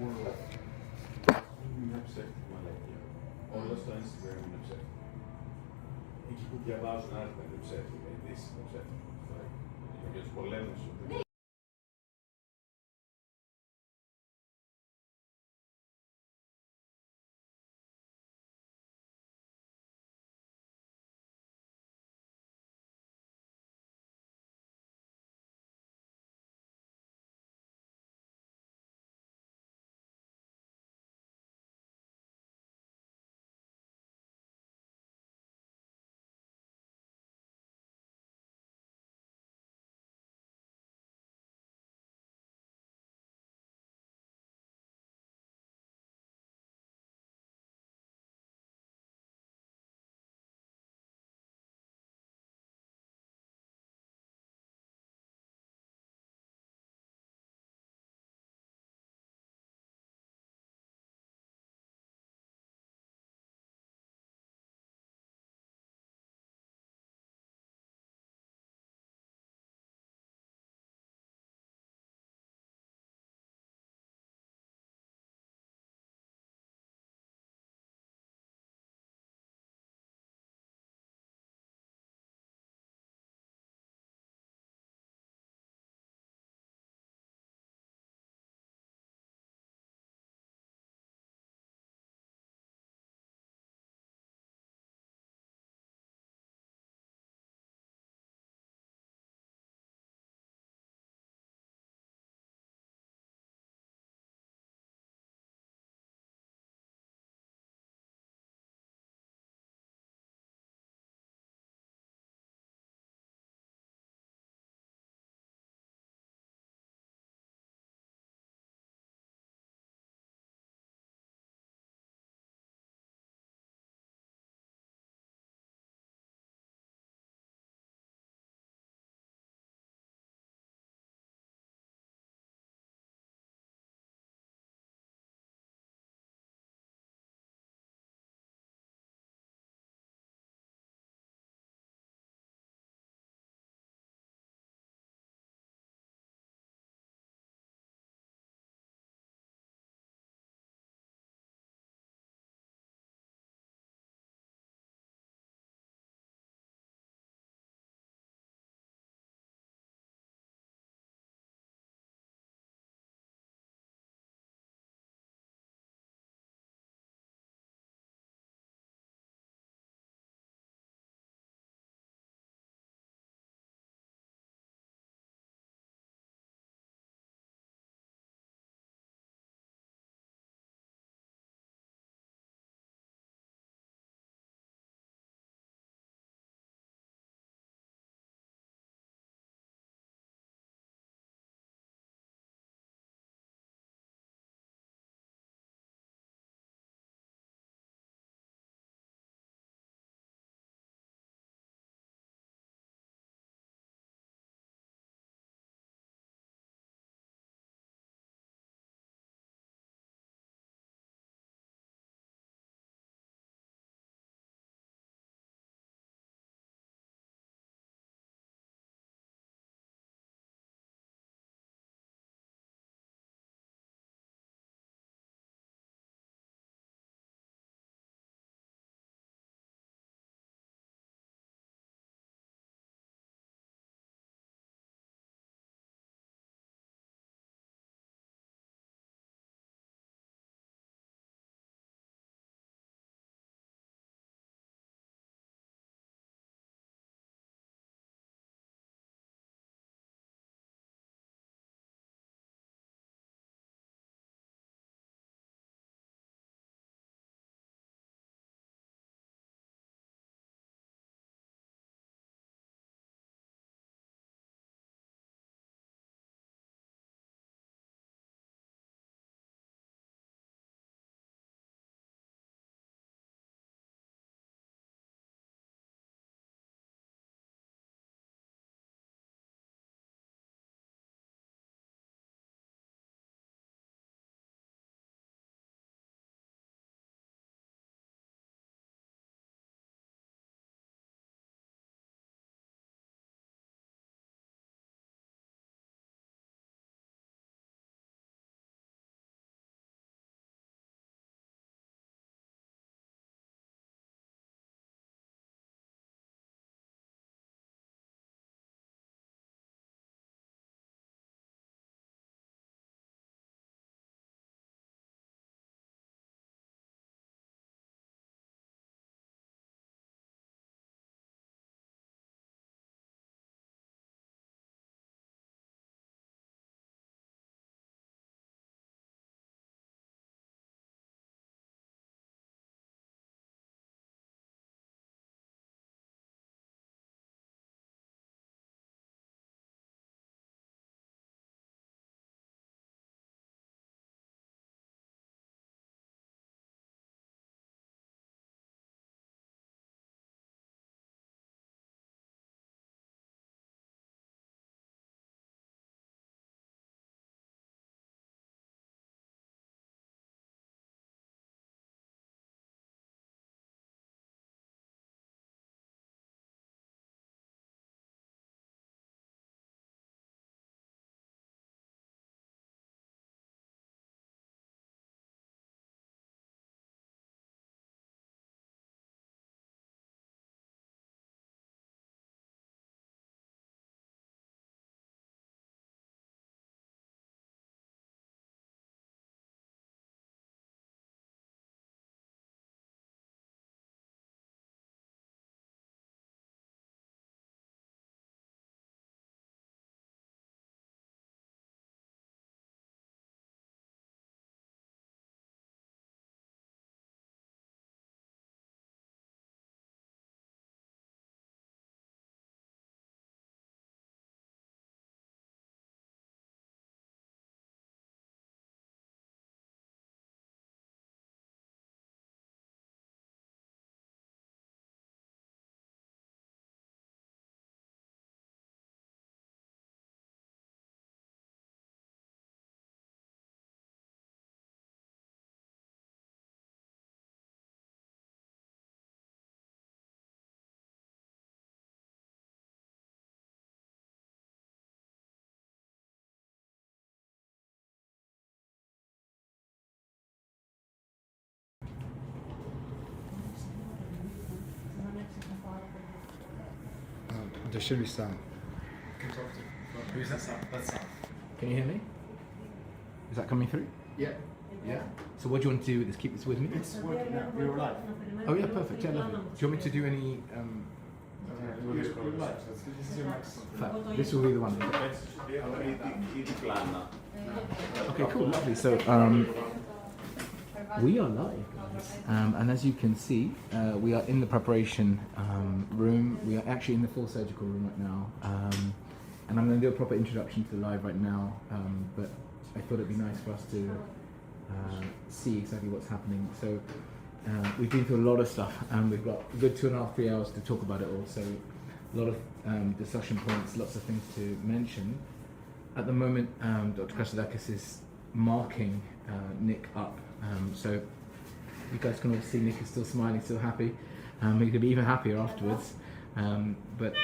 μπορώ. Είναι μια ψεύτικη μαλακία. Όλα στο Instagram είναι ψεύτικα. Εκεί που διαβάζουν άρθρα είναι ψεύτικα, ειδήσεις είναι ψεύτικα. Για τους πολέμους. There should be sound. Who's that sound? That's sound. Can you hear me? Is that coming through? Yeah. Yeah. So what do you want to do with this? Keep this with me? It's working now. We're live. Oh yeah, perfect. Yeah, lovely. Do you want me to do any? We're live. This is your microphone. This will be the one. Okay, cool, lovely. So we are live, guys, and as you can see, we are in the preparation room. We are actually in the full surgical room right now, and I'm going to do a proper introduction to the live right now. But I thought it'd be nice for us to see exactly what's happening. So we've been through a lot of stuff, and we've got a good 2.5 to 3 hours to talk about it all. So a lot of discussion points, lots of things to mention. At the moment, Dr. Christodakis is marking Nick up. So you guys can all see Nick is still smiling, still happy. He could be even happier afterwards. But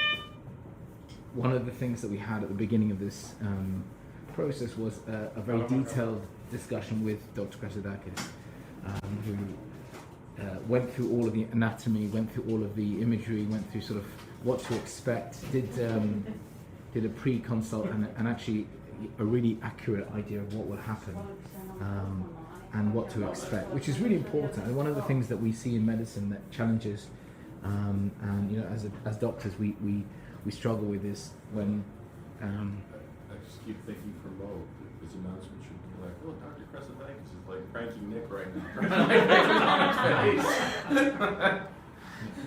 one of the things that we had at the beginning of this process was a very detailed discussion with Dr. Christodakis, who went through all of the anatomy, went through all of the imagery, went through sort of what to expect, did a pre-consult and actually a really accurate idea of what will happen and what to expect, which is really important. And one of the things that we see in medicine that challenges, and you know, as doctors, we struggle with this when. I just keep thinking for Mo, his announcement should be like, "Oh, Dr. Christodakis is like pranking Nick right now."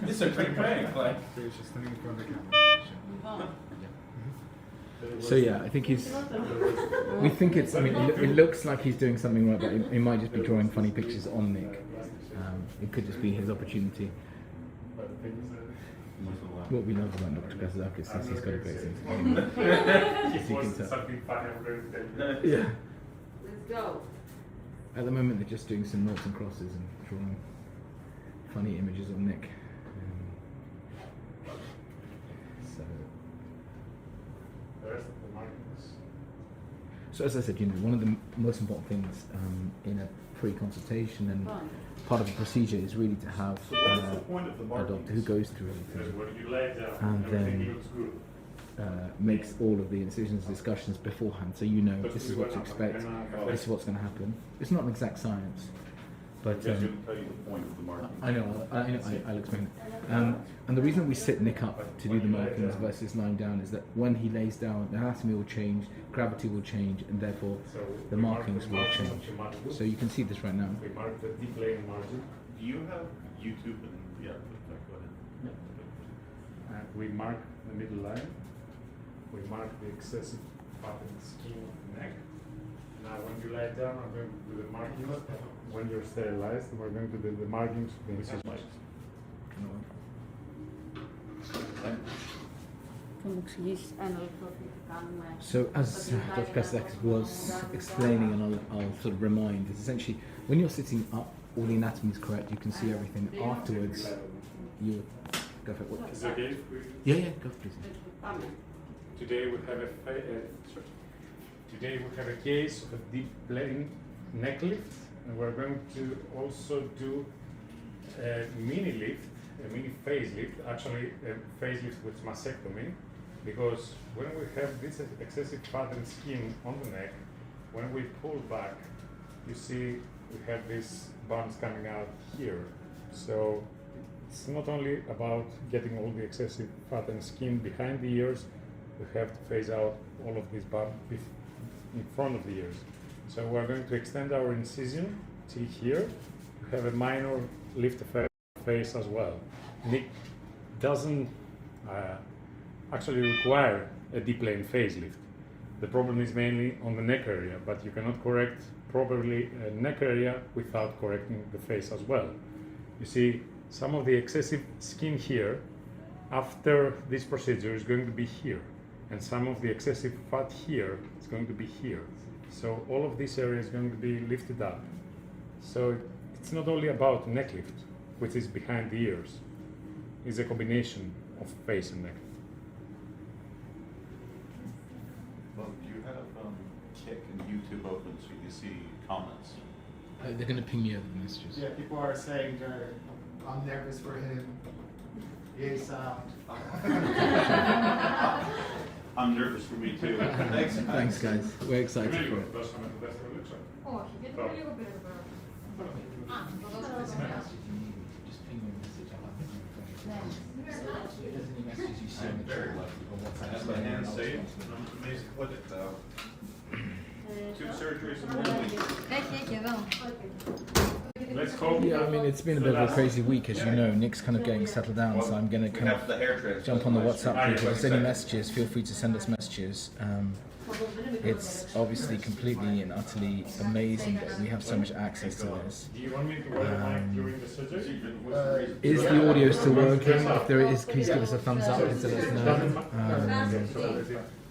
This is a pretty prank, like. He's just standing in front of the camera. So yeah, I think he's. We think it's. I mean, it looks like he's doing something right, but he might just be drawing funny pictures on Nick. It could just be his opportunity. What we love about Dr. Christodakis is he's got a great sense of humor. Yeah. Let's go. At the moment, they're just doing some noughts and crosses and drawing funny images of Nick. So as I said, you know, one of the most important things in a pre-consultation and part of the procedure is really to have a doctor who goes through everything and then makes all of the incisions discussions beforehand, so you know this is what to expect, this is what's going to happen. It's not an exact science, but Tell you the point of the marking. I know, I'll explain it. And the reason we sit Nick up to do the markings versus lying down is that when he lays down, the anatomy will change, gravity will change, and therefore the markings will change. So you can see this right now. We mark the deep lane margin. Do you have YouTube and go ahead. We mark the middle line. We mark the excessive fat and skin of the neck. Now when you lie down, I'm going to do the markings. When you're sterilized, we're going to do the markings of the incisions. So as Dr. Christodakis was explaining, and I'll sort of remind, is essentially when you're sitting up, all the anatomy is correct, you can see everything. Afterwards, you go for it. What? Is it okay? Yeah, go please. Today we have a case of a deep plane neck lift, and we're going to also do a mini lift, a mini facelift, actually a facelift with mastectomy, because when we have this excessive fat and skin on the neck, when we pull back, you see we have these bumps coming out here. So it's not only about getting all the excessive fat and skin behind the ears, we have to phase out all of these bumps in front of the ears. So we're going to extend our incision till here. We have a minor lift effect face as well. Nick doesn't actually require a deep plane facelift. The problem is mainly on the neck area, but you cannot correct properly a neck area without correcting the face as well. You see, some of the excessive skin here, after this procedure, is going to be here, and some of the excessive fat here is going to be here. So all of this area is going to be lifted up. So it's not only about neck lift, which is behind the ears. It's a combination of face and neck. Well, do you have Kick and YouTube open so you see comments? They're going to ping me over the messages. Yeah, people are saying I'm nervous for him. He's I'm nervous for me too. Thanks. Thanks, guys. We're excited for it. Όχι, γιατί είναι λίγο περίπου. Α, το δώσουμε σήμερα. Just ping me a message. I'll have it on your phone. So if there's any messages you see on the chat or WhatsApp, That's the hand safe. I'm amazed what it Two surgeries in 1 week. Έχει εδώ. Let's hope. Yeah, I mean, it's been a bit of a crazy week, as you know. Nick's kind of getting settled down, so I'm going to We kind have the hair of transplant. jump on the WhatsApp group. If there's any messages, feel free to send us messages. It's obviously completely and utterly amazing that we have so much access to this. Do you want me to wear the mic during the surgery? Is the audio still working? If there is, please give us a thumbs up and let us know.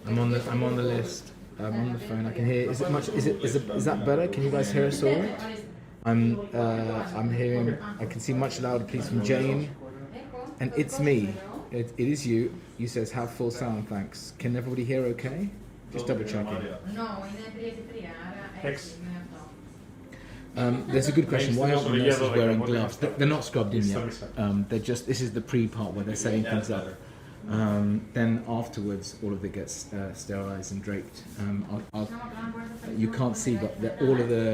I'm on the list. I'm on the phone. I can hear. Is it much? Is that better? Can you guys hear us all? I'm hearing. I can see much louder, please, from Jane. And it's me. It is you. You says have full sound. Thanks. Can everybody hear? Okay. Just double checking. No, είναι 3-3, άρα 6 είναι αυτό. There's a good question. Why aren't the nurses wearing gloves? They're not scrubbed in yet. They're just. This is the pre-part where they're setting things up. Then afterwards, all of it gets sterilized and draped. You can't see, but all of the.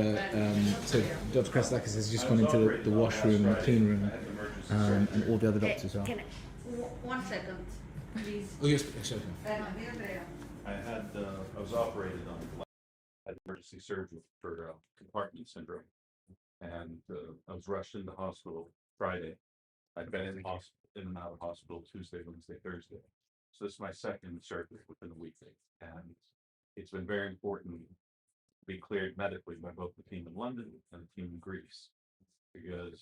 So Dr. Krestakis has just gone into the washroom, the clean room, and all the other doctors are. 1 second, please. Oh, yes, sorry. I was operated on. I had emergency surgery for compartment syndrome, and I was rushed into hospital Friday. I've been in and out of hospital Tuesday, Wednesday, Thursday. So this is my second surgery within a week, and it's been very important to be cleared medically by both the team in London and the team in Greece, because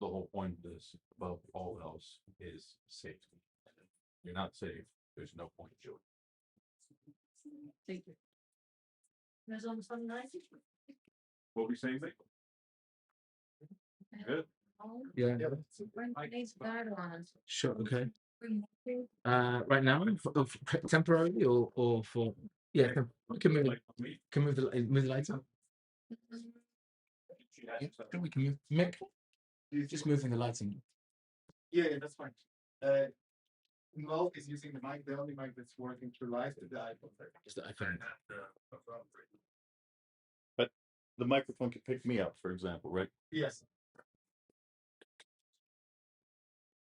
the whole point of this, above all else, is safety. If you're not safe, there's no point to it. Thank you. There's almost something nice. What were you saying, Vic? Good. Yeah. When needs that one? Sure. Okay. Right now, temporarily or for? Yeah. We can move. Can move the lights up. Yeah, sure, we can move. Mick, just moving the lights in. Yeah, that's fine. Mo is using the mic. The only mic that's working through live is the iPhone. Is the iPhone? But the microphone can pick me up, for example, right? Yes.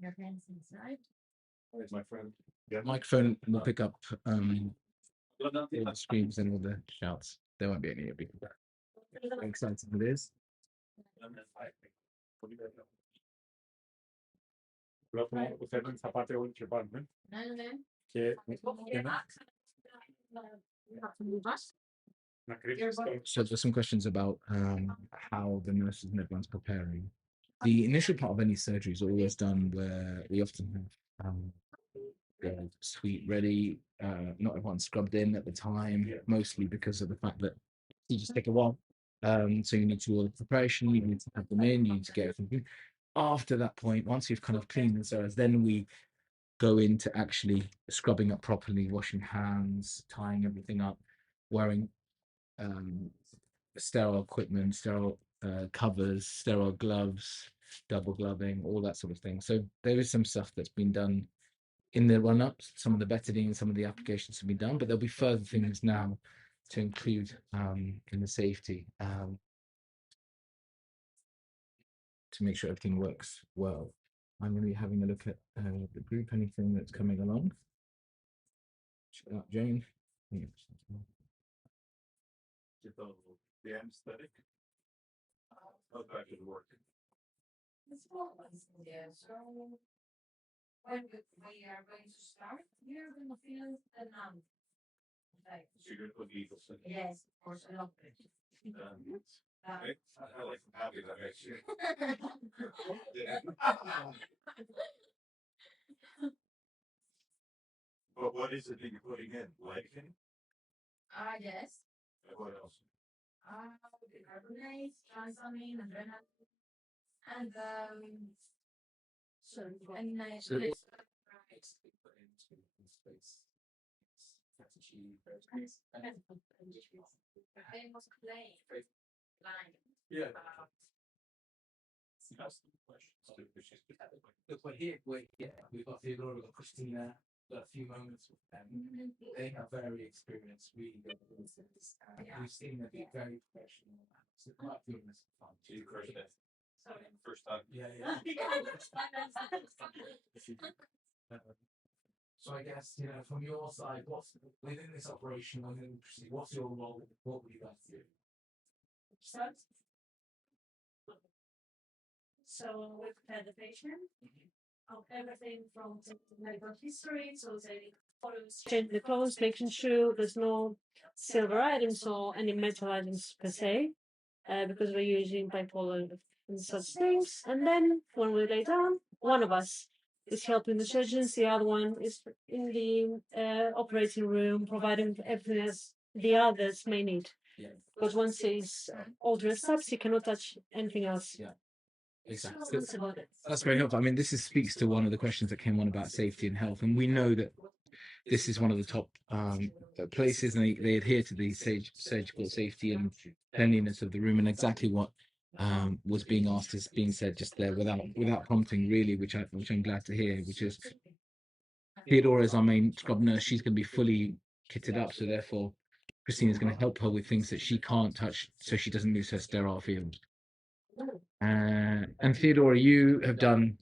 Your hands inside. Where's my friend? Yeah. Microphone will pick up all the screams and all the shouts. There won't be any of you. How exciting it is. Usted θα πάτε όλοι και πάνε. Ναι. Και So there's some questions about how the nurses and everyone's preparing. The initial part of any surgery is always done where we often have the suite ready. Not everyone's scrubbed in at the time, mostly because of the fact that you just take a while. So you need to do all the preparation, you need to have them in, you need to get everything. After that point, once you've kind of cleaned the cells, then we go into actually scrubbing up properly, washing hands, tying everything up, wearing sterile equipment, sterile covers, sterile gloves, double gloving, all that sort of thing. So there is some stuff that's been done in the run-up. Some of the bedding, some of the applications have been done, but there'll be further things now to include in the safety to make sure everything works well. I'm going to be having a look at the group, anything that's coming along. Check out Jane. The anesthetic. How's that going to work? Yeah, so when we are going to start, we are going to feel the numb. Like, So you're going to put needles in? yes, for a long Okay. I like happy that makes you. But what is it that you're putting in? Lidocaine? Yes. And what else? Bicarbonate, transamine, adrenaline, and So famous clay line. Yeah. That's the question. Look, we're here. We've got Theodora, we've got Christina, a few moments with them. They are very experienced, really good nurses, and we've seen them be very professional. So quite goodness fun. Sorry. First time. Yeah. So I guess, from your side, what's within this operation, what's your role? What would you like to do? So we prepare the patient of everything from medical history, so taking photos, changing the clothes, making sure there's no silver items or any metal items per se, because we're using bipolar and such things. And then when we lay down, one of us is helping the surgeons, the other one is in the operating room, providing everything else the others may need. Yeah. Because once he's all dressed up, he cannot touch anything else. Yeah. Exactly. That's about it. That's very helpful. I mean, speaks to one of the questions that came on about safety and health, and we know that this is one of the top places, and they adhere to the surgical safety and cleanliness of the room, and exactly what was being asked is being said just there without prompting, really, which I'm glad to hear. Which is Theodora is our main scrub nurse. She's going to be fully kitted up, so therefore Christina's going to help her with things that she can't touch, so she doesn't lose her sterile field. And Theodora, you have done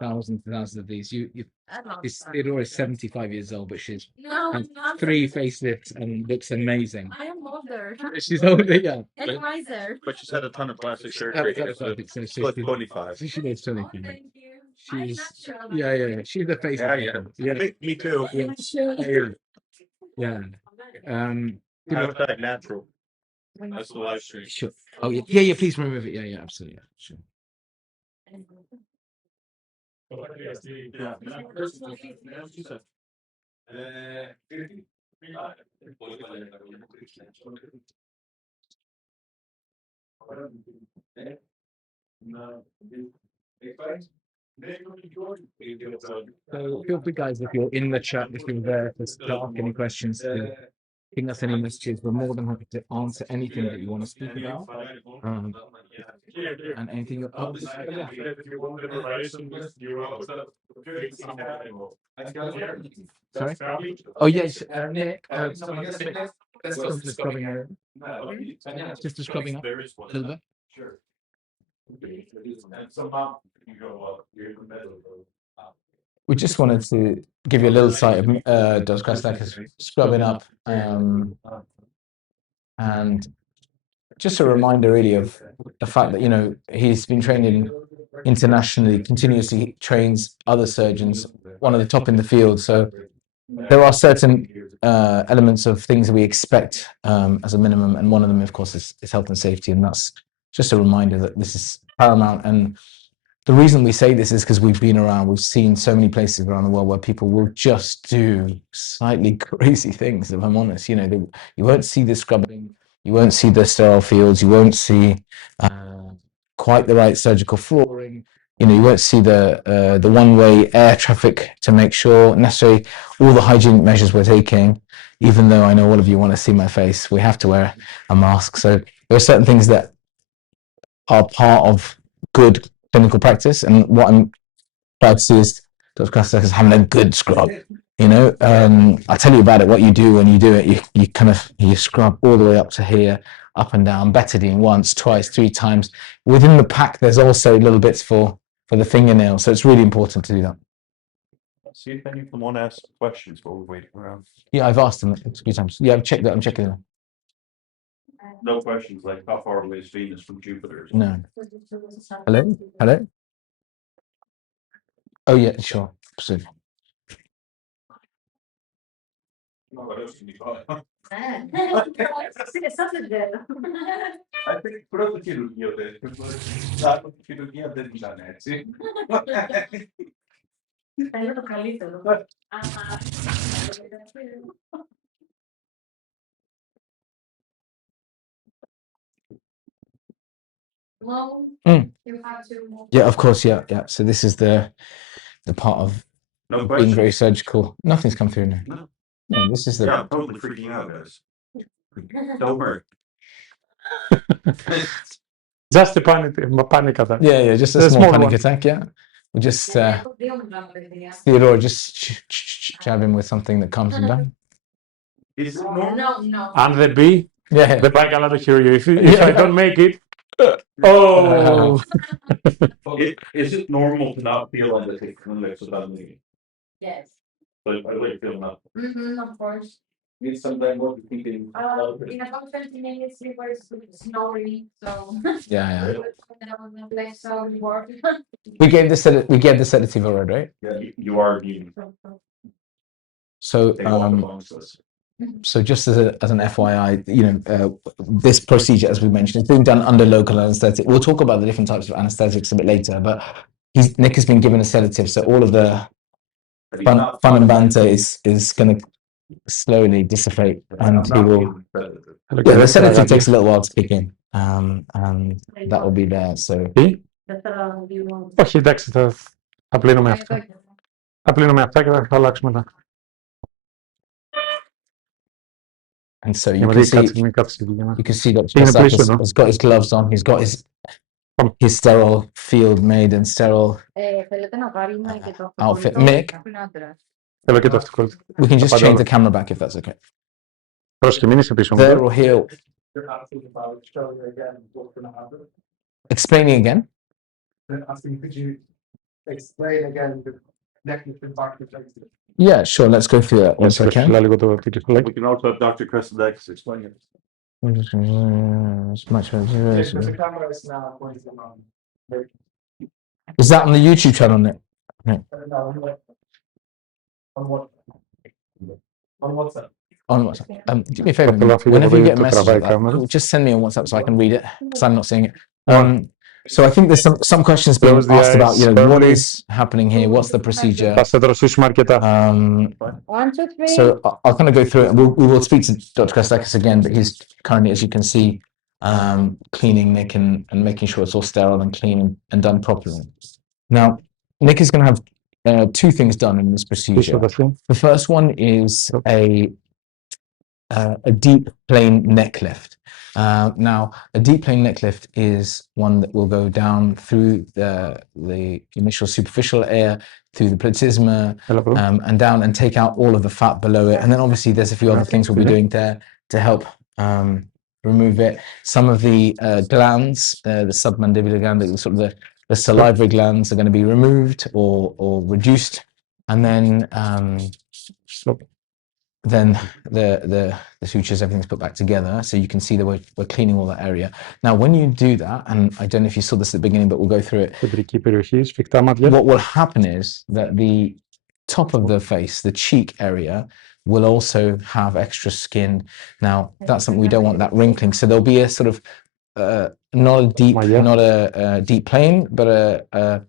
thousands and thousands of these. Theodora is 75 years old, but she's had 3 facelifts and looks amazing. I am older. She's older, yeah. And wiser. But she's had a ton of plastic surgery. She's Like 25. She knows Oh, 25. thank you. She's I'm natural. yeah. She's the face. Me too. Yeah. Hashtag natural. That's the live stream. Sure. Oh yeah. Please remove it. Yeah. Absolutely. Sure. So feel free, guys, if you're in the chat, if you're there, to ask any questions, to ping us any messages. We're more than happy to answer anything that you want to speak about. And anything you're Sorry? Oh yes, Nick. Just describing up a little bit. Sure. We just wanted to give you a little sight of Dr. Kostakis scrubbing up, and just a reminder really of the fact that he's been trained internationally, continuously trains other surgeons, one of the top in the field. So there are certain elements of things that we expect as a minimum, and one of them, of course, is health and safety, and that's just a reminder that this is paramount. And the reason we say this is because we've been around, we've seen so many places around the world where people will just do slightly crazy things, if I'm honest. You won't see the scrubbing, you won't see the sterile fields, you won't see quite the right surgical flooring, you won't see the one-way air traffic to make sure necessarily all the hygienic measures we're taking. Even though I know all of you want to see my face, we have to wear a mask. So there are certain things that are part of good clinical practice, and what I'm proud to see is Dr. Kostakis is having a good scrub. I'll tell you about it. What you do when you do it, you scrub all the way up to here, up and down, betadine once, twice, 3 times. Within the pack, there's also little bits for the fingernail, so it's really important to do that. See if anyone want to ask questions while we're waiting around. Yeah, I've asked them a few times. Yeah, I've checked that. I'm checking them. No questions like how far away is Venus from Jupiter? No. Hello. Oh yeah, sure, absolutely. What else can you buy? È stato bello. Però perché non io ho detto? Perché non io ho detto Zanezzi? Stai localizzo, no? Mom, you have to. Yeah, of course. Yeah. So this is the part of No being questions. very surgical. Nothing's come through now. No, this is the. Yeah, I'm totally freaking out, guys. Don't worry. Just a panic attack. Yeah, just a The small small panic one. attack. Yeah. We'll just Theodore just jab him with something that calms him down. Is it normal? And the B, Yeah. the back cannot hear you. If I don't make it, oh. Is it normal to not feel anything suddenly? Yes. So I really feel nothing. Of course. It's sometimes what you thinking. In about 20 minutes, we were snoring, so. Yeah. Like so work. We gave the sedative already, right? Yeah, you are giving. So so just as an FYI, this procedure, as we mentioned, is being done under local anesthetic. We'll talk about the different types of anesthetics a bit later, but Nick has been given a sedative, so all of the fun and banter is going to slowly dissipate, and he will. Yeah, the sedative takes a little while to kick in, and that will be there. So. Όχι, εντάξει, θα πλύνουμε αυτά. Θα πλύνουμε αυτά και θα αλλάξουμε τα. And so you can see that Christakis has got his gloves on. He's got his sterile field made and sterile outfit. Mick, we can just change the camera back if that's okay. There or here. Explaining again. Could you explain again the necklift and back lift? Yeah, sure. Let's go through that once I can. We can also have Dr. Christakis explain it. The camera is now pointing on. Is that on the YouTube channel, Nick? No, on what? On WhatsApp. On WhatsApp. Do me a favor. Whenever you get a message like that, just send me on WhatsApp so I can read it, because I'm not seeing it. So I think there's some questions being asked about, what is happening here? What's the procedure? 1, 2, 3. So I'll kind of go through it. We will speak to Dr. Christakis again, but he's currently, as you can see, cleaning Nick and making sure it's all sterile and clean and done properly. Now, Nick is going to have 2 things done in this procedure. The first one is a deep plane neck lift. Now, a deep plane neck lift is one that will go down through the initial superficial air, through the platysma, and down and take out all of the fat below it. And then obviously there's a few other things we'll be doing there to help remove it. Some of the glands, the submandibular gland, the salivary glands are going to be removed or reduced. And then the sutures, everything's put back together, so you can see that we're cleaning all that area. Now, when you do that, and I don't know if you saw this at the beginning, but we'll go through it. What will happen is that the top of the face, the cheek area, will also have extra skin. Now, that's something we don't want, that wrinkling. So there'll be a sort of not a deep plane, but a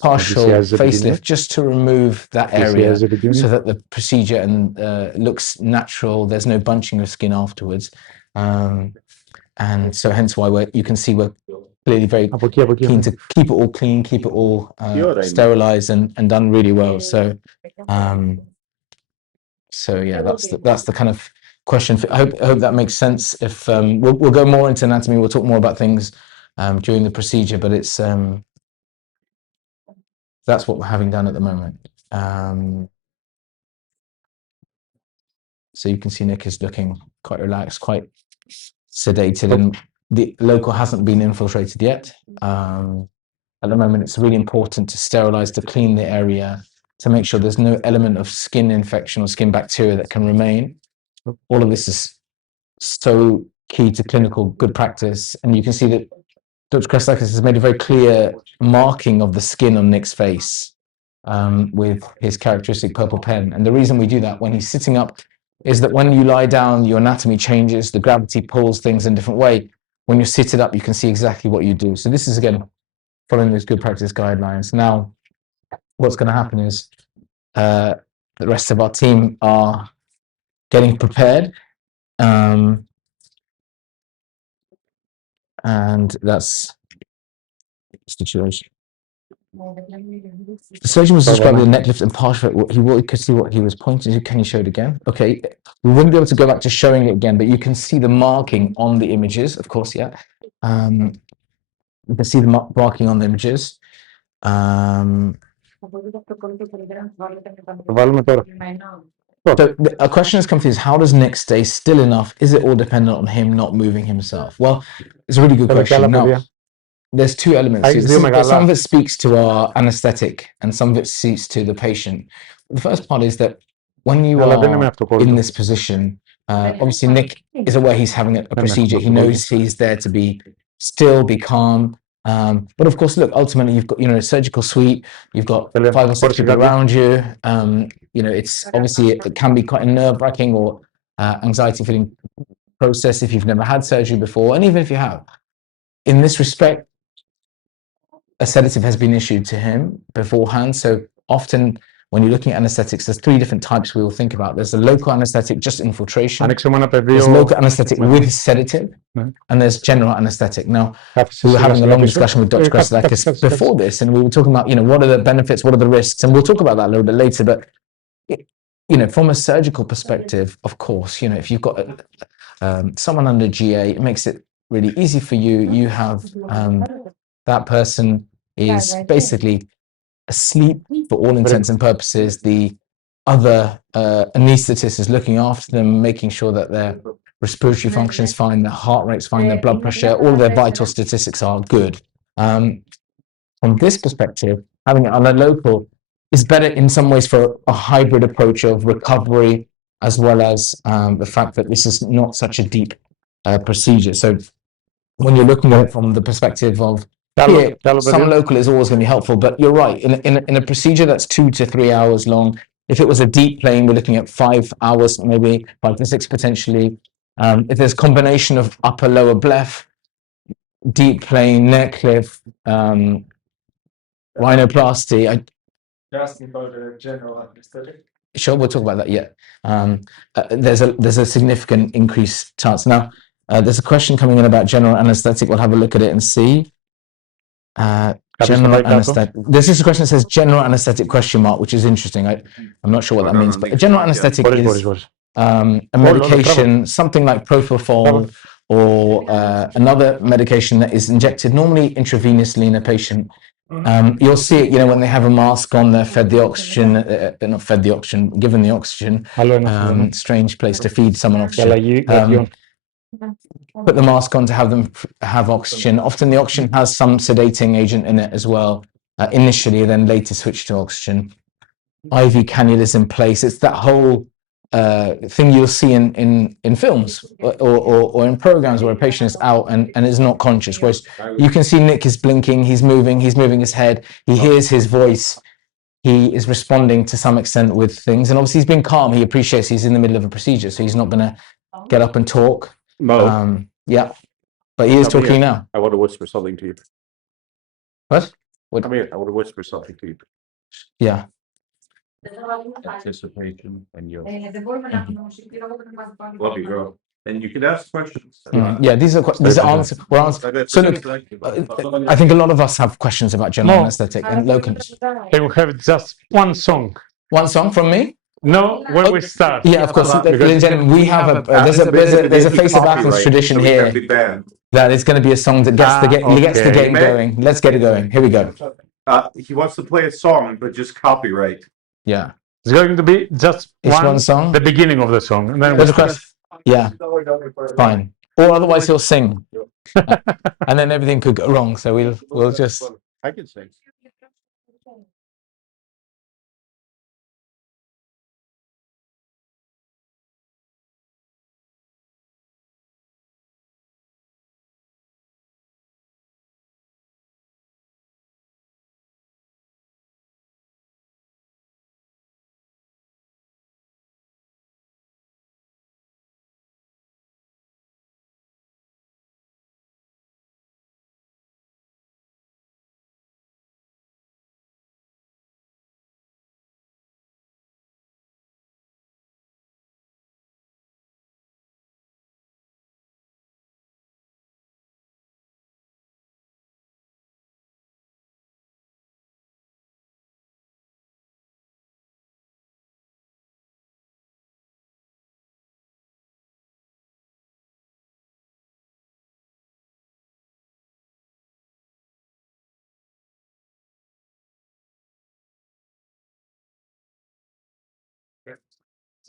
partial facelift just to remove that area so that the procedure looks natural. There's no bunching of skin afterwards. And so hence why you can see we're clearly very keen to keep it all clean, keep it all sterilized and done really well. So yeah, that's the kind of question. I hope that makes sense. If we'll go more into anatomy, we'll talk more about things during the procedure, but it's that's what we're having done at the moment. So you can see Nick is looking quite relaxed, quite sedated, and the local hasn't been infiltrated yet. At the moment, it's really important to sterilize, to clean the area, to make sure there's no element of skin infection or skin bacteria that can remain. All of this is so key to clinical good practice. And you can see that Dr. Christakis has made a very clear marking of the skin on Nick's face with his characteristic purple pen. And the reason we do that when he's sitting up is that when you lie down, your anatomy changes, the gravity pulls things in a different way. When you're seated up, you can see exactly what you do. So this is, again, following those good practice guidelines. Now, what's going to happen is the rest of our team are getting prepared. And that's the situation. The surgeon was describing the neck lift and partial. He could see what he was pointing to. Can you show it again? Okay, we wouldn't be able to go back to showing it again, but you can see the marking on the images, of course, yeah. You can see the marking on the images. Βάλουμε τώρα. So a question has come through: is how does Nick stay still enough? Is it all dependent on him not moving himself? Well, it's a really good Θέλω κι άλλα question. Now, παιδιά. there's two elements. Έχεις This δύο is, μεγάλα. some of it speaks to our anesthetic, and some of it speaks to the patient. The first part is that when you Αλλά δεν είμαι are αυτοκόλλητο. in this position, obviously Nick is aware he's having a procedure. He knows he's there to be still, be calm. But of course, look, ultimately you've got, a surgical suite, you've got 5 or 6 people around you. It's obviously, it can be quite a nerve-wracking or anxiety-filling process if you've never had surgery before, and even if you have. In this respect, a sedative has been issued to him beforehand. So often when you're looking at anesthetics, there's 3 different types we will think about. There's a local anesthetic, just infiltration. There's local anesthetic with sedative, and there's general anesthetic. Now, we were having a long discussion with Dr. Krasilakis before this, and we were talking about, what are the benefits, what are the risks, and we'll talk about that a little bit later. But, from a surgical perspective, of course, if you've got someone under GA, it makes it really easy for you. You have that person is basically asleep for all intents and purposes. The other anesthetist is looking after them, making sure that their respiratory function is fine, their heart rate's fine, their blood pressure, all of their vital statistics are good. From this perspective, having it on a local is better in some ways for a hybrid approach of recovery, as well as the fact that this is not such a deep procedure. So when you're looking at it from the perspective of here, some local is always going to be helpful, but you're right. In a procedure that's 2 to 3 hours long, if it was a deep plane, we're looking at 5 hours, maybe 5 to 6 potentially. If there's combination of upper lower bleph, deep plane, neck lift, rhinoplasty. Just about the general anesthetic. Sure, we'll talk about that yet. There's a significant increased chance. Now, there's a question coming in about general anesthetic. We'll have a look at it and see. General anesthetic. This is a question that says general anesthetic question mark, which is interesting. I'm not sure what that means, but a general anesthetic is a medication, something like propofol or another medication that is injected normally intravenously in a patient. You'll see it, when they have a mask on, they're fed the oxygen, they're not fed the oxygen, given the oxygen. Strange place to feed someone oxygen. Put the mask on to have them have oxygen. Often the oxygen has some sedating agent in it as well, initially, then later switch to oxygen. IV cannulas in place. It's that whole thing you'll see in films or in programs where a patient is out and is not conscious. Whereas you can see Nick is blinking, he's moving his head, he hears his voice, he is responding to some extent with things. And obviously he's been calm, he appreciates he's in the middle of a procedure, so he's not going to get up and talk. Yeah, but he is talking now. I want to whisper something to you. What? Come here. I want to whisper something to you. Yeah. Anticipation and your Mm-hmm. love you, girl. And you can ask questions. Yeah, these are answers. So look, I think a lot of us have questions about general anesthetic and locums. They will have just one song. One song from me? No, when we start. Yeah, of course. Ladies and gentlemen, we have there's a Face of Athens tradition here that it's going to be a song that gets the game going. Let's get it going. Here we go. He wants to play a song, but just copyright. Yeah. It's going to be just one song, the beginning of the song, and then yeah, fine. Or otherwise he'll sing, and then everything could go wrong. So we'll just. I can sing.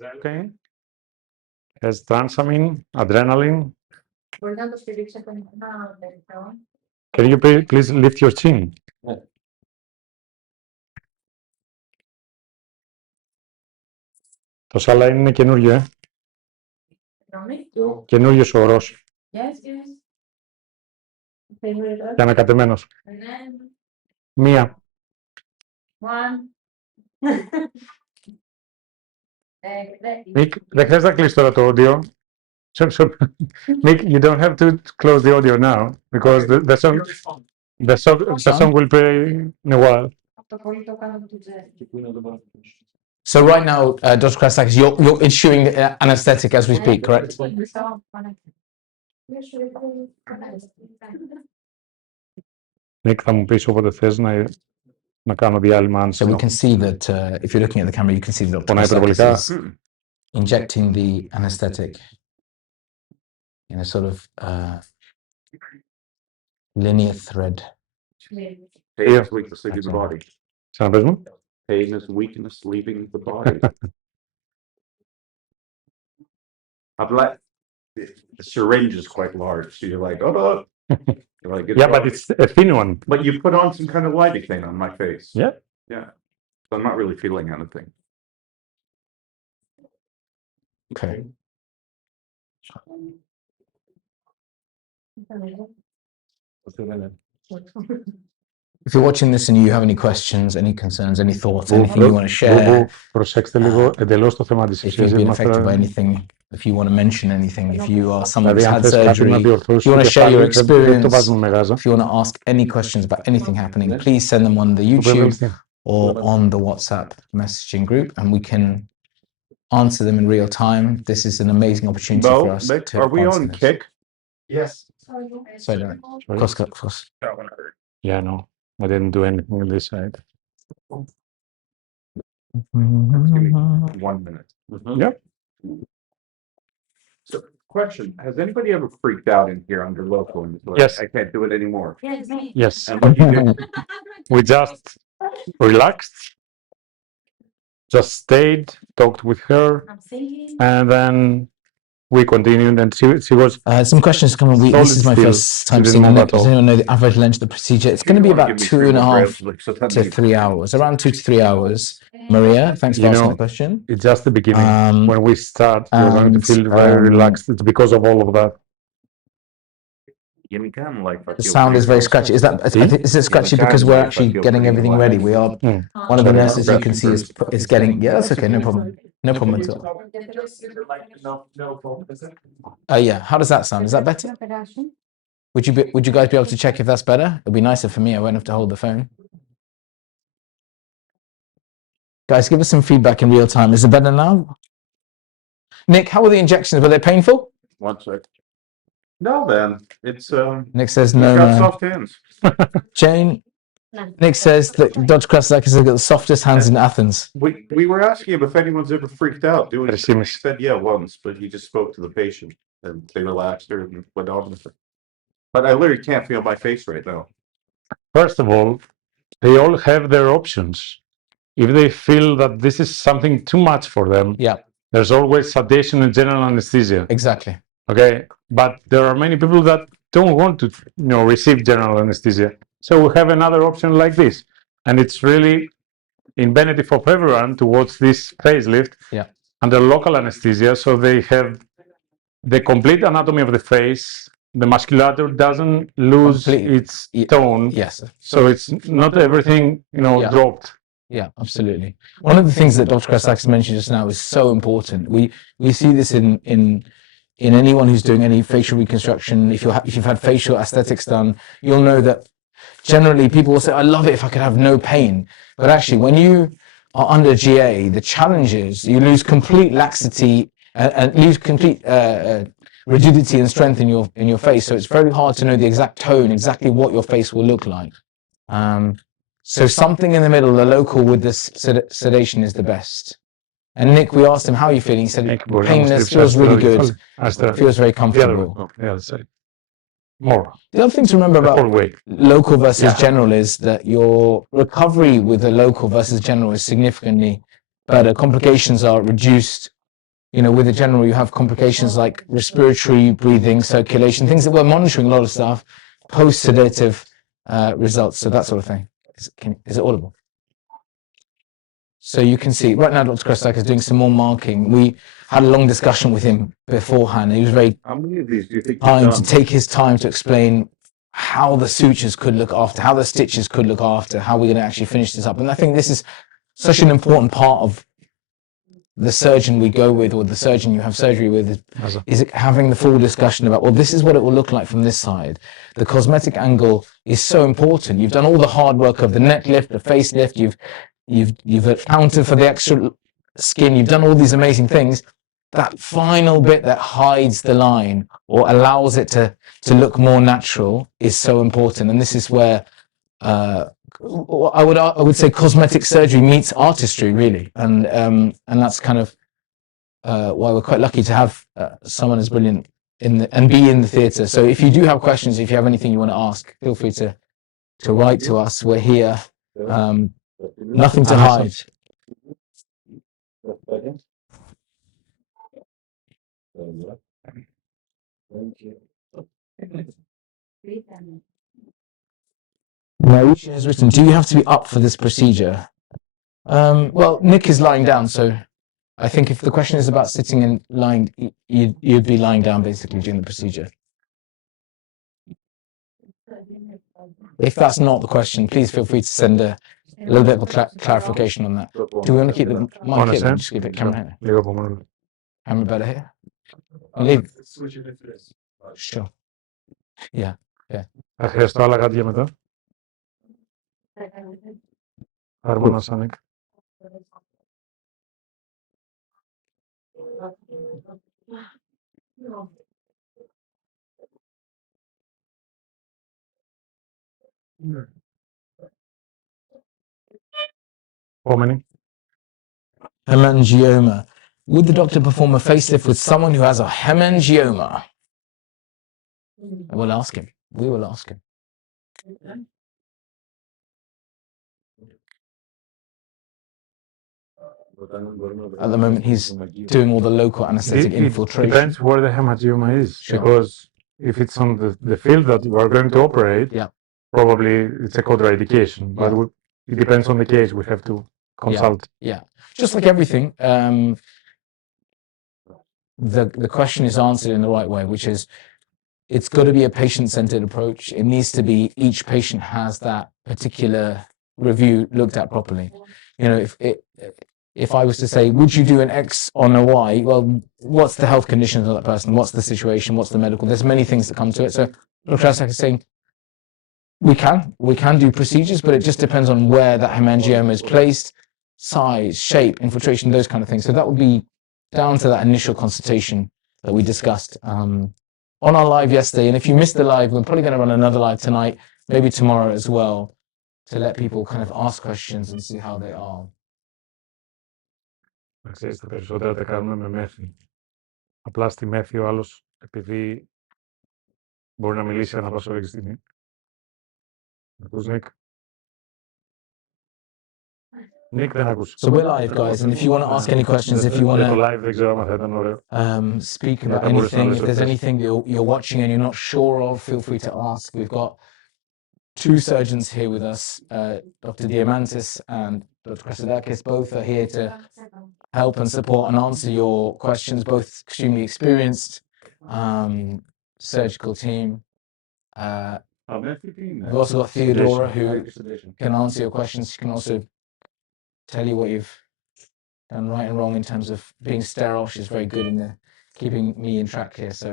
Okay. Has transamine, adrenaline. Guardando se dice con una atención. Can you please lift your chin? Το σάλα είναι καινούριο, Καινούριος ορός. Yes, yes. Και ανακατεμένος. And then Μία. one. Nick, δεν χρειάζεται να κλείσει τώρα το audio. Nick, you don't have to close the audio now because the song will play in a while. So right now, Dr. Krasakis, you're issuing anesthetic as we speak, correct? Nick, θα μου πεις όποτε θες να κάνω διάλειμμα αν So we can see that if you're looking at the camera, you can see that Dr. Krasakis is injecting the anesthetic in a sort of linear thread. Pain is weakness leaving the body. Ξαναπες μου. Pain is weakness leaving the body. I'm like, the syringe is quite large, so you're like, oh. You're like, Yeah, but it's a thin one. But you put on some kind of lighting thing on my face. Yeah. Yeah. So I'm not really feeling anything. Okay. If you're watching this and you have any questions, any concerns, any thoughts, anything you want to share, προσέξτε λίγο εντελώς το θέμα της if you've been affected by anything, if you want to mention anything, if you are someone who's had surgery, if you want to share your experience, if you want to ask any questions about anything happening, please send them on the YouTube or on the WhatsApp messaging group, and we can answer them in real time. This is an amazing opportunity for us to Are we answer on this. Kick? Yes. Sorry, Derek. Of course. Yeah, no, I didn't do anything on this side. Give me 1 minute. Yep. So, question: has anybody ever freaked out in here under local? And was like, Yes. I can't do it anymore. Yes, me. Yes. And what do you do? We just relaxed, just stayed, talked with her, I'm thinking. and then we continued, and she was Some questions coming. This is my Solid first still. time Didn't seeing know Nick. at Does all. anyone know the average length of the procedure? It's going to be about 2.5 to 3 hours, around 2 to 3 hours. Maria, thanks for You asking know, the question. it's just the beginning. When we start, we're going to and, feel very relaxed. It's because of all of that. You can like. The sound is very scratchy. Is it scratchy because we're actually getting everything ready? We are. One of the nurses you can see is getting. Yeah, that's okay. No problem. No problem at all. Yeah. How does that sound? Is that better? Would you guys be able to check if that's better? It'd be nicer for me. I won't have to hold the phone. Guys, give us some feedback in real time. Is it better now? Nick, how were the injections? Were they painful? 1 sec. No, man. It's Nick says no. got soft hands. Jane. Nick says that Dr. Krasakis has got the softest hands in Athens. We were asking him if anyone's ever freaked out doing it. He said yeah once, but he just spoke to the patient and they relaxed her and went on with it. But I literally can't feel my face right now. First of all, they all have their options. If they feel that this is something too much for them, Yeah, there's always sedation and general anesthesia. exactly. Okay, but there are many people that don't want to, receive general anesthesia. So we have another option like this, and it's really in benefit of everyone to watch this facelift under local anesthesia, so they have the complete anatomy of the face. The musculature doesn't lose its tone. Yes. So it's not everything, dropped. Yeah, absolutely. One of the things that Dr. Krasakis mentioned just now is so important. We see this in anyone who's doing any facial reconstruction. If you've had facial aesthetics done, you'll know that generally people will say, I love it if I could have no pain. But actually, when you are under GA, the challenge is you lose complete laxity and lose complete rigidity and strength in your face. So it's very hard to know the exact tone, exactly what your face will look like. So something in the middle, the local with the sedation is the best. And Nick, we asked him, how are you feeling? He said, painless, feels really good, feels very comfortable. More. The other thing to remember about local versus general is that your recovery with the local versus general is significantly better. Complications are reduced you know, with the general, you have complications like respiratory, breathing, circulation, things that we're monitoring a lot of stuff, post-sedative results, so that sort of thing. Is it audible? So you can see, right now Dr. Krestak is doing some more marking. We had a long discussion with him beforehand. He was very How many of these do you think you've kind to done? take his time to explain how the sutures could look after, how the stitches could look after, how we're going to actually finish this up. And I think this is such an important part of the surgeon we go with, or the surgeon you have surgery with, is having the full discussion about, well, this is what it will look like from this side. The cosmetic angle is so important. You've done all the hard work of the neck lift, the facelift, you've accounted for the extra skin, you've done all these amazing things. That final bit that hides the line or allows it to look more natural is so important. And this is where I would say cosmetic surgery meets artistry, really, and that's kind of why we're quite lucky to have someone as brilliant and be in the theatre. So if you do have questions, if you have anything you want to ask, feel free to write to us. We're here. Nothing to hide. Marisha has written, do you have to be up for this procedure? Well, Nick is lying down, so I think if the question is about sitting and lying, you'd be lying down basically during the procedure. If that's not the question, please feel free to send a little bit of a clarification on that. Do we want to keep the mic here? Just keep it camera here. Camera better here? Leave. Sure. Yeah. Θα χρειαστώ άλλα κάτι για μετά. Άρμονα σαν Επόμενη. Hemangioma. Would the doctor perform a facelift with someone who has a hemangioma? We'll ask him. We will ask him. At the moment, he's doing all the local anesthetic infiltration. It depends where the hemangioma is. Sure. Because if it's on the field that we are going to operate, Yeah. probably it's a contraindication. But it depends on the case. We have to consult. Yeah. Just like everything, the question is answered in the right way, which is, it's got to be a patient-centered approach. It needs to be each patient has that particular review looked at properly. You know, if I was to say, would you do an X on a Y? Well, what's the health conditions of that person? What's the situation? What's the medical? There's many things that come to it. So Dr. Krestak is saying, we can do procedures, but it just depends on where that hemangioma is placed, size, shape, infiltration, those kind of things. So that would be down to that initial consultation that we discussed on our live yesterday. And if you missed the live, we're probably going to run another live tonight, maybe tomorrow as well, to let people kind of ask questions and see how they are. Να ξέρεις, τα περισσότερα τα κάνουμε με μέθη. Απλά στη μέθη ο άλλος, επειδή μπορεί να μιλήσει ανά πάσα ώρα και στιγμή. Ακούς, Νίκ? Νίκ, δεν ακούς. So we're live, guys, and if you want to ask any questions, if you want Το to live δεν ξέρω αν θα ήταν ωραίο. speak about anything, if there's anything you're watching and you're not sure of, feel free to ask. We've got two surgeons here with us, Dr. Diamantis and Dr. Christodakis. Both are here to help and support and answer your questions, both extremely experienced surgical team. We've also got Theodora, who can answer your questions. She can also tell you what you've done right and wrong in terms of being sterile. She's very good in keeping me in track here. So.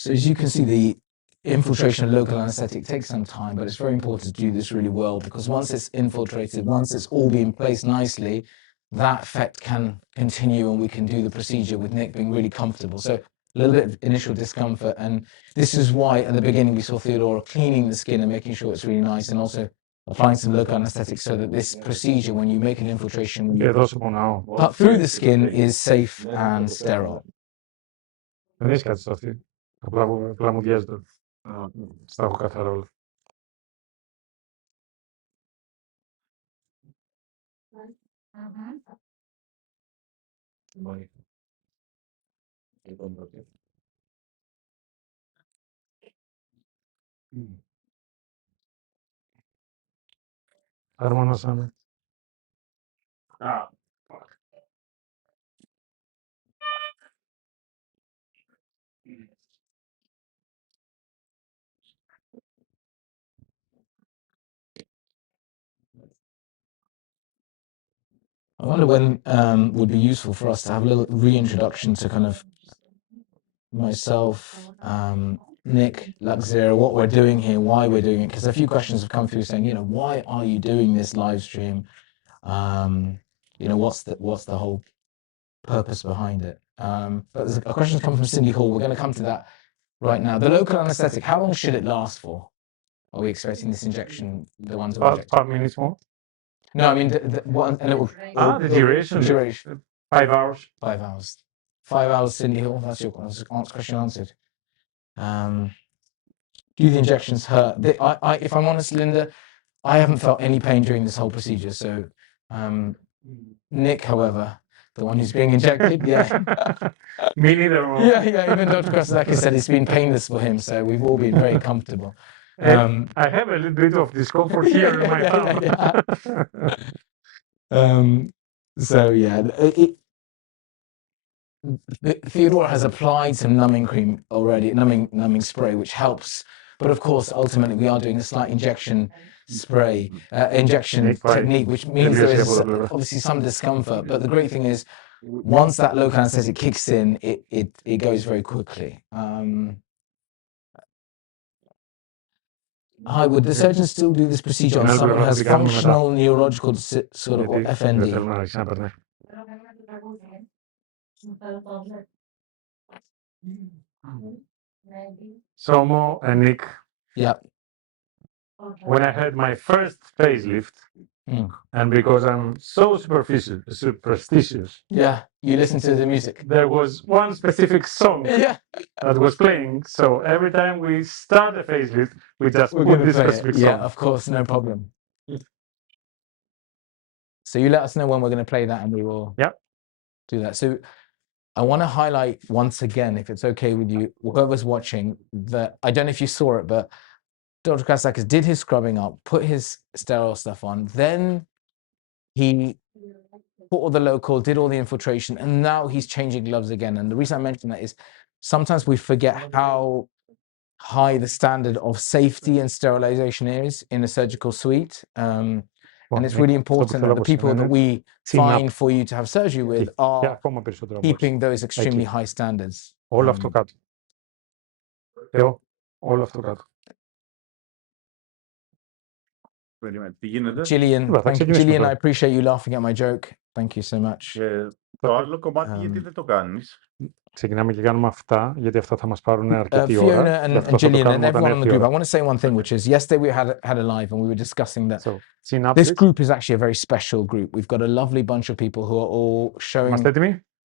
So as you can see, the infiltration of local anesthetic takes some time, but it's very important to do this really well, because once it's infiltrated, once it's all been placed nicely, that effect can continue and we can do the procedure with Nick being really comfortable. So a little bit of initial discomfort, and this is why at the beginning we saw Theodora cleaning the skin and making sure it's really nice, and also applying some local anesthetic so that this procedure, when you make an infiltration, when Και you εδώ σου πονάω. cut through the skin, is safe and sterile. Δεν έχει κάτι στο αυτή. Απλά μου διέζεται. Στα έχω καθαρά όλα. Αρμονώσαμε. I wonder when would be useful for us to have a little reintroduction to kind of myself, Nick, Luxera, what we're doing here, why we're doing it. Because a few questions have come through saying, you know, why are you doing this live stream? You know, what's the whole purpose behind it? But there's a question come from Cindy Hall. We're going to come to that right now. The local anesthetic, how long should it last for? Are we expecting this injection, the ones that inject? 5 minutes more? No, I mean, the one, and it will. The duration. 5 hours. 5 hours. 5 hours, Cindy Hill. That's your question answered. Do the injections hurt? If I'm honest, Linda, I haven't felt any pain during this whole procedure. So, Nick, however, the one who's being injected, yeah. Me neither. Yeah. Even Dr. Kostakis said it's been painless for him. So we've all been very comfortable. I have a little bit of discomfort here in my thumb. So yeah, Theodora has applied some numbing cream already, numbing spray, which helps. But of course, ultimately, we are doing a slight injection technique, which means there is obviously some discomfort. But the great thing is, once that local anesthetic kicks in, it goes very quickly. Hi, would the surgeon still do this procedure on someone who has functional neurological sort of FND? So, Nick. Yeah. When I had my first facelift, and because I'm so superstitious. Yeah, you listen to the music. There was one specific song that was playing. So every time we start a facelift, we just put this specific song. Yeah, of course, no problem. So you let us know when we're going to play that, and we will do that. So I want to highlight once again, if it's okay with you, whoever's watching, that I don't know if you saw it, but Dr. Kostakis did his scrubbing up, put his sterile stuff on, then he put all the local, did all the infiltration, and now he's changing gloves again. And the reason I mention that is sometimes we forget how high the standard of safety and sterilization is in a surgical suite. And it's really important that the people that we find for you to have surgery with are keeping those extremely high standards. Όλο αυτό κάτω. Όλο αυτό κάτω. Gillian, I appreciate you laughing at my joke. Thank you so much. Το άλλο κομμάτι γιατί δεν το κάνεις? Ξεκινάμε και κάνουμε αυτά, γιατί αυτά θα μας πάρουν αρκετή ώρα. Fiona and Gillian and everyone on the group, I want to say one thing, which is yesterday we had a live and we were discussing that this group is actually a very special group. We've got a lovely bunch of people who are all showing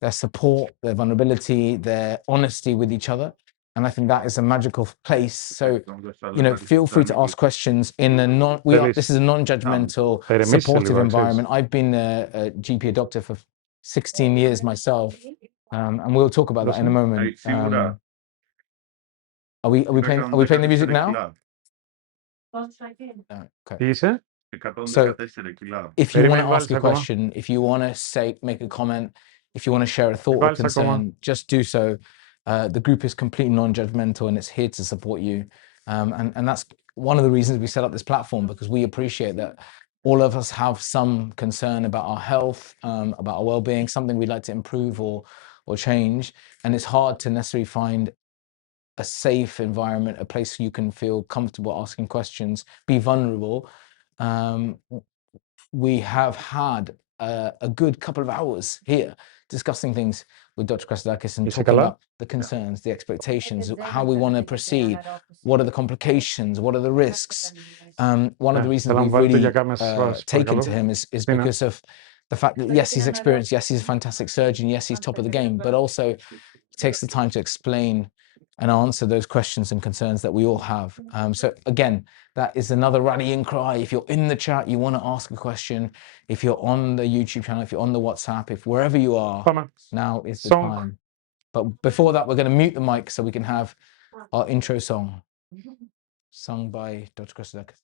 their support, their vulnerability, their honesty with each other. And I think that is a magical place. So, you know, feel free to ask questions in a this is a non-judgmental, supportive environment. I've been a GP, a doctor for 16 years myself, and we'll talk about that in a moment. Are we playing the music now? Τι είσαι? So, if you want to ask a question, if you want to make a comment, if you want to share a thought or concern, just do so. The group is completely non-judgmental and it's here to support you. And that's one of the reasons we set up this platform, because we appreciate that all of us have some concern about our health, about our well-being, something we'd like to improve or change. And it's hard to necessarily find a safe environment, a place you can feel comfortable asking questions, be vulnerable. We have had a good couple of hours here discussing things with Dr. Christodakis and talking about the concerns, the expectations, how we want to proceed, what are the complications, what are the risks. One of the reasons we've really taken to him is because of the fact that, yes, he's experienced, yes, he's a fantastic surgeon, yes, he's top of the game, but also he takes the time to explain and answer those questions and concerns that we all have. So again, that is another rallying cry. If you're in the chat, you want to ask a question, if you're on the YouTube channel, if you're on the WhatsApp, if wherever you are, now is the time. But before that, we're going to mute the mic so we can have our intro song sung by Dr. Christodakis.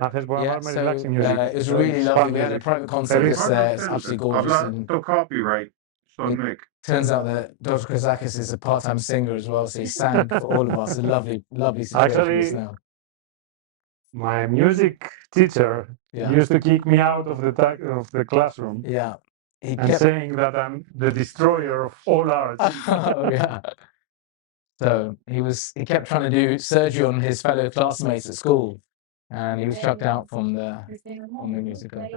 Yeah, so it was really lovely. We had a private concert there. It's absolutely gorgeous. And copyright. it turns out that Dr. Christodakis is a part-time singer as well, so he sang for all of us. A lovely, lovely situation now. My music teacher used to kick me out of the classroom. Yeah. He and saying that I'm the destroyer of all art. Oh, yeah. So he kept trying to do surgery on his fellow classmates at school, and he was chucked out from the musical.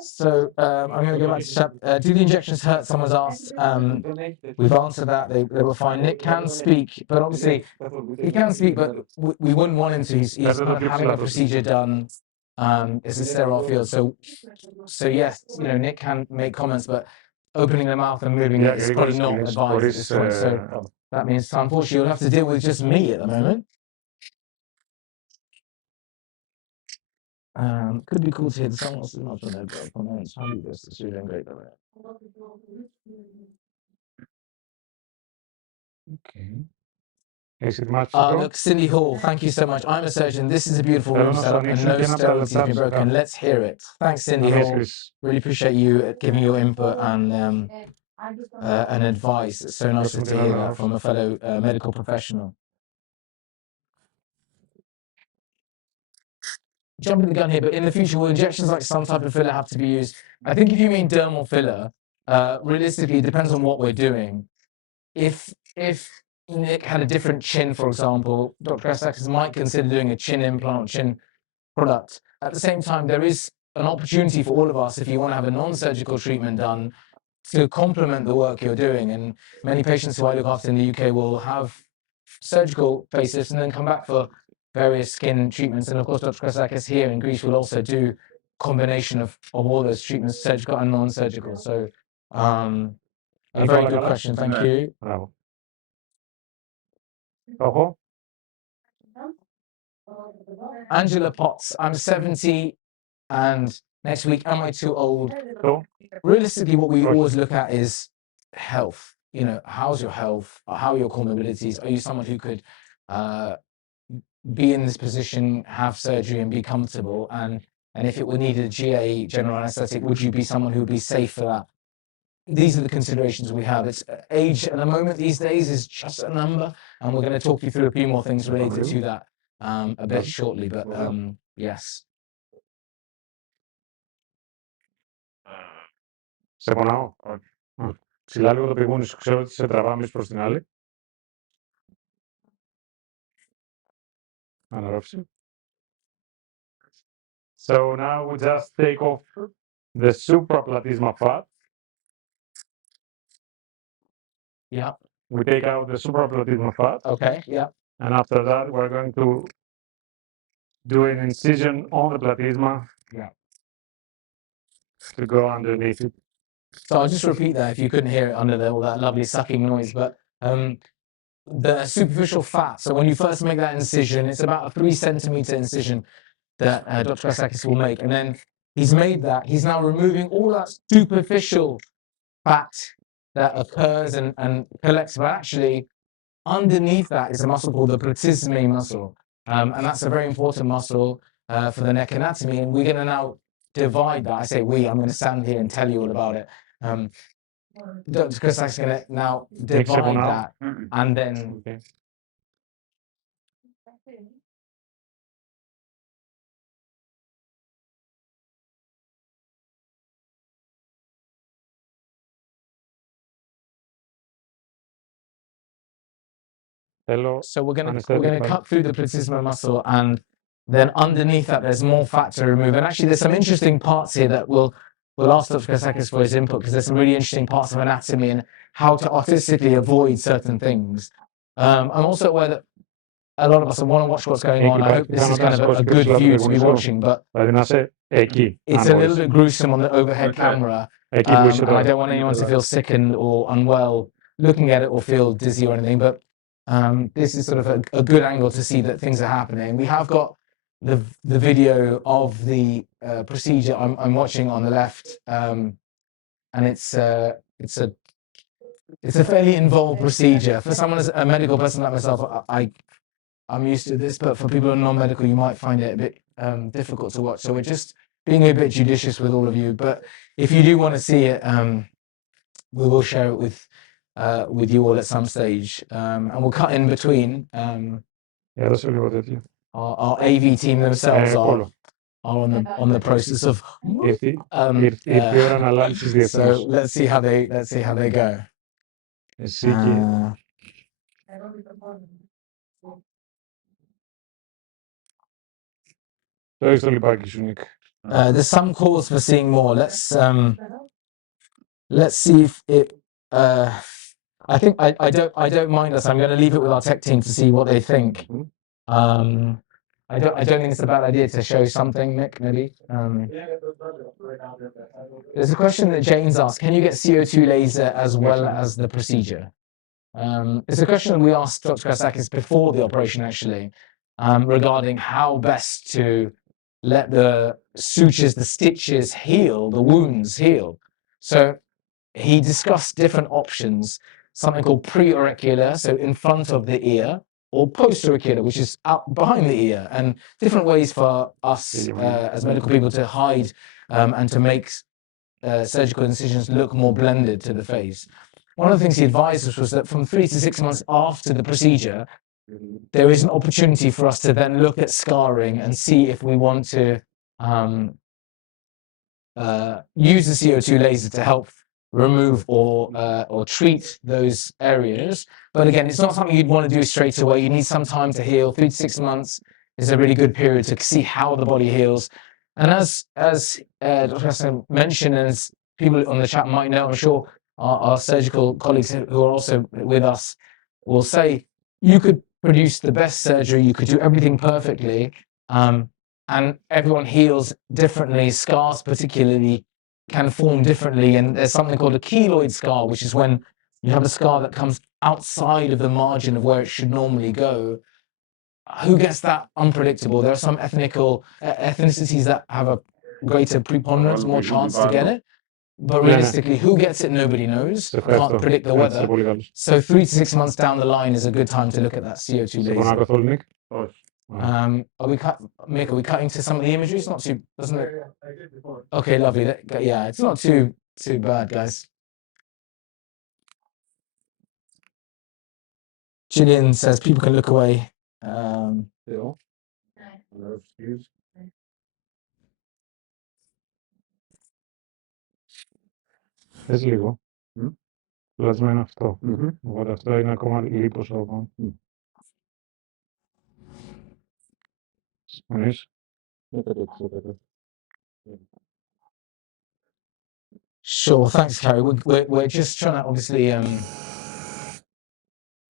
So I'm going to go back to chat. Do the injections hurt? Someone's asked. We've answered that. They were fine. Nick can speak, but obviously he can speak, but we wouldn't want him to. He's having a procedure done. It's a sterile field, so yes, Nick can make comments, but opening the mouth and moving it is probably not advised at this point. So that means, unfortunately, you'll have to deal with just me at the moment. Could be cool to hear the song also much on their comments. How do this? It's doing great. Okay. Is it much? Look, Cindy Hall, thank you so much. I'm a surgeon. This is a beautiful room setup and no sterility has been broken. Let's hear it. Thanks, Cindy Hall. Really appreciate you giving your input and advice. It's so nice to hear that from a fellow medical professional. Jumping the gun here, but in the future, will injections like some type of filler have to be used? I think if you mean dermal filler, realistically, it depends on what we're doing. If Nick had a different chin, for example, Dr. Christodakis might consider doing a chin implant, chin product. At the same time, there is an opportunity for all of us, if you want to have a non-surgical treatment done, to complement the work you're doing. And many patients who I look after in the UK will have surgical facelifts and then come back for various skin treatments. And of course, Dr. Christodakis here in Greece will also do combination of all those treatments, surgical and non-surgical. So A very good question, thank you. Μπράβο. Ojo. Angela Potts, I'm 70 and next week, am I too old? Cool. Realistically, what we always look at is health. You know, how's your health? How are your core mobilities? Are you someone who could be in this position, have surgery and be comfortable? And if it were needed a GA, general anesthetic, would you be someone who would be safe for that? These are the considerations we have. It's age at the moment these days is just a number, and we're going to talk you through a few more things related to that a bit shortly. But yes. Σε πονάω. Ψηλά λίγο το πηγούνι σου. Ξέρω ότι σε τραβάμε προς την άλλη. Αναρρόφηση. So now we just take off the supraplatysma fat. Yeah. We take out the supraplatysma fat. Okay. Yeah. And after that, we're going to do an incision on the platysma. Yeah. To go underneath it. So I'll just repeat that if you couldn't hear it under all that lovely sucking noise. But the superficial fat. So when you first make that incision, it's about a 3 centimeter incision that Dr. Kasakis will make, and then he's made that. He's now removing all that superficial fat that occurs and collects, but actually underneath that is a muscle called the platysmae muscle, and that's a very important muscle for the neck anatomy. And we're going to now divide that. I say we. I'm going to stand here and tell you all about it. Dr. Kasakis is going to now divide that, and then. Okay. So we're going to cut through the platysma muscle, and then underneath that there's more fat to remove. And actually there's some interesting parts here that we'll ask Dr. Kasakis for his input, because there's some really interesting parts of anatomy and how to artistically avoid certain things. I'm also aware that a lot of us want to watch what's going on. I hope this is kind of a good view to be watching, but it's a little bit gruesome on the overhead camera. And I don't want anyone to feel sickened or unwell looking at it or feel dizzy or anything, but this is sort of a good angle to see that things are happening. We have got the video of the procedure I'm watching on the left, and it's a fairly involved procedure. For someone as a medical person like myself, I'm used to this, but for people who are non-medical, you might find it a bit difficult to watch. So we're just being a bit judicious with all of you. But if you do want to see it, we will share it with you all at some stage, and we'll cut in between. Our AV team themselves are on the process of. So let's see how they go. There's some cause for seeing more. Let's see if it. I think I don't mind us. I'm going to leave it with our tech team to see what they think. I don't think it's a bad idea to show something, Nick. Maybe. There's a question that Jane's asked: can you get CO2 laser as well as the procedure? It's a question that we asked Dr. Kasakis before the operation, actually, regarding how best to let the sutures, the stitches heal, the wounds heal. So he discussed different options, something called pre-auricular, so in front of the ear, or post-auricular, which is out behind the ear, and different ways for us as medical people to hide and to make surgical incisions look more blended to the face. One of the things he advised us was that from 3 to 6 months after the procedure, there is an opportunity for us to then look at scarring and see if we want to use the CO2 laser to help remove or treat those areas. But again, it's not something you'd want to do straight away. You need some time to heal. 3 to 6 months is a really good period to see how the body heals. And as Dr. Hassan mentioned, and as people on the chat might know, I'm sure our surgical colleagues who are also with us will say, you could produce the best surgery, you could do everything perfectly, and everyone heals differently. Scars particularly can form differently, and there's something called a keloid scar, which is when you have a scar that comes outside of the margin of where it should normally go. Who gets that? Unpredictable. There are some ethnicities that have a greater preponderance, more chance to get it. But realistically, who gets it, nobody knows. Can't predict the weather. So 3 to 6 months down the line is a good time to look at that CO2 laser. Mick, are we cutting to some of the imagery? It's not too, doesn't it? I did before. Okay, lovely. Yeah, it's not too bad, guys. Gillian says people can look away. Bill. Θες λίγο. Πλασμένο αυτό. Οπότε αυτό είναι ακόμα λίπος. Συμφωνείς? Sure, thanks, Carrie. We're just trying to obviously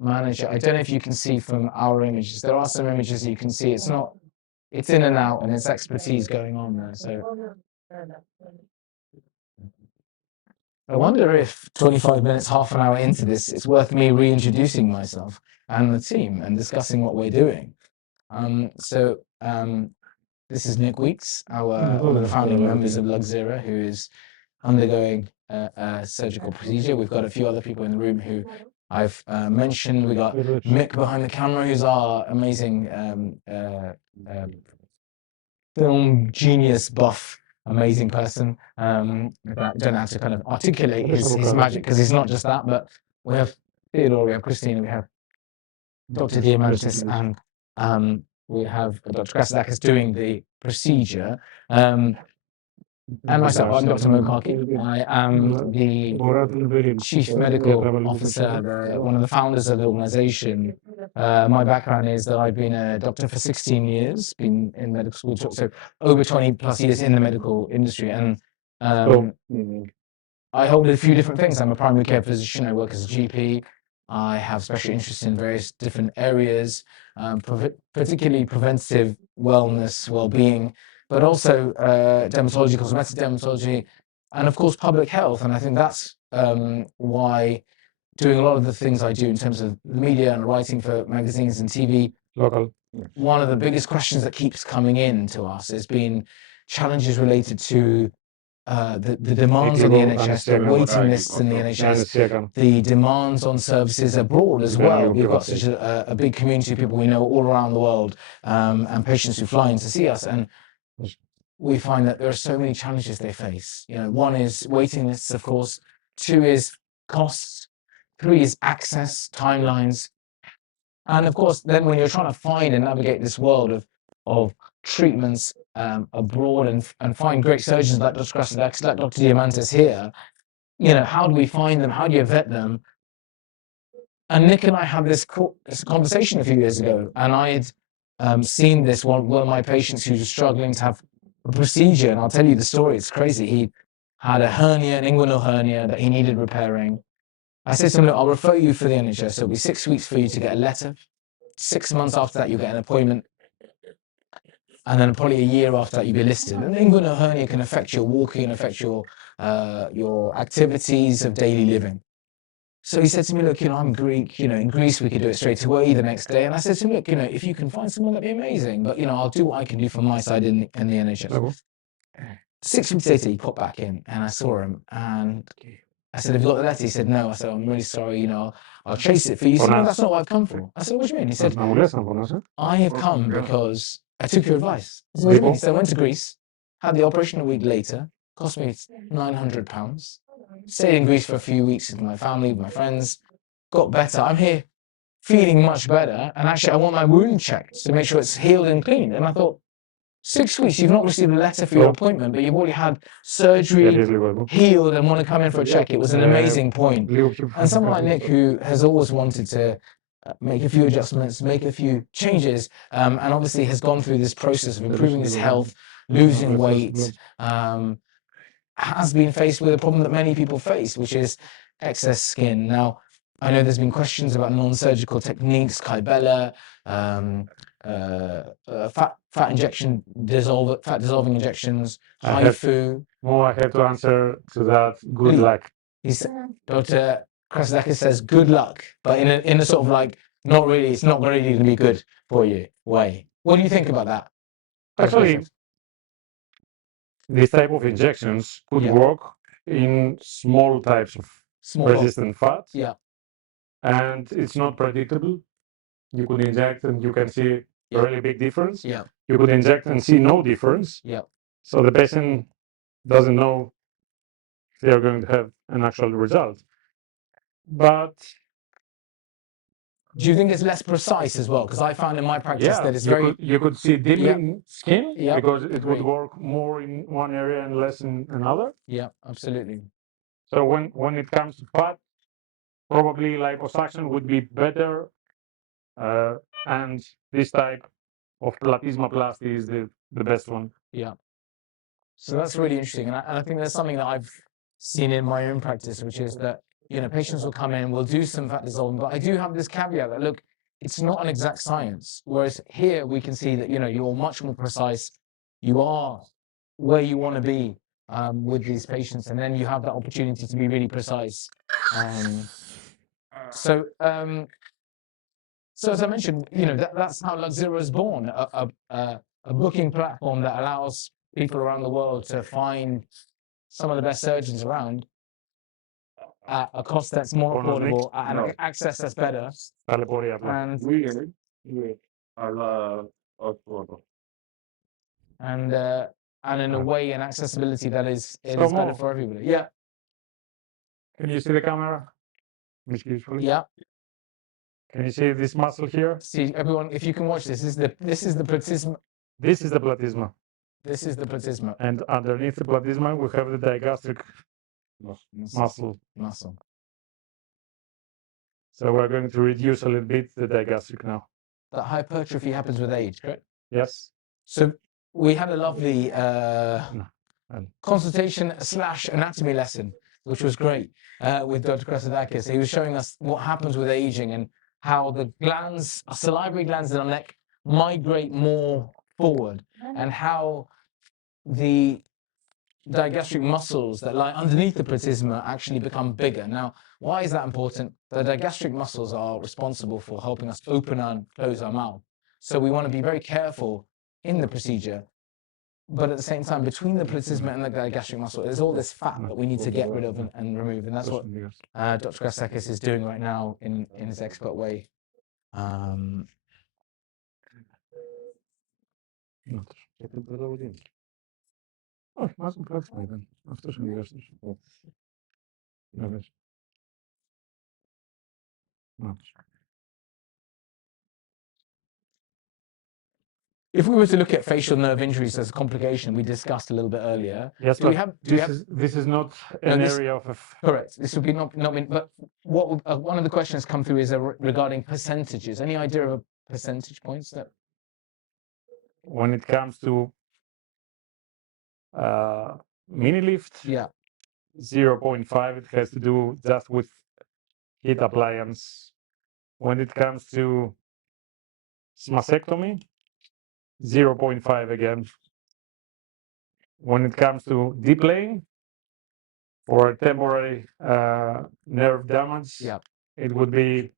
manage it. I don't know if you can see from our images. There are some images you can see. It's in and out, and there's expertise going on there. So I wonder if 25 minutes, half an hour into this, it's worth me reintroducing myself and the team and discussing what we're doing. This is Nick Weeks, one of the founding members of Luxera, who is undergoing a surgical procedure. We've got a few other people in the room who I've mentioned. We got Mick behind the camera, who's our amazing film genius buff, amazing person. I don't have to kind of articulate his magic because he's not just that, but we have Theodore, we have Christina, we have Dr. Diamantis, and we have Dr. Krasadakis doing the procedure. And myself, I'm Dr. Mokaki. I am the Chief Medical Officer, one of the founders of the organization. My background is that I've been a doctor for 16 years, been in medical school, so over 20 plus years in the medical industry. And I hold a few different things. I'm a primary care physician, I work as a GP. I have special interests in various different areas, particularly preventive wellness, well-being, but also dermatology, cosmetic dermatology, and of course public health. And I think that's why doing a lot of the things I do in terms of the media and writing for magazines and TV, one of the biggest questions that keeps coming in to us has been challenges related to the demands on the NHS, the waiting lists in the NHS, the demands on services abroad as well. We've got such a big community of people we know all around the world, and patients who fly in to see us. And we find that there are so many challenges they face. You know, one is waiting lists, of course. 2 is costs. 3 is access, timelines. And of course, then when you're trying to find and navigate this world of treatments abroad and find great surgeons like Dr. Krasadakis, like Dr. Diamantis here, you know, how do we find them? How do you vet them? And Nick and I had this conversation a few years ago, and I had seen this one of my patients who was struggling to have a procedure, and I'll tell you the story, it's crazy. He had a hernia, an inguinal hernia that he needed repairing. I said to him, look, I'll refer you for the NHS. It'll be 6 weeks for you to get a letter. 6 months after that, you get an appointment. And then probably a year after that, you'll be listed. And inguinal hernia can affect your walking, affect your activities of daily living. So he said to me, look, you know, I'm Greek, you know, in Greece, we could do it straight away the next day. And I said to him, look, you know, if you can find someone, that'd be amazing. But, you know, I'll do what I can do from my side in the NHS. 6 weeks later, he popped back in and I saw him and I said, have you got the letter? He said, no. I said, I'm really sorry, you know, I'll chase it for you. He said, no, that's not what I've come for. I said, what do you mean? He said, I have come because I took your advice. I said, what do you mean? He said, I went to Greece, had the operation a week later, cost me £900. Stayed in Greece for a few weeks with my family, with my friends, got better. I'm here feeling much better. And actually, I want my wound checked to make sure it's healed and clean. And I thought, 6 weeks, you've not received a letter for your appointment, but you've already had surgery, healed, and want to come in for a check. It was an amazing point. And someone like Nick, who has always wanted to make a few adjustments, make a few changes, and obviously has gone through this process of improving his health, losing weight, has been faced with a problem that many people face, which is excess skin. Now, I know there's been questions about non-surgical techniques, Kybella, fat dissolving injections, HIFU, Mo, I have to answer to that. Good Please. luck. Dr. Krasakis says good luck, but in a sort of like, not really, it's not really going to be good for you way. What do you think about that? Actually, this type of injections could Yeah. work in small types of Small. persistent fat, Yeah. and it's not predictable. You could inject and you can see a really big difference. Yeah. You could inject and see no difference. Yeah. So the patient doesn't know if they are going to have an actual result. But Do you think it's less precise as well? Because I found in my practice yeah, that it's very. you could see dimming skin Yeah. because it would Agree. work more in one area and less in another. Yeah, absolutely. So when it comes to fat, probably liposuction would be better, and this type of platysmoplasty is the best one. Yeah. So that's really interesting, and I think there's something that I've seen in my own practice, which is that patients will come in, we'll do some fat dissolving, but I do have this caveat that look, it's not an exact science. Whereas here we can see that you're much more precise. You are where you want to be with these patients, and then you have that opportunity to be really precise. So as I mentioned, that's how Luxzera was born, a booking platform that allows people around the world to find some of the best surgeons around at a cost that's more affordable and access that's better. And in a way, an accessibility that is better for everybody. Yeah. Can you see the camera? Yeah. Can you see this muscle here? See, everyone, if you can watch this, this is the platysma. This is the platysma. This is the platysma. And underneath the platysma, we have the digastric muscle. So we're going to reduce a little bit the digastric now. That hypertrophy happens with age, correct? Yes. So we had a lovely consultation / anatomy lesson, which was great, with Dr. Krasakis. He was showing us what happens with aging and how the glands, salivary glands in our neck, migrate more forward, and how the digastric muscles that lie underneath the platysma actually become bigger. Now, why is that important? The digastric muscles are responsible for helping us open and close our mouth. So we want to be very careful in the procedure, but at the same time, between the platysma and the digastric muscle, there's all this fat that we need to get rid of and remove, and that's what Dr. Krasakis is doing right now in his expert way. If we were to look at facial nerve injuries as a complication, we discussed a little bit earlier. Yes, do this is not an area of correct. This would be not been. But what one of the questions come through is regarding percentages. Any idea of percentage points that? When it comes to mini lift, yeah, 0.5. It has to do just with heat appliance. When it comes to mastectomy, 0.5 again. When it comes to deplaying or temporary nerve damage, yeah, it would be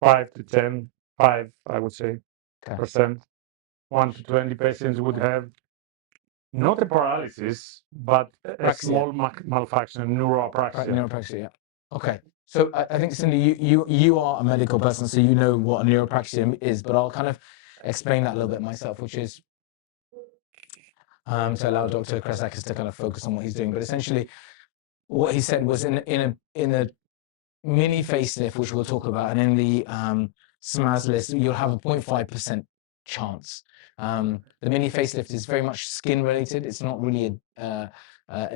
5 to 10, 5, I would say, %. 1 to 20 patients would have not a paralysis, but a small malfunction, neuroapraxia. Neuroapraxia, yeah. Okay. So I think, Cindy, you are a medical person, so you know what a neuroapraxia is, but I'll kind of explain that a little bit myself, which is to allow Dr. Krasakis to kind of focus on what he's doing. But essentially, what he said was in a mini facelift, which we'll talk about, and in the SMAS list, you'll have a 0.5% chance. The mini facelift is very much skin related. It's not really a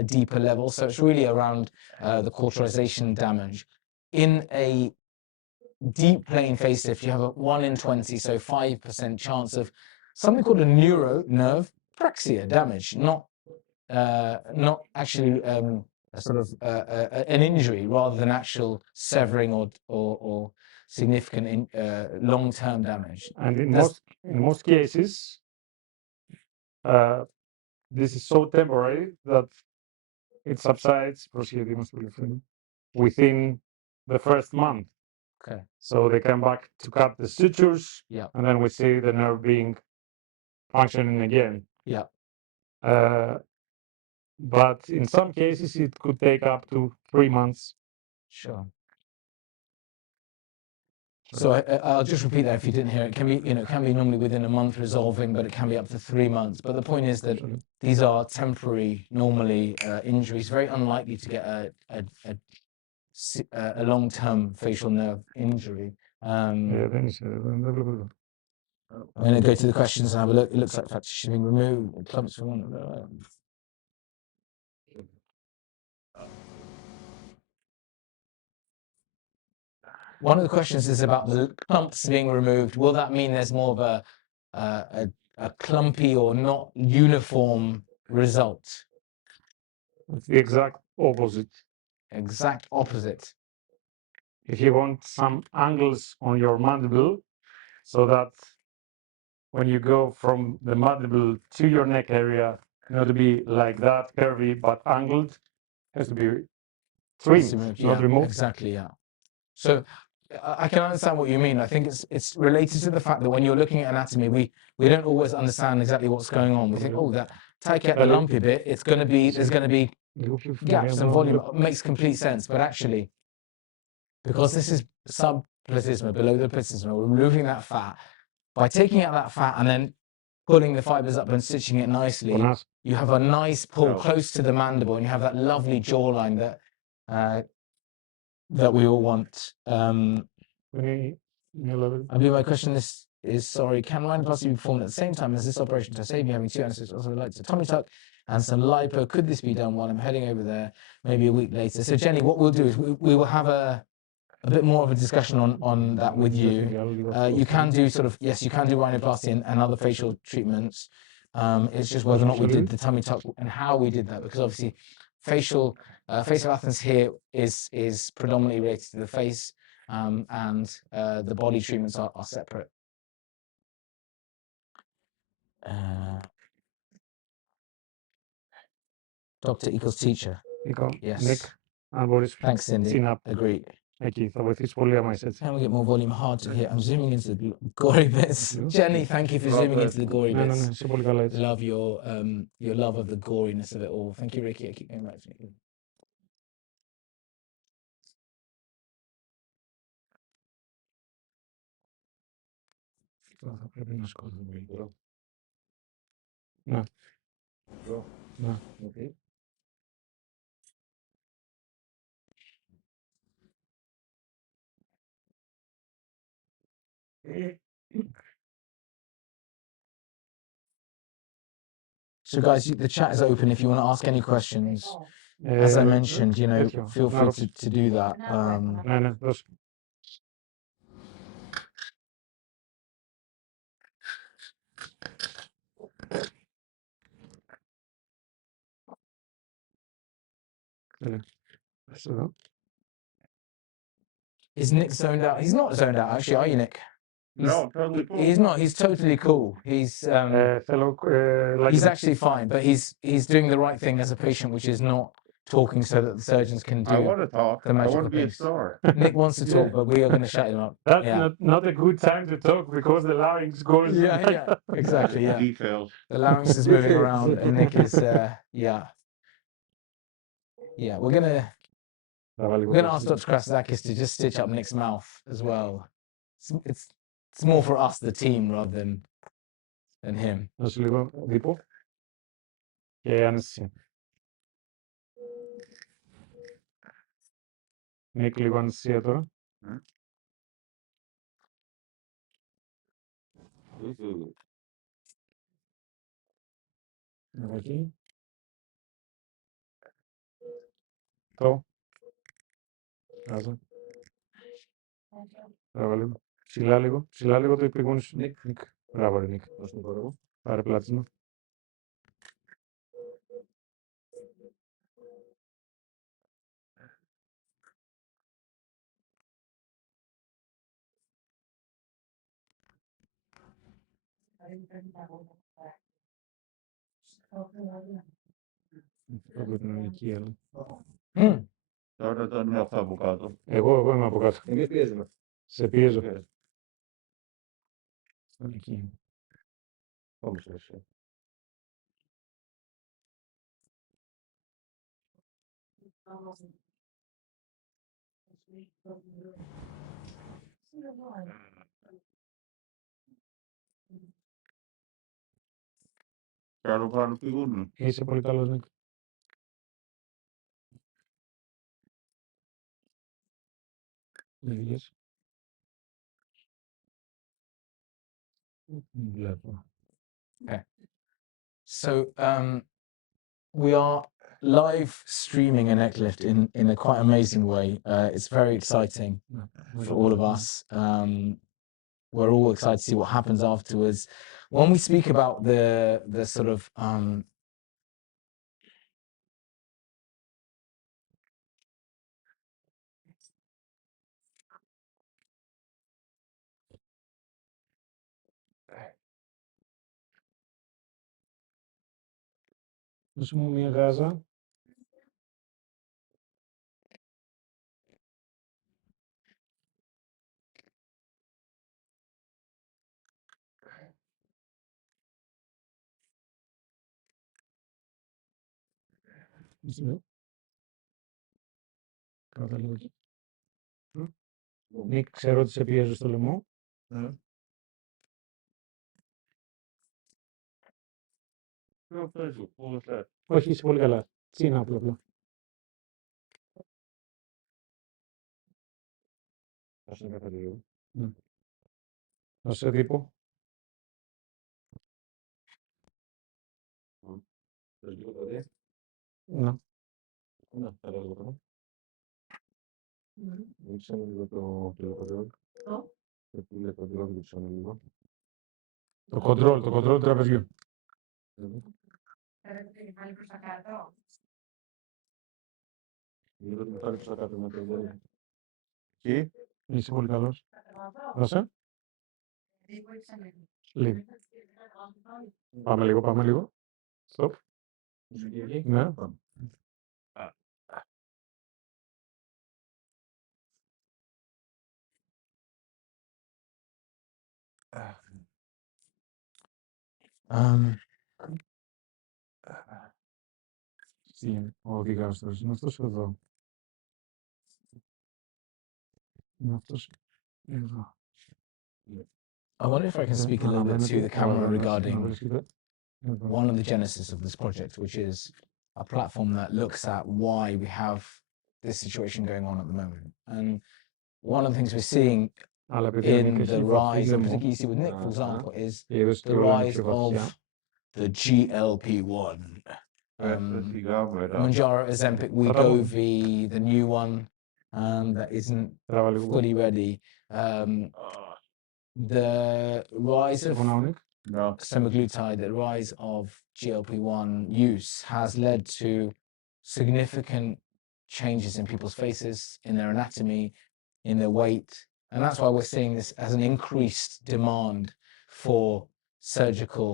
deeper level, so it's really around the cauterization damage. In a deep plane facelift, you have a 1 in 20, so 5% chance of something called a nerve praxia damage, not actually a sort of an injury, rather than actual severing or significant long-term damage. And in most cases, this is so temporary that it subsides within the first month. Okay. So they come back to cut the sutures, Yeah. and then we see the nerve being functioning again. Yeah. But in some cases, it could take up to 3 months. Sure. So I'll just repeat that if you didn't hear it. It can be, it can be normally within a month resolving, but it can be up to 3 months. But the point is that these are temporary, normally injuries, very unlikely to get a long-term facial nerve injury. I'm going to go to the questions and have a look. It looks like fat tissue being removed. Clumps for one. One of the questions is about the clumps being removed. Will that mean there's more of a clumpy or not uniform result? It's the exact opposite. Exact opposite. If you want some angles on your mandible, so that when you go from the mandible to your neck area, not to be like that, curvy, but angled, has to be trimmed, not removed. Exactly, yeah. So I can understand what you mean. I think it's related to the fact that when you're looking at anatomy, we don't always understand exactly what's going on. We think, oh, that take out the lumpy bit, there's going to be gaps and volume. It makes complete sense. But actually, because this is subplatysma, below the platysma, we're removing that fat. By taking out that fat and then pulling the fibers up and stitching it nicely, you have a nice pull close to the mandible, and you have that lovely jawline that we all want. I believe my question is sorry, can rhinoplasty be performed at the same time as this operation to save me having 2 anesthetists, also like to tummy tuck and some lipo? Could this be done while I'm heading over there, maybe a week later? So Jenny, what we'll do is we will have a bit more of a discussion on that with you. You can do yes, you can do rhinoplasty and other facial treatments. It's just whether or not we did the tummy tuck and how we did that, because obviously facial Athens here is predominantly related to the face, and the body treatments are separate. Doctor equals teacher. Yes. Nick, and Boris. Thanks, Cindy. Agreed. Εκεί θα βοηθήσει πολύ άμα είσαι έτσι. Can we get more volume? Hard to hear. I'm zooming into the gory bits. Jenny, thank you for zooming into the gory bits. είσαι πολύ καλά έτσι. Love your love of the goriness of it all. Thank you, Ricky. I keep going back to you. Θα πρέπει να σκοτώσουμε λίγο. Να. Να. Okay. So guys, the chat is open if you want to ask any questions. As I mentioned, feel free to do that. Ναι, δώσε. Is Nick zoned out? He's not zoned out, actually, are you, Nick? No, totally cool. He's not. He's totally cool. He's actually fine, but he's doing the right thing as a patient, which is not talking so that the surgeons can do. I want to talk. The I magical want to be a things. star. Nick wants to talk, but we are going to shut him up. That's not a good time to talk because the larynx goes. Yeah, exactly. Yeah, Details. the larynx is moving around, and Nick is We're gonna ask Dr. Krasakis to just stitch up Nick's mouth as well. It's more for us, the team, rather than him. Δώσε λίγο δίπο. Και αναισθησία. Νίκ, λίγο αναισθησία τώρα. Εκεί. Το. Άζω. Μπράβο λίγο. Ψηλά λίγο το επιγόνι σου. Νίκ. Μπράβο ρε Νίκ. Πάρε πλάτισμα. Τώρα δεν είναι αυτά από κάτω. Εγώ είμαι από κάτω. Σε πιέζω. Όμως εσύ. Κάνω φυγούν. Είσαι πολύ καλός, Νίκ. Λίγες. Βλέπω. So we are live streaming a neck lift in a quite amazing way. It's very exciting for all of us. We're all excited to see what happens afterwards. When we speak about the sort of Δώσε μου μία γάζα. Κράτα λίγο εκεί. Νίκ, ξέρω ότι σε πιέζω στο λαιμό. Όχι, είσαι πολύ καλά. Τσίνα απλά. Ας είναι καθαρίο. Να σε δίπω. Θες λίγο παιδί. Να. Να, καλά λίγο παιδί. Δείξε μου λίγο το τηλεκοντρόλ. Το τηλεκοντρόλ δείξε μου λίγο. Το κοντρόλ του τραπεζιού. Πάλι προς τα κάτω. Λίγο το πάλι στο κάτω με το δέλη. Εκεί. Είσαι πολύ καλός. Δώσε. Λίγο. Πάμε λίγο. Στοπ. Ναι. Τι είναι ο οδηγάστρος, είναι αυτός εδώ. Είναι αυτός εδώ. I wonder if I can speak a little bit to the camera regarding one of the genesis of this project, which is a platform that looks at why we have this situation going on at the moment. And one of the things we're seeing in the rise, and particularly you see with Nick, for example, is the rise of the GLP-1. Mounjaro, Ozempic, Wegovy, the new one that isn't fully ready. The rise of semaglutide, the rise of GLP-1 use has led to significant changes in people's faces, in their anatomy, in their weight. And that's why we're seeing this as an increased demand for surgical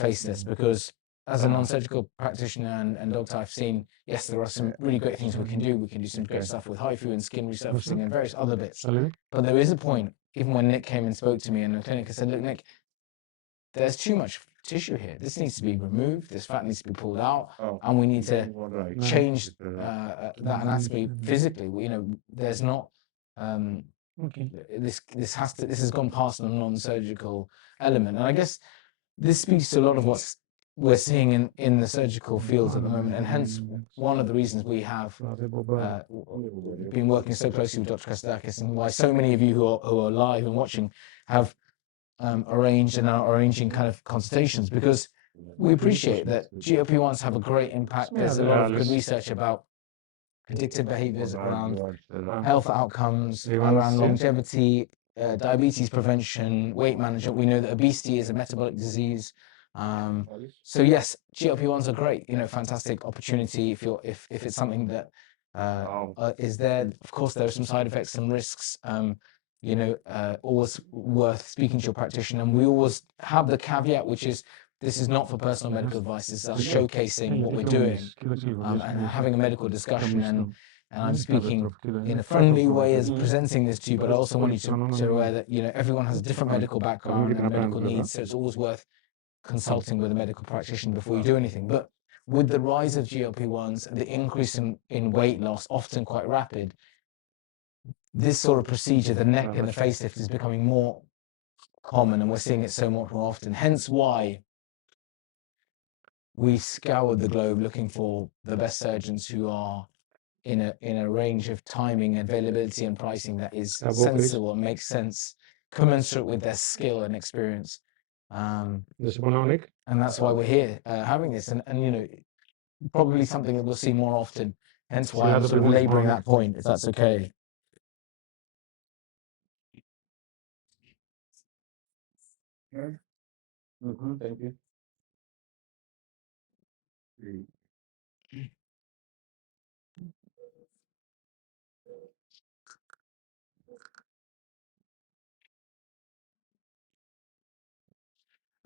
facelifts, because as a non-surgical practitioner and doctor, I've seen, yes, there are some really great things we can do. We can do some great stuff with HIFU and skin resurfacing and various other bits. But there is a point, even when Nick came and spoke to me in the clinic, I said, look, Nick, there's too much tissue here. This needs to be removed. This fat needs to be pulled out. And we need to change that anatomy physically. You know, there's not... This has gone past the non-surgical element. And I guess this speaks to a lot of what we're seeing in the surgical fields at the moment, and hence one of the reasons we have been working so closely with Dr. Kostadakis, and why so many of you who are live and watching have arranged and are arranging kind of consultations, because we appreciate that GLP-1s have a great impact. There's a lot of good research about predictive behaviors around health outcomes, around longevity, diabetes prevention, weight management. We know that obesity is a metabolic disease. So yes, GLP-1s are great, you know, fantastic opportunity if it's something that is there. Of course, there are some side effects, some risks, you know, always worth speaking to your practitioner. And we always have the caveat, which is this is not for personal medical advice. This is us showcasing what we're doing and having a medical discussion. And I'm speaking in a friendly way as presenting this to you, but I also want you to aware that everyone has a different medical background and medical needs, so it's always worth consulting with a medical practitioner before you do anything. But with the rise of GLP-1s and the increase in weight loss, often quite rapid, this sort of procedure, the neck and the facelift, is becoming more common, and we're seeing it so much more often. Hence why we scoured the globe looking for the best surgeons who are in a range of timing, availability, and pricing that is sensible and makes sense, commensurate with their skill and experience. And that's why we're here having this, and probably something that we'll see more often. Hence why I'm sort of laboring that point, if that's okay. Thank you.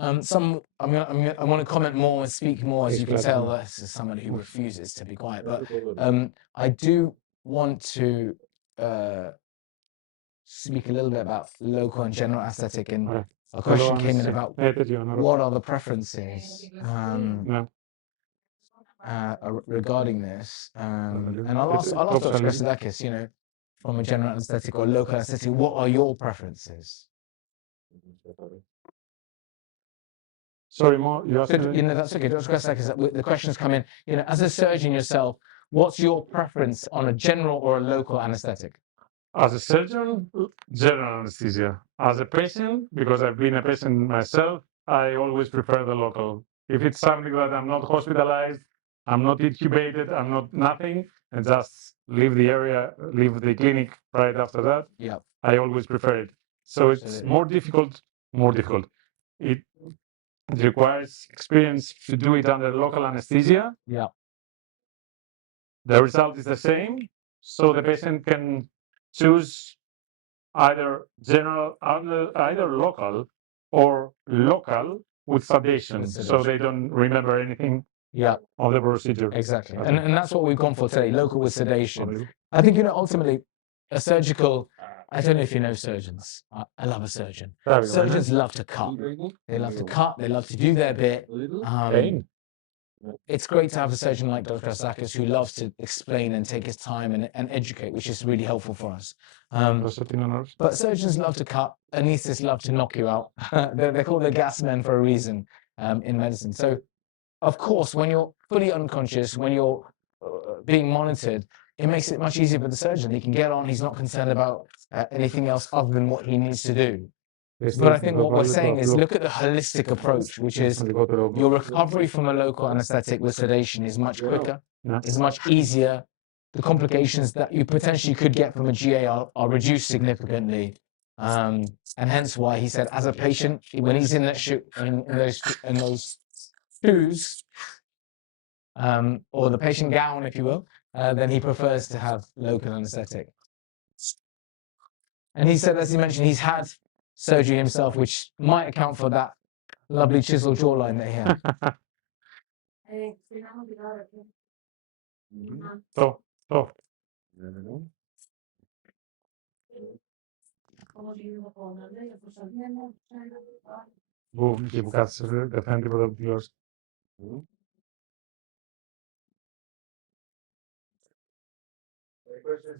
I want to comment more and speak more. As you can tell, this is somebody who refuses to be quiet. But I do want to speak a little bit about local and general aesthetic. And a question came in about what are the preferences regarding this. And I'll ask Dr. Christodakis, from a general aesthetic or local aesthetic, what are your preferences? Sorry, more. You asked that's okay. Dr. Christodakis, the questions come in. As a surgeon yourself, what's your preference on a general or a local anesthetic? As a surgeon, general anesthesia. As a patient, because I've been a patient myself, I always prefer the local. If it's something that I'm not hospitalized, I'm not intubated, I'm not nothing, and just leave the area, leave the clinic right after that, I always prefer it. So it's more difficult. It requires experience to do it under local anesthesia. The result is the same, so the patient can choose either local or local with sedation, so they don't remember anything of the procedure. Exactly. And that's what we've gone for today, local with sedation. I think, ultimately, a surgical, I don't know if you know surgeons. I love a surgeon. Surgeons love to cut. They love to cut. They love to do their bit. It's great to have a surgeon like Dr. Christodakis who loves to explain and take his time and educate, which is really helpful for us. But surgeons love to cut. Anesthetists love to knock you out. They're called the gas men for a reason in medicine. So, of course, when you're fully unconscious, when you're being monitored, it makes it much easier for the surgeon. He can get on. He's not concerned about anything else other than what he needs to do. But I think what we're saying is look at the holistic approach, which is your recovery from a local anesthetic with sedation is much quicker, is much easier. The complications that you potentially could get from a GA are reduced significantly. And hence why he said, as a patient, when he's in that in those shoes, or the patient gown, if you will, then he prefers to have local anesthetic. And he said, as he mentioned, he's had surgery himself, which might account for that lovely chiseled jawline that he had.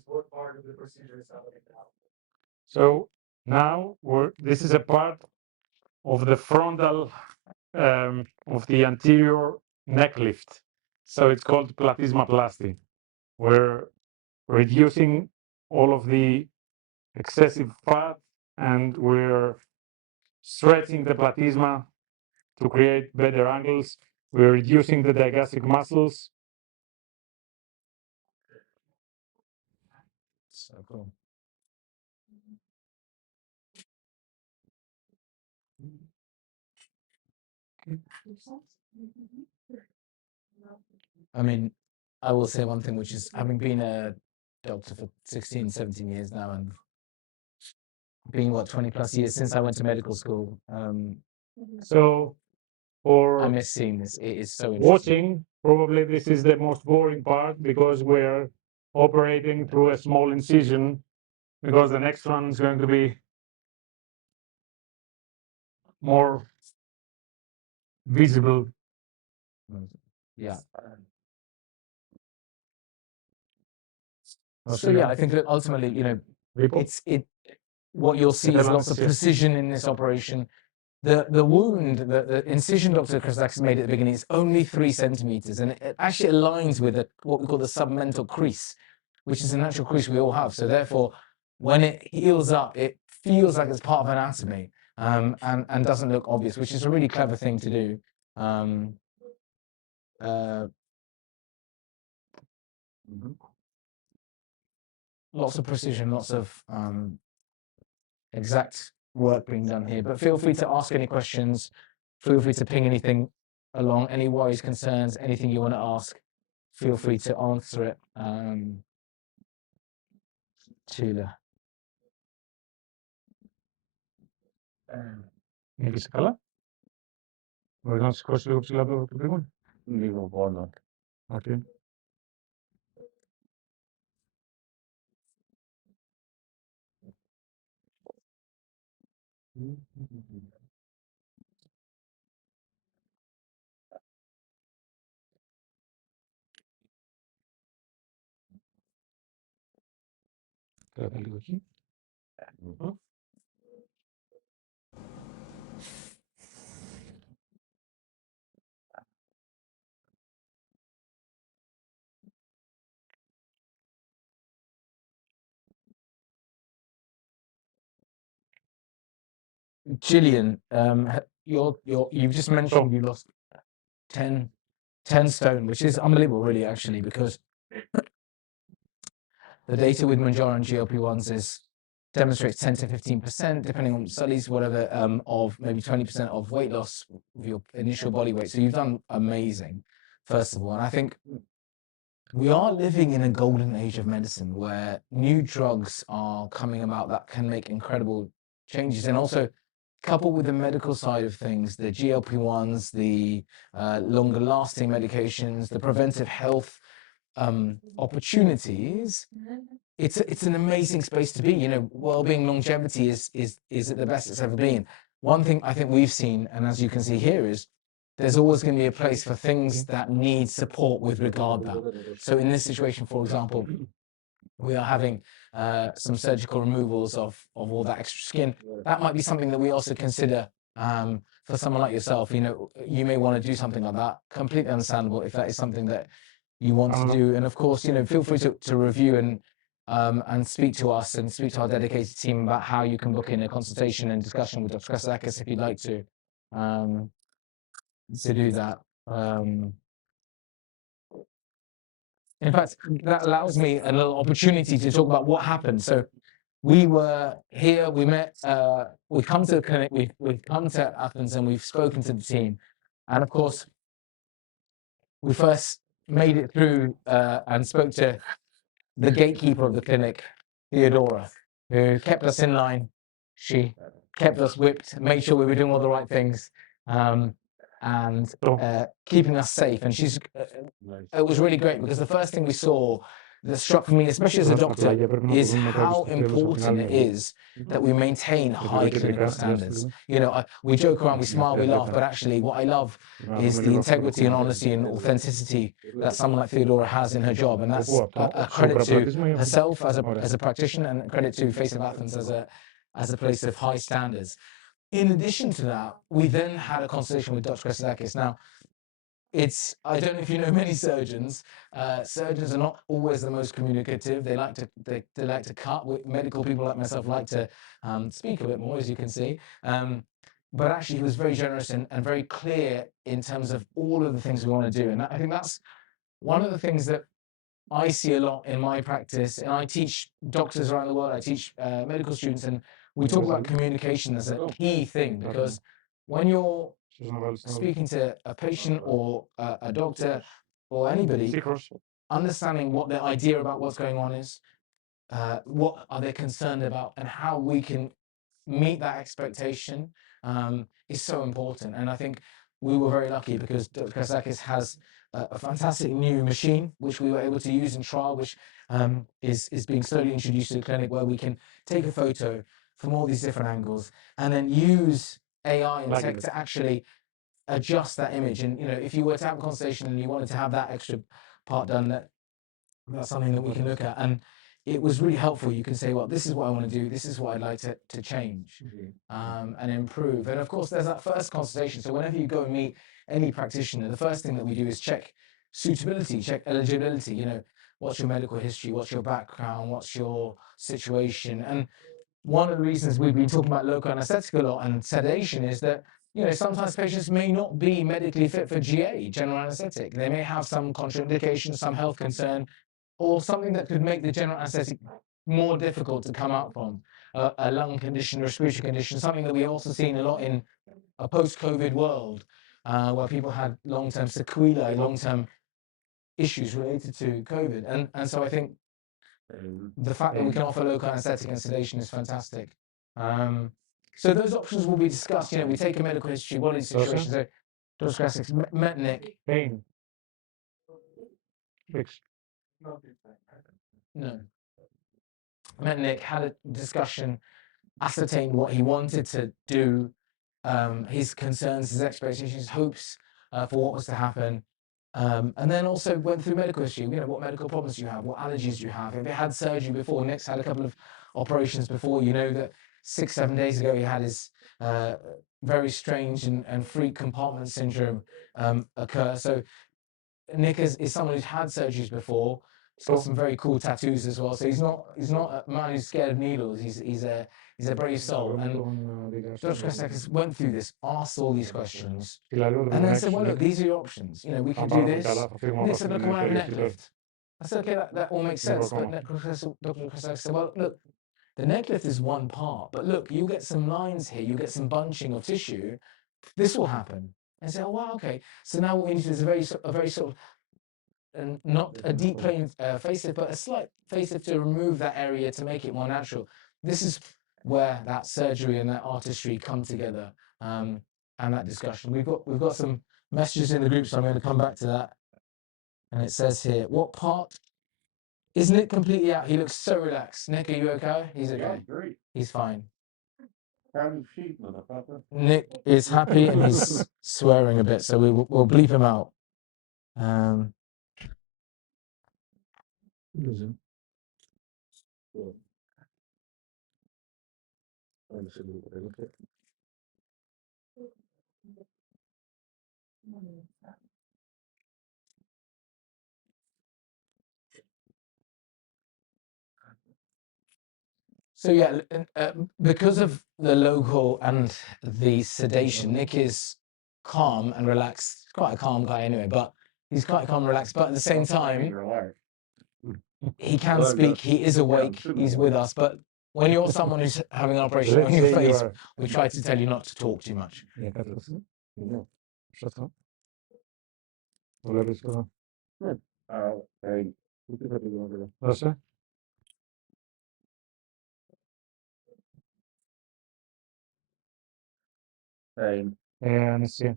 What part of the procedure is happening now? So now this is a part of the frontal of the anterior neck lift. So it's called platysmaplasty. We're reducing all of the excessive fat and we're stretching the platysma to create better angles. We're reducing the digastric muscles. So cool. I mean, I will say one thing, which is having been a doctor for 16, 17 years now, and being 20 plus years since I went to medical school. So or I miss seeing this. It is so interesting. watching, probably this is the most boring part because we're operating through a small incision, because the next one is going to be more visible. Yeah. So yeah, I think that ultimately, you know, what you'll see is lots of precision in this operation. The wound, the incision Dr. Christakis made at the beginning is only 3 centimeters, and it actually aligns with what we call the submental crease, which is a natural crease we all have. So therefore, when it heals up, it feels like it's part of anatomy, and doesn't look obvious, which is a really clever thing to do. Lots of precision, lots of exact work being done here. But feel free to ask any questions. Feel free to ping anything along, any worries, concerns, anything you want to ask. Feel free to answer it. Tyle. Jakieś skala? Można skoczyć do przylabu do biegun? Nie wolno. Okay. Gillian, you've just mentioned you lost 10 stone, which is unbelievable, really, actually, because the data with Mounjaro and GLP-1s demonstrates 10 to 15%, depending on studies, whatever, of maybe 20% of weight loss of your initial body weight. So you've done amazing, first of all. And I think we are living in a golden age of medicine where new drugs are coming about that can make incredible changes. And also, coupled with the medical side of things, the GLP-1s, the longer lasting medications, the preventive health opportunities, it's an amazing space to be. You know, well-being longevity is at the best it's ever been. One thing I think we've seen, and as you can see here, is there's always going to be a place for things that need support with regard to that. So in this situation, for example, we are having some surgical removals of all that extra skin. That might be something that we also consider for someone like yourself. You know, you may want to do something like that. Completely understandable if that is something that you want to do. And of course, you know, feel free to review and speak to us and speak to our dedicated team about how you can book in a consultation and discussion with Dr. Christakis if you'd like to do that. In fact, that allows me a little opportunity to talk about what happened. So we were here, we met, we've come to the clinic, we've come to Athens and we've spoken to the team. And of course, we first made it through and spoke to the gatekeeper of the clinic, Theodora, who kept us in line. She kept us whipped, made sure we were doing all the right things, and keeping us safe. And it was really great because the first thing we saw that struck me, especially as a doctor, is how important it is that we maintain high clinical standards. You know, we joke around, we smile, we laugh, but actually what I love is the integrity and honesty and authenticity that someone like Theodora has in her job. And that's a credit to herself as a practitioner and a credit to Facelift Athens as a place of high standards. In addition to that, we then had a conversation with Dr. Christakis. Now, I don't know if you know many surgeons. Surgeons are not always the most communicative. They like to cut. Medical people like myself like to speak a bit more, as you can see. But actually, he was very generous and very clear in terms of all of the things we want to do. And I think that's one of the things that I see a lot in my practice. And I teach doctors around the world. I teach medical students, and we talk about communication as a key thing, because when you're speaking to a patient or a doctor or anybody, understanding what their idea about what's going on is, what are they concerned about, and how we can meet that expectation is so important. And I think we were very lucky because Dr. Kasakis has a fantastic new machine which we were able to use in trial, which is being slowly introduced to the clinic, where we can take a photo from all these different angles and then use AI and tech to actually adjust that image. And if you were to have a consultation and you wanted to have that extra part done, that's something that we can look at. And it was really helpful. You can say, well, this is what I want to do, this is what I'd like to change and improve. And of course, there's that first consultation. So whenever you go and meet any practitioner, the first thing that we do is check suitability, check eligibility. What's your medical history, what's your background, what's your situation. And one of the reasons we've been talking about local anesthetic a lot and sedation is that sometimes patients may not be medically fit for GA, general anesthetic. They may have some contraindication, some health concern, or something that could make the general anesthetic more difficult to come out from. A lung condition, respiratory condition, something that we've also seen a lot in a post-COVID world, where people had long-term sequelae, long-term issues related to COVID. And so I think the fact that we can offer local anesthetic and sedation is fantastic. So those options will be discussed. We take a medical history, what is the situation? So Dr. Kasakis, Metnick. Pain. No. Metnick had a discussion, ascertained what he wanted to do, his concerns, his expectations, his hopes for what was to happen. And then also went through medical history. What medical problems you have, what allergies you have. If you had surgery before, Nick's had a couple of operations before, that 6-7 days ago he had his very strange and freak compartment syndrome occur. So Nick is someone who's had surgeries before. He's got some very cool tattoos as well. So he's not a man who's scared of needles. He's a brave soul. And Dr. Kasakis went through this, asked all these questions, and then said, well, look, these are your options. We can do this. And they said, look, I want to have a neck lift. I said, okay, that all makes sense. But Dr. Kasakis said, well, look, the neck lift is one part, but look, you get some lines here, you get some bunching of tissue. This will happen. And I said, oh, wow, okay. So now what we need to do is a very sort of, and not a deep plane facelift, but a slight facelift to remove that area to make it more natural. This is where that surgery and that artistry come together, and that discussion. We've got some messages in the group, so I'm going to come back to that. And it says here, what part is Nick completely out? He looks so relaxed. Nick, are you okay? He's okay. Great. He's fine. Proud sheep, motherfucker. Nick is happy and he's swearing a bit, so we'll bleep him out. So yeah, because of the local and the sedation, Nick is calm and relaxed. Quite a calm guy anyway, but he's quite calm and relaxed. But at the same time, he can speak, he is awake, he's with us. But when you're someone who's having an operation on your face, we try to tell you not to talk too much. Anesthesia.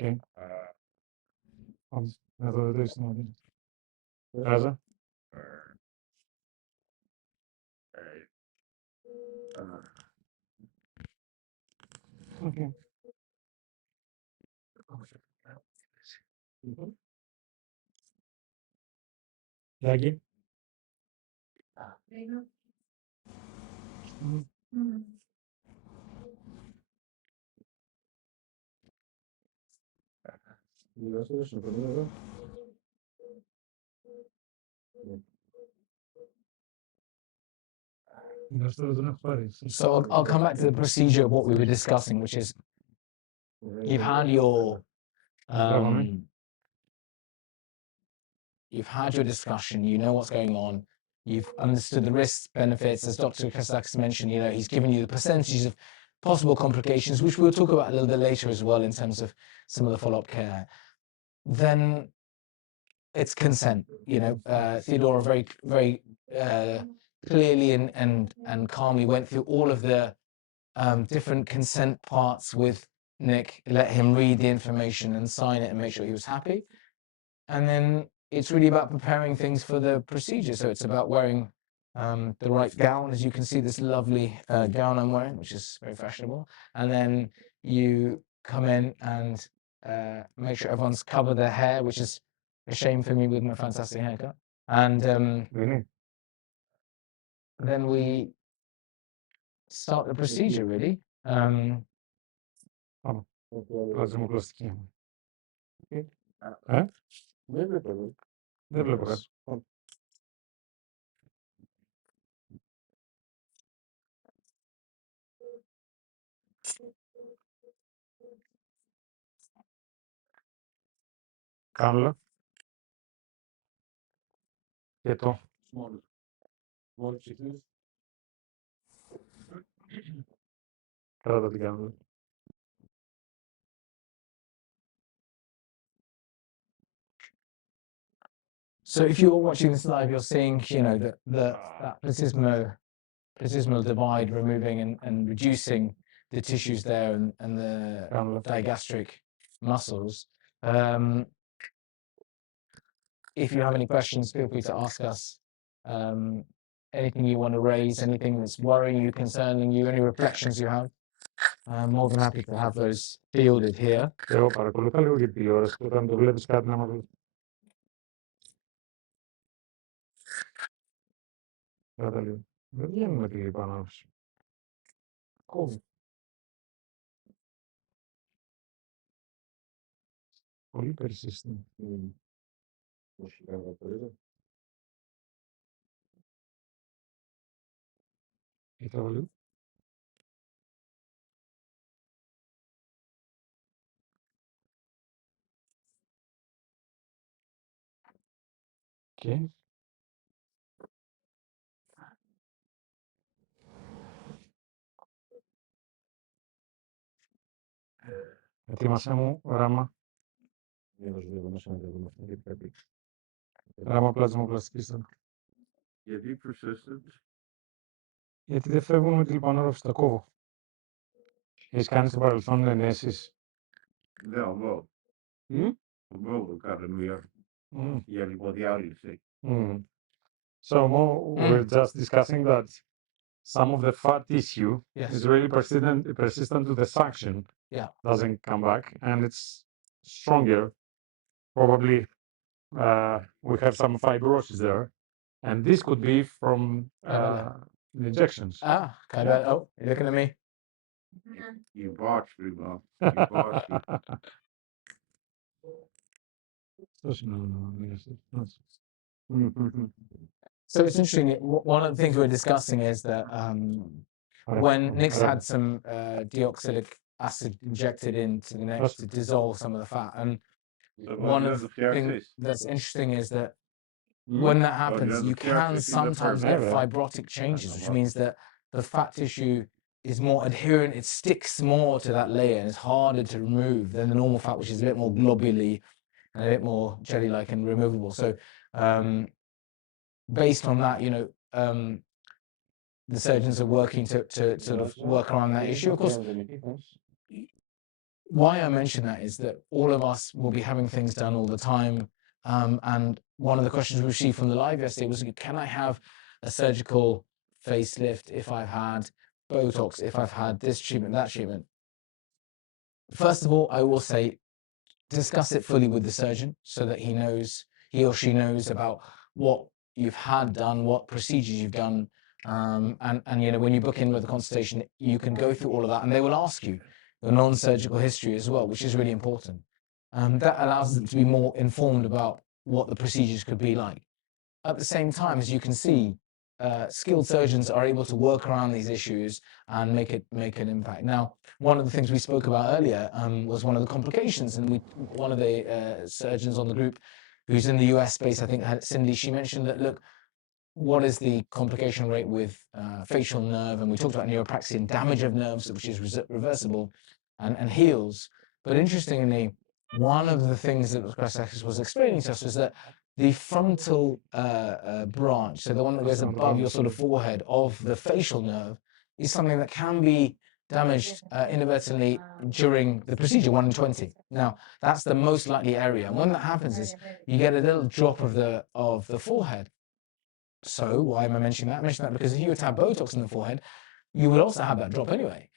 Okay. Raza? Okay. Lagi? So I'll come back to the procedure of what we were discussing, which is you've had your discussion, you know what's going on, you've understood the risks, benefits, as Dr. Kasakis mentioned, he's given you the percentages of possible complications, which we'll talk about a little bit later as well in terms of some of the follow-up care. Then it's consent. Theodora very, very clearly and calmly went through all of the different consent parts with Nick, let him read the information and sign it and make sure he was happy. And then it's really about preparing things for the procedure. So it's about wearing the right gown. As you can see, this lovely gown I'm wearing, which is very fashionable. And then you come in and make sure everyone's covered their hair, which is a shame for me with my fantastic haircut. And then we start the procedure, really. Πλασμοπλαστική. Δεν βλέπω κάτι. Κάνουλα. Και το. Κράτα την κάνουλα. So if you're watching this live, you're seeing, you know, that platysmal divide removing and reducing the tissues there and the digastric muscles. If you have any questions, feel free to ask us. Anything you want to raise, anything that's worrying you, concerning you, any reflections you have. I'm more than happy to have those fielded here. Εγώ παρακολουθώ λίγο για τηλεόραση και όταν το βλέπεις κάτι να μάθεις. Κράτα λίγο. Δεν βγαίνουμε τη επανάληψη. Κόβει. Πολύ persistent. Κοίτα λίγο. Και ετοίμασέ μου γράμμα. Γράμμα πλασμοπλαστικής. Γιατί persistent? Γιατί δεν φεύγουν με τη λιπανόρροφη, τα κόβω. Έχεις κάνει στο παρελθόν ενέσεις? No, well. Well, κατά μία. Για λιποδιάλυση. So we're just discussing that some of the fat tissue is really persistent to the suction. Yeah. Doesn't come back, and it's stronger. Probably we have some fibrosis there, and this could be from the injections. Kind of. Oh, you're looking at me. You botched me, Mom. You botched me. So it's interesting. One of the things we're discussing is that when Nick's had some deoxylic acid injected into the neck to dissolve some of the fat, and one of the things that's interesting is that when that happens, you can sometimes get fibrotic changes, which means that the fat tissue is more adherent, it sticks more to that layer and it's harder to remove than the normal fat, which is a bit more globularly and a bit more jelly-like and removable. So based on that, you know, the surgeons are working to sort of work around that issue. Of course, why I mention that is that all of us will be having things done all the time. And one of the questions we received from the live yesterday was, can I have a surgical facelift if I've had Botox, if I've had this treatment, that treatment? First of all, I will say, discuss it fully with the surgeon so that he or she knows about what you've had done, what procedures you've done. And you know, when you book in with a consultation, you can go through all of that and they will ask you your non-surgical history as well, which is really important. That allows them to be more informed about what the procedures could be like. At the same time, as you can see, skilled surgeons are able to work around these issues and make an impact. Now, one of the things we spoke about earlier was one of the complications, and one of the surgeons on the group who's in the US space, I think Cindy, she mentioned that, look, what is the complication rate with facial nerve? And we talked about neuropraxia and damage of nerves, which is reversible and heals. But interestingly, one of the things that Chris was explaining to us was that the frontal branch, so the one that goes above your sort of forehead of the facial nerve, is something that can be damaged inadvertently during the procedure, 1 in 20. Now, that's the most likely area. And when that happens is you get a little drop of the forehead. So why am I mentioning that? I mention that because if you were to have Botox in the forehead, you would also have that drop anyway.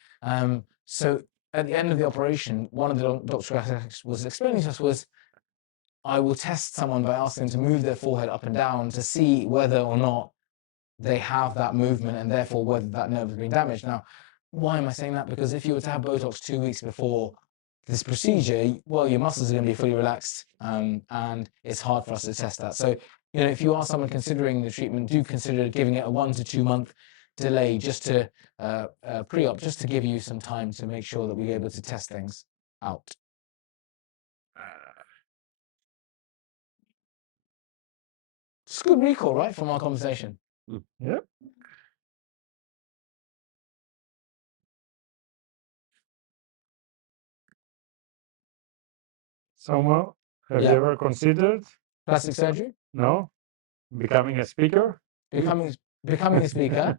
So at the end of the operation, one of the doctors was explaining to us was, I will test someone by asking them to move their forehead up and down to see whether or not they have that movement and therefore whether that nerve has been damaged. Now, why am I saying that? Because if you were to have Botox 2 weeks before this procedure, well, your muscles are going to be fully relaxed, and it's hard for us to test that. So, if you are someone considering the treatment, do consider giving it a 1 to 2 month delay just to pre-op, just to give you some time to make sure that we're able to test things out. It's good recall, right, from our conversation? Yeah. Samuel, have you ever considered Plastic surgery? no becoming a speaker? Becoming a speaker?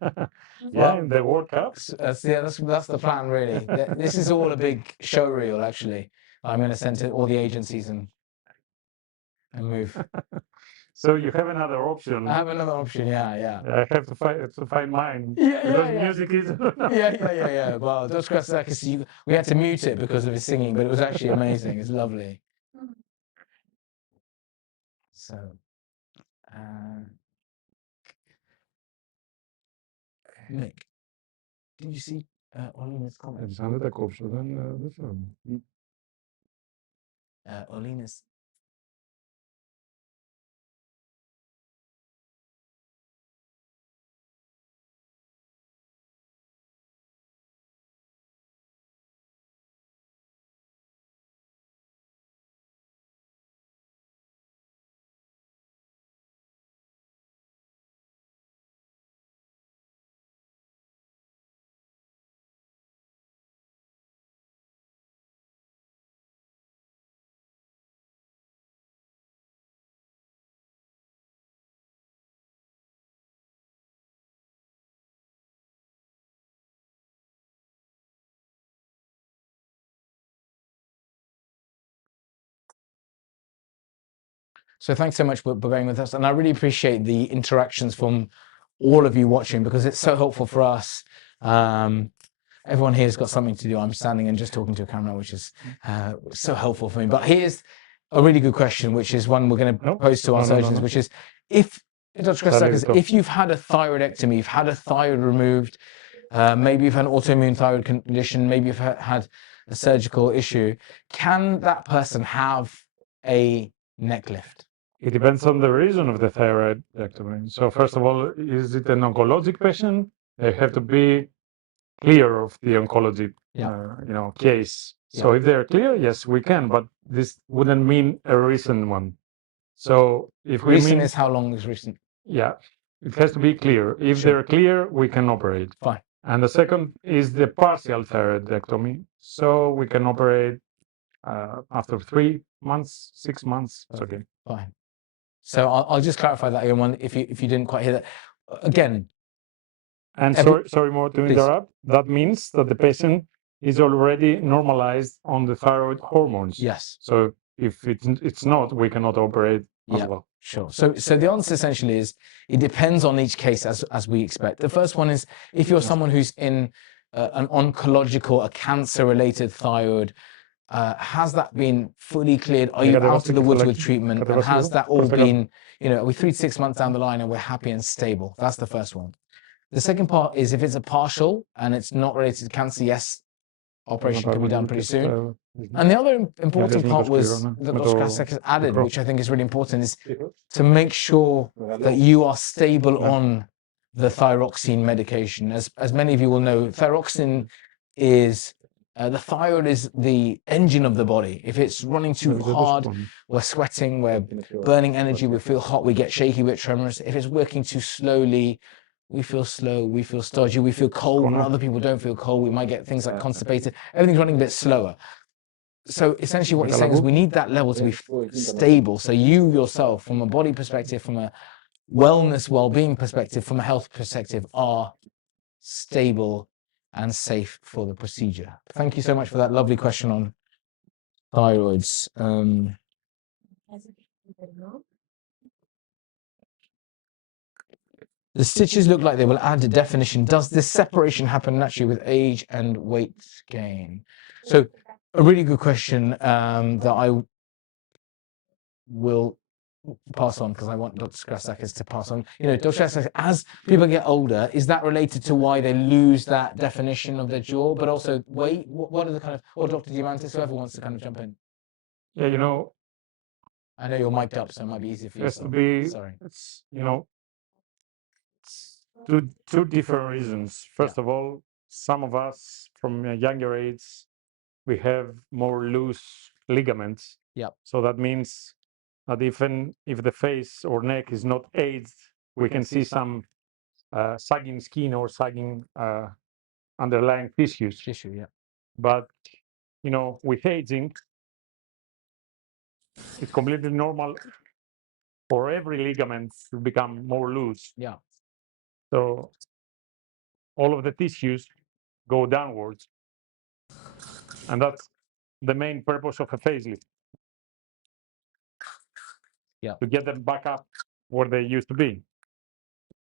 Yeah, in the World Cup. That's the plan, really. This is all a big show reel, actually. I'm going to send to all the agencies and move. So you have another option. I have another option, yeah. I have to find mine. Because music is. Yeah. Well, Dr. Kratsakis, we had to mute it because of his singing, but it was actually amazing. It's lovely. So, Nick, did you see Olina's comment? Olina's. So thanks so much for bearing with us. And I really appreciate the interactions from all of you watching, because it's so helpful for us. Everyone here has got something to do. I'm standing and just talking to a camera, which is so helpful for me. But here's a really good question, which is one we're going to pose to our surgeons, which is, if, Dr. Kratsakis, if you've had a thyroidectomy, you've had a thyroid removed, maybe you've had an autoimmune thyroid condition, maybe you've had a surgical issue, can that person have a neck lift? It depends on the reason of the thyroidectomy. So first of all, is it an oncologic patient? They have to be clear of the oncology, case. So if they're clear, yes, we can, but this wouldn't mean a recent one. So if we Recent is how long is recent? Yeah, it has to be clear. If they're clear, we can operate. Fine. And the second is the partial thyroidectomy. So we can operate after 3 months, 6 months. It's okay. Fine. So I'll just clarify that again, if you didn't quite hear that. Again. And sorry more to interrupt. That means that the patient is already normalized on the thyroid hormones. Yes. So if it's not, we cannot operate as well. Sure. So the answer essentially is, it depends on each case as we expect. The first one is, if you're someone who's in an oncological, a cancer-related thyroid, has that been fully cleared? Are you out of the woods with treatment? And has that all been, are we 3 to 6 months down the line and we're happy and stable? That's the first one. The second part is, if it's a partial and it's not related to cancer, yes, operation can be done pretty soon. And the other important part was that Dr. Kratsakis added, which I think is really important, is to make sure that you are stable on the thyroxine medication. As many of you will know, thyroxine is, the thyroid is the engine of the body. If it's running too hard, we're sweating, we're burning energy, we feel hot, we get shaky, we get tremors. If it's working too slowly, we feel slow, we feel stodgy, we feel cold when other people don't feel cold. We might get things like constipated. Everything's running a bit slower. So essentially what he's saying is, we need that level to be stable. So you yourself, from a body perspective, from a wellness, well-being perspective, from a health perspective, are stable and safe for the procedure? Thank you so much for that lovely question on thyroids. The stitches look like they will add a definition. Does this separation happen naturally with age and weight gain? So a really good question that I will pass on because I want Dr. Krasakis to pass on. You know, Dr. Krasakis, as people get older, is that related to why they lose that definition of their jaw, but also weight? What are the kind of, or Dr. Diamantis, whoever wants to kind of jump in? Yeah, you know, I know you're mic'd up, so it might be easier for you. has to be, Sorry. it's, you know, it's two different reasons. First of all, some of us from a younger age, we have more loose ligaments. Yep. So that means that even if the face or neck is not aged, we can see some sagging skin or sagging underlying tissues. Tissue, yeah. But, you know, with aging, it's completely normal for every ligament to become more loose. Yeah. So all of the tissues go downwards. And that's the main purpose of a facelift. Yeah. To get them back up where they used to be.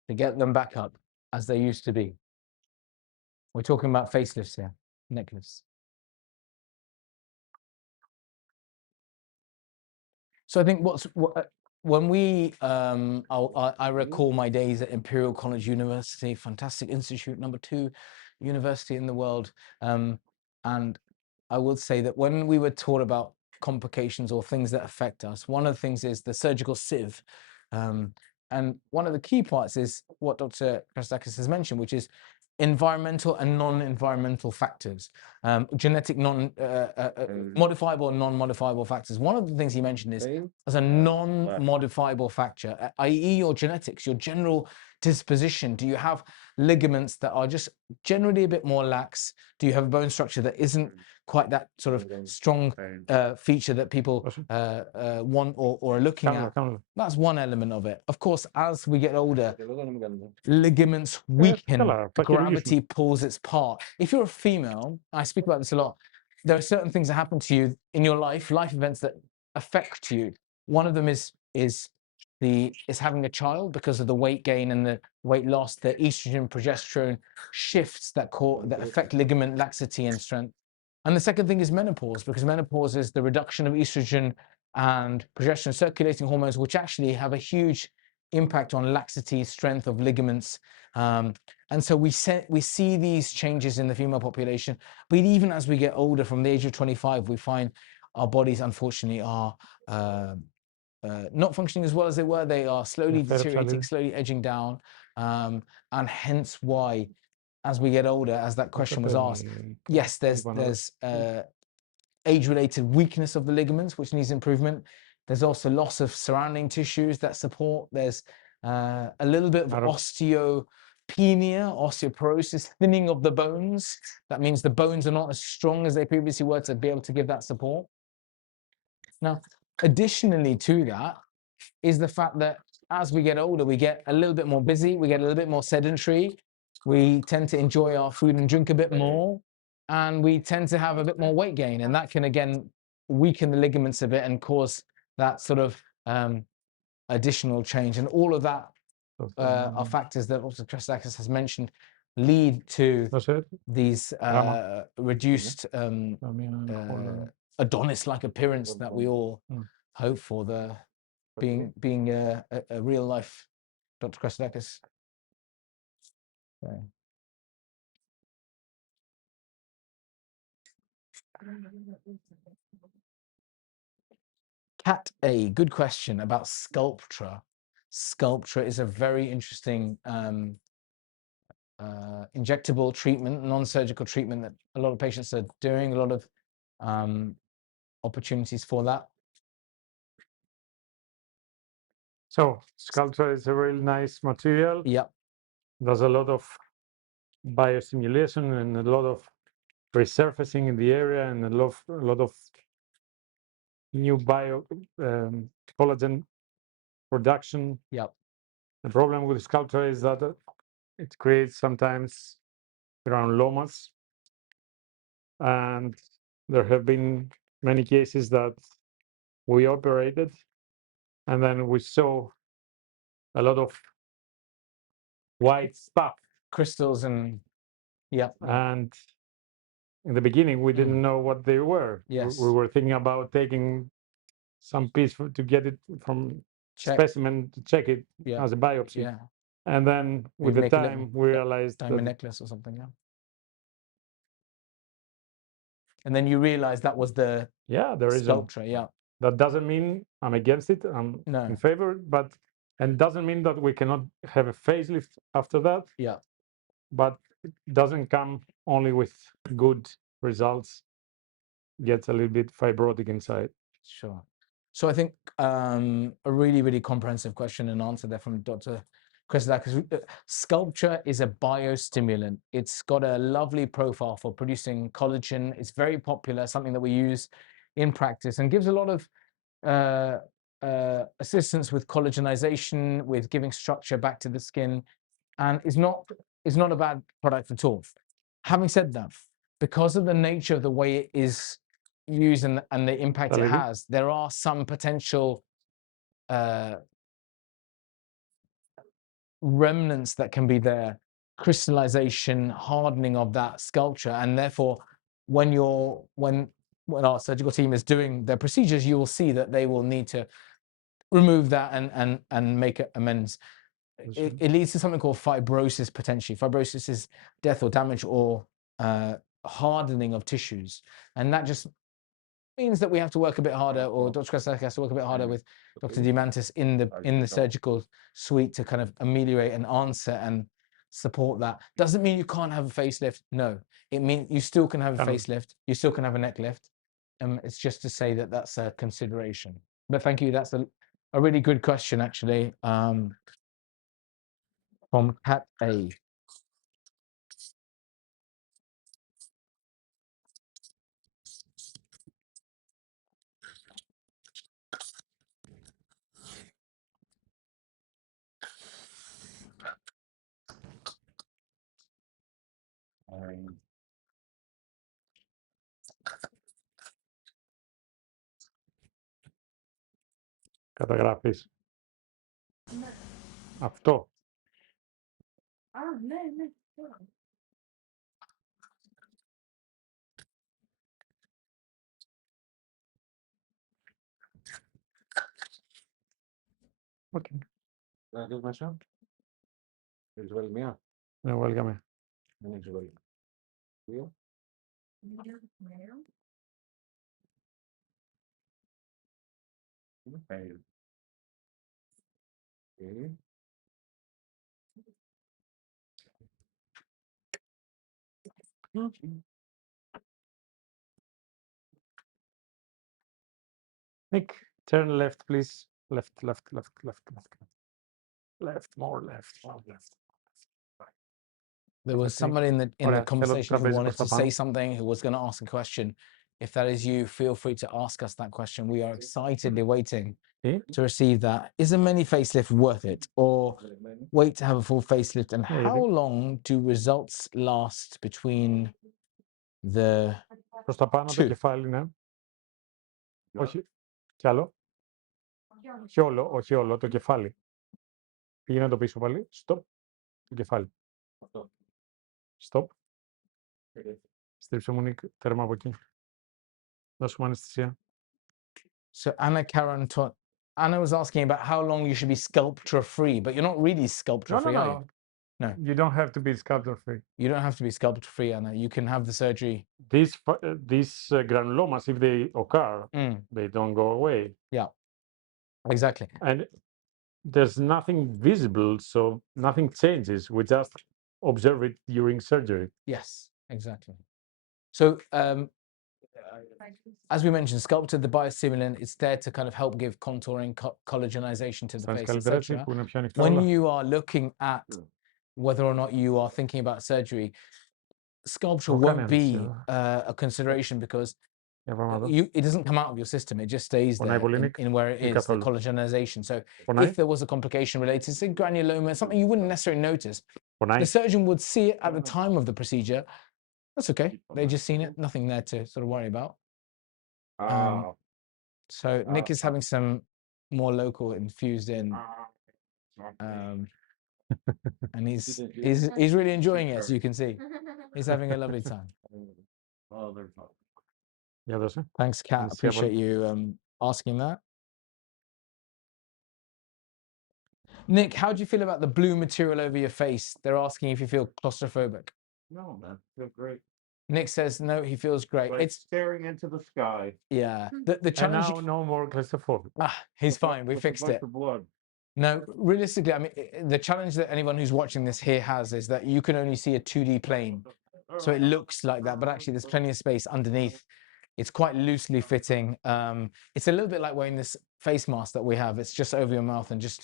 To get them back up as they used to be. We're talking about facelifts here, neck lifts. So I think when we, I recall my days at Imperial College University, fantastic institute, #2 university in the world. And I will say that when we were taught about complications or things that affect us, one of the things is the surgical sieve. And one of the key parts is what Dr. Christakis has mentioned, which is environmental and non-environmental factors, genetic modifiable and non-modifiable factors. One of the things he mentioned is as a non-modifiable factor, i.e. your genetics, your general disposition. Do you have ligaments that are just generally a bit more lax? Do you have a bone structure that isn't quite that sort of strong feature that people want or are looking at? That's one element of it. Of course, as we get older, ligaments weaken, gravity pulls its part. If you're a female, I speak about this a lot, there are certain things that happen to you in your life events that affect you. One of them is having a child because of the weight gain and the weight loss, the estrogen progesterone shifts that affect ligament laxity and strength. And the second thing is menopause, because menopause is the reduction of estrogen and progesterone circulating hormones, which actually have a huge impact on laxity, strength of ligaments. And so we see these changes in the female population, but even as we get older, from the age of 25, we find our bodies, unfortunately, are not functioning as well as they were. They are slowly deteriorating, slowly edging down, and hence why, as we get older, as that question was asked, yes, there's age-related weakness of the ligaments, which needs improvement. There's also loss of surrounding tissues that support. There's a little bit of osteopenia, osteoporosis, thinning of the bones. That means the bones are not as strong as they previously were to be able to give that support. Now, additionally to that is the fact that as we get older, we get a little bit more busy, we get a little bit more sedentary, we tend to enjoy our food and drink a bit more, and we tend to have a bit more weight gain, and that can again weaken the ligaments a bit and cause that sort of additional change. And all of that are factors that Dr. Christakis has mentioned lead to these reduced Adonis-like appearance that we all hope for, being a real life Dr. Christakis. Cat A, good question about Sculptra. Sculptra is a very interesting injectable treatment, non-surgical treatment that a lot of patients are doing, a lot of opportunities for that. So Sculptra is a really nice material. Yep. There's a lot of biostimulation and a lot of resurfacing in the area and a lot of new collagen production. Yep. The problem with Sculptra is that it creates sometimes granulomas, and there have been many cases that we operated, and then we saw a lot of white stuff. Crystals and yeah. And in the beginning, we didn't know what they were. Yes. We were thinking about taking some piece to get it from specimen to check it as a biopsy. Yeah. And then with the time, we realized diamond that, necklace or something. Yeah. And then you realize that was the there is sculpture. Yeah. That doesn't mean I'm against it. I'm in favor, but and doesn't mean that we cannot have a facelift after that. Yeah. But it doesn't come only with good results. Gets a little bit fibrotic inside. Sure. So I think a really, really comprehensive question and answer there from Dr. Christodakis. Sculpture is a biostimulant. It's got a lovely profile for producing collagen. It's very popular, something that we use in practice, and gives a lot of assistance with collagenization, with giving structure back to the skin, and is not a bad product at all. Having said that, because of the nature of the way it is used and the impact it has, there are some potential remnants that can be there, crystallization, hardening of that sculpture, and therefore when our surgical team is doing their procedures, you will see that they will need to remove that and make amends. It leads to something called fibrosis potentially. Fibrosis is death or damage or hardening of tissues, and that just means that we have to work a bit harder, or Dr. Christodakis has to work a bit harder with Dr. Diamantis in the surgical suite to kind of ameliorate and answer and support that. Doesn't mean you can't have a facelift. No, it means you still can have a facelift. You still can have a neck lift. It's just to say that that's a consideration. But thank you. That's a really good question, actually, from Cat A. Καταγράφεις. Αυτό. ναι. Okay. Να δεις μέσα. Έχεις βάλει μία. Ναι, βγάλαμε. Δεν έχεις βάλει. Δύο. Nick, turn left, please. Left. Left, more left. There was somebody in the conversation who wanted to say something, who was going to ask a question. If that is you, feel free to ask us that question. We are excitedly waiting to receive that. Is a mini facelift worth it, or wait to have a full facelift? And how long do results last between the Προς τα πάνω το κεφάλι, ναι. Όχι, κι άλλο. Όχι όλο, το κεφάλι. Πήγαινε το πίσω πάλι. Stop. Το κεφάλι. Stop. Στρίψε μου, Νίκ, τέρμα από εκεί. Δώσ' μου αναισθησία. So Anna was asking about how long you should be sculpture free, but you're not really sculpture free, are you? No. You don't have to be sculpture free. You don't have to be sculpture free, Anna. You can have the surgery. These granulomas, if they occur, they don't go away. Yeah, exactly. And there's nothing visible, so nothing changes. We just observe it during surgery. Yes, exactly. So as we mentioned, sculpture, the biostimulant, it's there to kind of help give contouring, collagenization to the face, etc. When you are looking at whether or not you are thinking about surgery, sculpture won't be a consideration because it doesn't come out of your system. It just stays there in where it is, the collagenization. So if there was a complication related to granuloma, something you wouldn't necessarily notice, Πονάει. The surgeon would see it at the time of the procedure. That's okay. They just seen it. Nothing there to sort of worry about. So Nick is having some more local infused in, and he's really enjoying it, as you can see. He's having a lovely time. Για δώσε. Thanks, Kat. Appreciate you asking that. Nick, how do you feel about the blue material over your face? They're asking if you feel claustrophobic. No, man, feel great. Nick says no, he feels great. Like It's staring into the sky. yeah. The And challenge. now no more claustrophobic. He's fine. We With a fixed bunch it. of blood. No, realistically, I mean, the challenge that anyone who's watching this here has is that you can only see a 2D plane. So it looks like that, but actually there's plenty of space underneath. It's quite loosely fitting. It's a little bit like wearing this face mask that we have. It's just over your mouth and just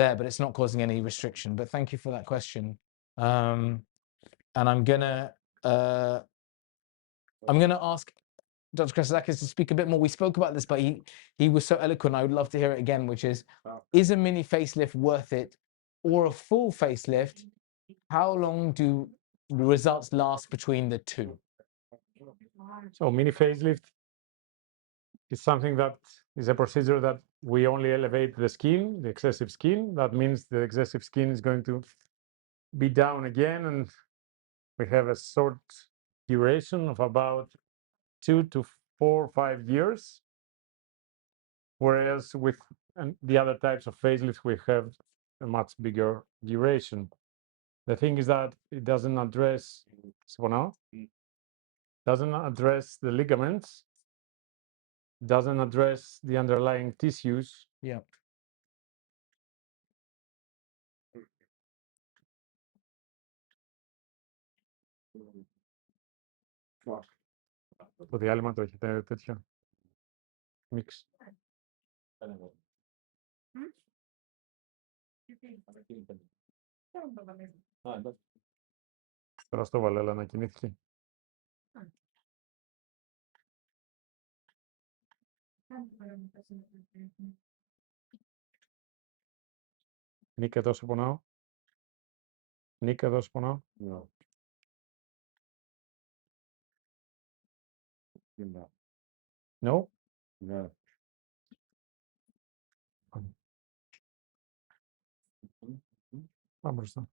there, but it's not causing any restriction. But thank you for that question. And I'm gonna ask Dr. Christakis to speak a bit more. We spoke about this, but he was so eloquent. I would love to hear it again, which is a mini facelift worth it or a full facelift? How long do the results last between the two? So mini facelift is something that is a procedure that we only elevate the skin, the excessive skin. That means the excessive skin is going to be down again, and we have a short duration of about 2 to 4 or 5 years. Whereas with the other types of facelifts, we have a much bigger duration. The thing is that it doesn't address the ligaments, doesn't address the underlying tissues. Yeah. Το διάλειμμα το έχετε τέτοιο mix. Τώρα στο βάλε, αλλά ανακοινήθηκε. Νίκα, εδώ σου πονάω. Νίκα, εδώ σου πονάω. No? No. Πάμε μπροστά.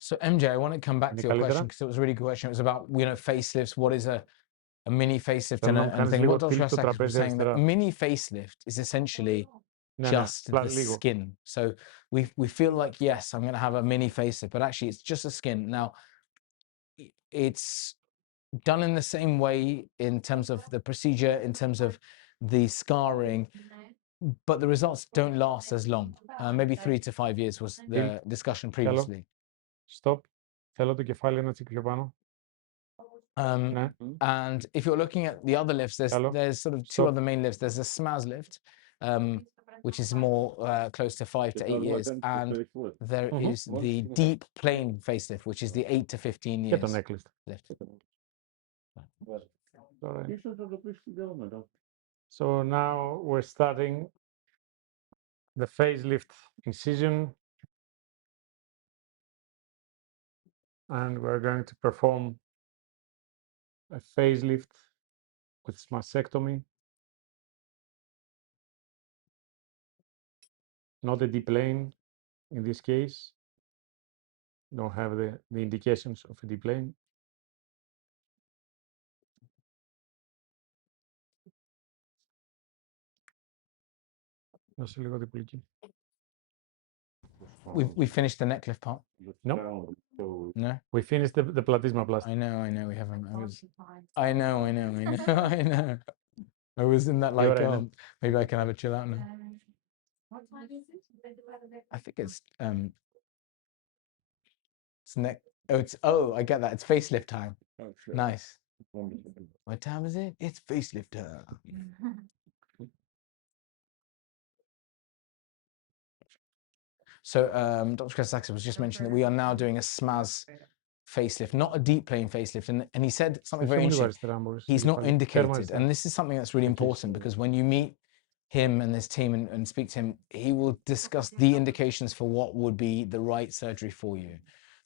So MJ, I want to come back to your Nicolita? question because it was a really good question. It was about, facelifts. What is a mini facelift Θέλω and να a κάνεις thing? λίγο What Dr. tilt το Christakis was τραπέζι saying that a αριστερά. mini facelift is essentially Ναι, just απλά the λίγο. skin. So we feel like, yes, I'm going to have a mini facelift, but actually it's just the skin. Now, it's done in the same way in terms of the procedure, in terms of the scarring, but the results don't last as long. Maybe 3 to 5 years was the discussion previously. Stop. Θέλω το κεφάλι να τσίκει πιο πάνω. Ναι. And if you're looking at the other lifts, there's sort of two other main lifts. There's a SMAS lift, which is more close to 5 to 8 years, and there is the deep plane facelift, which is the 8 to 15 Και years τον necklace. lift. So now we're starting the facelift incision, and we're going to perform a facelift with mastectomy. Not a deep plane in this case. Don't have the indications of a deep plane. Δώσε λίγο διπλική. We finished the neck lift part. No. No, We finished the platysmoplasty. I know. We haven't. I know. I know. I was in that like, You're in maybe I can have a chill out now. What time is it? I think it's neck. I get that. It's facelift time. Oh, sure. Nice. What time is it? It's facelift time. So Dr. Christakis was just mentioning that we are now doing a SMAS facelift, not a deep plane facelift. And he said something very interesting. He's not indicated. And this is something that's really important because when you meet him and his team and speak to him, he will discuss the indications for what would be the right surgery for you.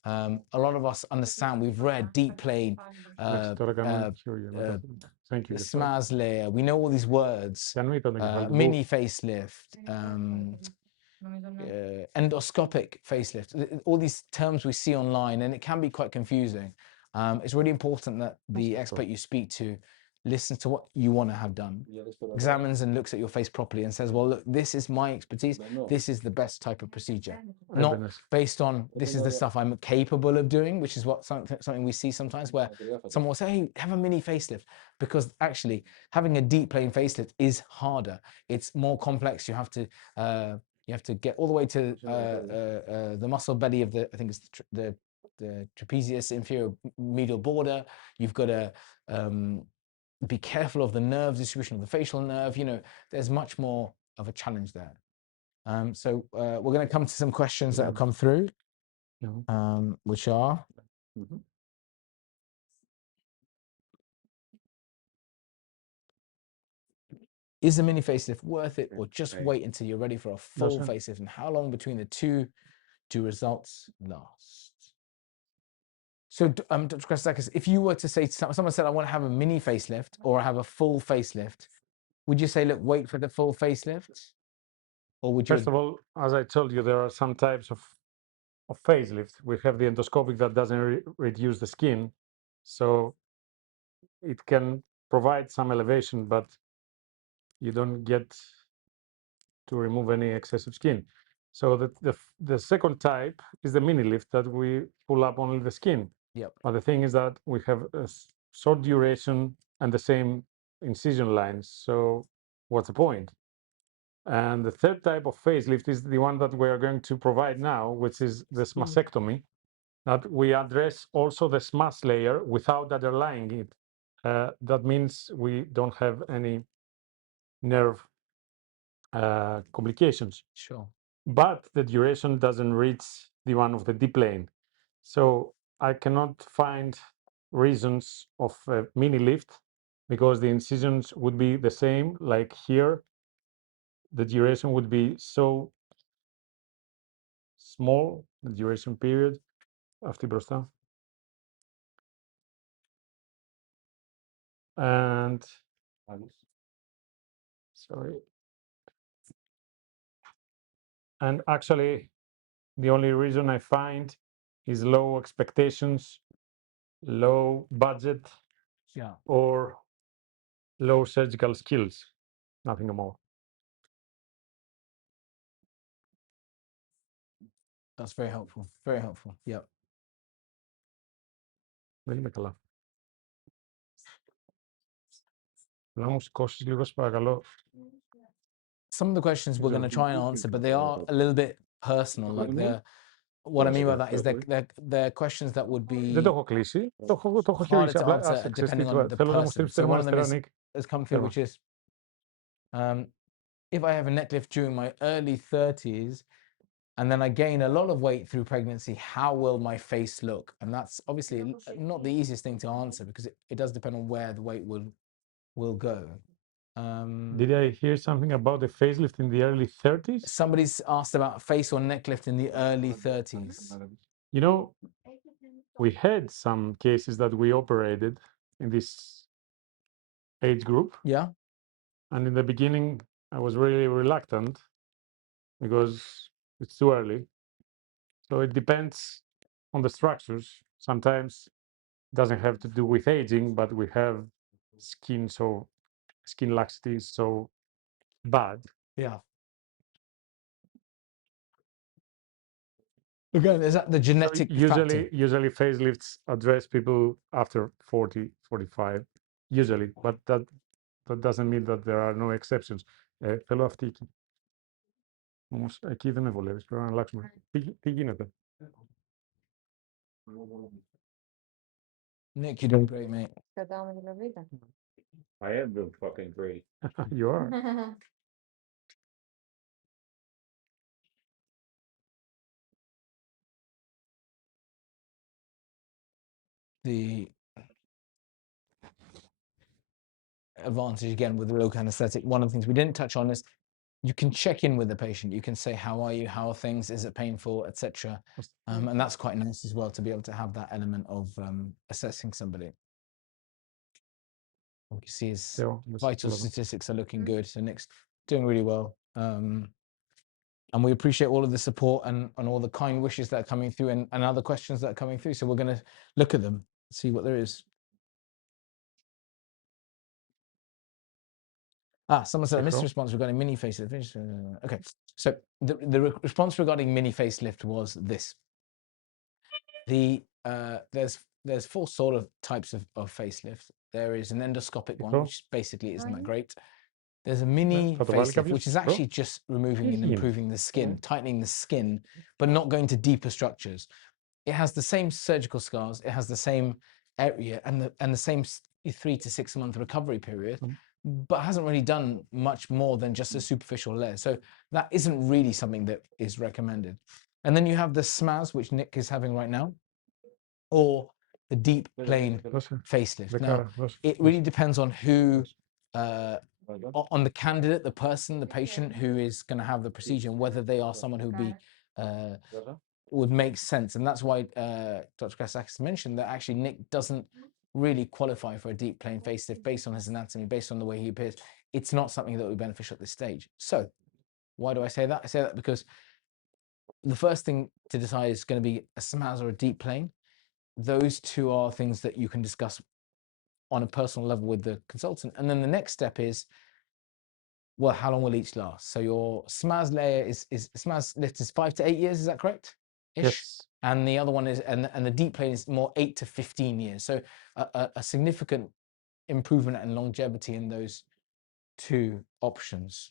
A lot of us understand, we've read deep plane, Thank you. SMAS layer, we know all these words, mini facelift, endoscopic facelift, all these terms we see online, and it can be quite confusing. It's really important that the expert you speak to listens to what you want to have done, examines and looks at your face properly and says, well, look, this is my expertise. This is the best type of procedure. Not based on, this is the stuff I'm capable of doing, which is what something we see sometimes where someone will say, hey, have a mini facelift. Because actually, having a deep plane facelift is harder. It's more complex. You have to get all the way to the muscle belly of the, I think it's the trapezius inferior medial border. You've got to be careful of the nerve distribution of the facial nerve. You know, there's much more of a challenge there. So we're going to come to some questions that have come through, which are, is a mini facelift worth it, or just wait until you're ready for a full facelift? And how long between the two do results last? So, Dr. Christakis, if you were to say to someone said, I want to have a mini facelift or I have a full facelift, would you say, look, wait for the full facelift? Or would you? First of all, as I told you, there are some types of facelift. We have the endoscopic that doesn't reduce the skin. So it can provide some elevation, but you don't get to remove any excessive skin. So the second type is the mini lift that we pull up only the skin. Yep. But the thing is that we have a short duration and the same incision lines. So what's the point? And the third type of facelift is the one that we are going to provide now, which is the mastectomy, that we address also the SMAS layer without underlying it. That means we don't have any nerve complications. Sure. But the duration doesn't reach the one of the deep plane. So I cannot find reasons of a mini lift because the incisions would be the same, like here. The duration would be so small, the duration period αυτή μπροστά. And sorry. And actually, the only reason I find is low expectations, low budget, or low surgical skills. Nothing more. That's very helpful. Very helpful. Yep. Δεν είμαι καλά. Να μου σηκώσεις λίγο, σε παρακαλώ. Some of the questions we're going to try and answer, but they are a little bit personal. Like what I mean by that is they're questions that would be Δεν το έχω κλείσει. Το έχω χειρίσει. harder to answer depending on the person. So one of them has come through, which is, if I have a neck lift during my early 30s, and then I gain a lot of weight through pregnancy, how will my face look? And that's obviously not the easiest thing to answer because it does depend on where the weight will go. Did I hear something about the facelift in the early 30s? Somebody's asked about face or neck lift in the early 30s. You know, we had some cases that we operated in this age group. Yeah. And in the beginning, I was really reluctant because it's too early. So it depends on the structures. Sometimes it doesn't have to do with aging, but we have skin laxity is so bad. Yeah. Again, is that the genetic factor? Usually facelifts address people after 40, 45, usually, but that doesn't mean that there are no exceptions. Θέλω αυτή εκεί. Όμως εκεί δεν με βολεύεις, πρέπει να αλλάξουμε. Τι γίνεται? Nick, you're doing great, mate. I am doing fucking great. You are. advantage again with the local anesthetic. One of the things we didn't touch on is you can check in with the patient. You can say, how are you? How are things? Is it painful, etc. And that's quite nice as well to be able to have that element of assessing somebody. You can see his vital statistics are looking good. So Nick's doing really well. And we appreciate all of the support and all the kind wishes that are coming through and other questions that are coming through. So we're going to look at them, see what there is. Someone said I missed a response regarding mini facelift. Okay, so the response regarding mini facelift was this. There's four sort of types of facelift. There is an endoscopic one, which basically isn't that great. There's a mini facelift, which is actually just removing and improving the skin, tightening the skin, but not going to deeper structures. It has the same surgical scars, it has the same area and the same 3 to 6 month recovery period, but hasn't really done much more than just a superficial layer. So that isn't really something that is recommended. And then you have the SMAS, which Nick is having right now, or the deep plane facelift. Now, it really depends on who, on the candidate, the person, the patient who is going to have the procedure, and whether they are someone who would make sense. And that's why Dr. Kasakis mentioned that actually Nick doesn't really qualify for a deep plane facelift based on his anatomy, based on the way he appears. It's not something that would be beneficial at this stage. So why do I say that? I say that because the first thing to decide is going to be a SMAS or a deep plane. Those two are things that you can discuss on a personal level with the consultant. And then the next step is, well, how long will each last? So your SMAS layer SMAS lift is 5 to 8 years, is that correct? Yes. And the other one is, and the deep plane is more 8 to 15 years. So a significant improvement and longevity in those two options.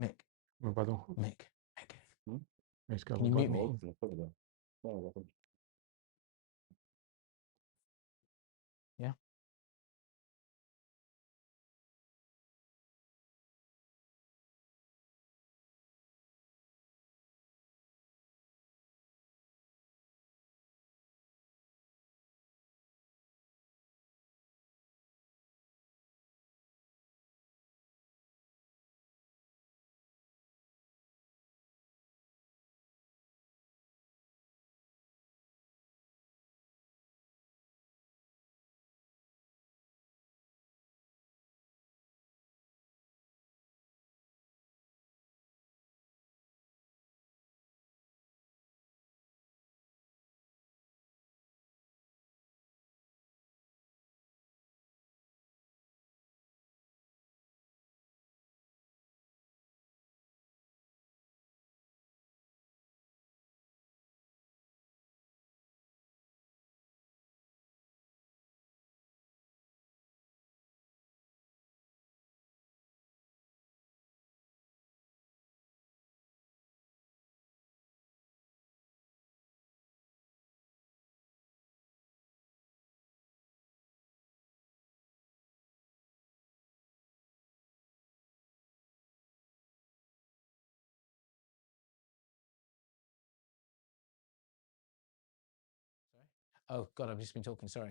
Mick. Mick. Can you mute me? Yeah. Oh God, I've just been talking. Sorry.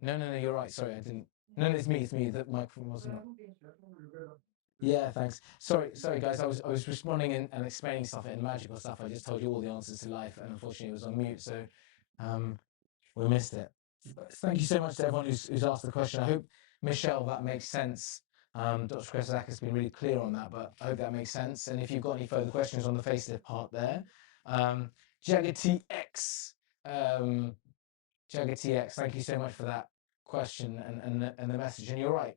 No, you're right. Sorry, I didn't. No, it's me. That microphone wasn't. Yeah, thanks. Sorry, guys. I was responding and explaining stuff and magical stuff. I just told you all the answers to life, and unfortunately, it was on mute, so we missed it. But thank you so much to everyone who's asked the question. I hope, Michelle, that makes sense. Dr. Kresak has been really clear on that, but I hope that makes sense. And if you've got any further questions on the facelift part there, JaggerTX. JaggerTX, thank you so much for that question and the message. And you're right.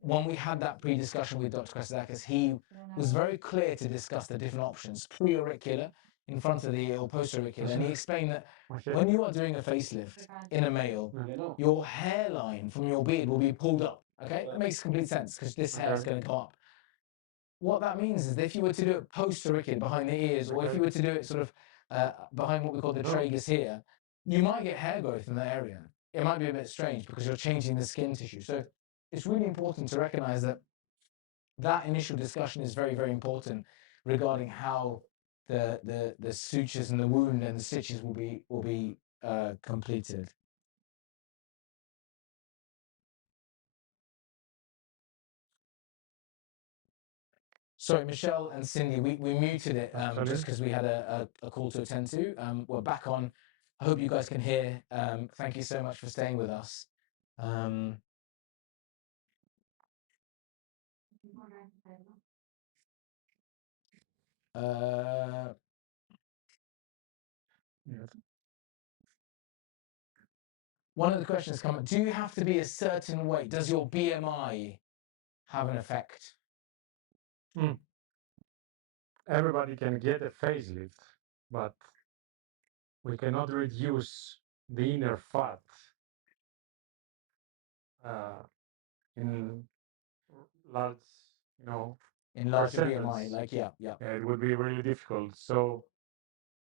When we had that pre-discussion with Dr. Christakis, he was very clear to discuss the different options, pre-auricular, in front of the ear, or post-auricular. And he explained that when you are doing a facelift in a male, your hairline from your beard will be pulled up. Okay, that makes complete sense because this hair is going to come up. What that means is that if you were to do it post-auricular, behind the ears, or if you were to do it sort of behind what we call the tragus here, you might get hair growth in that area. It might be a bit strange because you're changing the skin tissue. So it's really important to recognize that that initial discussion is very, very important regarding how the sutures and the wound and the stitches will be completed. Sorry, Michelle and Cindy, we muted it just because we had a call to attend to. We're back on. I hope you guys can hear. Thank you so much for staying with us. One of the questions come up, do you have to be a certain weight? Does your BMI have an effect? Everybody can get a facelift, but we cannot reduce the inner fat in large, In larger percentage. BMI, like yeah. It would be really difficult. So,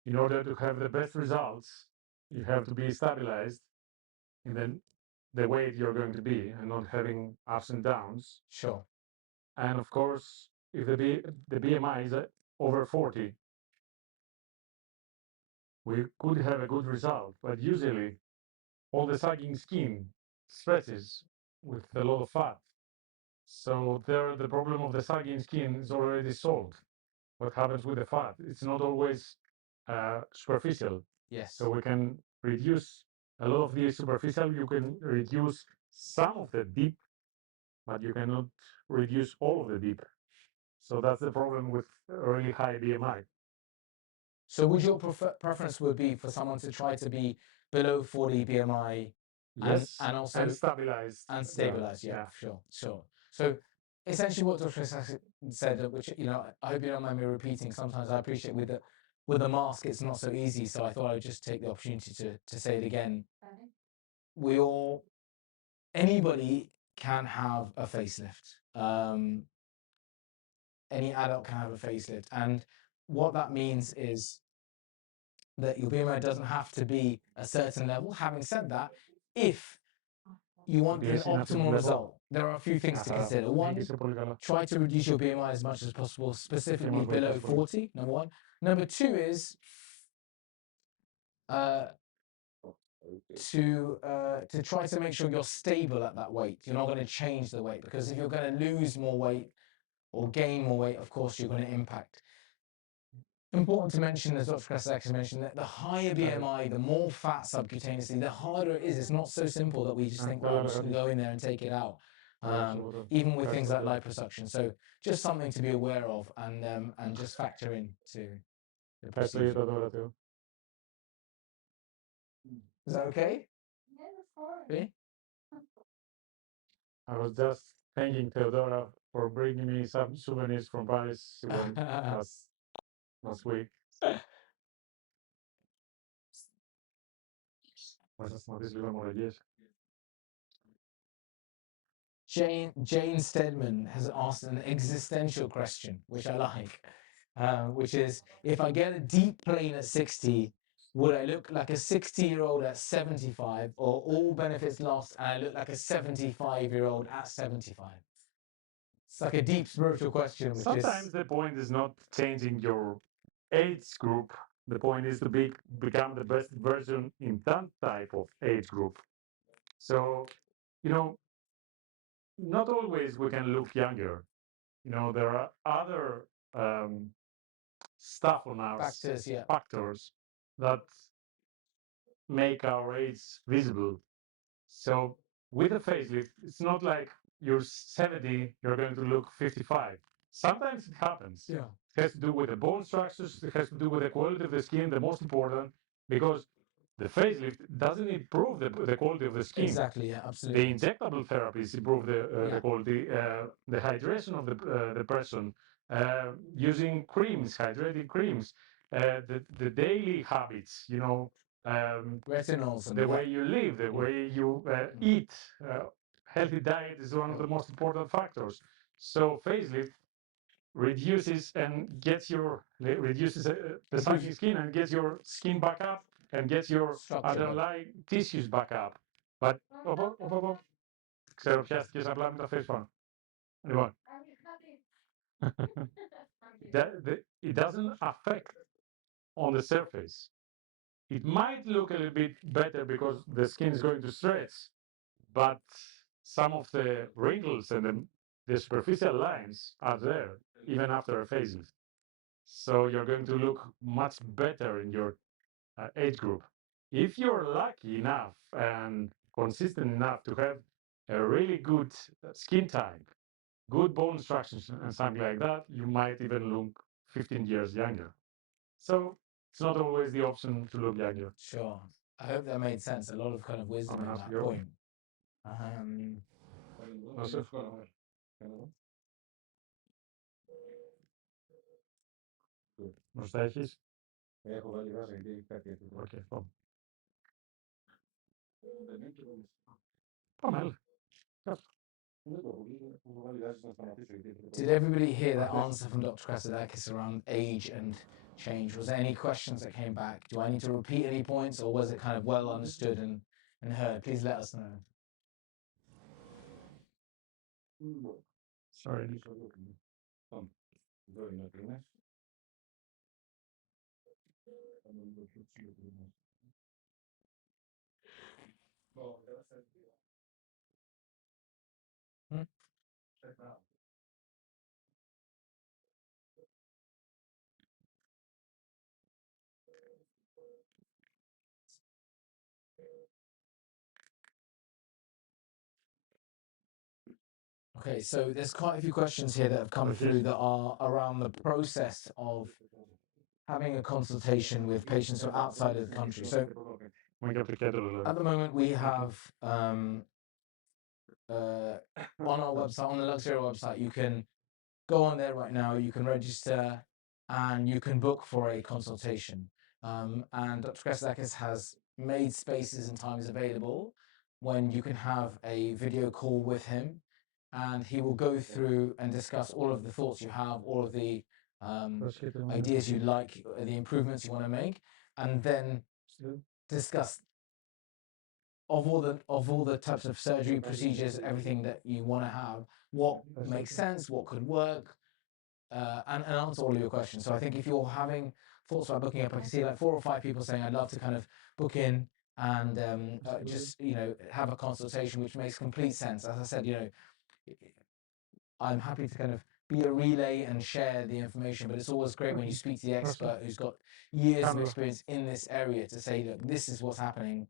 in order to have the best results, you have to be stabilized in the weight you're going to be and not having ups and downs. Sure. And of course, if the BMI is over 40, we could have a good result. But usually, all the sagging skin stretches with a lot of fat. So there, the problem of the sagging skin is already solved. What happens with the fat? It's not always superficial. Yes. So we can reduce a lot of the superficial. You can reduce some of the deep, but you cannot reduce all of the deep. So that's the problem with really high BMI. So would your preference would be for someone to try to be below 40 BMI Yes, and also and stabilized. And stabilized, yeah, sure. So essentially what Dr. said, which, I hope you don't mind me repeating, sometimes I appreciate with the mask it's not so easy, so I thought I would just take the opportunity to say it again. Anybody can have a facelift. Any adult can have a facelift, and what that means is that your BMI doesn't have to be a certain level. Having said that, if you want an optimal result, there are a few things to consider. One, try to reduce your BMI as much as possible, specifically below 40, number one. Number two is to try to make sure you're stable at that weight. You're not going to change the weight, because if you're going to lose more weight or gain more weight, of course you're going to impact. Important to mention, as Dr. Krasakis mentioned, that the higher BMI, the more fat subcutaneously, the harder it is. It's not so simple that we just think, well, I'm just going to go in there and take it out. Even with things like liposuction. So just something to be aware of and just factor in to the procedure. Is that okay? Yeah, that's fine. Okay? I was just thanking Theodora for bringing me some souvenirs from Paris last week. Jane Stedman has asked an existential question, which I like, which is, if I get a deep plane at 60, would I look like a 60-year-old at 75, or all benefits lost and I look like a 75-year-old at 75? It's like a deep spiritual question. Which Sometimes the point is not changing your age group. The point is to become the best version in that type of age group. So, not always we can look younger. There are other stuff on our factors that make our age visible. So with a facelift, it's not like you're 70, you're going to look 55. Sometimes it happens. Yeah. It has to do with the bone structures, it has to do with the quality of the skin, the most important, because the facelift doesn't improve the quality of the skin. Exactly, yeah, absolutely. The injectable therapies improve the quality, the hydration of the person, using creams, hydrating creams, the daily habits, retinols, the way you live, the way you eat. Healthy diet is one of the most important factors. So facelift reduces the sunken skin and gets your skin back up and gets your underlying tissues back up. But ξέρω πιάστηκες απλά με τα face πάνω. Λοιπόν, it doesn't affect on the surface. It might look a little bit better because the skin is going to stretch, but some of the wrinkles and the superficial lines are there even after a facelift. So you're going to look much better in your age group. If you're lucky enough and consistent enough to have a really good skin type, good bone structures and something like that, you might even look 15 years younger. So it's not always the option to look younger. Sure. I hope that made sense. A lot of kind of wisdom in that point. Μπροστά έχεις? Έχω βάλει βάζα γιατί έχει κάτι έτσι. Okay, πάμε, έλα. Did everybody hear that answer from Dr. Krasidakis around age and change? Was there any questions that came back? Do I need to repeat any points, or was it kind of well understood and heard? Please let us know. Sorry. Okay, so there's quite a few questions here that have come through that are around the process of having a consultation with patients who are outside of the country. So at the moment we have on our website, on the Luxera website, you can go on there right now, you can register and you can book for a consultation. And Dr. Krasidakis has made spaces and times available when you can have a video call with him, and he will go through and discuss all of the thoughts you have, all of the ideas you'd like, the improvements you want to make, and then discuss of all the types of surgery procedures, everything that you want to have, what makes sense, what could work, and answer all of your questions. So I think if you're having thoughts about booking up, I can see like 4 or 5 people saying I'd love to kind of book in and just have a consultation, which makes complete sense. As I said, I'm happy to kind of be a relay and share the information, but it's always great when you speak to the expert who's got years of experience in this area to say, look, this is what's happening,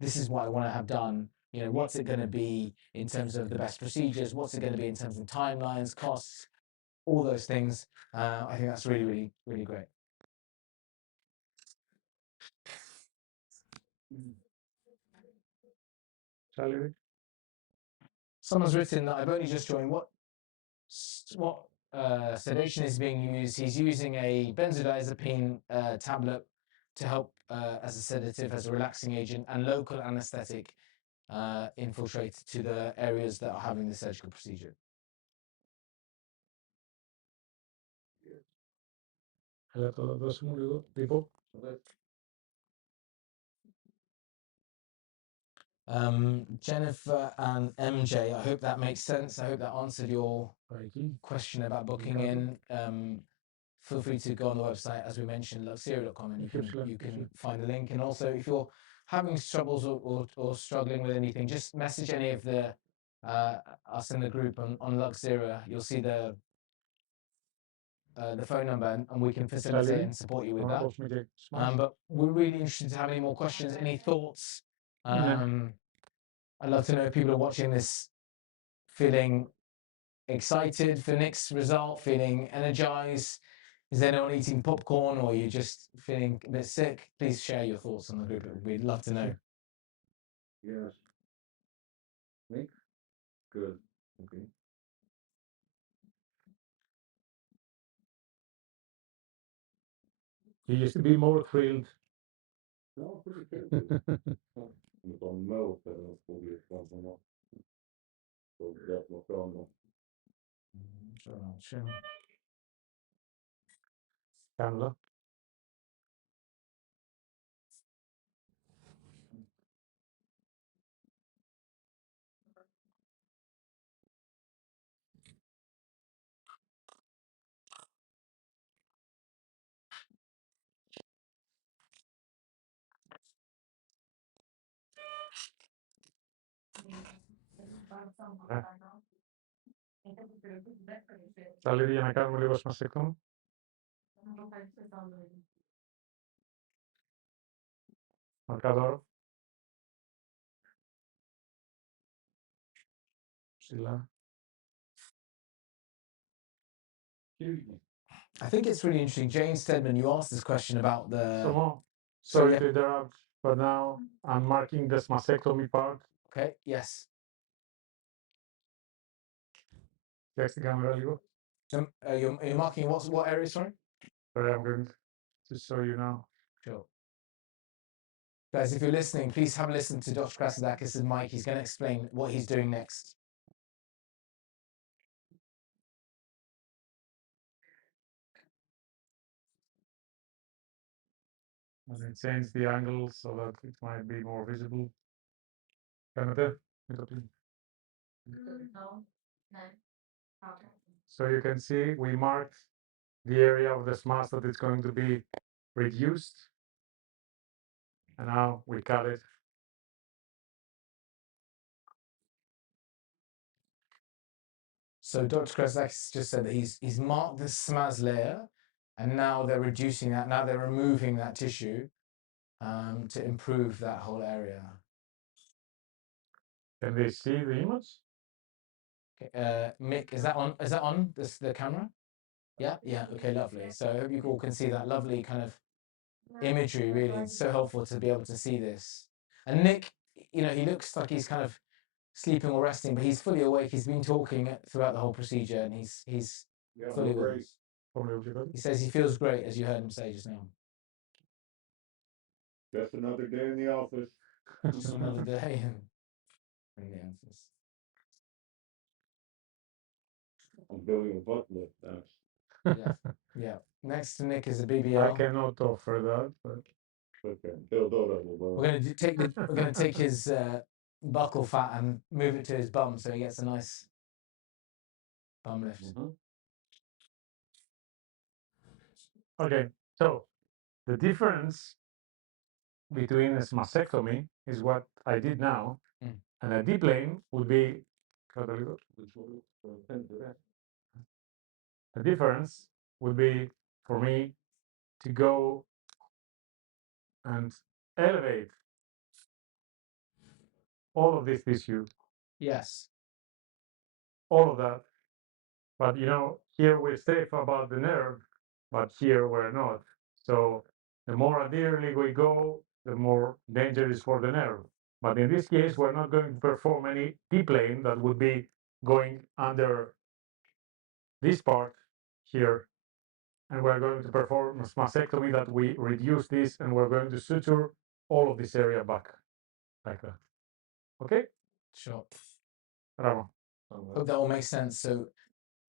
this is what I want to have done, what's it going to be in terms of the best procedures, what's it going to be in terms of timelines, costs, all those things. I think that's really, really, really great. Someone's written that I've only just joined. What sedation is being used? He's using a benzodiazepine tablet to help as a sedative, as a relaxing agent, and local anesthetic infiltrate to the areas that are having the surgical procedure. Jennifer and MJ, I hope that makes sense. I hope that answered your question about booking in. Feel free to go on the website, as we mentioned, luxera.com, and you can find the link. And also, if you're having troubles or struggling with anything, just message any of the us in the group on Luxera. You'll see the phone number, and we can facilitate and support you with that. But we're really interested to have any more questions, any thoughts. I'd love to know if people are watching this feeling excited for Nick's result, feeling energized. Is anyone eating popcorn, or are you just feeling a bit sick? Please share your thoughts on the group. We'd love to know. Yes. Nick? Good. Okay. You used to be more thrilled. No, pretty good. On milk, and it's probably something else. So, yeah, no problem. Sure. cannula. Θα λέει για να κάνουμε λίγο σμασέκτομο. Μαρκαδόρο. Ψηλά. I think it's really interesting. Jane Stedman, you asked this question about the. Sorry to interrupt, but now I'm marking the mastectomy part. Okay, yes. Check the camera λίγο. You're marking what area, sorry? Sorry, I'm going to show you now. Sure. Guys, if you're listening, please have a listen to Dr. Krasidakis' mic. He's going to explain what he's doing next. And then change the angle so that it might be more visible. Κάνετε. No. Okay. So you can see we marked the area of the smash that is going to be reduced. And now we cut it. So Dr. Krasidakis just said that he's marked the SMAS layer, and now they're reducing that. Now they're removing that tissue to improve that whole area. Can they see the image? Okay, Mick, is that on? Is that on the camera? Yeah, yeah. Okay, lovely. So I hope you all can see that lovely kind of imagery. Really, it's so helpful to be able to see this. And Nick, you know, he looks like he's kind of sleeping or resting, but he's fully awake. He's been talking throughout the whole procedure, and he's fully awake. He says he feels great, as you heard him say just now. Just another day in the office. Just another day in the office. I'm building a bucket now. Yeah, yeah. Next to Nick is a BBL. I cannot offer that, but Okay, we're We're gonna take his buckle fat and move it to his bum so he gets a nice bum lift. okay. So the difference between a mastectomy is what I did now, and a deep plane would be. The difference would be for me to go and elevate all of this tissue. Yes. All of that. But you know, here we're safe about the nerve, but here we're not. So the more anteriorly we go, the more dangerous for the nerve. But in this case, we're not going to perform any D-plane that would be going under this part here. And we're going to perform a mastectomy that we reduce this, and we're going to suture all of this area back, like that. Okay? Sure. Bravo. Hope that all makes sense. So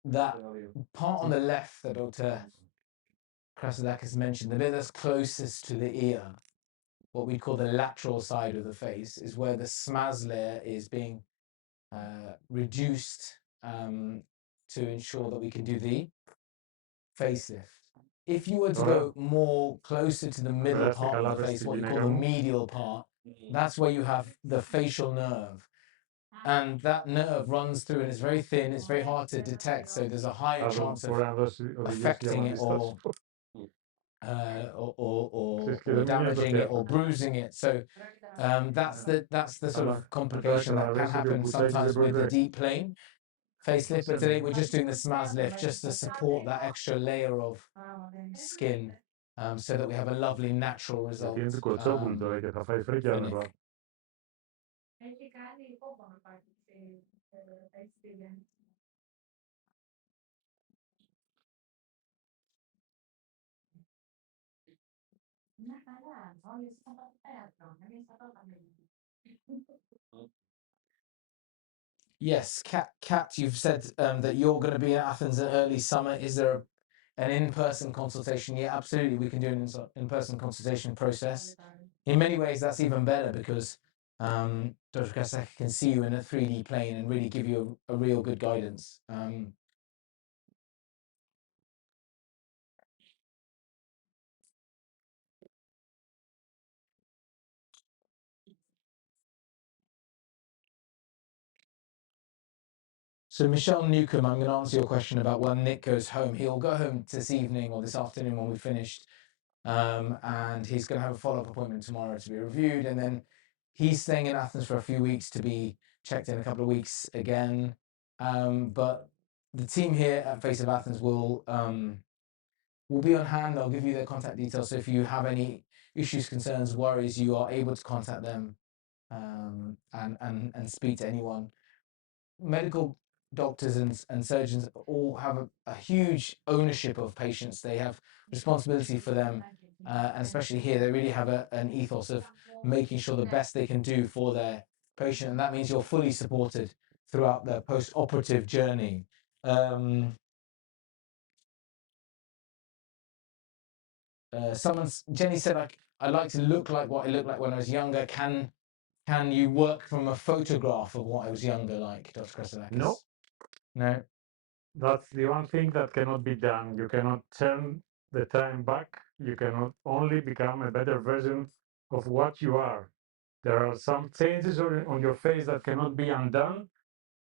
that part on the left that Dr. Krasidakis mentioned, the bit that's closest to the ear, what we call the lateral side of the face, is where the SMAS layer is being reduced to ensure that we can do the facelift. If you were to go more closer to the middle part of the face, what you call the medial part, that's where you have the facial nerve. And that nerve runs through and it's very thin, it's very hard to detect, so there's a higher chance of affecting it or damaging it or bruising it. So that's the sort of complication that can happen sometimes with the deep plane facelift. But today we're just doing the SMAS lift just to support that extra layer of skin, so that we have a lovely natural result. Yes, Kat, you've said that you're going to be in Athens in early summer. Is there an in-person consultation, yeah, absolutely, we can do an in-person consultation process. In many ways, that's even better because Dr. Kasaka can see you in a 3D plane and really give you a real good guidance. So Michelle Newcomb, I'm going to answer your question about when Nick goes home. He'll go home this evening or this afternoon when we've finished. And he's going to have a follow-up appointment tomorrow to be reviewed. And then he's staying in Athens for a few weeks to be checked in a couple of weeks again. But the team here at Face of Athens will be on hand. They'll give you their contact details. So if you have any issues, concerns, worries, you are able to contact them and speak to anyone. Medical doctors and surgeons all have a huge ownership of patients. They have responsibility for them, and especially here, they really have an ethos of making sure the best they can do for their patient, and that means you're fully supported throughout their post-operative journey. Jenny said, I like to look like what I looked like when I was younger. Can you work from a photograph of what I was younger like, Dr. Christodakis? No. No? That's the one thing that cannot be done. You cannot turn the time back. You cannot only become a better version of what you are. There are some changes on your face that cannot be undone.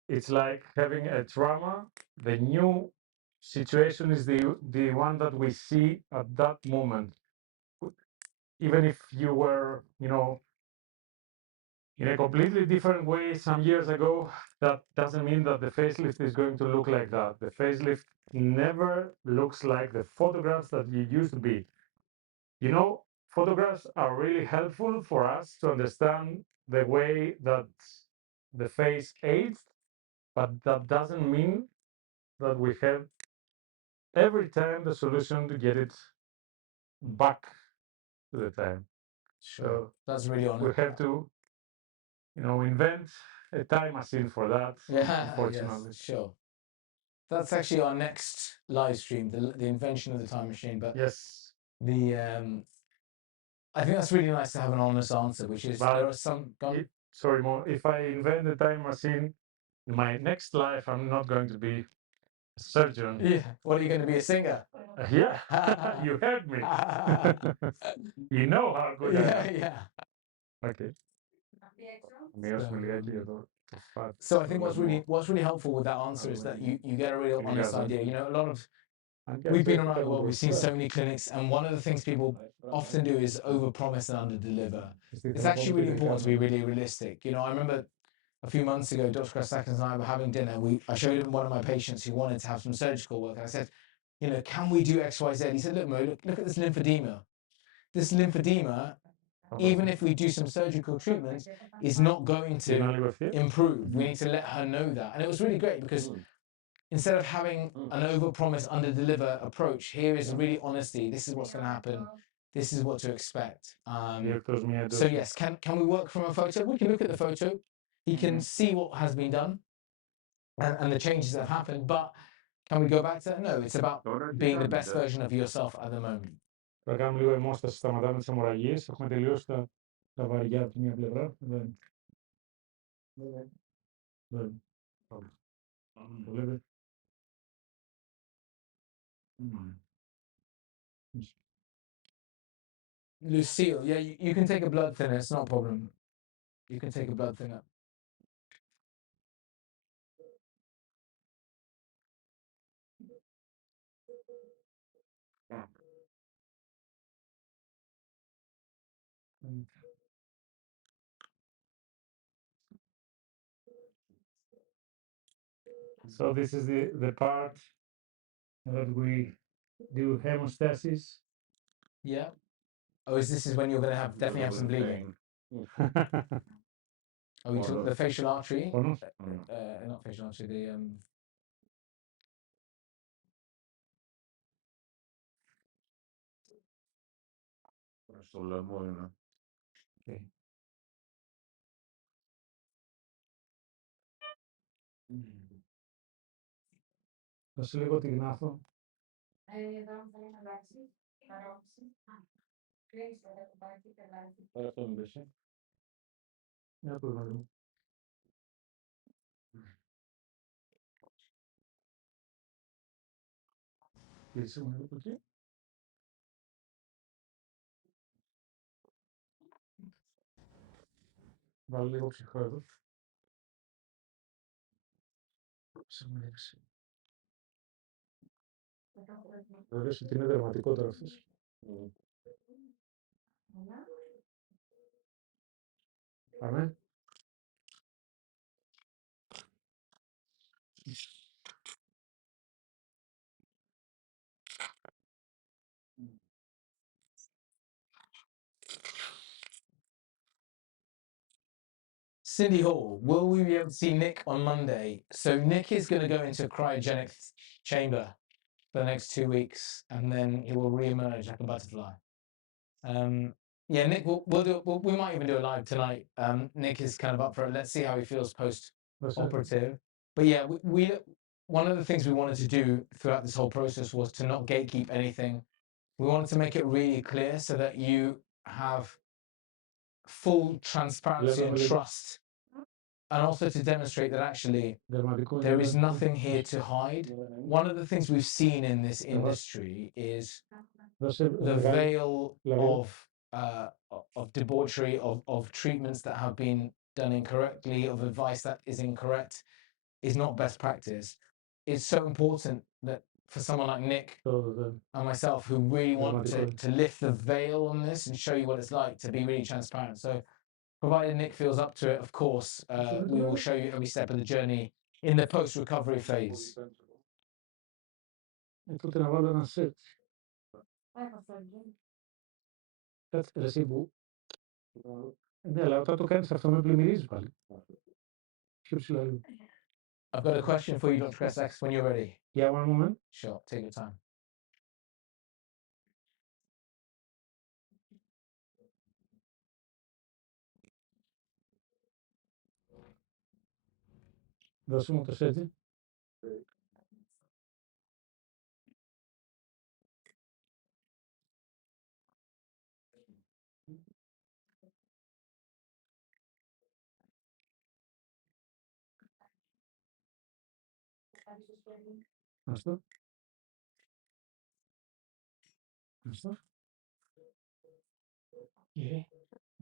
It's like having a trauma. The new situation is the one that we see at that moment. Even if you were, in a completely different way some years ago, that doesn't mean that the facelift is going to look like that. The facelift never looks like the photographs that you used to be. Photographs are really helpful for us to understand the way that the face aged, but that doesn't mean that we have every time the solution to get it back to the time. Sure. That's really We honest. have to invent a time machine for that. Yeah, Unfortunately. yes, sure. That's actually our next live stream, the invention of the time machine. But Yes, I think that's really nice to have an honest answer, which is But there are some. sorry, Mo. If I invent a time machine in my next life, I'm not going to be a surgeon. Yeah. What are you going to be, a singer? Yeah, you heard me. You know how good I am. Yeah. Okay. So I think what's really helpful with that answer is that you get a real honest idea. A lot of we've been around the world, we've seen so many clinics, and one of the things people often do is overpromise and underdeliver. It's actually really important to be really realistic. I remember a few months ago, Dr. Krasakis and I were having dinner. I showed him one of my patients who wanted to have some surgical work, and I said, can we do X, Y, Z? He said, look, Mo, look at this lymphedema. This lymphedema, even if we do some surgical treatment, is not going to improve. We need to let her know that. And it was really great because instead of having an overpromise, underdeliver approach, here is really honesty. This is what's going to happen. This is what to expect. So yes, can we work from a photo? We can look at the photo. He can see what has been done and the changes that have happened. But can we go back to that? No, it's about being the best version of yourself at the moment. Θα κάνουμε λίγο αιμόσταση, σταματάμε τις αιμορραγίες. Έχουμε τελειώσει τα βαριά από τη μία πλευρά. Βλέπετε. Lucille, yeah, you can take a blood thinner. It's not a problem. You can take a blood thinner. So this is the part that we do hemostasis. Yeah. Oh, this is when you're going to definitely have some bleeding. Oh, we took the facial artery. Not facial artery. The Okay. Δώσε λίγο τη γνάθο. Τώρα αυτό μην πέσει. Μια που δούμε. Κλείσε μου λίγο εκεί. Βάλω λίγο ψυχρό εδώ. Σε μου λείψει. Βεβαίως ότι είναι δερματικό τώρα αυτός. Πάμε. Cindy Hall, will we be able to see Nick on Monday? So Nick is going to go into a cryogenic chamber for the next 2 weeks, and then he will re-emerge like a butterfly. Yeah, Nick, we might even do it live tonight. Nick is kind of up for it. Let's see how he feels post-operative. But yeah, we one of the things we wanted to do throughout this whole process was to not gatekeep anything. We wanted to make it really clear so that you have full transparency and trust, and also to demonstrate that actually there is nothing here to hide. One of the things we've seen in this industry is the veil of debauchery, of treatments that have been done incorrectly, of advice that is incorrect, is not best practice. It's so important that for someone like Nick and myself, who really want to lift the veil on this and show you what it's like to be really transparent. So provided Nick feels up to it, of course, we will show you every step of the journey in the post-recovery phase. Τότε να βάλω ένα σετ. Κάτσε εσύ που. Ναι, αλλά όταν το κάνεις αυτό με πλημμυρίζει πάλι. Πιο ψηλά λίγο. I've got a question for you, Dr. Kresak, when you're ready. Yeah, one moment. Sure, take your time. Δώσε μου το σετ. Αυτό. Αυτό.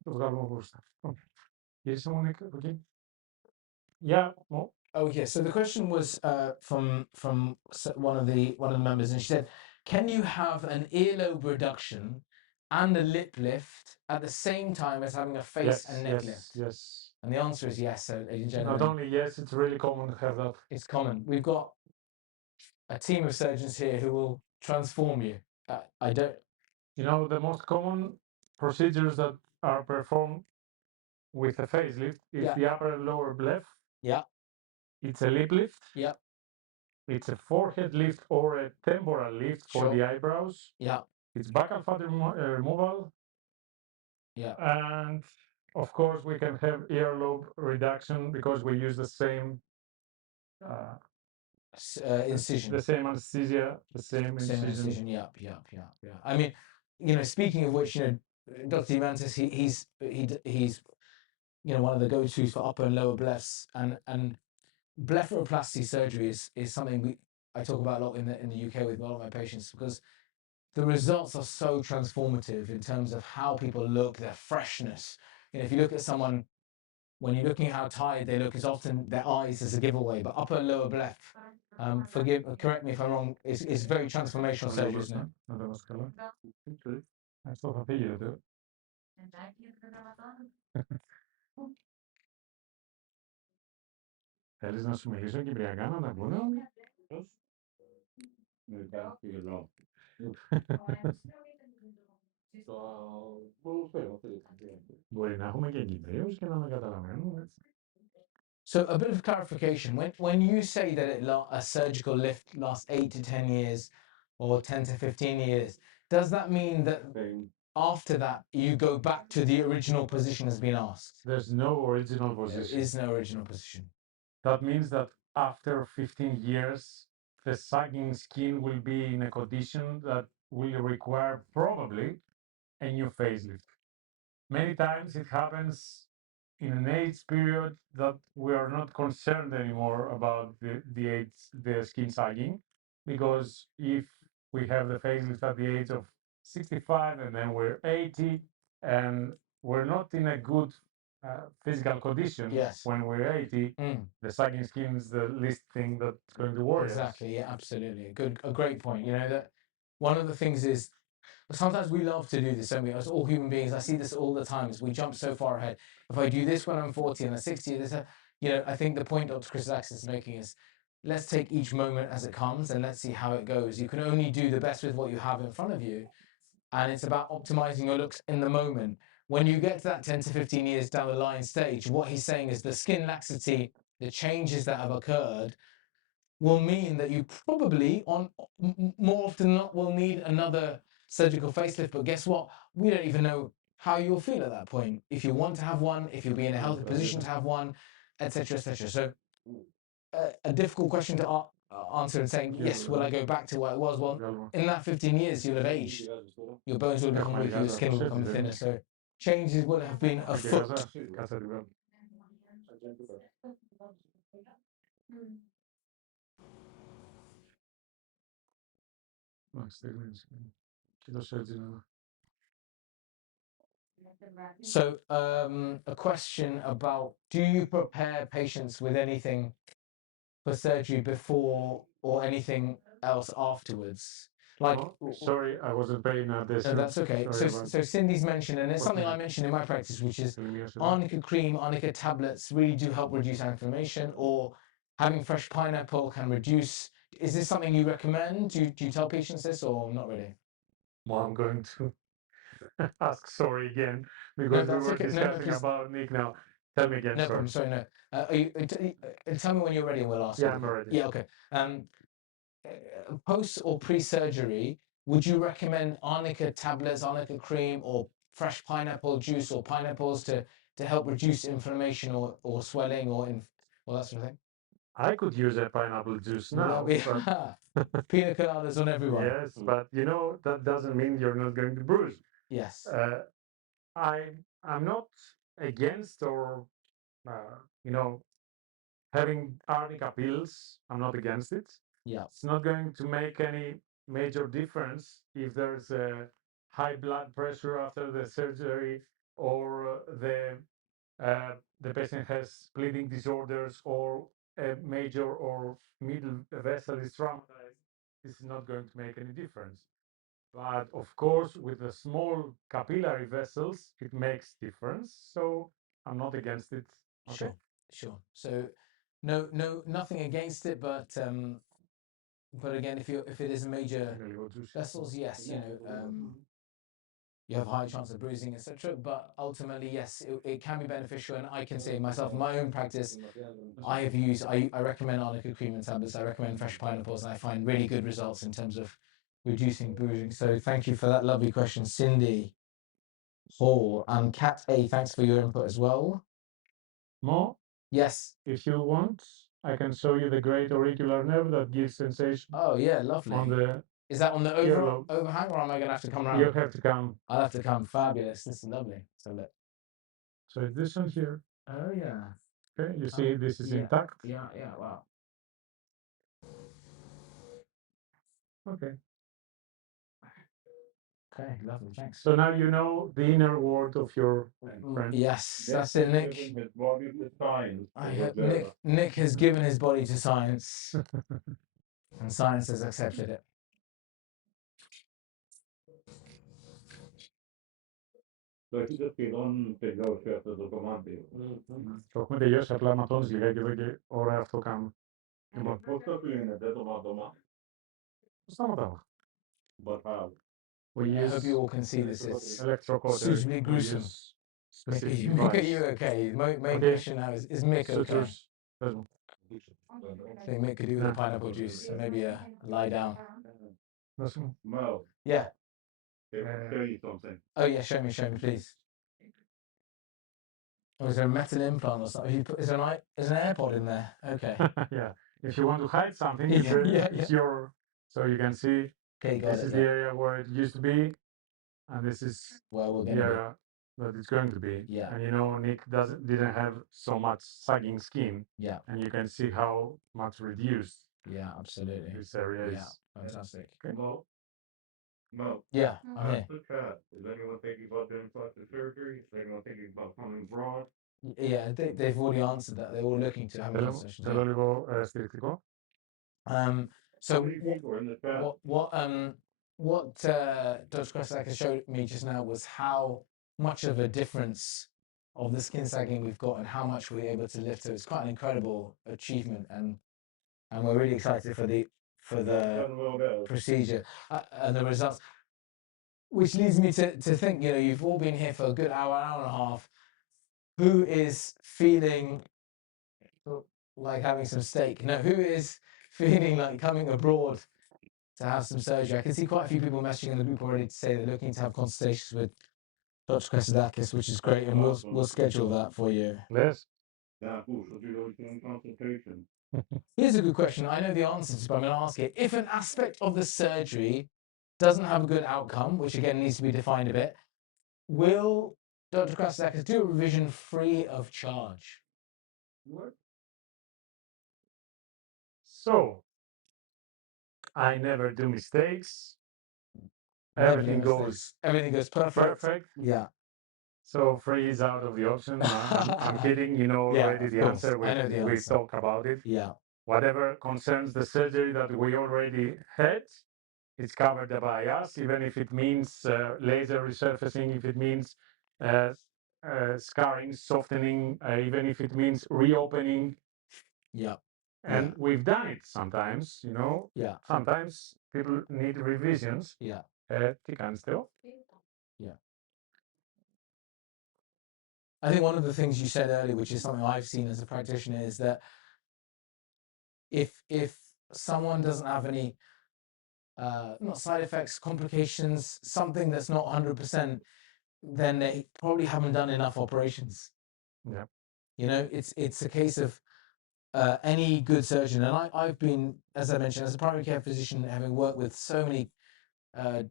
Το βγάλουμε από μπροστά. Γύρισε μου Νίκ, από εκεί. Yeah. Oh yeah. So the question was from one of the members, and she said, "Can you have an earlobe reduction and a lip lift at the same time as having a face and neck lift?" Yes. And the answer is yes. So, ladies and gentlemen, Not only yes, it's really common to have that. it's common. We've got a team of surgeons here who will transform you. I don't. You know, the most common procedures that are performed with a facelift is the upper and lower left. Yeah. It's a lip lift. Yeah. It's a forehead lift or a temporal lift for the eyebrows. Yeah. It's buccal fat removal. Yeah. And of course, we can have earlobe reduction because we use the same incision. The same anesthesia, the same incision. Yeah. I mean, speaking of which, Dr. Dimantis, he's one of the go-tos for upper and lower blephs, and blepharoplasty surgery is something I talk about a lot in the UK with a lot of my patients, because the results are so transformative in terms of how people look, their freshness. If you look at someone, when you're looking at how tired they look, it's often their eyes as a giveaway, but upper and lower bleph, correct me if I'm wrong, is very transformational surgery, isn't it? Αυτό θα φύγει εδώ. Θέλεις να σου μιλήσω κυπριακά να τα ακούνε? Μπορεί να έχουμε και Κυπρίους και να με καταλαβαίνουν. So a bit of clarification. When you say that a surgical lift lasts 8 to 10 years or 10 to 15 years, does that mean that after that you go back to the original position as been asked? There's no original position. There is no original position. That means that after 15 years the sagging skin will be in a condition that will require probably a new facelift. Many times it happens in an age period that we are not concerned anymore about the skin sagging, because if we have the facelift at the age of 65 and then we're 80 and we're not in a good physical condition when we're 80, the sagging skin is the least thing that's going to worry us. Exactly, yeah, absolutely. A great point. You know, that one of the things is sometimes we love to do this, don't we? As all human beings, I see this all the time, is we jump so far ahead. If I do this when I'm 40 and I'm 60, I think the point Dr. Chris Lax is making is, let's take each moment as it comes and let's see how it goes. You can only do the best with what you have in front of you. And it's about optimizing your looks in the moment. When you get to that 10 to 15 years down the line stage, what he's saying is the skin laxity, the changes that have occurred, will mean that you probably, more often than not, will need another surgical facelift. But guess what? We don't even know how you'll feel at that point. If you want to have one, if you'll be in a healthy position to have one, etc., etc. So, a difficult question to answer and saying, yes, will I go back to what it was? Well, in that 15 years, you'll have aged. Your bones will become weaker, your skin will become thinner. So, changes will have been afoot. So, a question about, do you prepare patients with anything for surgery before or anything else afterwards? Like, sorry, I wasn't paying attention. No, that's okay. So Cindy's mentioned, and it's something I mentioned in my practice, which is arnica cream, arnica tablets really do help reduce inflammation, or having fresh pineapple can reduce. Is this something you recommend? Do you tell patients this, or not really? Well, I'm going to ask sorry again, because we were discussing about Nick now. Tell me again, No sorry. problem, sorry, no. Tell me when you're ready and we'll ask you. Yeah, I'm ready. Yeah, okay. Post or pre-surgery, would you recommend arnica tablets, arnica cream, or fresh pineapple juice or pineapples to help reduce inflammation or swelling or that sort of thing? I could use a pineapple juice now. Pina coladas on everyone. Yes, but that doesn't mean you're not going to bruise. Yes. I'm not against or having arnica pills. I'm not against it. Yeah. It's not going to make any major difference if there's a high blood pressure after the surgery, or the patient has bleeding disorders, or a major or middle vessel is traumatized. This is not going to make any difference. But of course, with the small capillary vessels, it makes difference. So I'm not against it. Okay? Sure. So, nothing against it, but again, if it is a major vessels, yes, you have a high chance of bruising, etc. But ultimately, yes, it can be beneficial. And I can say myself, in my own practice, I recommend arnica cream and tablets. I recommend fresh pineapples, and I find really good results in terms of reducing bruising. So thank you for that lovely question, Cindy Hall. And Cat A, thanks for your input as well. More? Yes. If you want, I can show you the great auricular nerve that gives sensation. Oh yeah, lovely. Is that on the overhang, or am I going to have to come around? You have to come. I'll have to come. Fabulous. This is lovely. So look. So it's this one here. Oh yeah. Okay, you see this is intact. Yeah, wow. Okay. Okay, lovely, thanks. So now you know the inner world of your friend. Yes, that's it, Nick. Nick has given his body to science, and science has accepted it. Το έχουμε τελειώσει, απλά ματώνεις λιγάκι εδώ και ωραία αυτό κάνουμε. Πώς το κλείνετε το μάτωμα? Σταματάω. I hope you all can see this. It's suitably gruesome. Specific Mick, are you okay? Main question now is Mick okay? I think Mick could do with a pineapple juice, so maybe lie down. Mo. Yeah. Show you something. Oh yeah, show me, please. Oh, is there a metal implant or something? Is there an AirPod in there? Okay. Yeah, if you want to hide something, Yeah, it's your. So you can see Okay, got this it. is the area where it used to be, and this is Well, we're the going to area that it's going to be. Yeah. And you know, Nick didn't have so much sagging skin, Yeah, and you can see how much reduced yeah, absolutely. this area Yeah, is. fantastic. Mo, Mo, Yeah, I'm here. the chat. Is anyone thinking about doing plastic surgery? Is anyone thinking about coming abroad? Yeah, they've already answered that. They're all looking to have conversations. Θέλω λίγο στηρικτικό. So How many people are in the chat? what Dr. Krasakis showed me just now was how much of a difference of the skin sagging we've got and how much we're able to lift. So it's quite an incredible achievement, and we're really excited for the procedure and the results. Which leads me to think, you know, you've all been here for a good hour and a half. Who is feeling like having some steak? No, who is feeling like coming abroad to have some surgery? I can see quite a few people messaging in the group already to say they're looking to have consultations with Dr. Christodakis, which is great, and we'll schedule that for you. Λες. Yeah, cool. So do those doing consultation. Here's a good question. I know the answer to this, but I'm going to ask it. If an aspect of the surgery doesn't have a good outcome, which again needs to be defined a bit, will Dr. Christodakis do a revision free of charge? So, I never do mistakes. Never do Everything mistakes. Everything goes perfect. Yeah. So free is out of the option. I'm kidding. You know Yeah, already of the course. answer. I know the We answer. talked about it. Yeah. Whatever concerns the surgery that we already had, it's covered by us, even if it means laser resurfacing, if it means scarring, softening, even if it means reopening. Yeah. And we've done it sometimes, you know. Yeah. Sometimes people need revisions. Yeah. Τι κάνεις, Θεό? Yeah. I think one of the things you said earlier, which is something I've seen as a practitioner, is that if someone doesn't have any not side effects, complications, something that's not 100%, then they probably haven't done enough operations. Yeah. You know, it's a case of any good surgeon, and I've been, as I mentioned, as a primary care physician, having worked with so many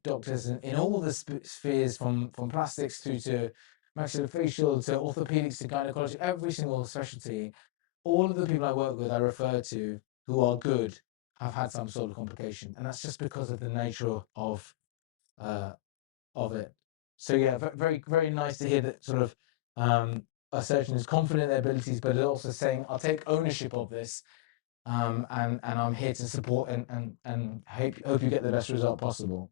doctors in all the spheres, from plastics through to maxillofacial to orthopedics to gynecology, every single specialty. All of the people I work with, I refer to, who are good, have had some sort of complication, and that's just because of the nature of it. So yeah, very very nice to hear that sort of a surgeon is confident in their abilities, but is also saying, "I'll take ownership of this, and I'm here to support and hope you get the best result possible."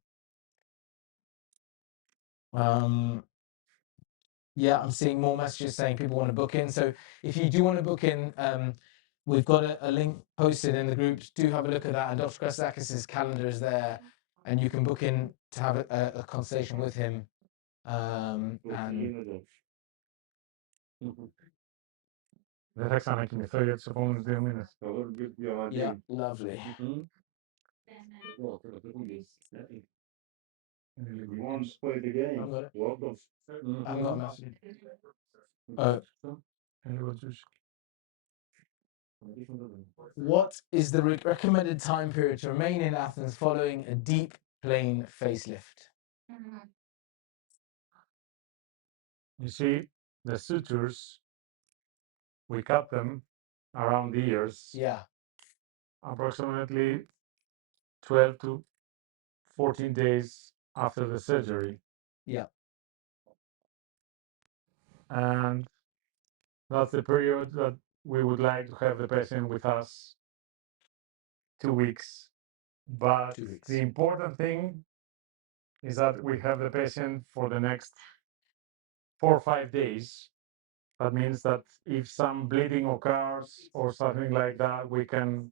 Yeah, I'm seeing more messages saying people want to book in. So if you do want to book in, we've got a link posted in the groups. Do have a look at that. And Dr. Christodakis' calendar is there, and you can book in to have a conversation with him. And Δεν θα ξανακοιμηθώ για τους επόμενους 2 μήνες. yeah, lovely. You want to play the game? I've got it. Welcome. I've got a message. What is the recommended time period to remain in Athens following a deep plane facelift? You see, the sutures, we cut them around the ears, Yeah. approximately 12 to 14 days after the surgery. Yeah. And that's the period that we would like to have the patient with us 2 weeks. But 2 weeks. the important thing is that we have the patient for the next 4 or 5 days. That means that if some bleeding occurs or something like that, we can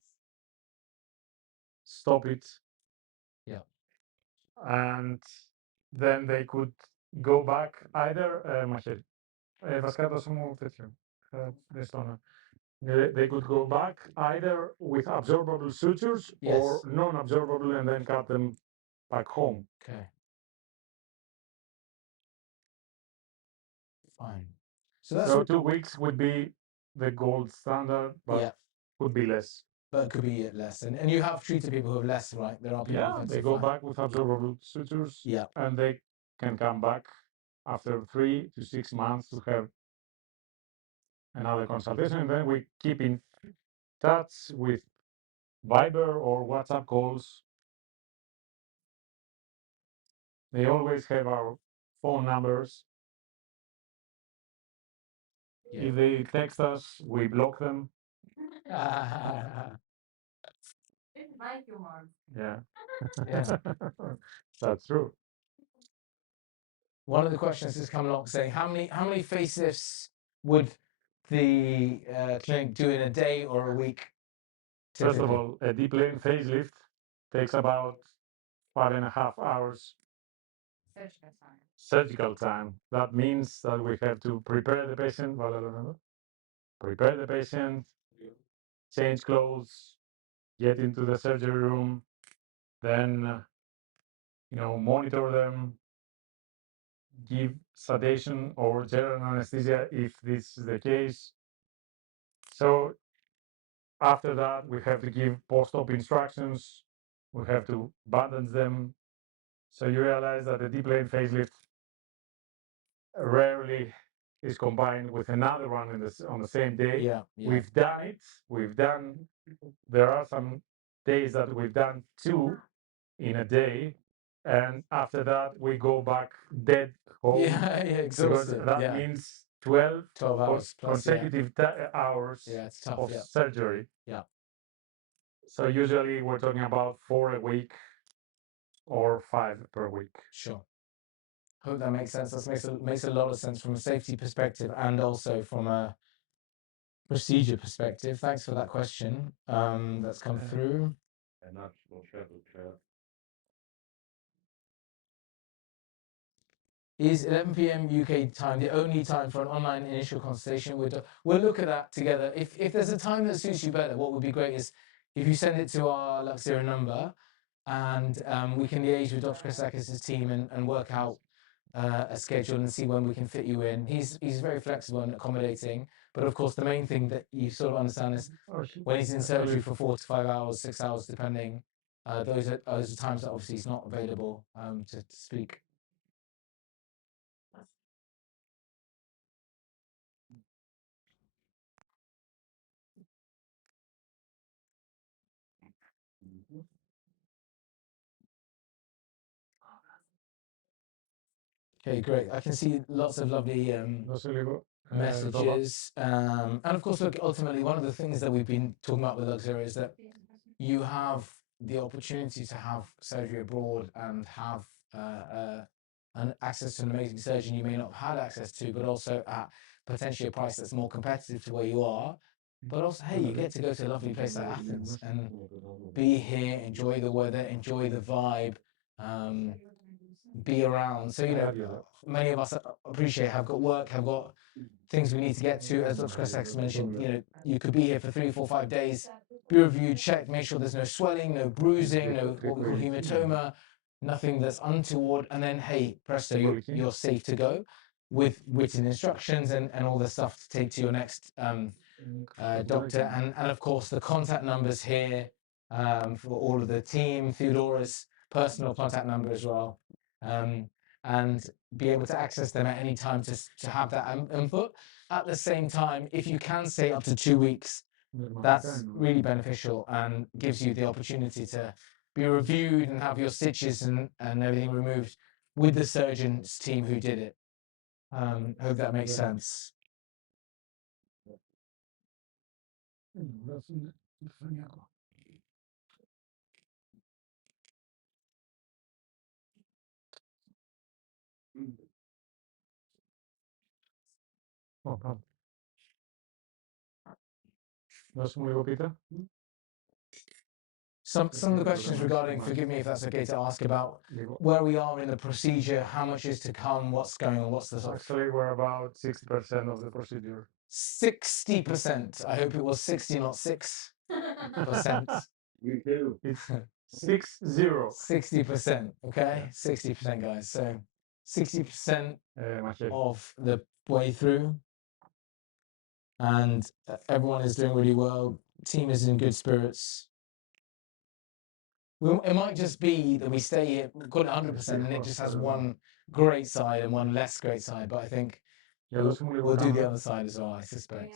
stop it. Yeah. And then they could go back either, βασικά δώσε μου τέτοιο, they could go back either with absorbable sutures or non-absorbable and then cut them back home. Okay. Fine. So that's So 2 weeks would be the gold standard, but yeah. would be less. but it could be at less. And you have treated people who have less, right? There are people Yeah, who've they go back with absorbable sutures. Yeah. And they can come back after 3 to 6 months to have another consultation. And then we keep in touch with Viber or WhatsApp calls. They always have our phone numbers. Yeah. If they text us, we block them. Didn't like your mom. Yeah. Yeah. That's true. One of the questions has come along saying, how many facelifts would the clinic do in a day or a week? First of typically? all, a deep lane facelift takes about 5.5 hours Surgical time. surgical time. That means that we have to prepare the patient, prepare the patient, change clothes, get into the surgery room, then monitor them, give sedation or general anesthesia if this is the case. So after that, we have to give post-op instructions. We have to bandage them. So you realize that the deep lane facelift rarely is combined with another one on the same day. Yeah. We've done it. There are some days that we've done 2 in a day. And after that, we go back dead home. Yeah, Because exhausted. that means 12 hours plus, consecutive hours Yeah, it's tough. of Yeah. surgery. Yeah. So usually we're talking about 4 a week or 5 per week. Sure. Hope that makes sense. That makes a lot of sense from a safety perspective and also from a procedure perspective. Thanks for that question. That's come through. Is 11 p.m. UK time the only time for an online initial consultation? We'll look at that together. If there's a time that suits you better, what would be great is if you send it to our Luxera number, and we can liaise with Dr. Christakis' team and work out a schedule and see when we can fit you in. He's very flexible and accommodating, but of course the main thing that you sort of understand is when he's in surgery for 4 to 5 hours, 6 hours, depending. Those are times that obviously he's not available to speak. Okay, great. I can see lots of lovely messages. And of course, look, ultimately, one of the things that we've been talking about with Luxera is that you have the opportunity to have surgery abroad and have an access to an amazing surgeon you may not have had access to, but also at potentially a price that's more competitive to where you are. But also, hey, you get to go to a lovely place like Athens and be here, enjoy the weather, enjoy the vibe, be around. So, many of us appreciate have got work, have got things we need to get to. As Dr. Christakis mentioned, you could be here for 3, 4, 5 days, be reviewed, checked, make sure there's no swelling, no bruising, no what we call hematoma, nothing that's untoward, and then, hey, presto, you're safe to go with written instructions and all the stuff to take to your next doctor. And of course, the contact numbers here for all of the team, Theodora's personal contact number as well. And be able to access them at any time to have that input. At the same time, if you can stay up to 2 weeks, that's really beneficial and gives you the opportunity to be reviewed and have your stitches and everything removed with the surgeon's team who did it. Hope that makes sense. Some of the questions regarding, forgive me if that's okay to ask about where we are in the procedure, how much is to come, what's going on, what's the sort of... Actually, we're about 60% of the procedure. 60%. I hope it was 60, not 6%. You do. It's 60. 60%. Okay, 60%, guys. So 60% of the way through, and everyone is doing really well. team is in good spirits. It might just be that we stay here, got it 100%, and it just has one great side and one less great side. But I think Για δώσε μου λίγο we'll do the κάμερα. other side as well, I suspect.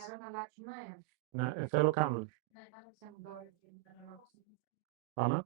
Ναι, θέλω κάμερα. Πάμε.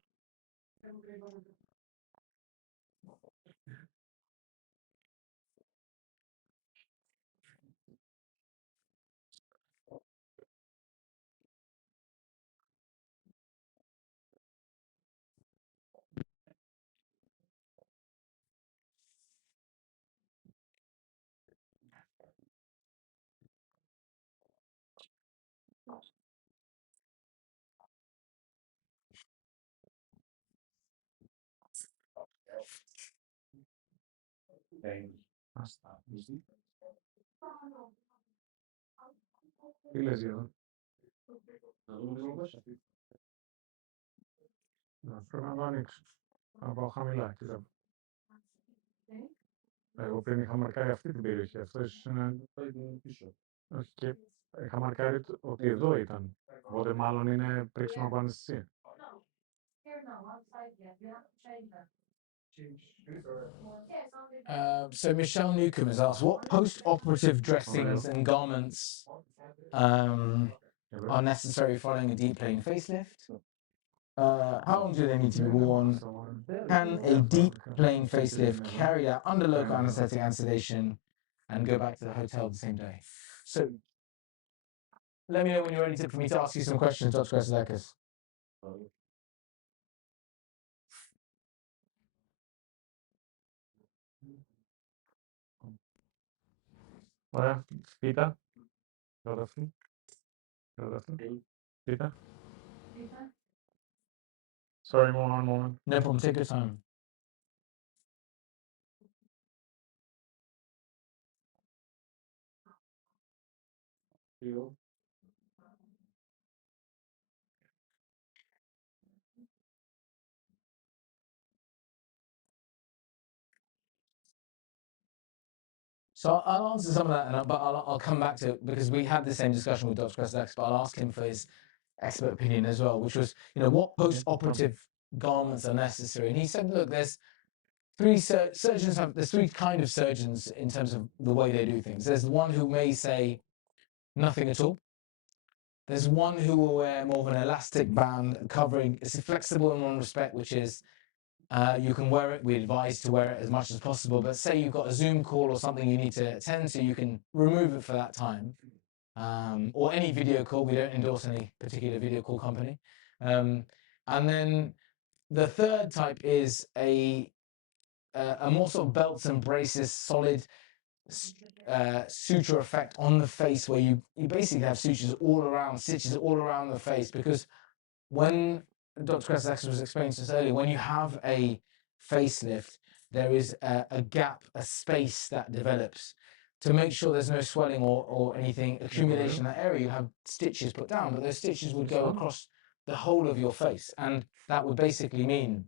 Τι λες εδώ. Πρέπει να το ανοίξω. Να πάω χαμηλά. Κοίτα. Εγώ πριν είχα μαρκάρει αυτή την περιοχή. Αυτό ίσως είναι... Όχι, και είχα μαρκάρει ότι εδώ ήταν. Οπότε μάλλον είναι πρίξιμο από αναισθησία. So Michelle Newcomb has asked, what post-operative dressings and garments are necessary following a deep plane facelift? How long do they need to be worn? Can a deep plane facelift carried out under local anesthetic and sedation and go back to the hotel the same day? So let me know when you're ready for me to ask you some questions, Dr. Kressidakis. Ωραία. Πίτα. Κράτα αυτή. Κράτα αυτή. Πίτα. Sorry, one moment. No problem, take your time. So I'll answer some of that, but I'll come back to it because we had the same discussion with Dr. Kressidakis, but I'll ask him for his expert opinion as well, which was, what post-operative garments are necessary. And he said, look, there's three kind of surgeons in terms of the way they do things. There's one who may say nothing at all. There's one who will wear more of an elastic band covering. It's flexible in one respect, which is you can wear it. We advise to wear it as much as possible. But say you've got a Zoom call or something you need to attend to, you can remove it for that time. Or any video call. We don't endorse any particular video call company. And then the third type is a more sort of belts and braces, solid suture effect on the face, where you basically have sutures all around, stitches all around the face. Because when Dr. Kressidakis was explaining to us earlier, when you have a facelift, there is a gap, a space that develops. To make sure there's no swelling or anything, accumulation in that area, you have stitches put down, but those stitches would go across the whole of your face. And that would basically mean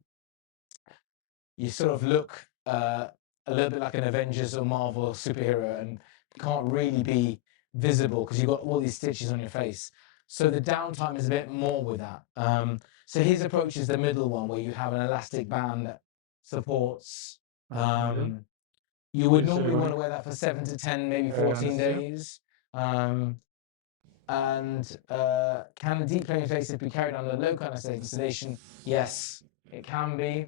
you sort of look a little bit like an Avengers or Marvel superhero and can't really be visible because you've got all these stitches on your face. So the downtime is a bit more with that. So his approach is the middle one, where you have an elastic band that supports. You would normally want to wear that for 7 to 10, maybe 14 days. And can a deep plane facelift be carried under local anesthetic sedation? Yes, it can be.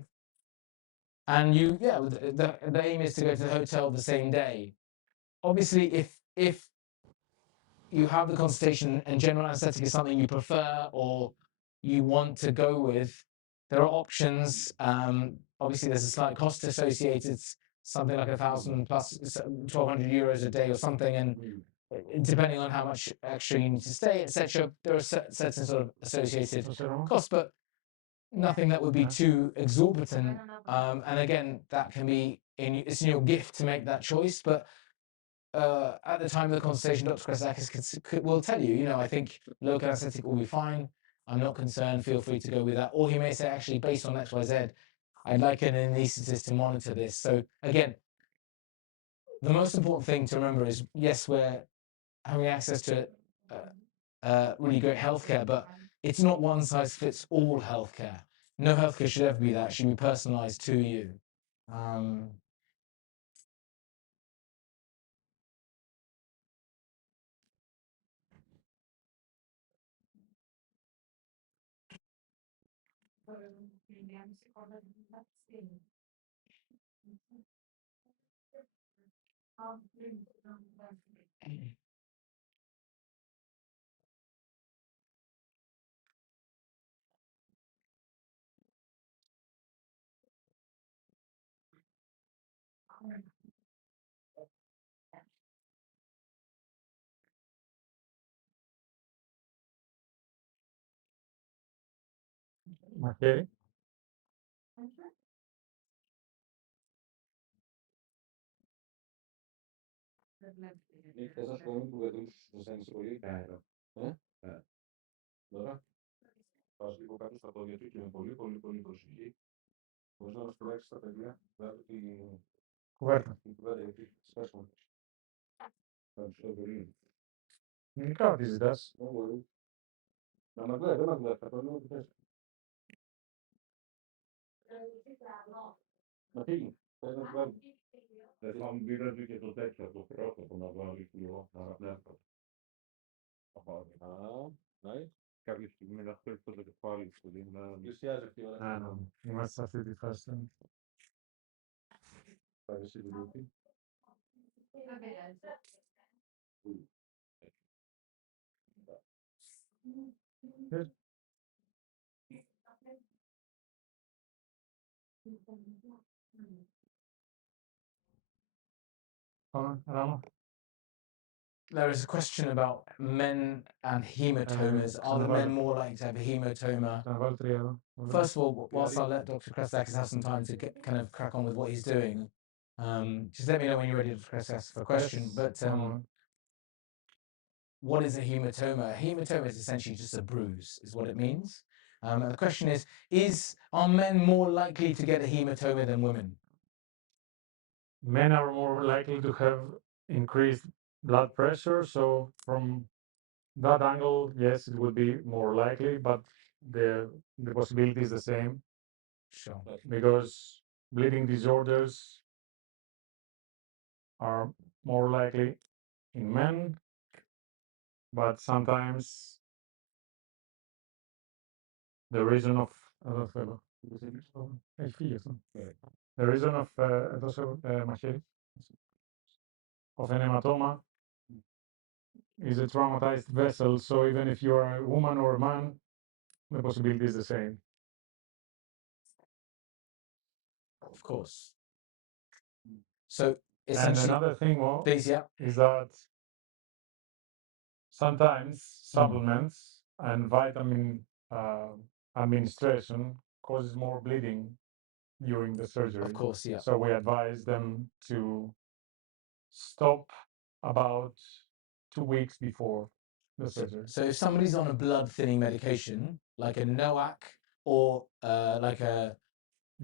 And the aim is to go to the hotel the same day. Obviously, if you have the consultation and general anesthetic is something you prefer or you want to go with, there are options. Obviously, there's a slight cost associated, something like 1,000 plus 1,200 euros a day or something, and depending on how much extra you need to stay, etc., there are certain sort of associated costs, but nothing that would be too exorbitant. And again, that can be it's in your gift to make that choice. But at the time of the consultation, Dr. Kressidakis will tell you, I think local anesthetic will be fine. I'm not concerned. Feel free to go with that. Or he may say, actually, based on X, Y, Z, I'd like an anaesthetist to monitor this. So again, the most important thing to remember is, yes, we're having access to really great healthcare, but it's not one size fits all healthcare. No healthcare should ever be that. It should be personalized to you. Okay. Πας λίγο κάτω στα πόδια του και με πολύ προσοχή. Μπορείς να μας πειράξεις τα παιδιά, δηλαδή Κουβέρτα. την κουβέντα γιατί σπάσαμε. Θα τους το βρει. Νικά τι ζητάς. Δεν μπορεί. Να μας βλέπει, δεν μας βλέπει, θα το λέμε ότι θες. Να φύγει, θέλει να βγάλει. Δεν θα μου πήρατε και το τέτοιο, το πρώτο να βάλει λίγο, να αναπνεύω. Ναι. Κάποια στιγμή να φέρει το κεφάλι σου, να πλησιάζει αυτή η ώρα. Είμαστε σε αυτή τη φάση. Θα εσύ δουλεύει. There is a question about men and hematomas. Are the men more likely to have a hematoma? First of all, whilst I'll let Dr. Kresakis have some time to kind of crack on with what he's doing, just let me know when you're ready, Dr. Kresakis, for a question. But what is a hematoma? A hematoma is essentially just a bruise, is what it means. And the question is, are men more likely to get a hematoma than women? Men are more likely to have increased blood pressure, so from that angle, yes, it would be more likely, but the possibility is the same. Sure. Because bleeding disorders are more likely in men, but sometimes the reason of of an hematoma is a traumatized vessel, so even if you are a woman or a man, the possibility is the same. Of course. So And essentially, another thing please, yeah. is that sometimes supplements and vitamin administration causes more bleeding during the surgery. Of course, yeah. So we advise them to stop about 2 weeks before the surgery. So if somebody's on a blood thinning medication, like a NOAC or like a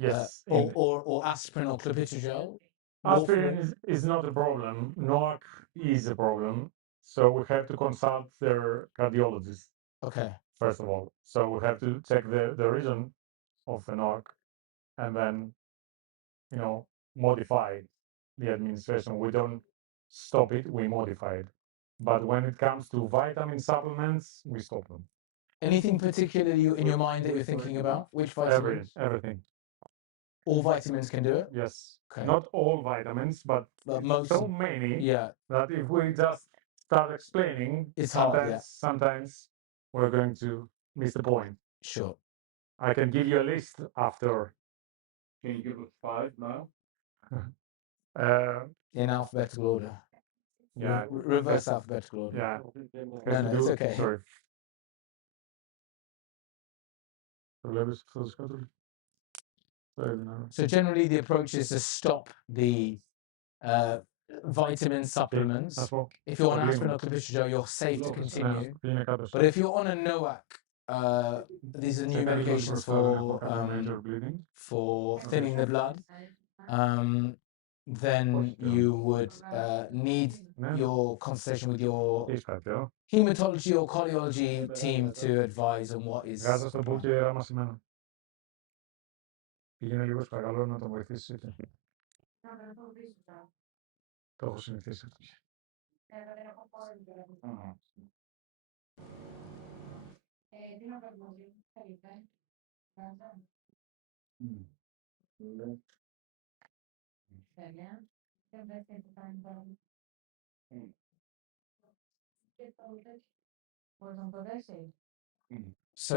Yes, or aspirin or clopidogrel, aspirin is not a problem. NOAC is a problem. So we have to consult their cardiologist. Okay. First of all, so we have to check the reason of the NOAC, and then modify the administration. We don't stop it; we modify it. But when it comes to vitamin supplements, we stop them. Anything particularly in your mind that you're thinking about? Which vitamins? Everything. All vitamins can do it? Yes. Okay. Not all vitamins, but most. So many that if we just start explaining, it's hard. Sometimes we're going to miss the point. Sure. I can give you a list after. Can you give us 5 now? In alphabetical order. Yeah. Reverse alphabetical order. Yeah. No, it's okay. Sorry. So generally the approach is to stop the vitamin supplements. If you're on aspirin or clopidogrel, you're safe to continue. But if you're on a NOAC, these are new medications for thinning the blood. then you would need your consultation with your Έχεις κάτι, hematology or cardiology team to advise on what is. Βγάζω στο μπουκ και ραμασημένα. Πήγαινε λίγο παρακαλώ να τον βοηθήσεις είτε. Το έχω συνηθίσει αυτό. So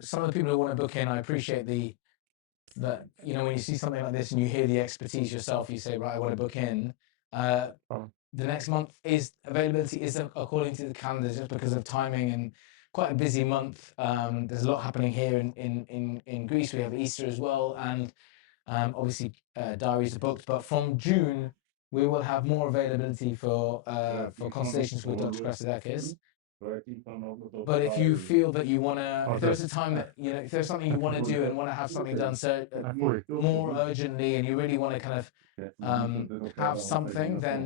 some of the people who want to book in, I appreciate that you know when you see something like this and you hear the expertise yourself, you say right, I want to book in. The next month is availability is according to the calendar just because of timing and quite a busy month. There's a lot happening here in Greece. We have Easter as well, and obviously diaries are booked. But from June, we will have more availability for consultations with Dr. Krasidakis. But if you feel that you want to, if there's a time that, you know, if there's something you want to do and want to have something done more urgently and you really want to kind of have something, then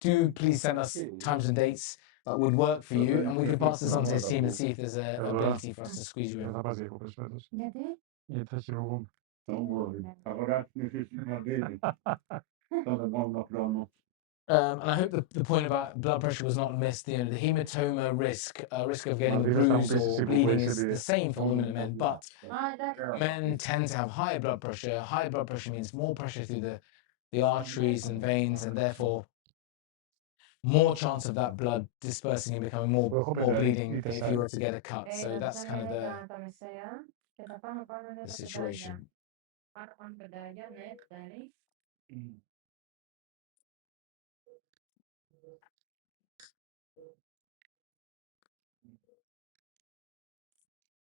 do please send us times and dates that would work for you, and we can pass this on to his team and see if there's an ability for us to squeeze you in. Θα πας διακοπές φέτος. Γιατί θα χειρουργούμε. And I hope the point about blood pressure was not missed. You know, the hematoma risk of getting bruised or bleeding is the same for women and men, but men tend to have higher blood pressure. Higher blood pressure means more pressure through the arteries and veins, and therefore more chance of that blood dispersing and becoming more bleeding if you were to get a cut. So that's kind of the situation.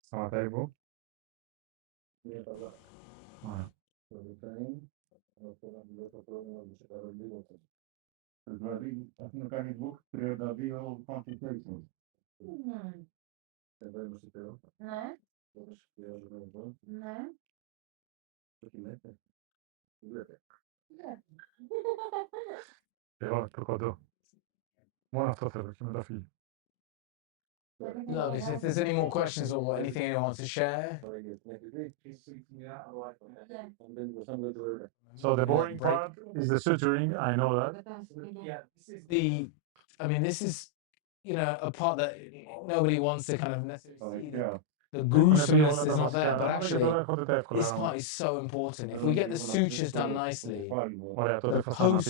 Σταματάει εγώ. Ωραία. Δηλαδή, έχουν κάνει book 32 consultations. Εδώ είμαι στο τέλος. Ναι. Όπως χρειάζομαι εδώ. Ναι. Το κινέται. Βλέπετε. Εγώ το κοντό. Μόνο αυτό θέλω και μετά φύγει. Lovely. So if there's any more questions or anything anyone wants to share. So the boring part is the suturing, I know that. Yeah, this is you know, a part that nobody wants to kind of necessarily see. The gruesomeness is not there, but actually this part is so important. If we get the sutures done nicely, the post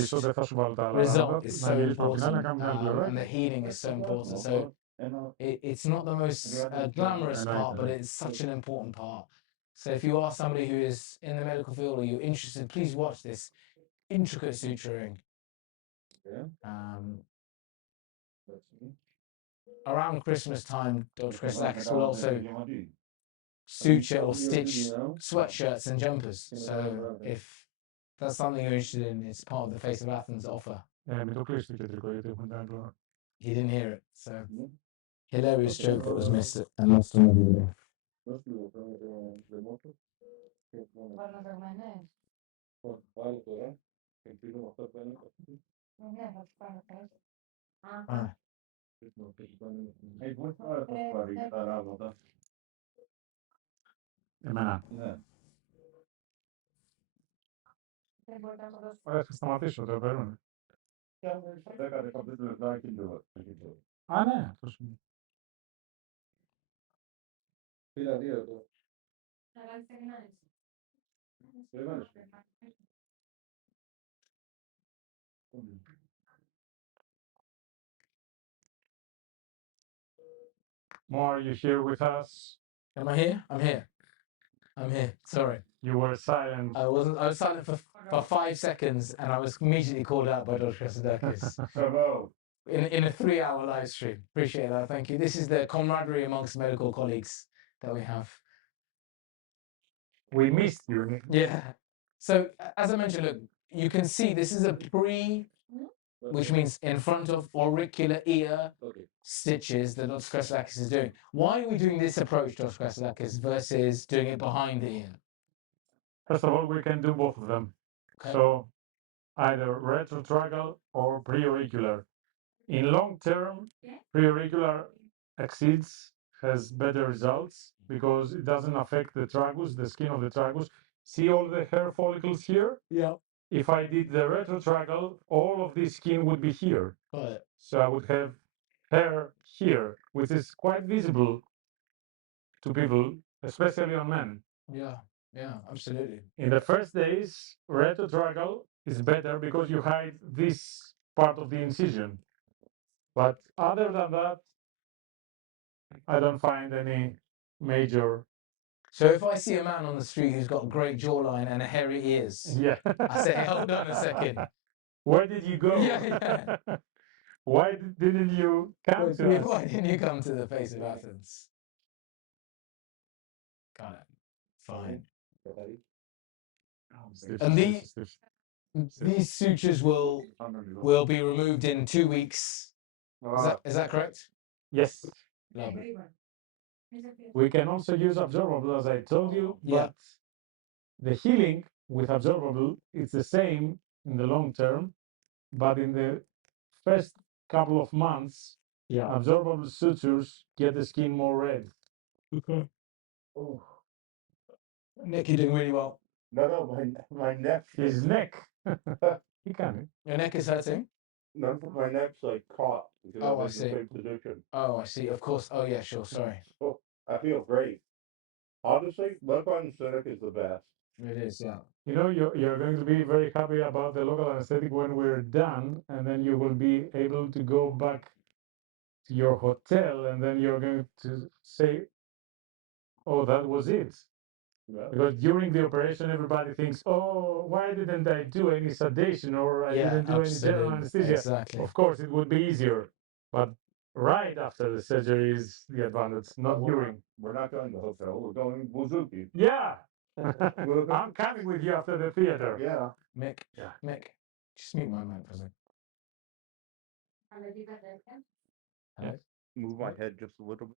result is so important, and the healing is so important. So it's not the most glamorous part, but it's such an important part. So if you are somebody who is in the medical field or you're interested, please watch this intricate suturing. Around Christmas time, Dr. Christakis will also suture or stitch sweatshirts and jumpers. So if that's something you're interested in, it's part of the Face of Athens offer. He didn't hear it, so hilarious joke that was missed and lost on everybody. Εμένα. Ωραία, θα σταματήσω, το παίρνουν. Α, ναι. Mo, are you here with us? Am I here? I'm here. I'm here. Sorry. You were silent. I was silent for 5 seconds, and I was immediately called out by Dr. Christakis in a 3-hour live stream. Appreciate that. Thank you. This is the camaraderie amongst medical colleagues that we have. We missed you. Yeah. So as I mentioned, look, you can see this is a pre, which means in front of auricular ear stitches that Dr. Christakis is doing. Why are we doing this approach, Dr. Christakis, versus doing it behind the ear? First of all, we can do both of them. Okay. So either retrotragal or preauricular. In long term, preauricular exceeds has better results because it doesn't affect the tragus, the skin of the tragus. See all the hair follicles here? Yeah. If I did the retrotragal, all of this skin would be here. Got it. So I would have hair here, which is quite visible to people, especially on men. Yeah. Yeah. Absolutely. In the first days, retrotragal is better because you hide this part of the incision. But other than that, I don't find any major. So if I see a man on the street who's got a great jawline and hairy ears, Yeah. I say, hold on a second. Where did you go? Yeah. Why didn't you come to us? Why didn't you come to the face of Athens? Got it. Fine. And these sutures will be removed in 2 weeks. Is that correct? Yes. Lovely. We can also use absorbable, as I told you, but the healing with absorbable is the same in the long term, but in the first couple of months, absorbable sutures get the skin more red. Okay. Oh. Nick, you're doing really well. No, my neck. His neck. He can. Your neck is hurting? No, my neck's like caught. Because Oh, I'm I in the see. same position. Oh, I see. Of course. Oh, yeah, sure. Sorry. Oh, I feel great. Honestly, local anesthetic is the best. It is, yeah. You know, you're going to be very happy about the local anesthetic when we're done, and then you will be able to go back to your hotel, and then you're going to say, oh, that was it. Yeah. Because during the operation, everybody thinks, oh, why didn't I do any sedation or I didn't do any general anesthesia? Exactly. Of course, it would be easier. But right after the surgery is the advantage, not during. We're not going to the hotel. We're going Buzuki. Yeah. I'm coming with you after the theater. Yeah. Mick, Yeah. Mick, just mute my mic for a second. Yes. Move my head just a little bit.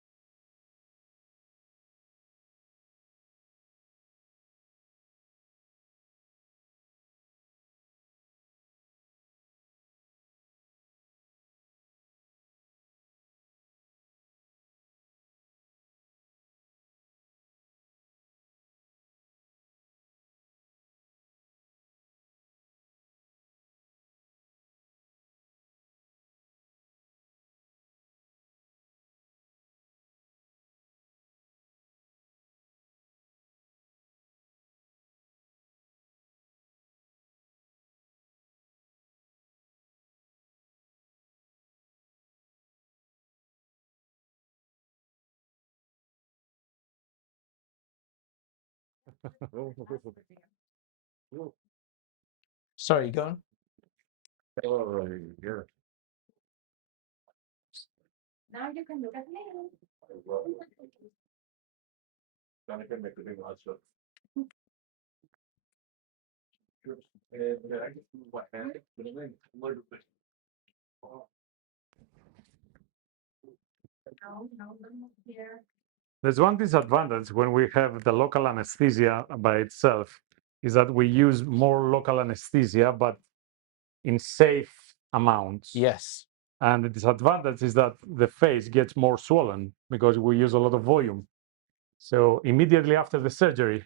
Sorry, go on. Oh, yeah. Now you can look at me. Then I can make the big hot stuff. I just move my hand, but then a little bit. No, here. There's one disadvantage when we have the local anesthesia by itself, is that we use more local anesthesia, but in safe amounts. Yes. And the disadvantage is that the face gets more swollen because we use a lot of volume. So immediately after the surgery,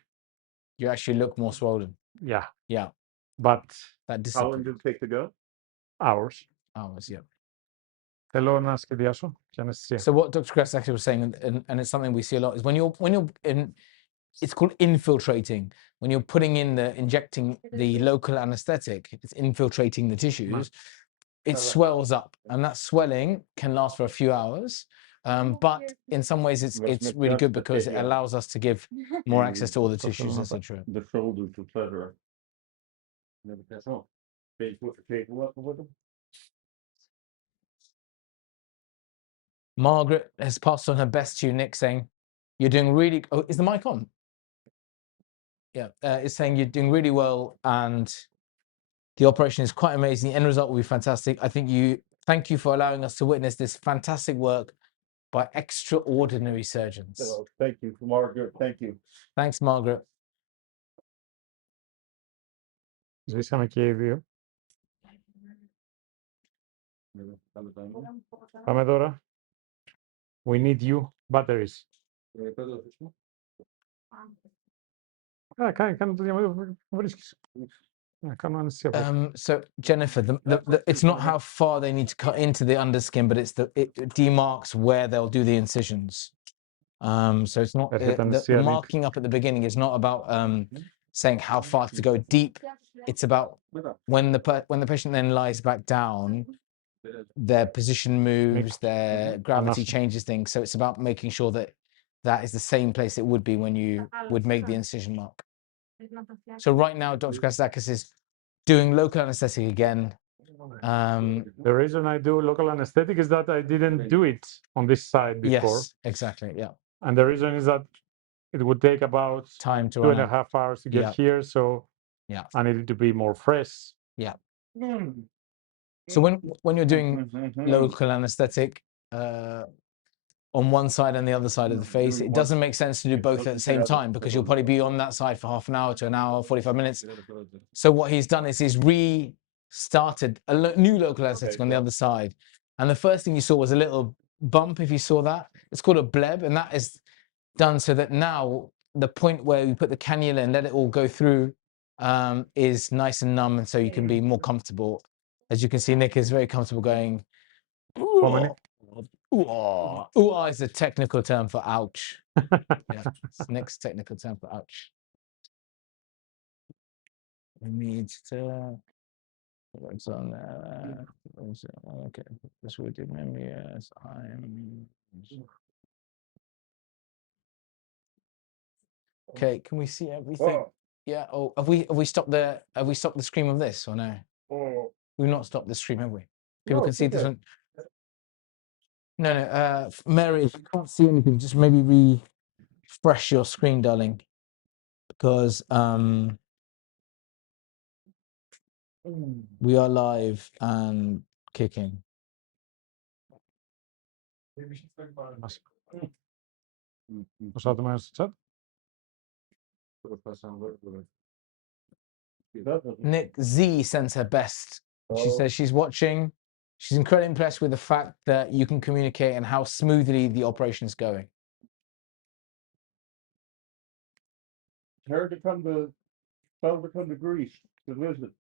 You actually look more swollen. yeah. Yeah. But That How long disappears. did it take to go? hours. Hours, yeah. Θέλω να σχεδιάσω και αναισθησία. So what Dr. Kress actually was saying, and it's something we see a lot, is when you're in, it's called infiltrating. When you're putting in injecting the local anesthetic, it's infiltrating the tissues. It swells up, and that swelling can last for a few hours. But in some ways, it's really good because it allows us to give more access to all the tissues, etc. The shoulders, etc. Margaret has passed on her best to you, Nick, saying, you're doing really... Oh, is the mic on? Yeah, it's saying you're doing really well, and the operation is quite amazing. The end result will be fantastic. Thank you for allowing us to witness this fantastic work by extraordinary surgeons. So, thank you, Margaret. Thank you. Thanks, Margaret. Ζήσαμε και οι δύο. Πάμε τώρα. We need you. Batteries. Κάνε το διαμέτωπο που βρίσκεις. Κάνω αναισθησία. So Jennifer, it's not how far they need to cut into the underskin, but it demarks where they'll do the incisions. So it's not the marking up at the beginning is not about saying how far to go deep. It's about when the patient then lies back down, their position moves, their gravity changes things. So it's about making sure that that is the same place it would be when you would make the incision mark. So right now, Dr. Krasakis is doing local anesthetic again. The reason I do local anesthetic is that I didn't do it on this side before. Yes, exactly. Yeah. And the reason is that it would take about Time to 2.5 hours to get here. So yeah, I needed to be more fresh. Yeah. So when you're doing local anesthetic on one side and the other side of the face, it doesn't make sense to do both at the same time because you'll probably be on that side for half an hour to an hour, 45 minutes. So what he's done is he's restarted a new local anesthetic on the other side. And the first thing you saw was a little bump, if you saw that. It's called a bleb, and that is done so that now the point where you put the cannula and let it all go through is nice and numb, and so you can be more comfortable. As you can see, Nick is very comfortable going. Ooh is a technical term for ouch. Yeah, it's Nick's technical term for ouch. We need to. What's on there? Okay, this would do memory. Yes, Okay, can we see everything? Whoa. Yeah. Oh, have we stopped the stream of this or no? We've not stopped the stream, have we? People can see this one. No. Mary, if you can't see anything, just maybe refresh your screen, darling, because we are live and kicking. Πώς άτομα είναι στο chat? Nick Z sends her best. She says she's watching. She's incredibly impressed with the fact that you can communicate and how smoothly the operation is going. Her to come to Greece to visit.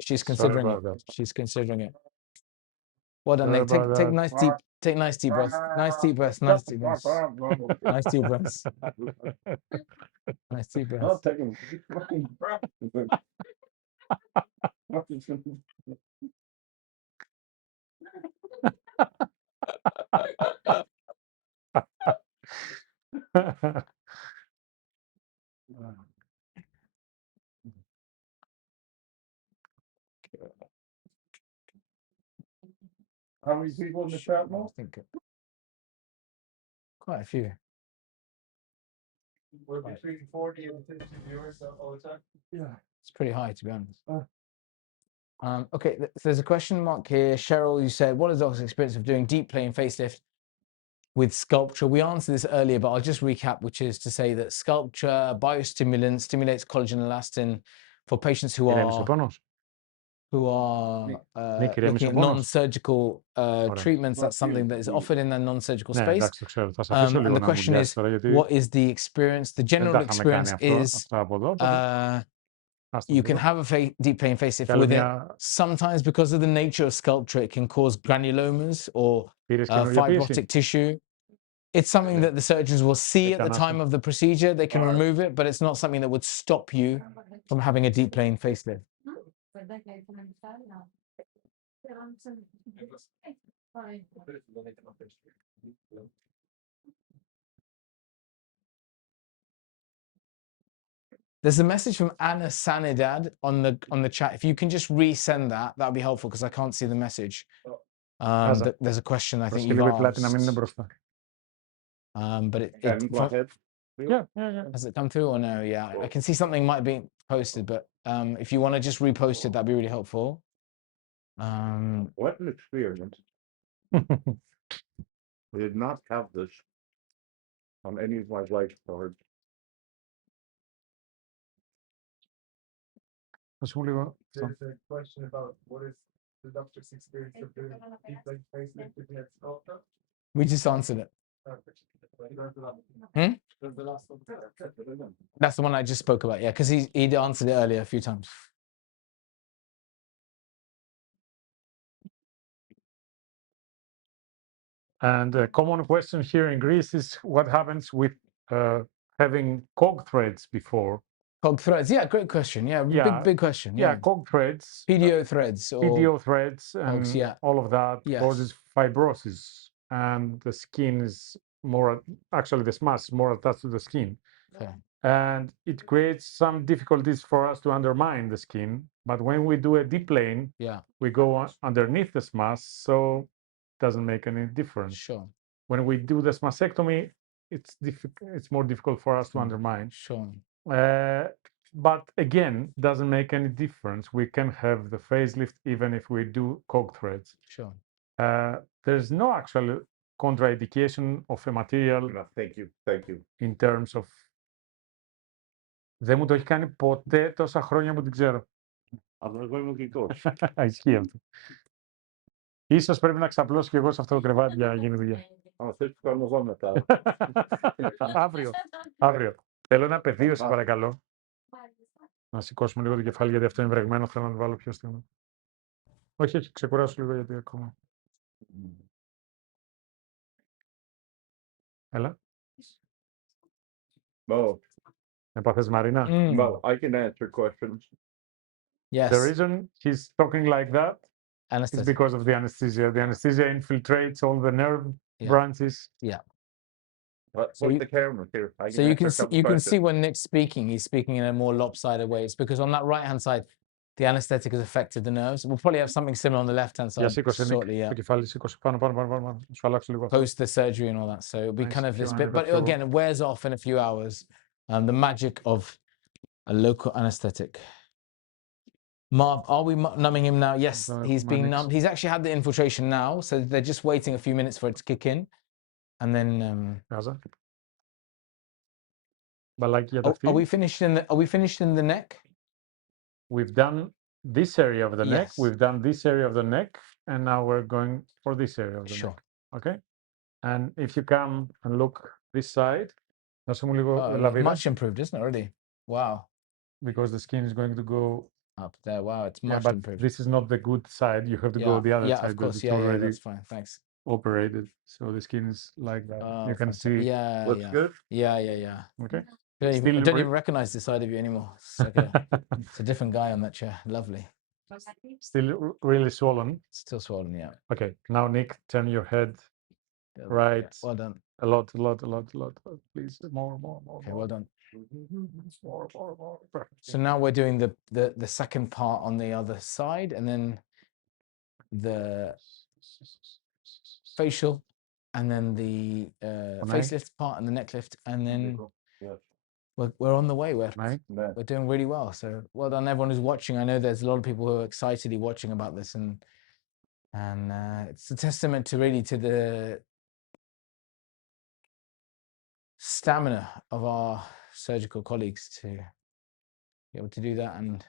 She's considering it. She's considering it. Well done, Nick. Take nice deep breaths. Nice deep breaths. Nice deep breaths. Nice deep breaths. Nice deep breaths. I'll take him. Fucking breath. How many people in the chat now? I think quite a few. We're between 40 and 50 viewers all the time. Yeah, it's pretty high, to be honest. Okay, there's a question mark here. Cheryl, you said, what is Doc's experience of doing deep plane facelift with sculpture? We answered this earlier, but I'll just recap, which is to say that sculpture, biostimulant, stimulates collagen and elastin for patients who are looking at non-surgical treatments. That's something that is offered in the non-surgical space. And the question is, what is the experience? The general experience is you can have a deep plane facelift with it. Sometimes because of the nature of sculpture, it can cause granulomas or fibrotic tissue. It's something that the surgeons will see at the time of the procedure. They can remove it, but it's not something that would stop you from having a deep plane facelift. There's a message from Anna Sanidad on the chat. If you can just resend that, that'd be helpful because I can't see the message. There's a question I think you've asked. But yeah. Has it come through or no? Yeah, I can see something might be posted, but if you want to just repost it, that'd be really helpful. What an experience. I did not have this on any of my life cards. There's a question about what is the doctor's experience of doing deep leg facelift with the sculptor? We just answered it. Hmm? The last one. That's the one I just spoke about. Yeah, because he'd answered it earlier a few times. And a common question here in Greece is what happens with having cog threads before? Cog threads. Yeah, great question. Yeah, Yeah. big question. Yeah, Yeah, cog threads, PDO threads or PDO threads, cogs, and yeah. all of that Yes. causes fibrosis, and the skin is more, actually the mass is more attached to the skin. Okay. And it creates some difficulties for us to undermine the skin. But when we do a deep plane, Yeah, we go underneath the mass, so it doesn't make any difference. sure, When we do the mastectomy, it's more difficult for us to undermine. sure. But again, doesn't make any difference. We can have the facelift even if we do cog threads. Sure. There's no actual contraindication of a material No, thank you. Thank you. in terms of. Δεν μου το έχει κάνει ποτέ τόσα χρόνια που την ξέρω. Αλλά εγώ είμαι γλυκός. Ισχύει αυτό. Ίσως πρέπει να ξαπλώσω και εγώ σε αυτό το κρεβάτι για να γίνει δουλειά. Αν θες που κάνω εγώ μετά. Αύριο. Θέλω ένα πεδίο, σε παρακαλώ. Να σηκώσουμε λίγο το κεφάλι, γιατί αυτό είναι βρεγμένο. Θέλω να το βάλω πιο στενό. Όχι, όχι, ξεκουράσου λίγο, γιατί ακόμα. Έλα. Mo, Έπαθες, Μαρίνα. Mo, I can answer questions. Yes. The reason he's talking like that is Anesthetic. because of the anesthesia. The anesthesia infiltrates all the nerve branches. Put So the camera here. I So you can answer a couple you can questions. see when Nick's speaking, he's speaking in a more lopsided way. It's because on that right hand side, the anesthetic has affected the nerves. We'll probably have something similar on the left hand Για side σήκωσε, shortly. Nick. Yeah. Το κεφάλι σήκωσε. Πάνω. Σου αλλάξω λίγο αυτό. Post the surgery and all that. So it'll be Nice. kind of this Πιο bit, άνετα but πιο. again, it wears off in a few hours. The magic of a local anesthetic. Marv, are we numbing him now? Yes, he's being numbed. He's actually had the infiltration now, so they're just waiting a few minutes for it to kick in, and then. Γάζα. Μπαλάκι για τα Are αυτή. we finished in the? Are we finished in the neck? We've done this area of the neck. Yes. We've done this area of the neck, and now we're going for this area of the Sure. neck. Okay. And if you come and look this side, δώσε μου λίγο λαβίδα. Much improved, isn't it already? Wow. Because the skin is going to go Up there. Wow, it's yeah, much but improved. this is not the good side. You have to go the other yeah, side of course. because it's Yeah, already that's fine. Thanks. operated. So the skin is like that. You can Fantastic. see. Yeah, Looks yeah. good. Yeah. Okay. I don't even recognize this side of you anymore. It's like it's a different guy on that chair. Lovely. Still really swollen. Still swollen. Yeah. Okay. Now, Nick, turn your head right. Yeah. Well done. A lot. Please, more. Okay, well done. More. So now we're doing the second part on the other side, and then the facial, and then the facelift part, and the neck lift, and then we're on the way. We're doing really well. So well done, everyone who's watching. I know there's a lot of people who are excitedly watching about this, and it's a testament to really to the stamina of our surgical colleagues to be able to do that, and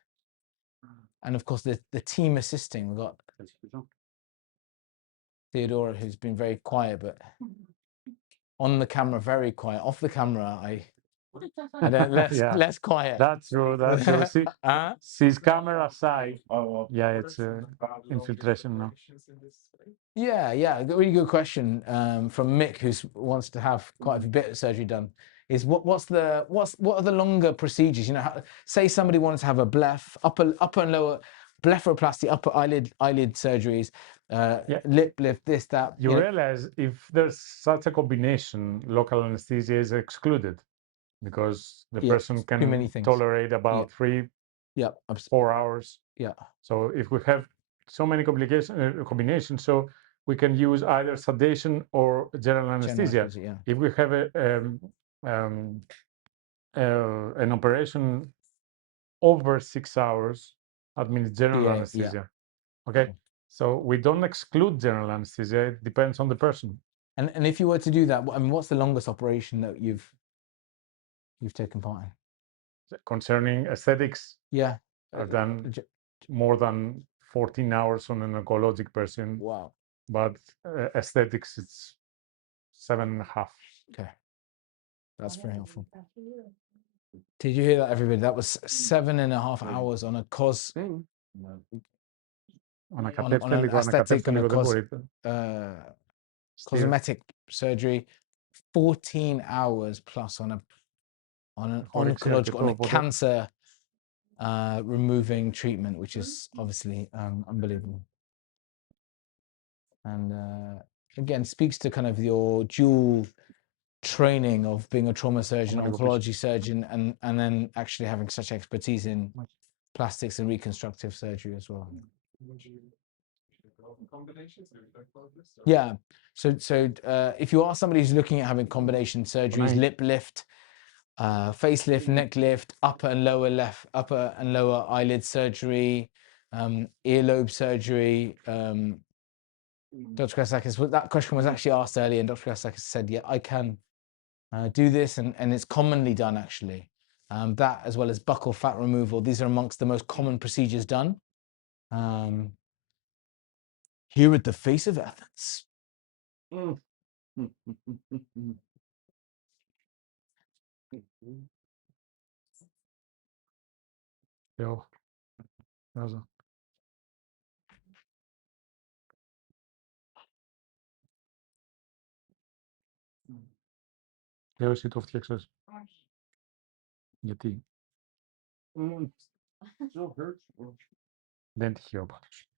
of course the team assisting. We've got Theodora, who's been very quiet, but on the camera very quiet. Off the camera, I don't less quiet. That's true. See, she's camera side. Yeah, it's infiltration now. Yeah. A really good question from Mick, who wants to have quite a bit of surgery done. Is what are the longer procedures? You know, say somebody wants to have a bleph, upper and lower blepharoplasty, upper eyelid surgeries, lip lift, this, that. You realize if there's such a combination, local anesthesia is excluded because the person can tolerate about 3-4 hours. Yeah. So if we have so many combinations, so we can use either sedation or general anesthesia. If we have an operation over 6 hours, that means general anesthesia. Okay. So we don't exclude general anesthesia. It depends on the person. And if you were to do that, I mean, what's the longest operation that you've taken part in? Concerning aesthetics, Yeah. I've done more than 14 hours on an oncologic person, Wow. but aesthetics it's 7.5. Okay. That's very helpful. Did you hear that, everybody? That was 7.5 hours on a aesthetic and cosmetic surgery, 14 hours plus on an oncological, on a cancer removing treatment, which is obviously unbelievable. And again, speaks to kind of your dual training of being a trauma surgeon, oncology surgeon, and then actually having such expertise in plastics and reconstructive surgery as well. Yeah. So if you are somebody who's looking at having combination surgeries, lip lift, facelift, neck lift, upper and lower eyelid surgery, earlobe surgery. Dr. Kasakis, that question was actually asked earlier, and Dr. Kasakis said, yeah, I can do this, and it's commonly done actually. That as well as buccal fat removal, these are amongst the most common procedures done. Here at the Face of Athens. Yo, also. Λέω εσύ το φτιάξες. Γιατί? Δεν τυχαίο πάντως.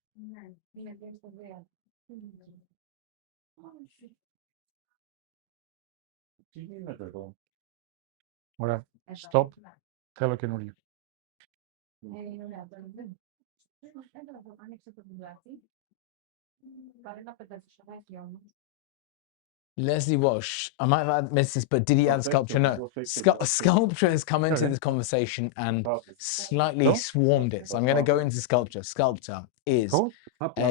Ωραία. Stop. Θέλω καινούριο. Leslie Walsh, I might have missed this, but did he add sculpture? No. Sculpture has come into this conversation and slightly swarmed it. So I'm going to go into sculpture. Sculpture is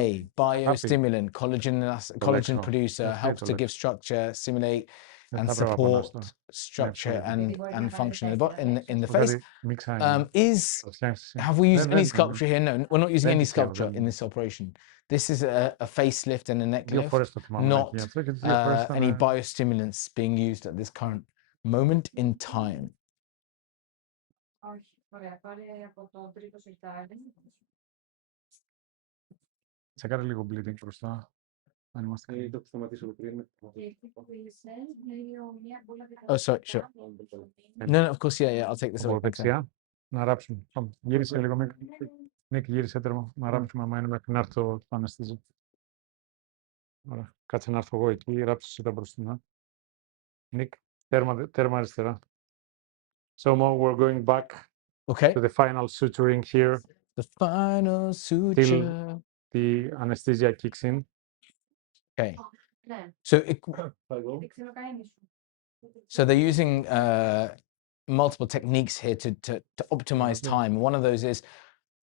a biostimulant, collagen producer, helps to give structure, stimulate, and support structure and function in the face. Have we used any sculpture here? No, we're not using any sculpture in this operation. This is a facelift and a neck lift, not any biostimulants being used at this current moment in time. Τσεκάρε λίγο bleeding μπροστά. Αν είμαστε... Oh, sorry, sure. No, of course, yeah, I'll take this over. Δεξιά, να ράψουμε. Γύρισε λίγο, Μικ. Νίκ, γύρισε τέρμα. Να ράψουμε, άμα είναι μέχρι να έρθει το Anesthesia. Ωραία. Κάτσε να έρθω εγώ εκεί, ράψε εσύ τα μπροστινά. Νίκ, τέρμα αριστερά. So, Mo, we're going back to the final suturing here. The final suture. Till the anesthesia kicks in. Okay. So they're using multiple techniques here to optimize time. One of those is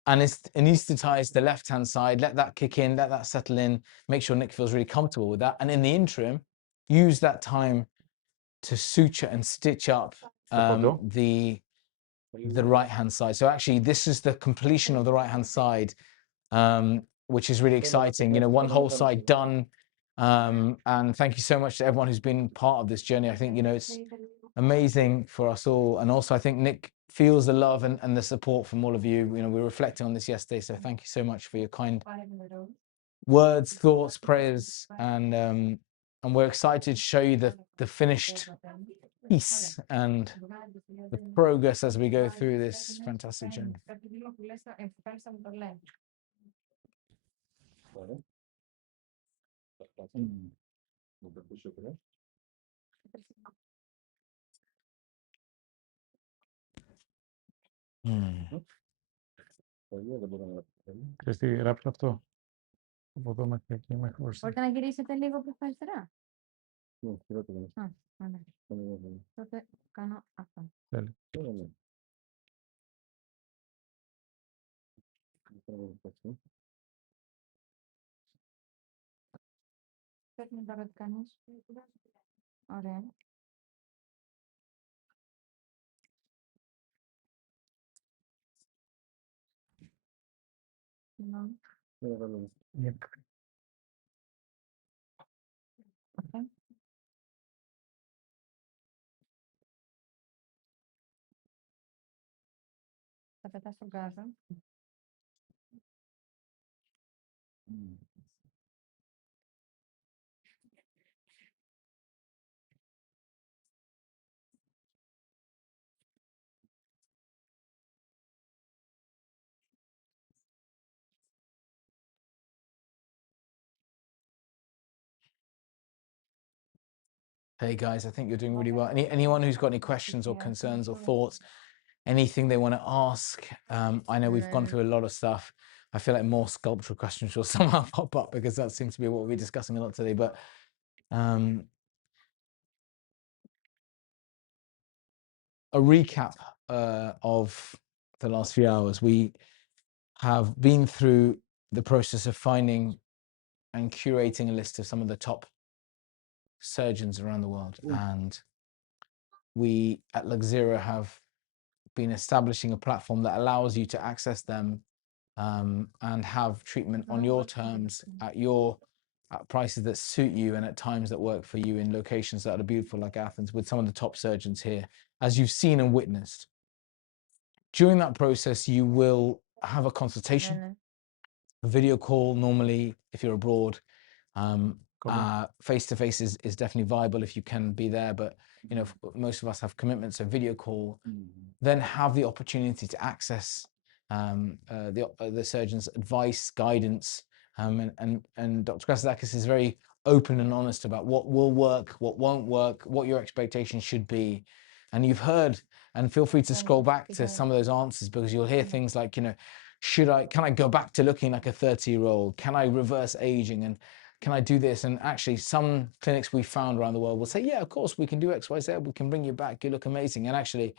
anesthetize the left-hand side, let that kick in, let that settle in, make sure Nick feels really comfortable with that. And in the interim, use that time to suture and stitch up the right-hand side. So actually, this is the completion of the right-hand side, which is really exciting. You know, one whole side done. And thank you so much to everyone who's been part of this journey. I think, you know, it's amazing for us all. And also, I think Nick feels the love and the support from all of you. You know, we were reflecting on this yesterday. So thank you so much for your kind words, thoughts, prayers. And we're excited to show you the finished piece and the progress as we go through this fantastic journey. Christy, ράψε αυτό. Από εδώ μέχρι εκεί, μέχρι μπροστά. Μπορείτε να γυρίσετε λίγο προς τα αριστερά. Τότε κάνω αυτό. Παίρνει τώρα τι κάνεις. Ωραία. Yep. Hey guys, I think you're doing really well. Anyone who's got any questions or concerns or thoughts, anything they want to ask? I know we've gone through a lot of stuff. I feel like more sculptural questions will somehow pop up because that seems to be what we're discussing a lot today. But a recap of the last few hours. We have been through the process of finding and curating a list of some of the top surgeons around the world. And we at Luxera have been establishing a platform that allows you to access them and have treatment on your terms at prices that suit you and at times that work for you in locations that are beautiful like Athens with some of the top surgeons here, as you've seen and witnessed. During that process, you will have a consultation, a video call normally if you're abroad. Face-to-face is definitely viable if you can be there, but you know, most of us have commitments, so video call. Then have the opportunity to access the surgeon's advice, guidance, and Dr. Krasidakis is very open and honest about what will work, what won't work, what your expectations should be. And you've heard, and feel free to scroll back to some of those answers because you'll hear things like, you know, can I go back to looking like a 30-year-old? Can I reverse aging? And can I do this? And actually some clinics we found around the world will say, yeah, of course, we can do X, Y, Z. We can bring you back. You look amazing. And actually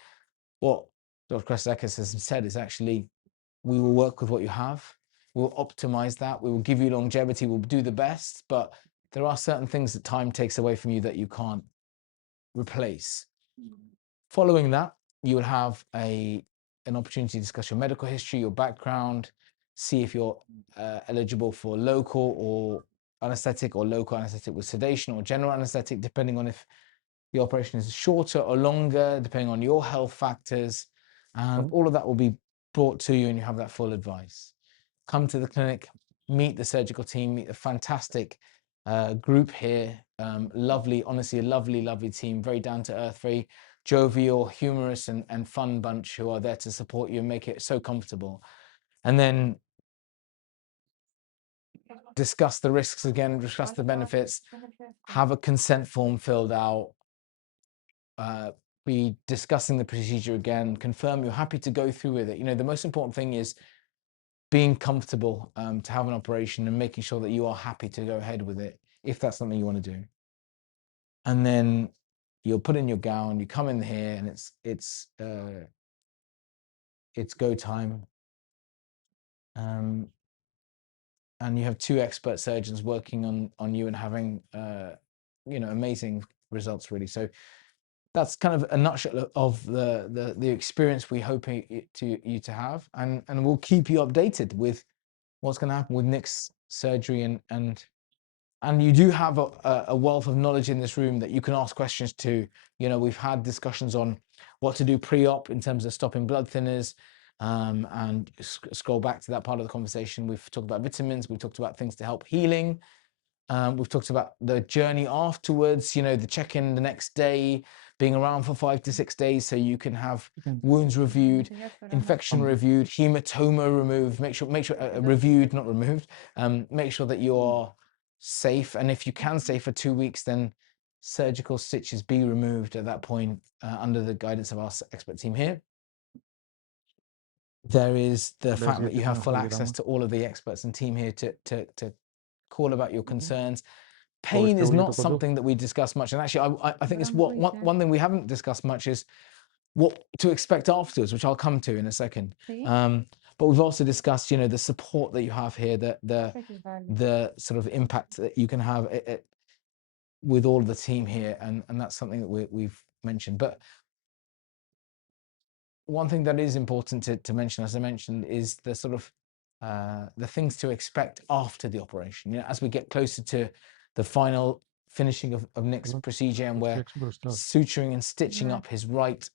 what Dr. Krasidakis has said is actually, we will work with what you have. We'll optimize that. We will give you longevity. We'll do the best. But there are certain things that time takes away from you that you can't replace. Following that, you will have an opportunity to discuss your medical history, your background, see if you're eligible for local or anesthetic or local anesthetic with sedation or general anesthetic, depending on if the operation is shorter or longer, depending on your health factors. And all of that will be brought to you and you have that full advice. Come to the clinic, meet the surgical team, meet a fantastic group here. Lovely, honestly, a lovely, lovely team, very down to earth, very jovial, humorous and fun bunch who are there to support you and make it so comfortable. And then discuss the risks again, discuss the benefits, have a consent form filled out, be discussing the procedure again, confirm you're happy to go through with it. You know, the most important thing is being comfortable to have an operation and making sure that you are happy to go ahead with it, if that's something you want to do. And then you'll put in your gown, you come in here and it's go time. And you have two expert surgeons working on you and having, you know, amazing results really. So that's kind of a nutshell of the experience we hope you to have, and we'll keep you updated with what's going to happen with Nick's surgery, and you do have a wealth of knowledge in this room that you can ask questions to. You know, we've had discussions on what to do pre-op in terms of stopping blood thinners, and scroll back to that part of the conversation. We've talked about vitamins, we've talked about things to help healing. We've talked about the journey afterwards, you know, the check-in the next day, being around for 5 to 6 days so you can have wounds reviewed, infection reviewed, hematoma removed, make sure reviewed, not removed. Make sure that you are safe, and if you can stay for 2 weeks, then surgical stitches be removed at that point under the guidance of our expert team here. There is the fact that you have full access to all of the experts and team here to call about your concerns. Pain is not something that we discuss much, and actually I think it's one thing we haven't discussed much is what to expect afterwards, which I'll come to in a second. But we've also discussed, you know, the support that you have here, the sort of impact that you can have with all of the team here, and that's something that we've mentioned. But one thing that is important to mention, as I mentioned, is the sort of the things to expect after the operation. You know, as we get closer to the final finishing of Nick's procedure, and we're suturing and stitching up his right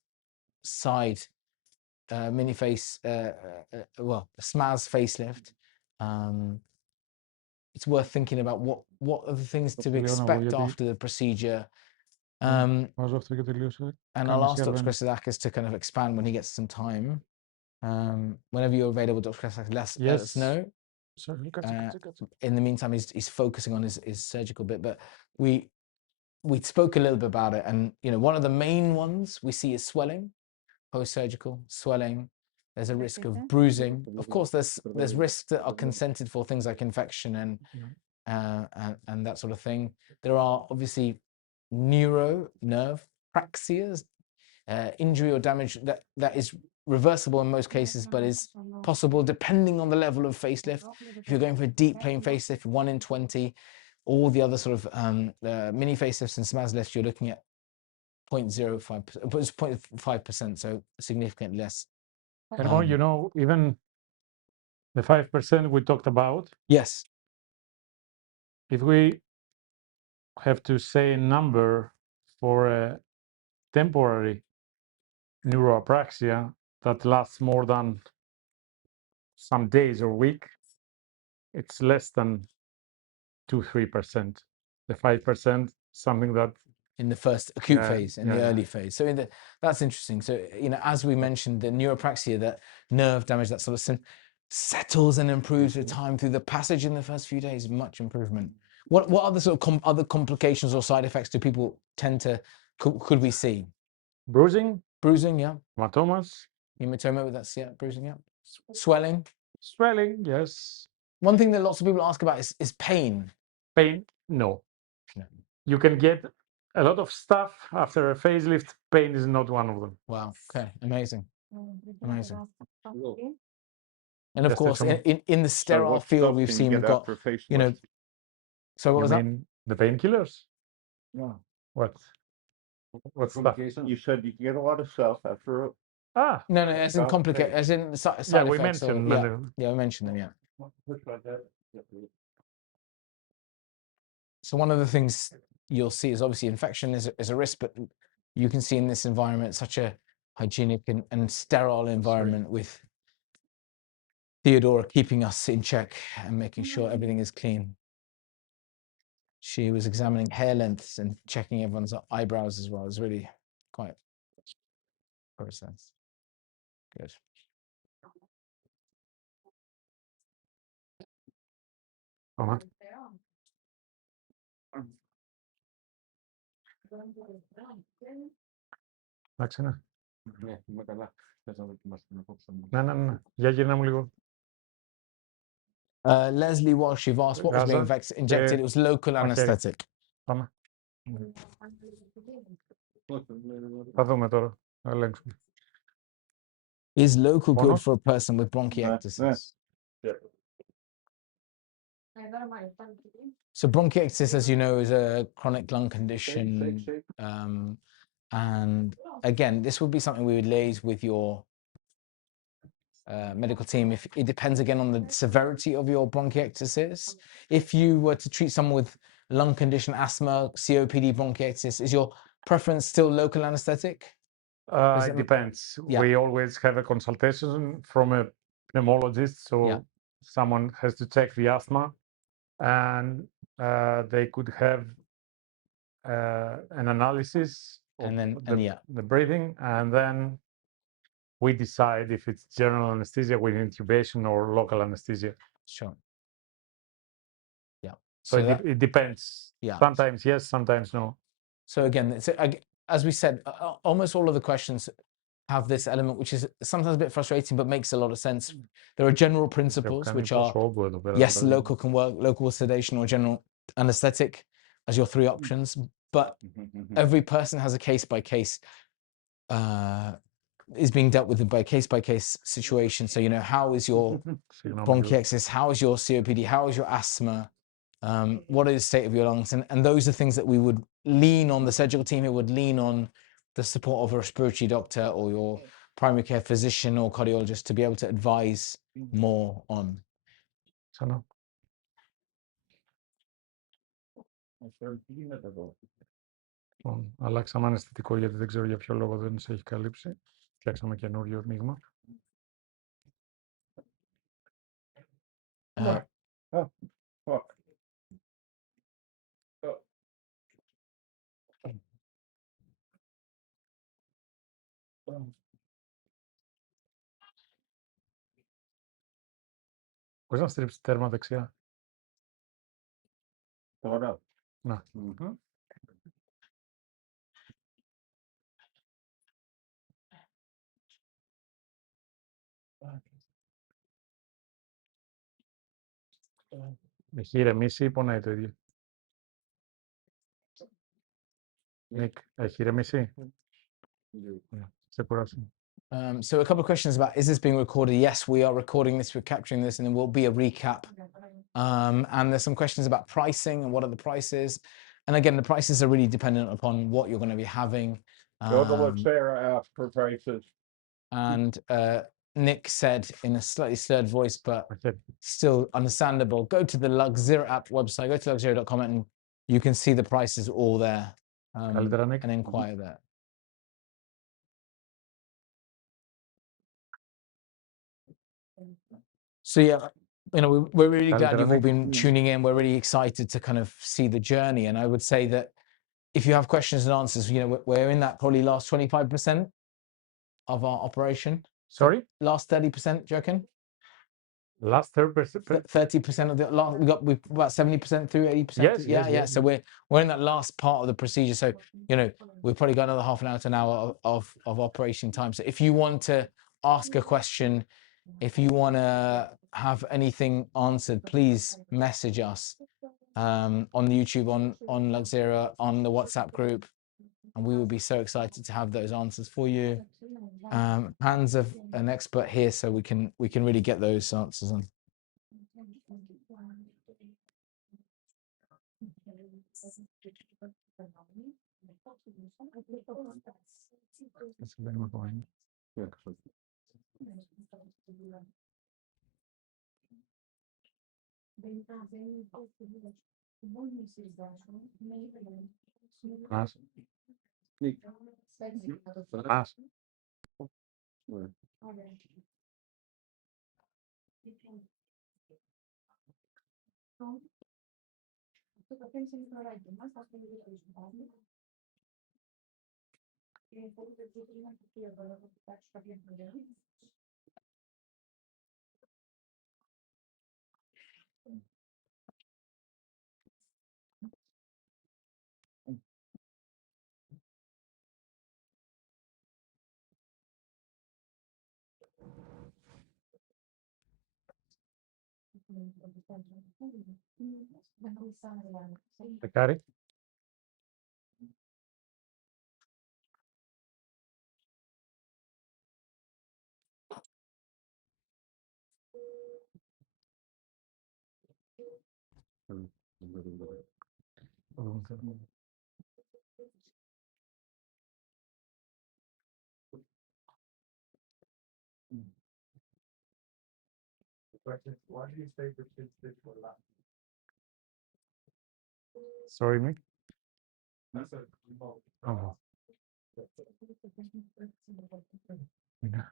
side mini face, SMAS facelift. It's worth thinking about what are the things to expect after the procedure. And I'll ask Dr. Christodakis to kind of expand when he gets some time. Whenever you're available, Dr. Christodakis, let us know. In the meantime, he's focusing on his surgical bit, but we spoke a little bit about it, and you know, one of the main ones we see is swelling, post-surgical swelling. There's a risk of bruising. Of course, there's risks that are consented for, things like infection and that sort of thing. There are obviously nerve praxias, injury or damage that is reversible in most cases, but is possible depending on the level of facelift. If you're going for a deep plane facelift, 1 in 20, all the other sort of mini facelifts and SMAS lifts, you're looking at 0.05%, so significantly less. And you know, even the 5% we talked about. Yes. If we have to say a number for a temporary neuroapraxia that lasts more than some days or week, it's less than 2-3%. The 5%, something that in the first acute phase, in the early phase. So that's interesting. So, you know, as we mentioned, the neuropraxia, that nerve damage, that sort of settles and improves with time through the passage in the first few days, much improvement. What other sort of other complications or side effects do people tend to, could we see? Bruising, yeah. hematomas. Hematoma, that's, bruising, yeah. Swelling. Yes. One thing that lots of people ask about is pain. Pain, no. You can get a lot of stuff after a facelift. Pain is not one of them. Wow. Okay. Amazing. And of course, in the sterile field, we've seen, we've got, you know. So what was that? The painkillers? Yeah. What stuff? You said you can get a lot of stuff after. No, as in complicate, as in side effects. We mentioned them. We mentioned them. Yeah. So one of the things you'll see is obviously infection is a risk, but you can see in this environment such a hygienic and sterile environment with Theodora keeping us in check and making sure everything is clean. She was examining hair lengths and checking everyone's eyebrows as well. It was really quite process. Good. Εντάξει, ναι. Ναι, καλά. Ναι. Για γύρνα μου λίγο. Leslie Walsh, you've asked what was being injected. It was local anesthetic. Πάμε. Θα δούμε τώρα. Θα ελέγξουμε. Is local good for a person with bronchiectasis? So bronchiectasis, as you know, is a chronic lung condition. And again, this would be something we would liaise with your medical team. If it depends again on the severity of your bronchiectasis. If you were to treat someone with lung condition, asthma, COPD, bronchiectasis, is your preference still local anesthetic? It depends. Yeah. We always have a consultation from a pneumologist, so someone has to check the asthma, and they could have an analysis of the breathing, and then we decide if it's general anesthesia with intubation or local anesthesia. Sure. Yeah. So it depends. Yeah. Sometimes yes, sometimes no. So again, as we said, almost all of the questions have this element, which is sometimes a bit frustrating, but makes a lot of sense. There are general principles, which are, yes, local can work, local sedation or general anesthetic as your three options, but every person has a case-by-case, is being dealt with by case-by-case situation. So, you know, how is your bronchiectasis? How is your COPD? How is your asthma? What is the state of your lungs? And those are things that we would lean on, the surgical team, it would lean on the support of a respiratory doctor or your primary care physician or cardiologist to be able to advise more on. Ξανά. Λοιπόν, αλλάξαμε αναισθητικό γιατί δεν ξέρω για ποιο λόγο δεν σε έχει καλύψει. Φτιάξαμε καινούριο μείγμα. Oh, fuck. Μπορείς να στρίψεις τέρμα δεξιά. Τώρα. Να. Έχει ηρεμήσει ή πονάει το ίδιο? Νίκ, έχει ηρεμήσει? Σε κουράσω. So a couple of questions about, is this being recorded? Yes, we are recording this, we're capturing this, and there will be a recap. And there's some questions about pricing and what are the prices. And again, the prices are really dependent upon what you're going to be having. Go to what Sarah asked for prices. And Nick said in a slightly slurred voice, but still understandable, go to the Luxzero app website, go to luxzero.com, and you can see the prices all there, and inquire there. So yeah, you know, we're really glad you've all been tuning in. We're really excited to kind of see the journey. And I would say that if you have questions and answers, you know, we're in that probably last 25% of our operation. Sorry? Last 30%, do you reckon? Last 30%? 30% of the last, we've about 70% through, 80%. Yes, yeah. yes. So we're in that last part of the procedure. So, you know, we've probably got another half an hour to an hour of operation time. So if you want to ask a question, if you want to have anything answered, please message us on YouTube, on Luxzero, on the WhatsApp group, and we will be so excited to have those answers for you. Hands of an expert here, so we can really get those answers on. Más. Más. Δεκάρι. Why do you say the kids did for that? Sorry, Nick. That's a remote. Oh. Yeah.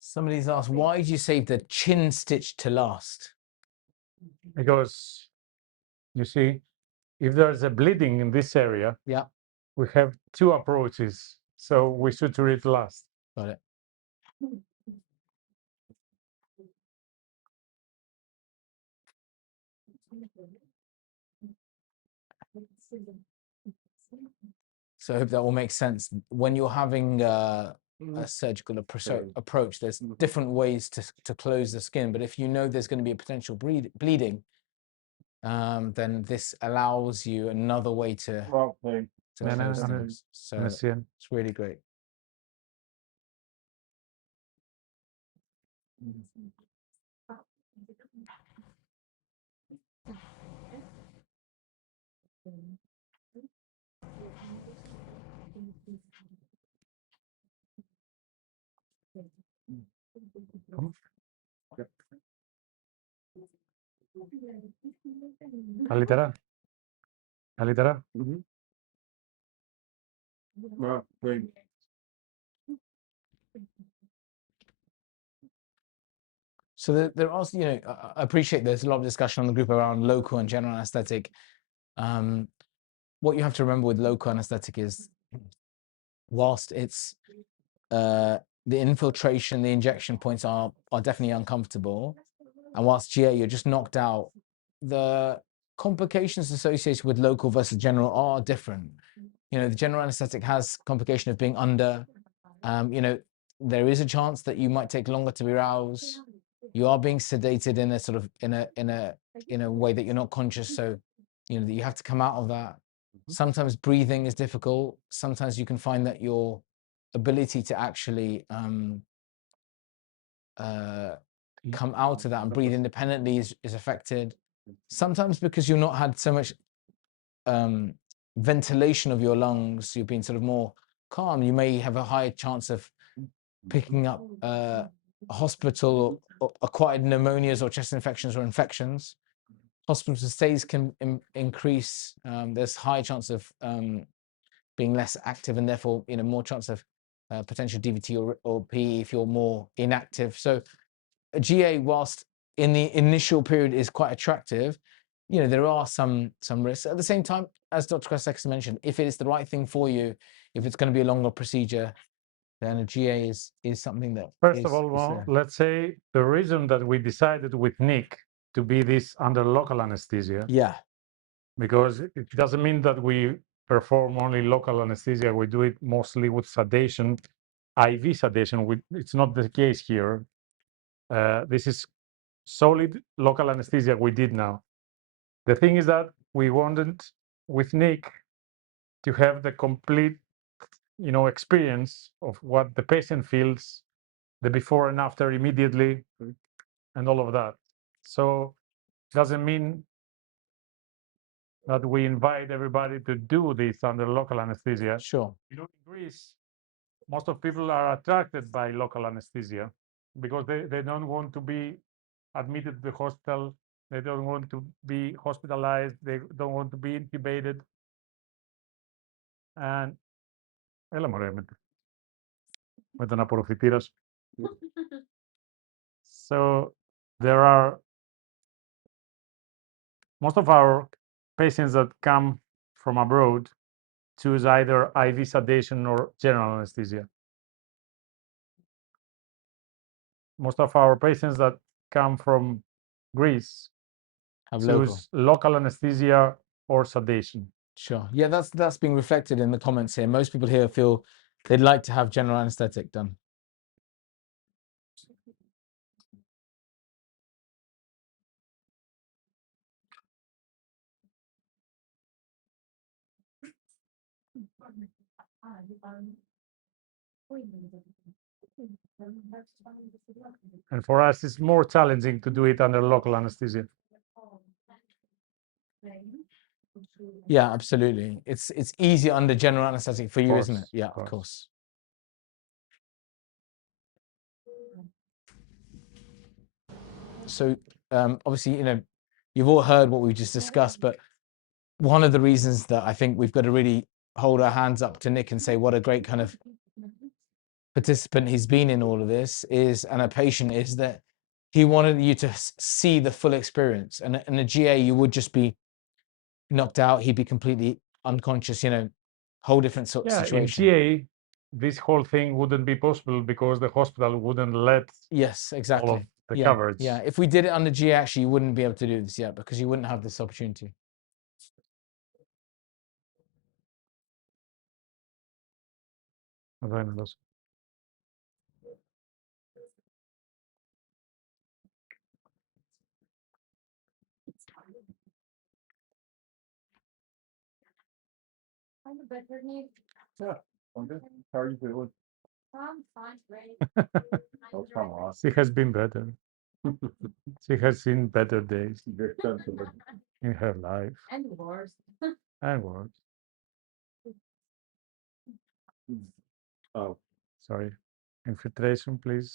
Somebody's asked, why did you save the chin stitch to last? Because you see, if there's a bleeding in this area, Yeah, we have two approaches. So we suture it last. got it. So I hope that all makes sense. When you're having a surgical approach, there's different ways to close the skin. But if you know there's going to be a potential bleeding, then this allows you another way to close things. So it's really great. Καλύτερα. Καλύτερα. So there are, you know, I appreciate there's a lot of discussion on the group around local and general anesthetic. What you have to remember with local anesthetic is, whilst it's the infiltration, the injection points are definitely uncomfortable, and whilst GA, you're just knocked out, the complications associated with local versus general are different. You know, the general anesthetic has complication of being under. You know, there is a chance that you might take longer to be roused. You are being sedated in a sort of in a way that you're not conscious, so you know that you have to come out of that. Sometimes breathing is difficult. Sometimes you can find that your ability to actually come out of that and breathe independently is affected. Sometimes because you've not had so much ventilation of your lungs, you've been sort of more calm, you may have a higher chance of picking up hospital or acquired pneumonias or chest infections or infections. Hospital stays can increase. There's high chance of being less active, and therefore, you know, more chance of potential DVT or PE if you're more inactive. So a GA, whilst in the initial period is quite attractive, you know, there are some risks. At the same time, as Dr. Kostek mentioned, if it is the right thing for you, if it's going to be a longer procedure, then a GA is something that First of all, let's say the reason that we decided with Nick to be this under local anesthesia. Yeah. Because it doesn't mean that we perform only local anesthesia. We do it mostly with sedation, IV sedation. It's not the case here. This is solid local anesthesia we did now. The thing is that we wanted with Nick to have the complete, you know, experience of what the patient feels, the before and after immediately, and all of that. So it doesn't mean that we invite everybody to do this under local anesthesia. Sure. You know, in Greece, most of people are attracted by local anesthesia because they don't want to be admitted to the hospital. They don't want to be hospitalized. They don't want to be intubated. And έλα μωρέ με τον απορροφητήρα σου. So there are most of our patients that come from abroad choose either IV sedation or general anesthesia. Most of our patients that come from Greece choose local anesthesia or sedation. Sure. Yeah, that's being reflected in the comments here. Most people here feel they'd like to have general anesthetic done. And for us, it's more challenging to do it under local anesthesia. Yeah, absolutely. It's easier under general anesthetic for you, Course, isn't it? Yeah, of course. So obviously, you know, you've all heard what we just discussed, but one of the reasons that I think we've got to really hold our hands up to Nick and say what a great kind of participant he's been in all of this is, and a patient, is that he wanted you to see the full experience. And in a GA, you would just be knocked out. He'd be completely unconscious, you know, whole different sort of Yeah, in situation. GA, this whole thing wouldn't be possible because the hospital wouldn't let Yes, all exactly. of the Yeah, coverage. yeah. If we did it under GA, actually, you wouldn't be able to do this yet because you wouldn't have this opportunity. Εδώ είναι εδώ. Yeah, I'm good. How are you doing? I'm fine, great. Oh, come on. She has been better. She has seen better days Very sensitive. in her life And worse. and worse. Oh. Sorry. Infiltration, please.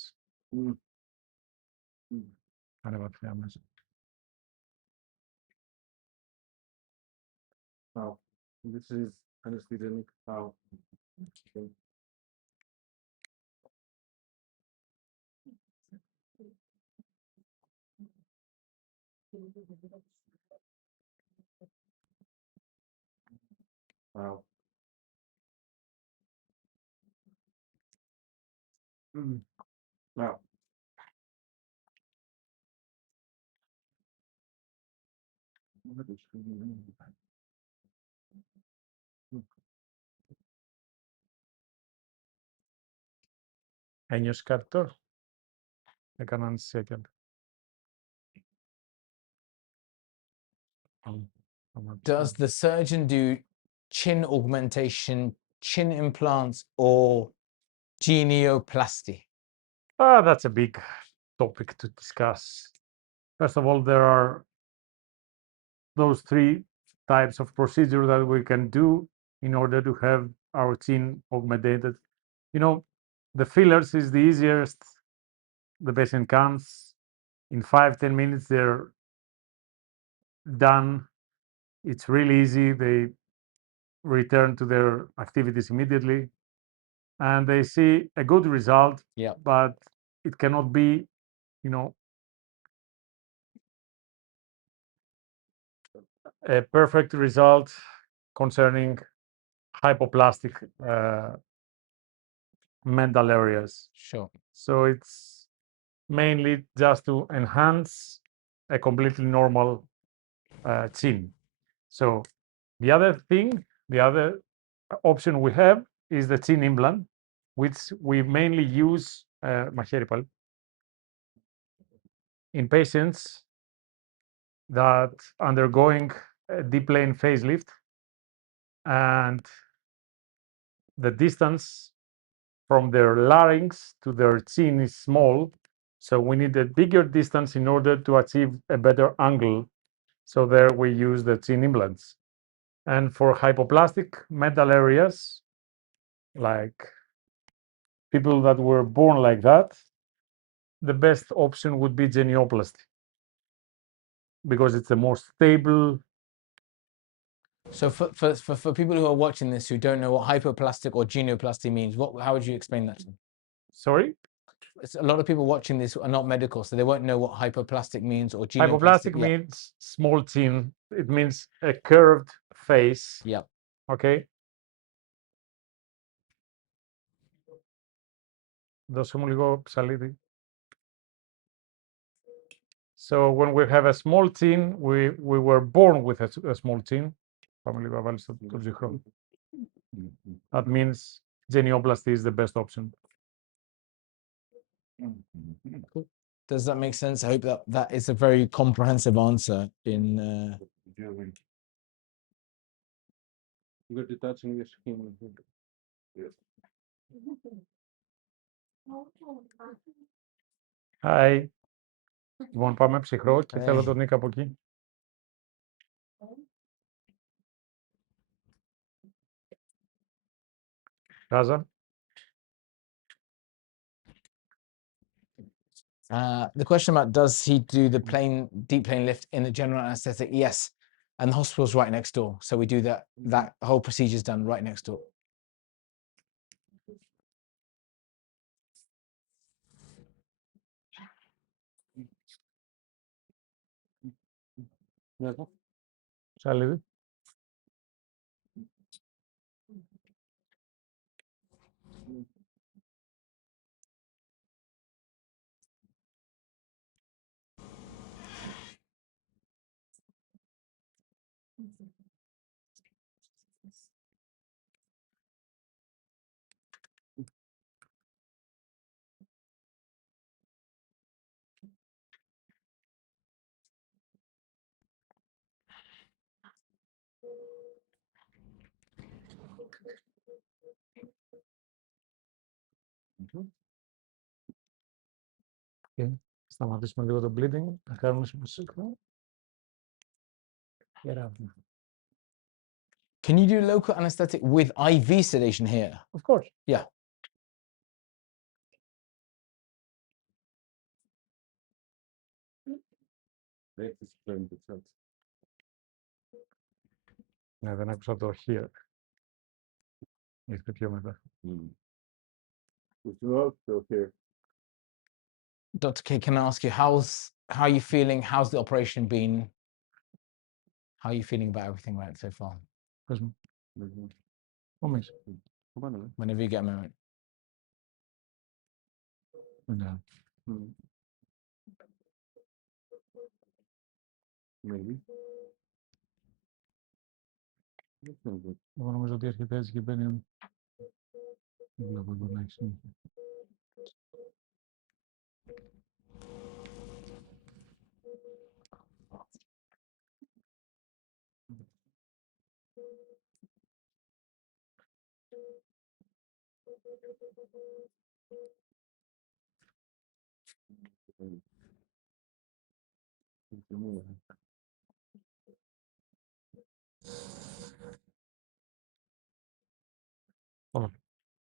Mm. Ανεβαθιάμες. Oh. This is anesthesia. Oh. Okay. Wow. Wow. Ένιωσε κάτι τώρα. Έκαναν second. Does the surgeon do chin augmentation, chin implants, or genioplasty? That's a big topic to discuss. First of all, there are those three types of procedure that we can do in order to have our chin augmented. You know, the fillers is the easiest. The patient comes in 5-10 minutes, they're done. It's really easy. They return to their activities immediately and they see a good result. Yeah. But it cannot be, you know, a perfect result concerning hypoplastic mental areas. Sure. So it's mainly just to enhance a completely normal chin. So the other thing, the other option we have is the chin implant, which we mainly use μαχαίρι πάλι, in patients that undergoing a deep plane facelift, and the distance from their larynx to their chin is small, so we need a bigger distance in order to achieve a better angle. So there we use the chin implants. And for hypoplastic mental areas, like people that were born like that, the best option would be genioplasty because it's the more stable. So for people who are watching this who don't know what hypoplastic or genioplasty means, how would you explain that to them? Sorry? A lot of people watching this are not medical, so they won't know what hypoplastic means or genioplasty. Hypoplastic means small chin. It means a curved face. Yeah. Okay. Δώσε μου λίγο ψαλίδι. So when we have a small chin, we were born with a small chin. Πάμε λίγο να βάλεις το ψυχρό. That means genioplasty is the best option. Cool. Does that make sense? I hope that is a very comprehensive answer in Good detaching your skin. Yes. Hi. Λοιπόν, πάμε ψυχρό και θέλω τον Νίκα από εκεί. Γάζα. The question about does he do the deep plane lift in the general anesthetic? Yes, and the hospital's right next door, so we do that. That whole procedure is done right next door. Shall I leave it? Okay. Σταματήσουμε λίγο το bleeding. Να κάνουμε συμμετοχή. Get out. Can you do local anesthetic with IV sedation here? Of course. Yeah. Ναι, δεν άκουσα το here. Ήρθε πιο μετά. Dr. K, can I ask you, how are you feeling? How's the operation been? How are you feeling about everything right so far? Πες μου. Όμως. Whenever you get a moment. Ναι. Εγώ νομίζω ότι έρχεται έτσι και μπαίνει. Δεν βλέπω εδώ να έχει συνήθεια.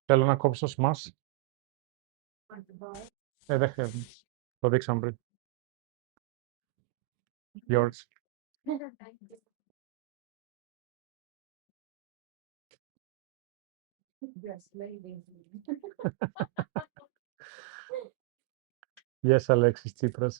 Θέλω να κόψω smash. Δεν χρειάζεται. Το δείξαμε πριν. Yours. Yes, lady. Yes, Alexis Tsipras.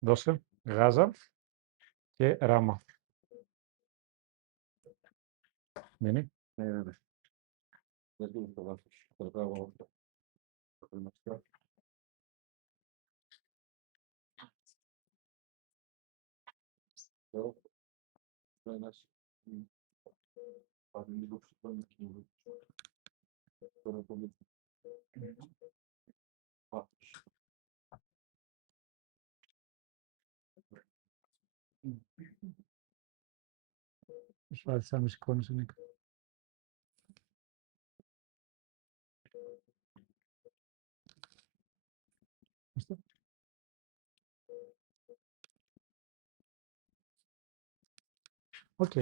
Δώσε Γάζα και Ράμα. Μείνει. Προσπάθησα να με σηκώνεις, Νίκ. Οκ.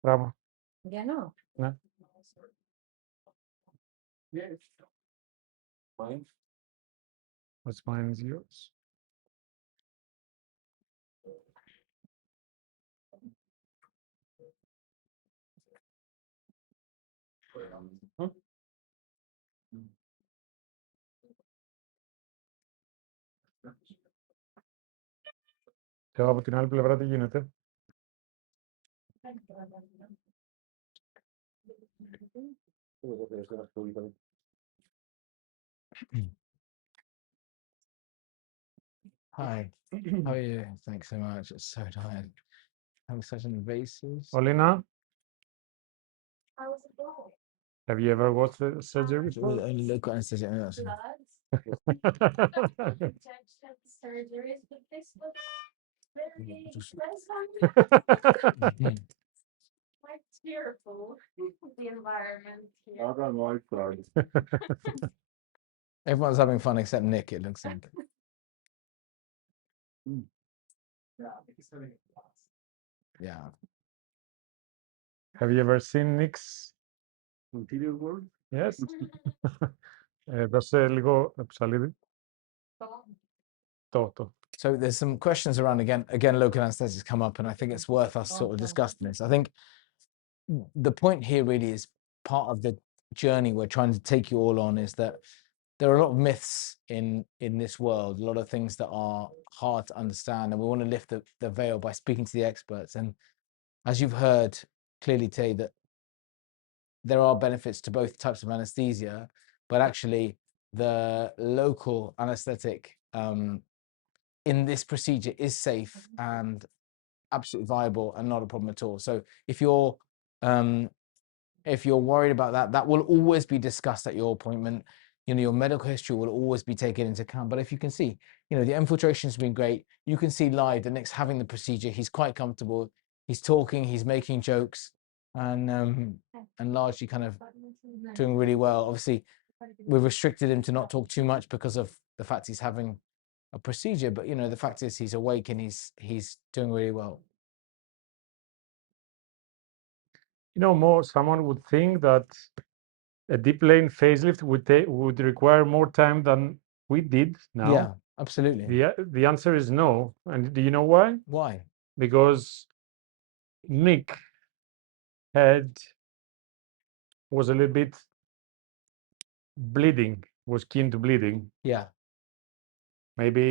Ράμα. Yeah, no. Ναι. Yes. Fine. What's mine is yours. Και από την άλλη πλευρά τι γίνεται. Hi. How are you? Thanks so much. It's so tired. Having such an invasive. Olina, How was it going? have you ever watched the surgery before? Only local anesthetic. Injection surgeries, but this looks very satisfying. Quite cheerful. The environment here. Everyone's having fun except Nick, it looks like. Yeah. Have you ever seen Nick's Interior word? Yes. Δώσε λίγο ψαλίδι. Το. So there's some questions around again, local anesthetics come up, and I think it's worth us sort of discussing this. I think the point here really is part of the journey we're trying to take you all on is that there are a lot of myths in this world, a lot of things that are hard to understand, and we want to lift the veil by speaking to the experts. And as you've heard clearly today, that there are benefits to both types of anesthesia, but actually the local anesthetic in this procedure is safe and absolutely viable and not a problem at all. So if you're worried about that, that will always be discussed at your appointment. You know, your medical history will always be taken into account. But if you can see, you know, the infiltration has been great. You can see live that Nick's having the procedure. He's quite comfortable. He's talking. He's making jokes, and largely kind of doing really well. Obviously, we've restricted him to not talk too much because of the fact he's having a procedure. But you know, the fact is he's awake and he's doing really well. You know, someone would think that a deep lane facelift would require more time than we did now. Yeah, absolutely. The answer is no. And do you know why? Why? Because Nick was a little bit bleeding, was keen to bleeding. Yeah. Maybe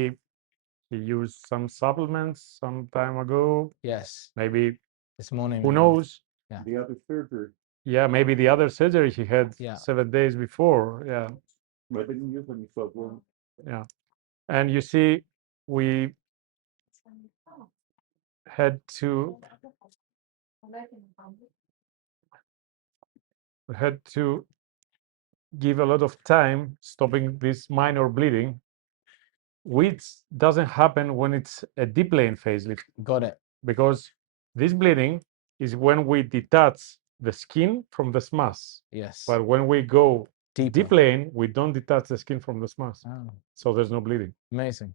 he used some supplements some time ago. Yes. Maybe This morning. who knows? Yeah. The other surgery. Yeah, maybe the other surgery he had Yeah. 7 days before. Yeah. But didn't use any supplement. Yeah. And you see, we had to give a lot of time stopping this minor bleeding, which doesn't happen when it's a deep lane facelift. Got it. Because this bleeding is when we detach the skin from the smash. Yes. But when we go Deeper. deep lane, we don't detach the skin from the smash. Oh. So there's no bleeding. Amazing.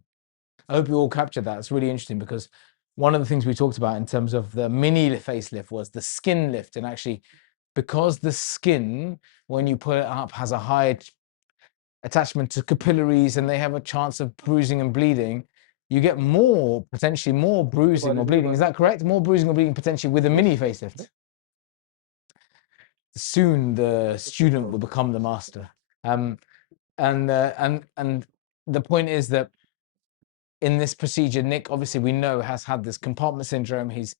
I hope you all captured that. It's really interesting because one of the things we talked about in terms of the mini facelift was the skin lift. And actually, because the skin, when you put it up, has a high attachment to capillaries and they have a chance of bruising and bleeding, you get potentially more bruising or bleeding. Is that correct? More bruising or bleeding potentially with a mini facelift. Soon the student will become the master. And the point is that in this procedure, Nick, obviously we know, has had this compartment syndrome. He's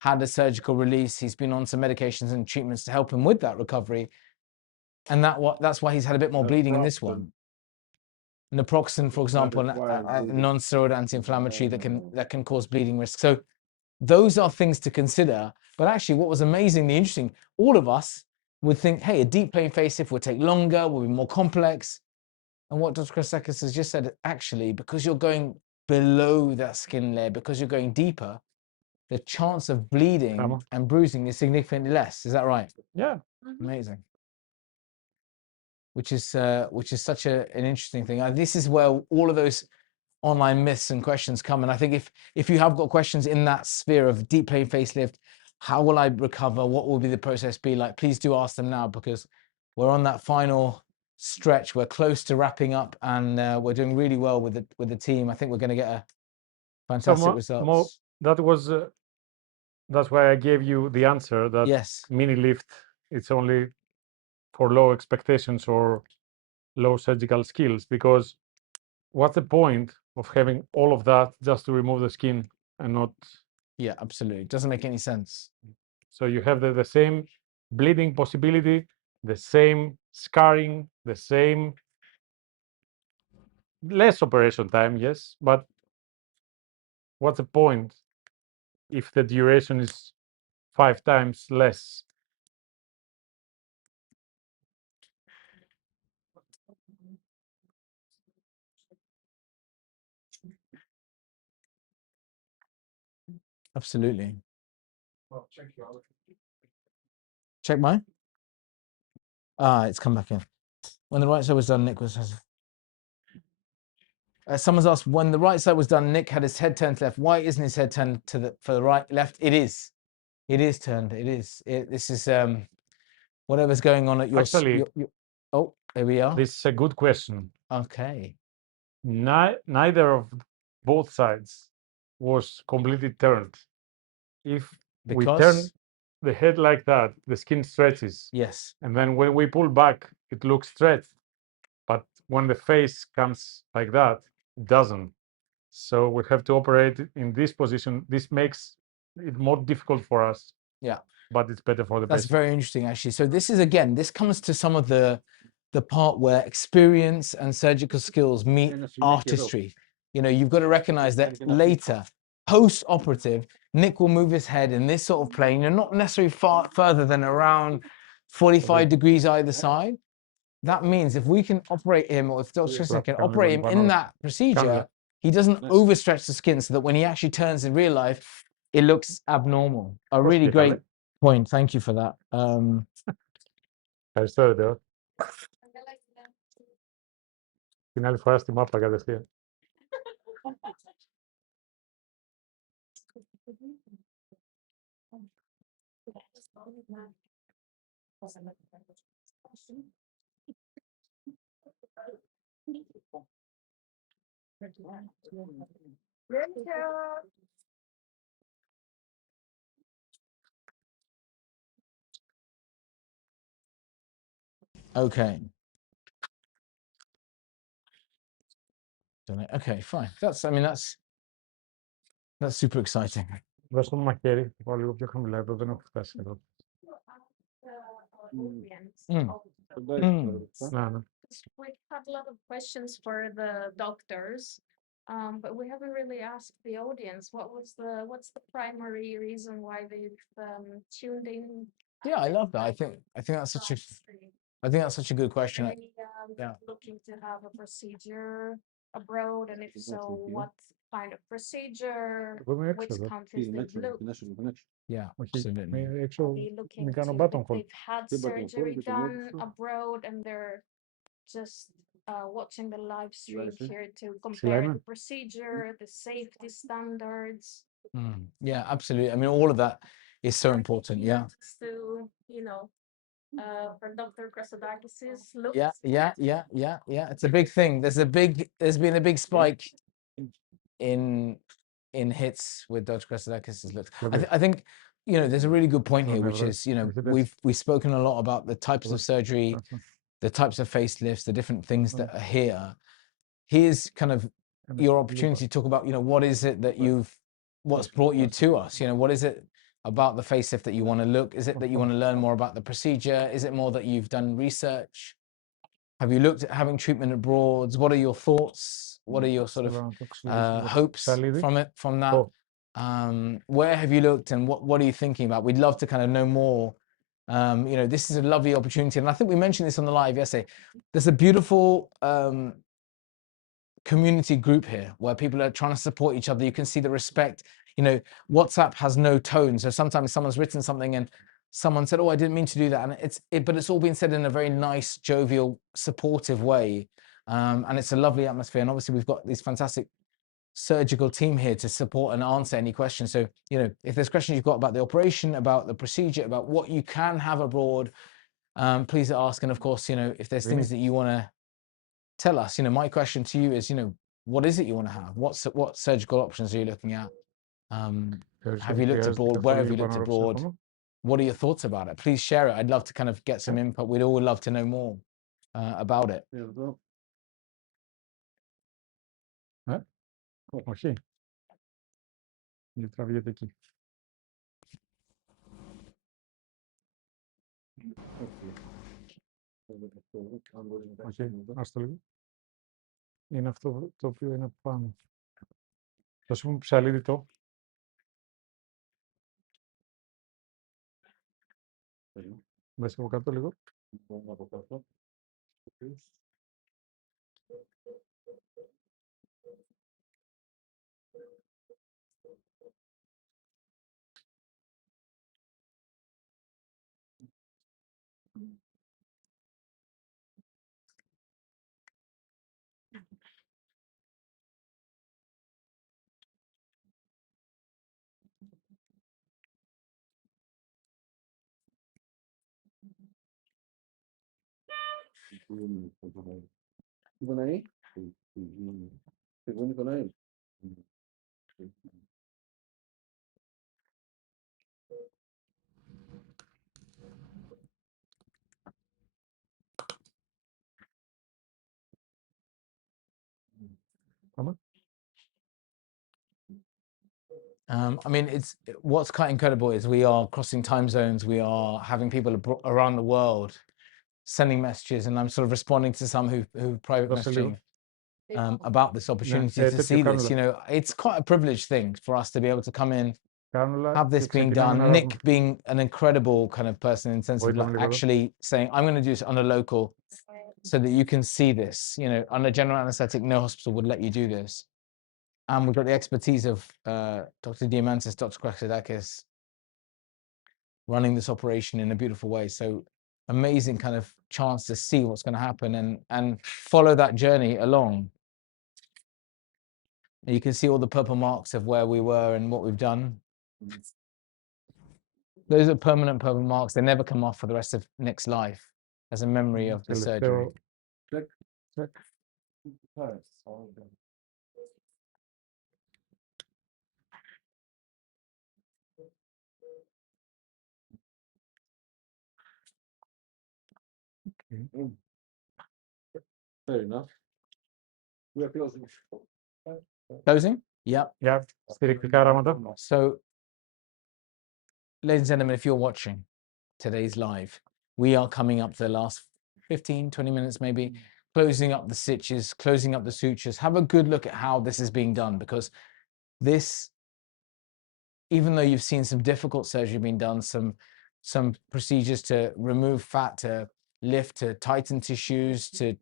had a surgical release. He's been on some medications and treatments to help him with that recovery. And that's why he's had a bit more bleeding in this one. Naproxen, for example, a non-steroidal anti-inflammatory that can cause bleeding risk. So those are things to consider. But actually, what was amazingly interesting, all of us would think, hey, a deep plane facelift would take longer, will be more complex. And what Dr. Christakis has just said, actually, because you're going below that skin layer, because you're going deeper, the chance of bleeding and bruising is significantly less. Is that right? Yeah. Amazing. Which is such an interesting thing. This is where all of those online myths and questions come. And I think if you have got questions in that sphere of deep plane facelift, how will I recover? What will be the process be like? Please do ask them now, because we're on that final stretch. We're close to wrapping up, and we're doing really well with the team. I think we're going to get a fantastic results. That's why I gave you the answer that yes, mini lift, it's only for low expectations or low surgical skills, because what's the point of having all of that just to remove the skin and not? Yeah, absolutely. It doesn't make any sense. So you have the same bleeding possibility, the same scarring, the same less operation time, yes, but what's the point if the duration is 5 times less? Absolutely. Well, check mine. It's come back in. When the right side was done, Nick was. Someone's asked, when the right side was done, Nick had his head turned left. Why isn't his head turned for the right, left? It is. It is turned. It is. This is. whatever's going on at your. Actually, Oh, here we are. This is a good question. Okay. Neither of both sides was completely turned. If we turn Because the head like that, the skin stretches. yes, And then when we pull back, it looks stretched. But when the face comes like that, it doesn't. So we have to operate in this position. This makes it more difficult for us. Yeah. But it's better for the that's patient. very interesting actually. So this is again, this comes to some of the part where experience and surgical skills meet artistry. You know, you've got to recognize that later, post-operative, Nick will move his head in this sort of plane, not necessarily far further than around 45 degrees either side. That means if we can operate him, or if Dr. Tristan can operate him in that procedure, he doesn't overstretch the skin so that when he actually turns in real life, it looks abnormal. A really great point. Thank you for that. Ευχαριστώ, Ρετεό. Την άλλη φορά στη μάπα κατευθείαν. Okay. Okay, fine. That's, I mean, that's super exciting. Δώσ' το μου μαχαίρι, πάω λίγο πιο χαμηλά, εδώ δεν έχω φτάσει εδώ. We have a lot of questions for the doctors, but we haven't really asked the audience what's the primary reason why they've tuned in. Yeah, I love that. I think that's such a good question. Looking to have a procedure abroad, and if so, what kind of procedure, which countries they've looked. Yeah, absolutely. Be looking to if they've had surgery done abroad and they're just watching the live stream here to compare the procedure, the safety standards. Yeah, absolutely. I mean, all of that is so important. Yeah. To, for Dr. Krasodakis's look. Yeah. It's a big thing. There's been a big spike in hits with Dr. Krasodakis's looks. I think, there's a really good point here, which is, we've spoken a lot about the types of surgery, the types of facelifts, the different things that are here. Here's kind of your opportunity to talk about, what is it that what's brought you to us? What is it about the facelift that you want to look? Is it that you want to learn more about the procedure? Is it more that you've done research? Have you looked at having treatment abroad? What are your thoughts? What are your sort of hopes from that? Where have you looked and what are you thinking about? We'd love to kind of know more. This is a lovely opportunity. And I think we mentioned this on the live yesterday. There's a beautiful community group here where people are trying to support each other. You can see the respect. WhatsApp has no tone. So sometimes someone's written something and someone said, "Oh, I didn't mean to do that." And but it's all been said in a very nice, jovial, supportive way. And it's a lovely atmosphere. And obviously we've got this fantastic surgical team here to support and answer any questions. So, if there's questions you've got about the operation, about the procedure, about what you can have abroad, please ask. And of course, if there's things that you want to tell us, my question to you is, what is it you want to have? What surgical options are you looking at? Have you looked abroad? Where have you looked abroad? What are your thoughts about it? Please share it. I'd love to kind of get some input. We'd all love to know more about it. Όχι. Γιατί τραβιέται εκεί. Άστο λίγο. Είναι αυτό το οποίο είναι πάνω. Θα σου πούμε ψαλίδι το. Μέσα από κάτω λίγο. Από κάτω. I mean, it's what's quite incredible is we are crossing time zones. We are having people around the world sending messages, and I'm sort of responding to some who private messaging about this opportunity to see this. You know, it's quite a privileged thing for us to be able to come in, have this being done. Nick being an incredible kind of person in the sense of like actually saying, I'm going to do this on a local so that you can see this. You know, under general anesthetic, no hospital would let you do this. And we've got the expertise of Dr. Diamantis, Dr. Kraxidakis running this operation in a beautiful way. So amazing kind of chance to see what's going to happen and follow that journey along. And you can see all the purple marks of where we were and what we've done. Those are permanent purple marks. They never come off for the rest of Nick's life as a memory of the surgery. Fair enough. We are closing. Closing? Yep. Yeah. So, ladies and gentlemen, if you're watching today's live, we are coming up to the last 15, 20 minutes maybe, closing up the stitches, closing up the sutures. Have a good look at how this is being done, because this, even though you've seen some difficult surgery being done, some procedures to remove fat, to lift, to tighten tissues, to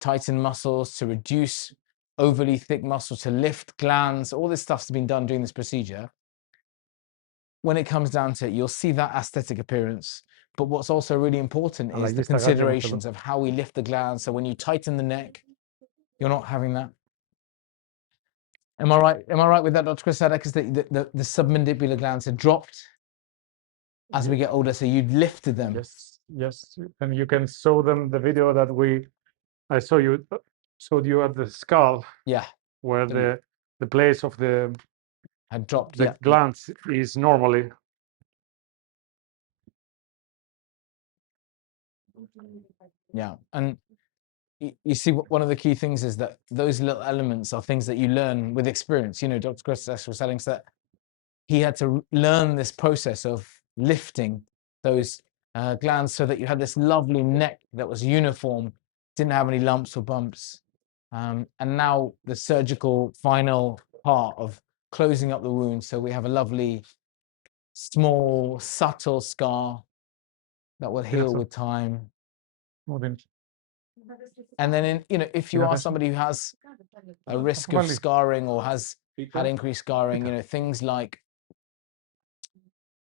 tighten muscles, to reduce overly thick muscles, to lift glands, all this stuff's been done during this procedure. When it comes down to it, you'll see that aesthetic appearance. But what's also really important is the considerations of how we lift the glands. So when you tighten the neck, you're not having that. Am I right? Am I right with that, Dr. Kraxidakis, that the submandibular glands had dropped as we get older, so you'd lifted them? Yes, yes. And you can show them the video that I showed you at the skull. Yeah. Where the place of the had dropped. The glands is normally. Yeah, and you see, one of the key things is that those little elements are things that you learn with experience. You know, Dr. Kraxidakis was telling us that he had to learn this process of lifting those glands so that you had this lovely neck that was uniform, didn't have any lumps or bumps. And now the surgical final part of closing up the wound. So we have a lovely, small, subtle scar that will heal with time. And then, if you are somebody who has a risk of scarring or has had increased scarring, things like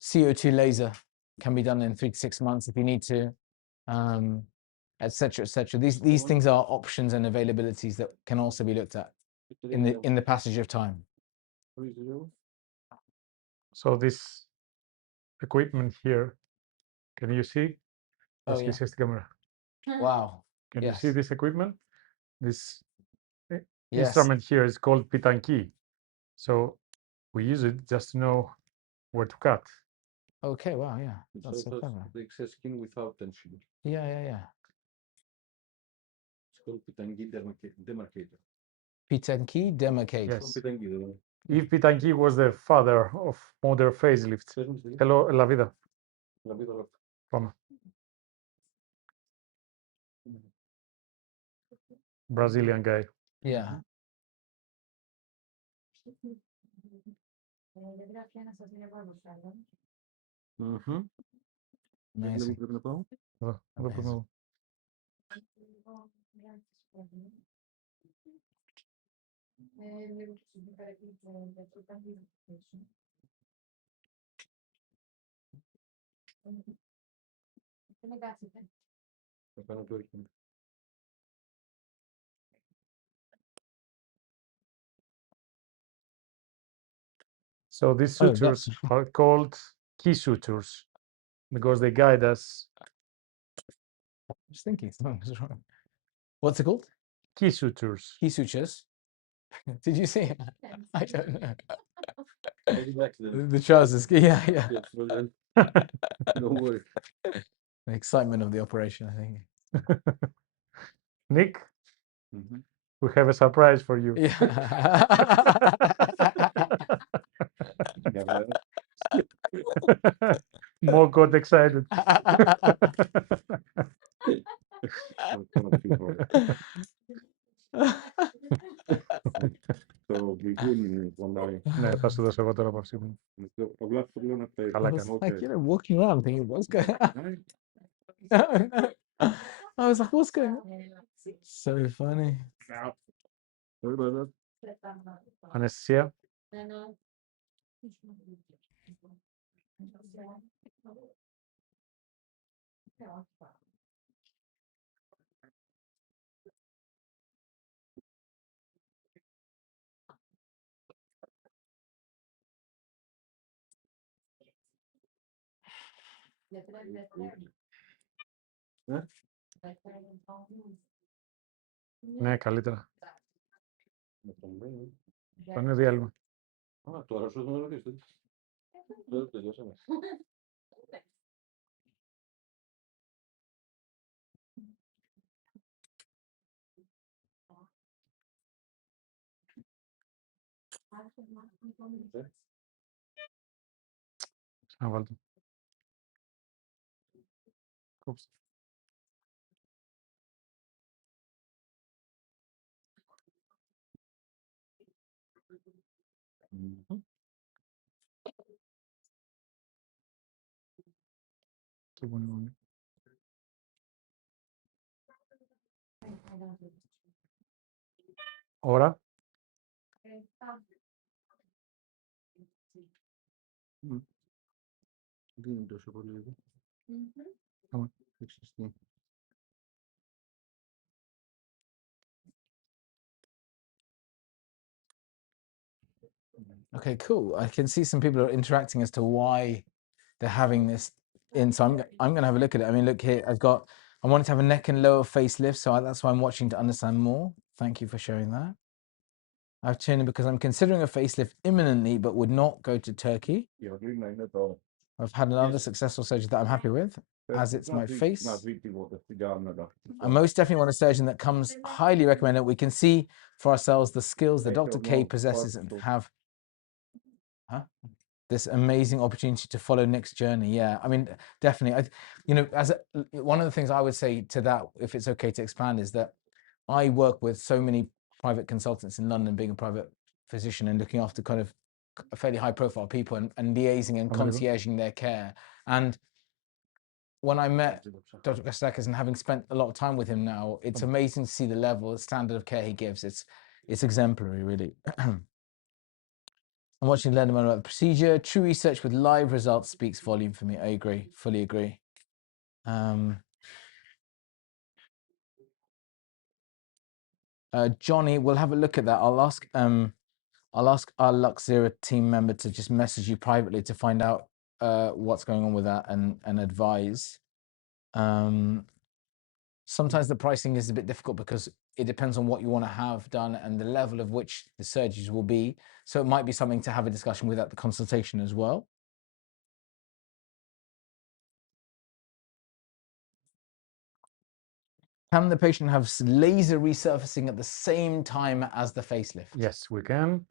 CO2 laser can be done in 3 to 6 months if you need to, et cetera, et cetera. These things are options and availabilities that can also be looked at in the passage of time. So this equipment here, can you see? Oh, yeah. Wow. Can you see this equipment? This Yes. instrument here is called pitanki. So we use it just to know where to cut. Okay, wow, yeah. That's so clever. The excess skin without tension. Yeah. It's called pitanki demarcator. Pitanki demarcator. Yes. Yves Pitanki was the father of modern facelift. Hello, La Vida. From Brazilian guy. Yeah. Mm-hmm. Amazing. Amazing. So these sutures are called key sutures because they guide us just thinking something was wrong. What's it called? Key sutures. Key sutures. Did you see it? I don't know. The trousers. Yeah, yeah. No worry. The excitement of the operation, I think. Nick, Mhm. we have a surprise for you. Yeah. More got excited. Το μπιγκούνι online. Ναι, θα σου δώσω εγώ τώρα παύση μου. Απλά θέλω να I Καλά was κάνεις. like, you know, walking around thinking, what's going on? I was like, what's going on? So funny. Sorry about Anesthesia. Ναι, καλύτερα. Πάνε διάλειμμα. Α, τώρα σου θα ρωτήσω. Δεν τελειώσαμε. Ξαναβάλω το. Κόψτε. Qué bueno. Ahora. Δεν είναι τόσο πολύ εδώ. Come on. Okay, cool. I can see some people are interacting as to why they're having this in. So I'm going to have a look at it. I mean, look here, I wanted to have a neck and lower facelift. So that's why I'm watching to understand more. Thank you for sharing that. I've tuned in because I'm considering a facelift imminently, but would not go to Turkey. I've had another successful surgery that I'm happy with, as it's my face. I most definitely want a surgeon that comes highly recommended. We can see for ourselves the skills that Dr. K possesses and have this amazing opportunity to follow Nick's journey. Yeah, I mean, definitely. One of the things I would say to that, if it's okay to expand, is that I work with so many private consultants in London, being a private physician and looking after kind of fairly high profile people and liaising and concierging their care. And when I met Dr. Kostakis and having spent a lot of time with him now, it's amazing to see the level, the standard of care he gives. It's exemplary, really. I'm watching learn more about the procedure. True research with live results speaks volume for me. I agree, fully agree. Johnny, we'll have a look at that. I'll ask our Luxzera team member to just message you privately to find out what's going on with that and advise. Sometimes the pricing is a bit difficult because it depends on what you want to have done and the level of which the surgeries will be. So it might be something to have a discussion with at the consultation as well. Can the patient have laser resurfacing at the same time as the facelift? Yes, we can.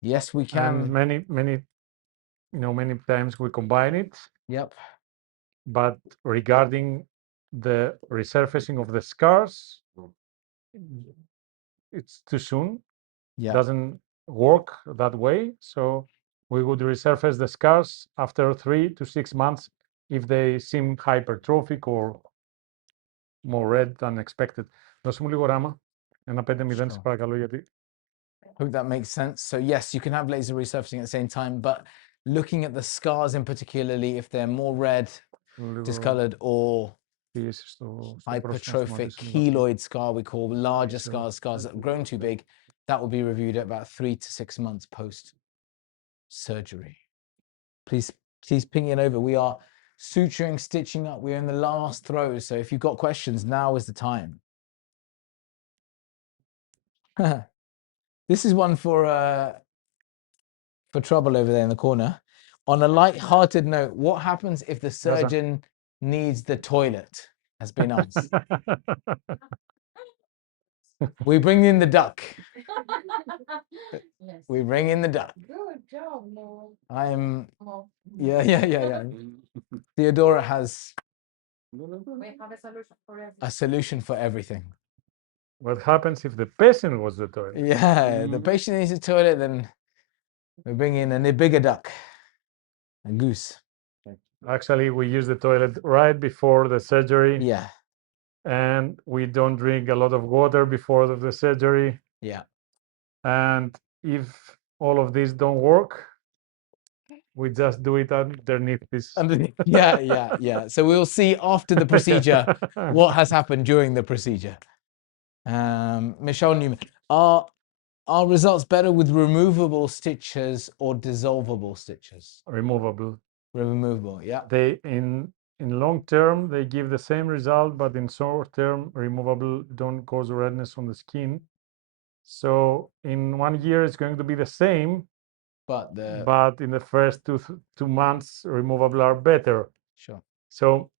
Yes, we can. And many times we combine it. Yep. But regarding the resurfacing of the scars, it's too soon. Yeah. Doesn't work that way. So we would resurface the scars after 3 to 6 months if they seem hypertrophic or more red than expected. Δώσε μου λίγο ράμα. Ένα 5-0 σε παρακαλώ γιατί. Hope that makes sense. So yes, you can have laser resurfacing at the same time, but looking at the scars in particularly, if they're more red, discolored, or hypertrophic keloid scar, we call larger scars that have grown too big, that will be reviewed at about 3 to 6 months post surgery. Please ping in over. We are suturing, stitching up. We're in the last throes. So if you've got questions, now is the time. This is one for Trouble over there in the corner. On a light-hearted note, what happens if the surgeon needs the toilet? Has been asked. We bring in the duck. Yes. We bring in the duck. Good job, Mo. I am. Mo. Yeah. Theodora has We have a solution for everything. a solution for everything. What happens if the patient was the toilet? Yeah, the patient needs a toilet, then we bring in a bigger duck, a goose. Actually, we use the toilet right before the surgery, Yeah, and we don't drink a lot of water before the surgery. yeah. And if all of these don't work, we just do it underneath this. Underneath. Yeah. So we'll see after the procedure what has happened during the procedure. Michelle Newman, are results better with removable stitches or dissolvable stitches? Removable. Removable, yeah. They in long term they give the same result, but in short term, removable don't cause redness on the skin. So in 1 year it's going to be the same, But in the first 2 months, removable are better. Sure. So,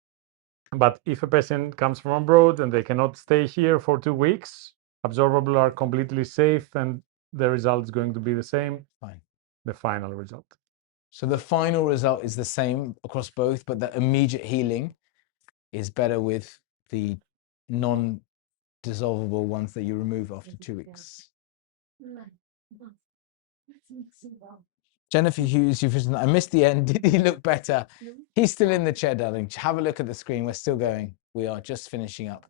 but if a patient comes from abroad and they cannot stay here for 2 weeks, absorbable are completely safe, and the result is going to be the same. Fine. The final result. So the final result is the same across both, but the immediate healing is better with the non-dissolvable ones that you remove after 2 weeks. Jennifer Hughes, I missed the end. Did he look better? He's still in the chair, darling. Have a look at the screen. We're still going. We are just finishing up.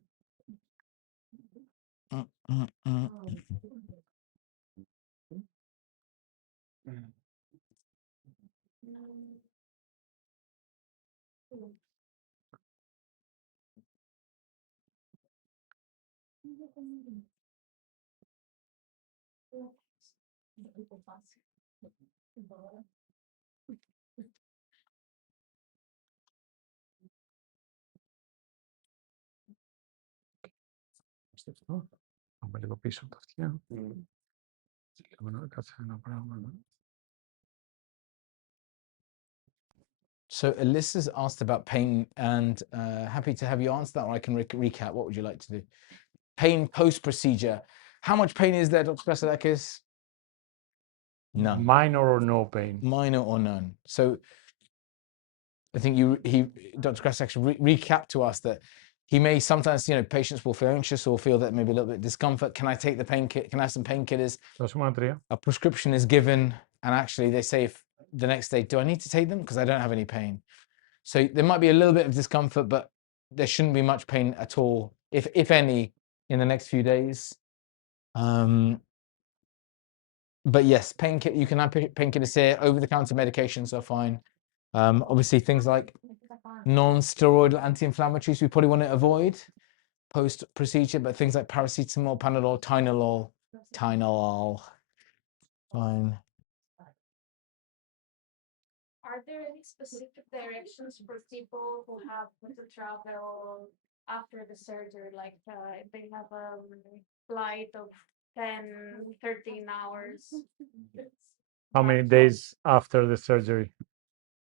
So Alyssa's asked about pain, and happy to have you answer that, or I can recap. What would you like to do? Pain post-procedure. How much pain is there, Dr. Krasadakis? None. Minor or no pain. Minor or none. So I think Dr. Krasadakis recapped to us that he may sometimes, patients will feel anxious or feel that maybe a little bit of discomfort. Can I take the pain kit? Can I have some painkillers? A prescription is given, and actually they say if the next day, do I need to take them? Because I don't have any pain. So there might be a little bit of discomfort, but there shouldn't be much pain at all, if any, in the next few days. But yes, you can have painkillers here. Over-the-counter medications are fine. Obviously, things like non-steroidal anti-inflammatories we probably want to avoid post-procedure, but things like paracetamol, Panadol, Tylenol, fine. Are there any specific directions for people who have to travel after the surgery? Like if they have a flight of 10, 13 hours? How many days after the surgery?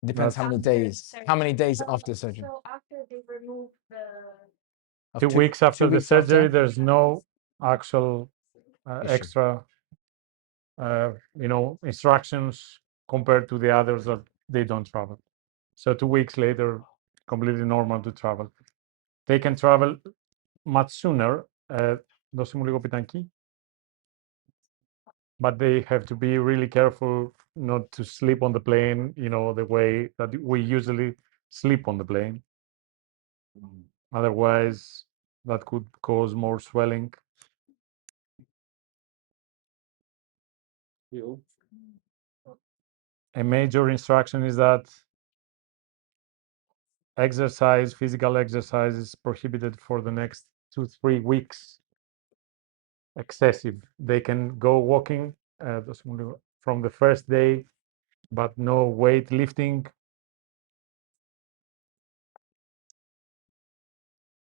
Depends how many days. How many days after surgery? So after they remove the... 2 weeks after the surgery, there's no actual extra, instructions compared to the others that they don't travel. So 2 weeks later, completely normal to travel. They can travel much sooner. Δώσε μου λίγο πιτάκι. But they have to be really careful not to sleep on the plane, the way that we usually sleep on the plane. Otherwise, that could cause more swelling. A major instruction is that physical exercise is prohibited for the next 2-3 weeks. Excessive. They can go walking from the first day, but no weight lifting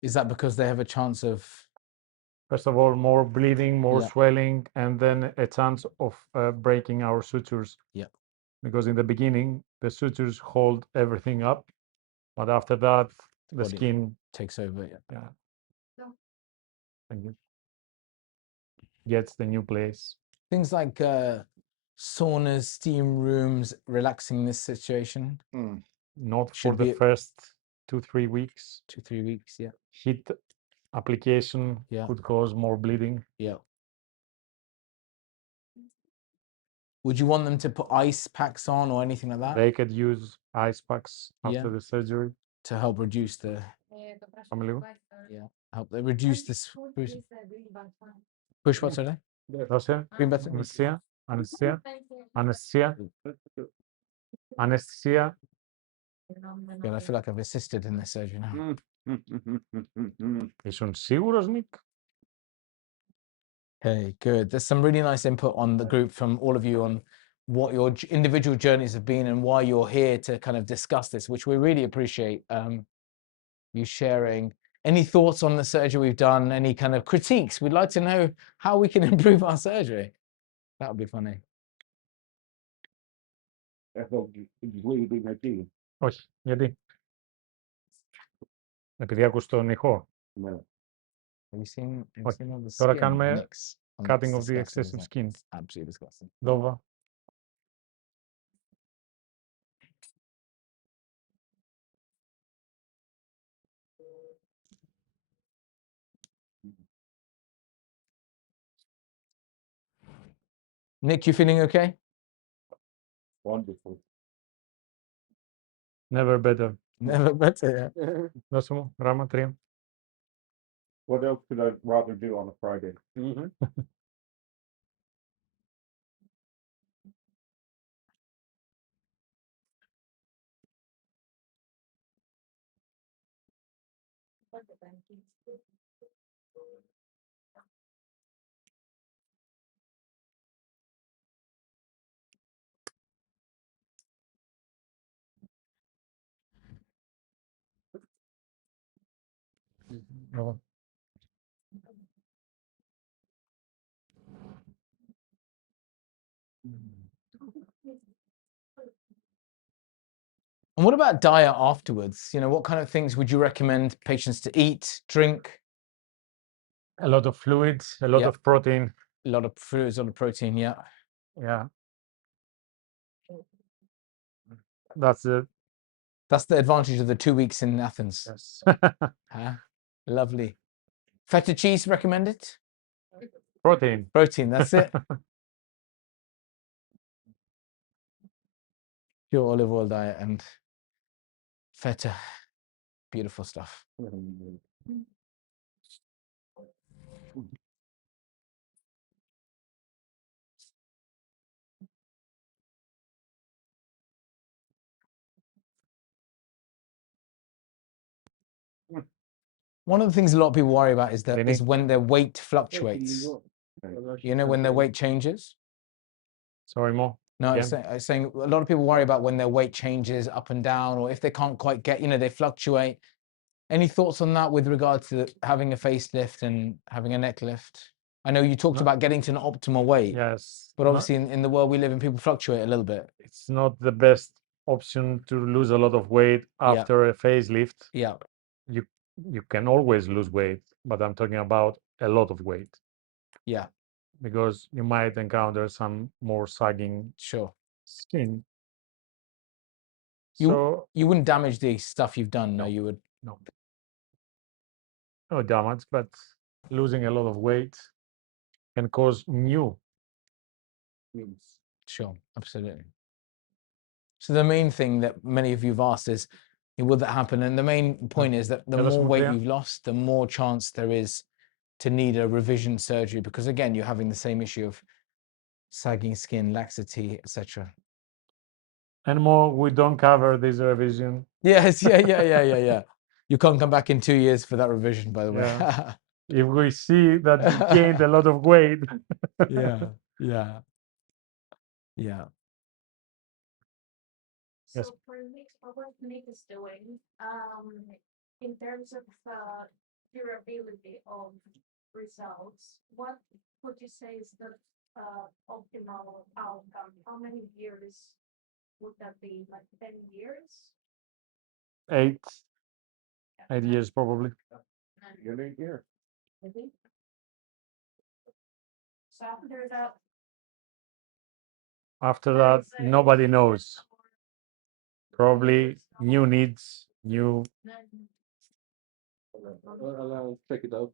Is that because they have a chance of? First of all, more bleeding, more Yeah. swelling, and then a chance of breaking our sutures. Yeah. Because in the beginning, the sutures hold everything up, but after that, the Body skin takes over? Yeah. and gets the new place. Things like saunas, steam rooms, relaxing this situation. Not for Should the be first 2-3 weeks. 2-3 weeks. Yeah. Heat application Yeah. could cause more bleeding. Yeah. Would you want them to put ice packs on or anything like that They could use ice packs Yeah. after the surgery. to help reduce the? Family. Yeah. Help they reduce this. Push what's there? Russia, Green button. anesthesia, anesthesia, anesthesia, anesthesia. God, I feel like I've assisted in this surgery now. Ήσουν σίγουρος, Nick? Okay, good. There's some really nice input on the group from all of you on what your individual journeys have been and why you're here to kind of discuss this, which we really appreciate you sharing. Any thoughts on the surgery we've done? Any kind of critiques? We'd like to know how we can improve our surgery. That would be funny. Όχι, γιατί? Επειδή ακούς τον ήχο. Have you seen Όχι. all the Τώρα skin κάνουμε nicks? cutting It's of the disgusting, excessive isn't it? skin. It's absolutely disgusting. Δόβα. Nick, you feeling okay? Wonderful. Never better. Never better. Yeah. Δώσε μου, γράμμα 3. What else could I rather do on a Friday? Μπράβο. And what about diet afterwards? You know, what kind of things would you recommend patients to eat, drink? A lot of fluids, a lot Yep. of protein. A lot of fluids, a lot of protein. Yeah. Yeah. That's it. That's the advantage of the 2 weeks in Athens. Yes. Huh? Lovely. Feta cheese recommended? Protein. Protein, that's it. Pure olive oil diet and feta. Beautiful stuff. One of the things a lot of people worry about is that is when their weight fluctuates. You know, when their weight changes. Sorry, Mo. No, I Again. was saying a lot of people worry about when their weight changes up and down, or if they can't quite get, you know, they fluctuate. Any thoughts on that with regard to having a facelift and having a neck lift? I know you talked No. about getting to an optimal weight, Yes. but obviously in the world we live in, people fluctuate a little bit. It's not the best option to lose a lot of weight after a facelift. Yeah. You can always lose weight, but I'm talking about a lot of weight. Yeah. Because you might encounter some more sagging skin. So You wouldn't damage the stuff you've done. No, No. you would. No damage, but losing a lot of weight can cause new. Sure, absolutely. So the main thing that many of you have asked is, will that happen? And the main point is that the Yeah, that's more more weight clear. you've lost, the more chance there is to need a revision surgery, because again, you're having the same issue of sagging skin, laxity, etc. And more, we don't cover this revision. Yes, yeah. You can't come back in 2 years for that revision, by the way. Yeah. If we see that you gained a lot of weight. Yeah. Yes. So for Nick, what Nick is doing, in terms of durability of results, what would you say is the optimal outcome? How many years would that be? Like 10 years? 8 years probably. Maybe. So after that, After there that, is a nobody difference knows. or Probably new needs, new.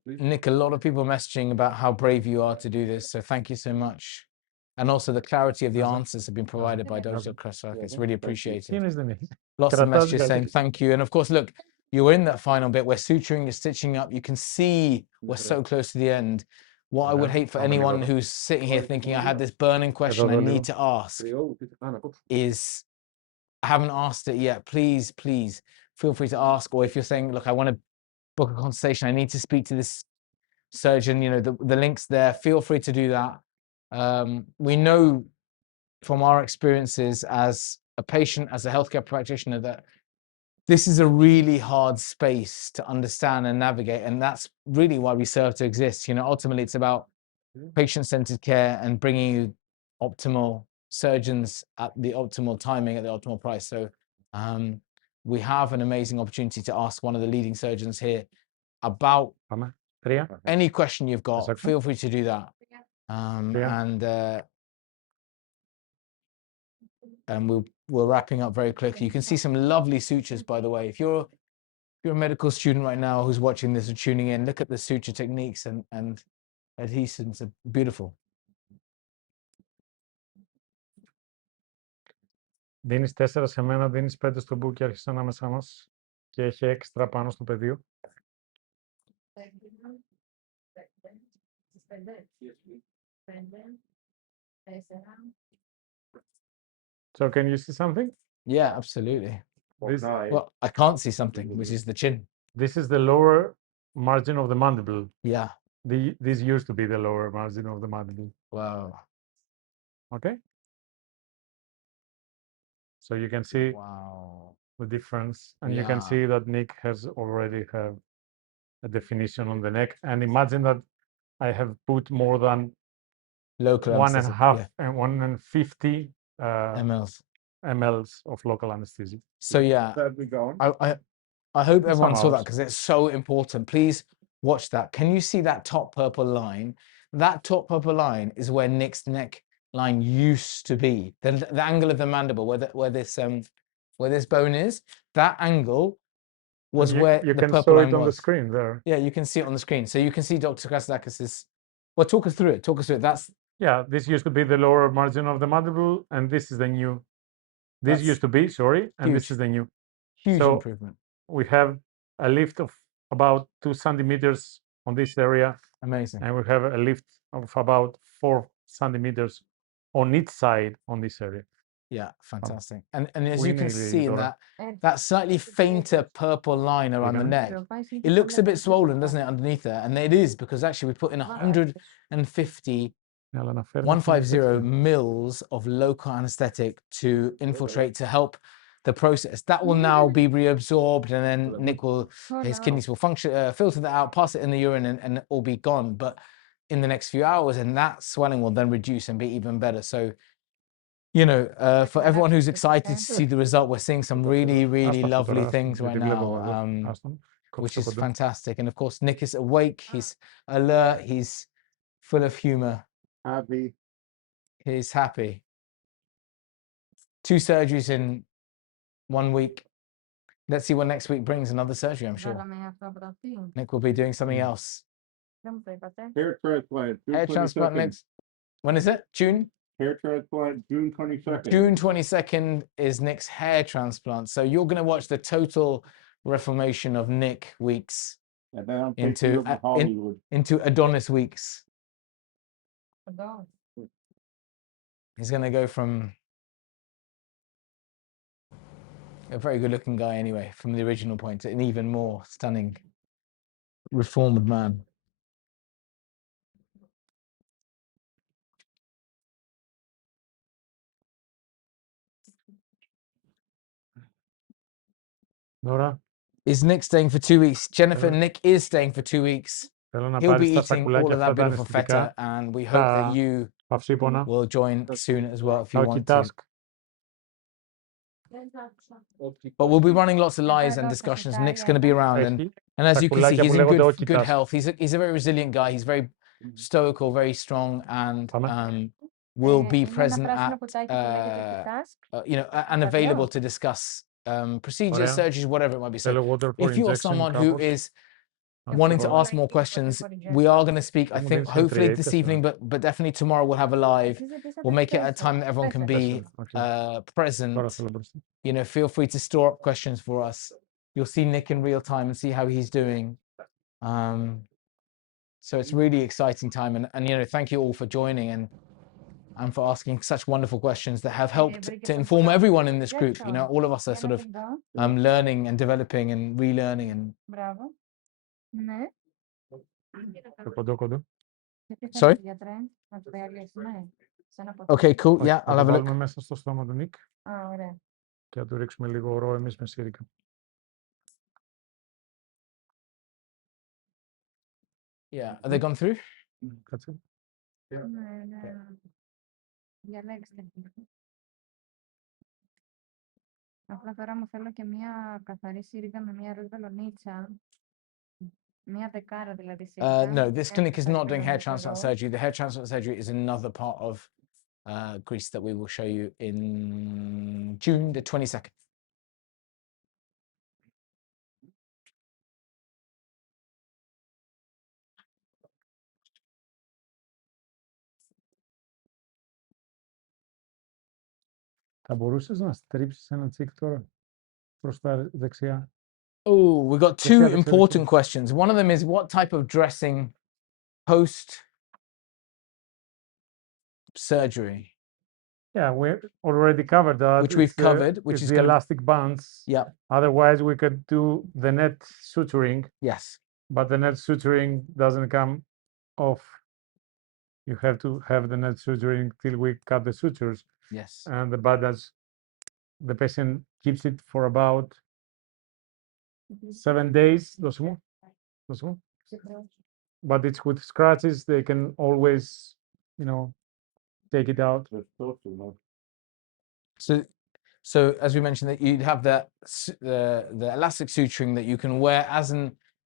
Nick, a lot of people messaging about how brave you are to do this, so thank you so much. And also the clarity of the answers have been provided by Dr. Kresak. It's really appreciated. Lots of messages saying thank you. And of course, look, you're in that final bit. We're suturing, you're stitching up. You can see we're so close to the end. What I would hate for anyone who's sitting here thinking, I had this burning question I need to ask, is I haven't asked it yet. Please, please feel free to ask. Or if you're saying, look, I want to book a consultation, I need to speak to this surgeon, you know, the link's there. Feel free to do that. We know from our experiences as a patient, as a healthcare practitioner, that this is a really hard space to understand and navigate. And that's really why we serve to exist. You know, ultimately, it's about patient-centered care and bringing you optimal surgeons at the optimal timing, at the optimal price. So we have an amazing opportunity to ask one of the leading surgeons here about any question you've got. Feel free to do that. And we're wrapping up very quickly. You can see some lovely sutures, by the way. If you're a medical student right now who's watching this or tuning in, look at the suture techniques and adhesins are beautiful. Δίνεις 4 σε μένα, δίνεις 5 στο book και άρχισες ανάμεσά μας και έχει έξτρα πάνω στο πεδίο. So can you see something? Yeah, absolutely. Well, I can't see something, which is the chin. This is the lower margin of the mandible. Yeah. This used to be the lower margin of the mandible. Wow. Okay. So you can see Wow. the difference, and you can see that Nick has already have a definition on the neck. And imagine that I have put more than Local 1.5 and 150 mLs of local anesthesia. So yeah, I hope everyone saw that because it's so important. Please watch that. Can you see that top purple line? That top purple line is where Nick's neck line used to be. The angle of the mandible, where this bone is, that angle was where you the can purple show line it on the was. screen there. Yeah, you can see it on the screen. So you can see Dr. Kasdakis's. Well, talk us through it. Talk us through it. That's this used to be the lower margin of the mandible, and this is the new. This used to be, sorry, and this is the new. Huge improvement. We have a lift of about 2 centimeters on this area. Amazing. And we have a lift of about 4 centimeters on each side on this area. Yeah, fantastic. And as you can see in that slightly fainter purple line around the neck, it looks a bit swollen, doesn't it, underneath there? And it is, because actually we put in 150 mils of local anesthetic to infiltrate, to help the process. That will now be reabsorbed, and then Nick will, his kidneys will function, filter that out, pass it in the urine, and it will be gone. But in the next few hours, and that swelling will then reduce and be even better. So, you know, for everyone who's excited to see the result, we're seeing some really, really lovely things right now, which is fantastic. And of course, Nick is awake, he's alert, he's full of humor. Happy. He's happy. 2 surgeries in 1 week. Let's see what next week brings. Another surgery, I'm sure. Nick will be doing something else. Hair transplant. Hair transplant next. When is it? June? Hair transplant, June 22nd. June 22nd is Nick's hair transplant. So you're going to watch the total reformation of Nick weeks into Adonis weeks. He's going to go from a very good looking guy anyway, from the original point, to an even more stunning, reformed man. Nora? Is Nick staying for 2 weeks? Jennifer, Nick is staying for 2 weeks. Θέλω να He'll be πάρεις τα eating all σακουλάκια of αυτά that τα beautiful αναισθητικά, feta, and we hope that you παυσίπονα, will join soon as well if you want to. multitask. But we'll be running lots of lives and discussions. Nick's going to be around, Έχει and as you can see, σακουλάκια he's που in λέγονται good okitask. health. He's a very resilient guy. He's very stoical, very strong, and Πάμε. will be Είναι ένα present πράσινο at κουτάκι που λέγεται Multitask. you know, and available to discuss procedures, Ωραία. surgeries, whatever it might be. So Θέλω water for if you're injection someone who κάπως. is Να wanting το to βάλω. ask more questions, we are going to speak, I Μου think, δίνεις hopefully entry this 4. evening, but definitely tomorrow we'll have a live. We'll make it at a time that everyone can be 4. Okay. present. Τώρα θέλω μπροστά. You know, feel free to store up questions for us. You'll see Nick in real time and see how he's doing. So it's really exciting time, and you know, thank you all for joining and for asking such wonderful questions that have helped to inform everyone in this group. You know, all of us are sort of learning and developing and relearning and. Μπράβο. Ναι. Το κοντό. Sorry? Να το διαλύσουμε. Okay, cool. Όχι, Yeah, θα I'll το have a βάλουμε look. μέσα στο στόμα του Νίκ Α, ωραία. και θα του ρίξουμε λίγο ρο εμείς με σίρικα. Yeah, are they gone through? Κάτσε. Ναι. Διαλέξτε. Απλά τώρα μου θέλω και μια καθαρή σύριγγα με μια ροζ βελονίτσα. Μια δεκάρα δηλαδή σύριγγα. No, this clinic is not doing hair transplant surgery. The hair transplant surgery is another part of Greece that we will show you in June the 22nd. Θα μπορούσες να στρίψεις ένα τσίκ τώρα προς τα δεξιά. Oh, we've got two important questions. One of them is what type of dressing post surgery? Yeah, we already covered that. Which we've covered, which it's is the gonna- elastic bands. Yeah. Otherwise, we could do the net suturing, Yes. but the net suturing doesn't come off. You have to have the net suturing till we cut the sutures, Yes. and the bandage, the patient keeps it for about 7 days. Δώσου μου. But it's with scratches. They can always, you know, take it out. So as we mentioned, that you'd have the elastic suturing that you can wear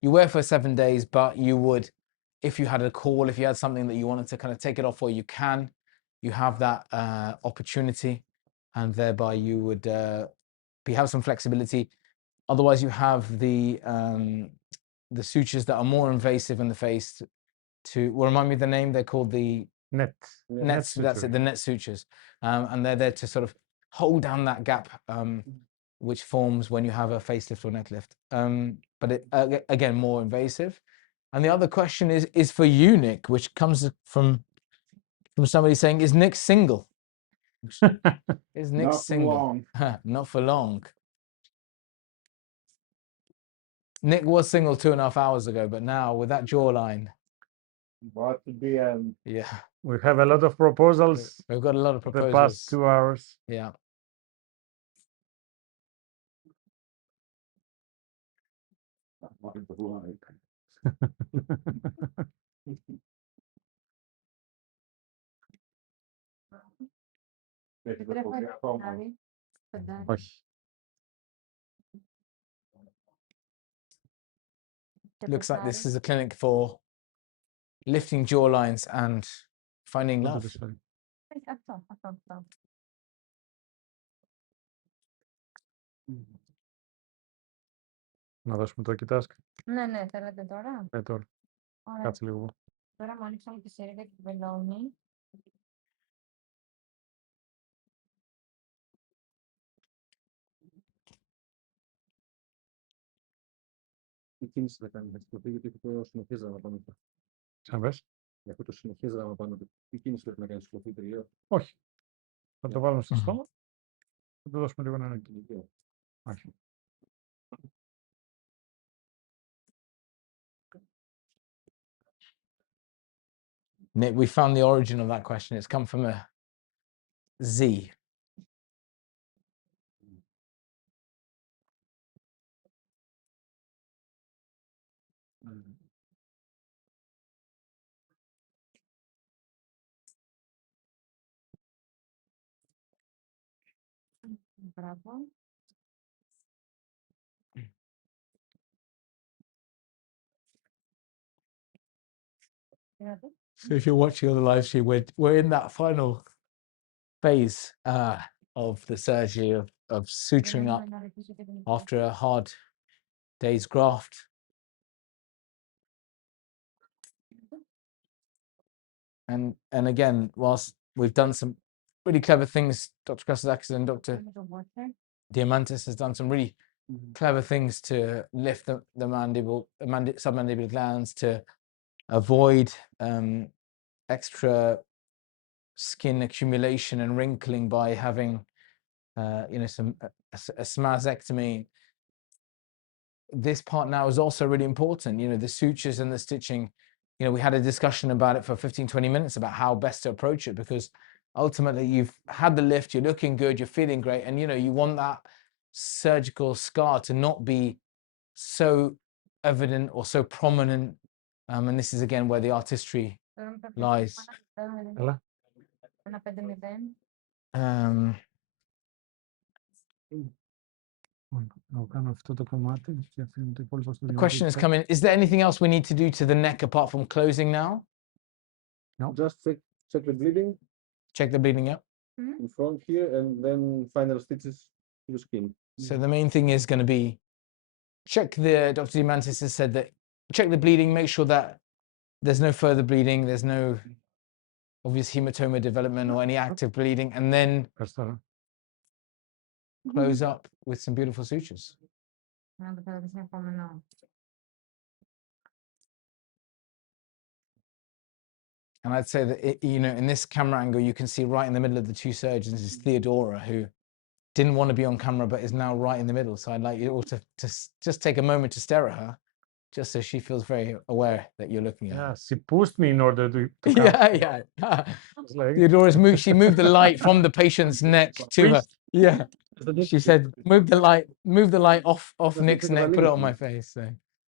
you wear for 7 days, but you would, if you had a call, if you had something that you wanted to kind of take it off for, you can. You have that opportunity, and thereby you would have some flexibility. Otherwise, you have the sutures that are more invasive in the face. Well, remind me of the name. They're called the Nets. That's it, the net sutures, and they're there to sort of hold down that gap, which forms when you have a facelift or neck lift. But it, again, more invasive. And the other question is for you, Nick, which comes from somebody saying, "Is Nick single?" Is Nick Not single? for long. Not for long. Nick was single 2.5 hours ago, but now with that jawline, About to be yeah, We have a lot of proposals we've got a lot of the proposals. past 2 hours. Yeah. Όχι. Looks like this is a clinic for lifting jawlines and finding Δεν το love. πεις, sorry. Αυτό. Να δώσουμε το κοιτάσκ. Ναι, θέλετε τώρα. Τώρα. Ωραία. Κάτσε λίγο. Τώρα μου ανοίξαμε τη σύριγγα και τη βελόνι. Τι κίνηση θα κάνει, θα κυκλοθεί, γιατί έχει το συνεχίζαμε πάνω του. Σαν πες. Για αυτό το συνεχίζαμε πάνω του. Τι κίνηση πρέπει να κάνει, κυκλοθεί τελείω. Όχι. Θα το βάλουμε στο στόμα. Θα το δώσουμε λίγο να είναι. Όχι. Nick, we found the origin of that question. It's come from a Z. Μπράβο. So if you're watching on the live stream, we're in that final phase of the surgery of suturing up after a hard day's graft. And again, whilst we've done some really clever things, Dr. Kostakis and Dr. Diamantis has done some really clever things to lift the submandibular glands to avoid extra skin accumulation and wrinkling by having a smazectomy. This part now is also really important. The sutures and the stitching. We had a discussion about it for 15-20 minutes about how best to approach it, because ultimately you've had the lift, you're looking good, you're feeling great, and you want that surgical scar to not be so evident or so prominent. And this is again where the artistry lies. The question is coming, is there anything else we need to do to the neck apart from closing now? No. Just check the bleeding. Check the bleeding, yeah. In front here, and then final stitches to the skin. So the main thing is going to be Dr. Diamantis has said that check the bleeding, make sure that there's no further bleeding, there's no obvious hematoma development or any active bleeding, and then close up with some beautiful sutures. And I'd say that, in this camera angle, you can see right in the middle of the two surgeons is Theodora, who didn't want to be on camera, but is now right in the middle. So I'd like you all to just take a moment to stare at her, just so she feels very aware that you're looking at her. Yeah, she pushed me in order to come. Yeah. Theodora's moved the light from the patient's neck to her. Yeah. She said, move the light off Nick's neck, put it on my face. So.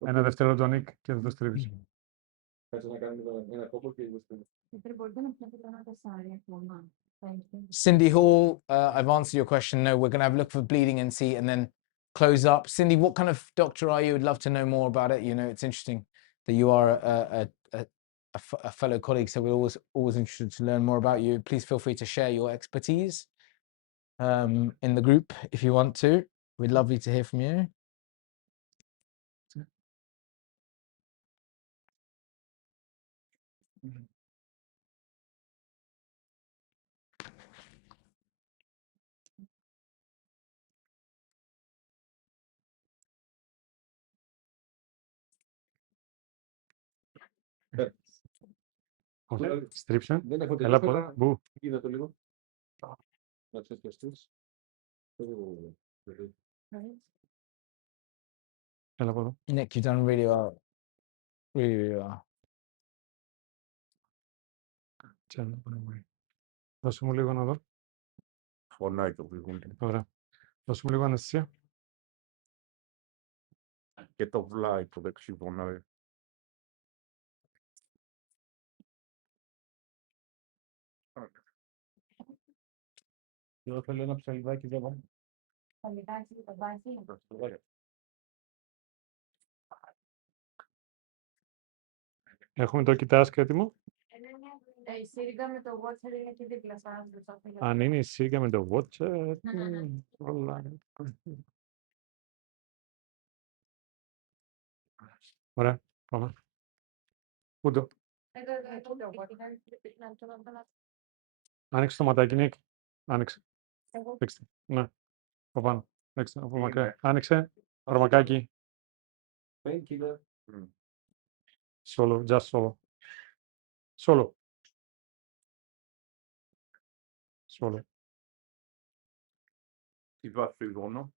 Ένα δεύτερο τον Nick και θα το στρίψω. Cindy Hall, I've answered your question. No, we're going to have a look for bleeding and see, and then close up. Cindy, what kind of doctor are you? I'd love to know more about it. It's interesting that you are a fellow colleague, so we're always interested to learn more about you. Please feel free to share your expertise in the group if you want to. We'd lovely to hear from you. Στρίψε. Δεν έχω Έλα τελειώσει. από εδώ. Κοίτα το λίγο. Να τσεσκαστείς. Έλα από εδώ. Nick, you've done really well. Really, really well. Δώσε μου λίγο να δω. Φωνάει το πληγούνται. Ωραία. Δώσε μου λίγο αναισθησία. Και το βλάει το δεξί φωνάει. Εγώ θέλω ένα ψαλιδάκι εδώ. Ψαλιδάκι, το βάζει. Έχουμε το κοιτάσκ έτοιμο. Η σύριγγα με το watcher είναι εκεί δίπλα σας. Αν είναι η σύριγγα με το watcher. Όλα. Ωραία, πάμε. Πού το. Άνοιξε το ματάκι, Νίκ. Άνοιξε. Δείξτε. Ναι. Από πάνω. Δείξτε. Από μακριά. Άνοιξε. Ορμακάκι. Solo. Just solo. Solo. Solo. Τι βάζει φλεγόνο.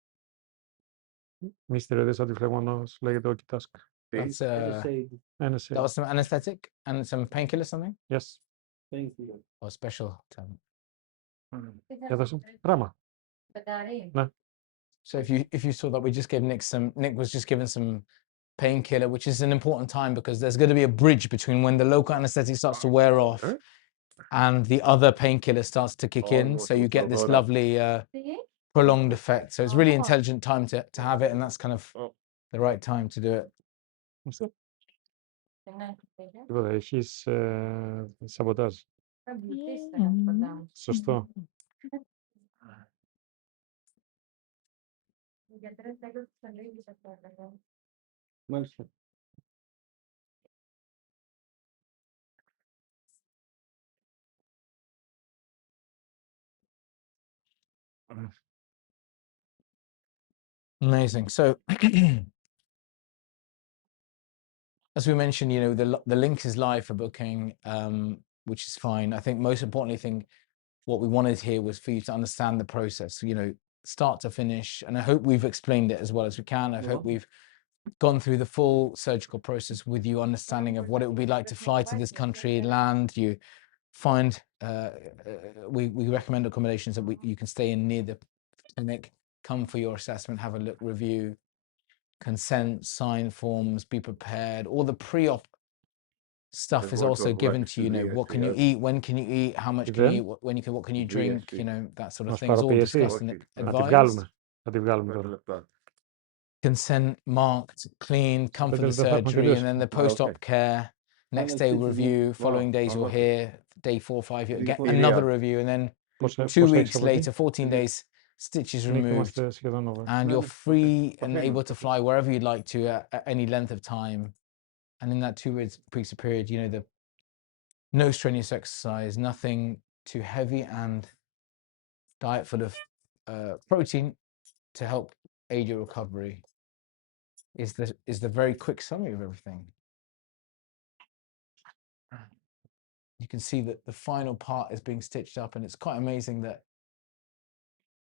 Μυστηριώδης αντιφλεγμονός λέγεται ο κοιτάσκ. That's NSA. that was some anesthetic and some painkiller, something? Yes. Or special term? Έδωσε. Πράγμα. Ναι. So if you saw that, we just gave Nick was just given some painkiller, which is an important time because there's going to be a bridge between when the local anesthetic starts to wear off and the other painkiller starts to kick in. So you get this lovely prolonged effect. So it's really intelligent time to have it, and that's kind of the right time to do it. Έχεις σαμποτάζ. Σωστό. Μάλιστα. Amazing. So, as we mentioned, you know, the link is live for booking, which is fine. I think most importantly, what we wanted here was for you to understand the process, you know, start to finish. And I hope we've explained it as well as we can. I hope we've gone through the full surgical process with you, understanding of what it would be like to fly to this country, land. You find we recommend accommodations that you can stay in near the clinic. Come for your assessment, have a look, review, consent, sign forms, be prepared. All the pre-op stuff is also given to you. You know, what can you eat, when can you eat, how much can you eat, what can you drink, you know, that sort of thing is all discussed and advised. Θα τη βγάλουμε τώρα. Consent, marked, clean, come for the surgery, and then the post-op care. Next day review, following days you're here, day 4 or 5 you'll get another review, and then 2 weeks later, 14 days, stitches removed, and you're free and able to fly wherever you'd like to at any length of time. And in that 2 weeks period, you know, no strenuous exercise, nothing too heavy, and diet full of protein to help aid your recovery is the very quick summary of everything. You can see that the final part is being stitched up, and it's quite amazing that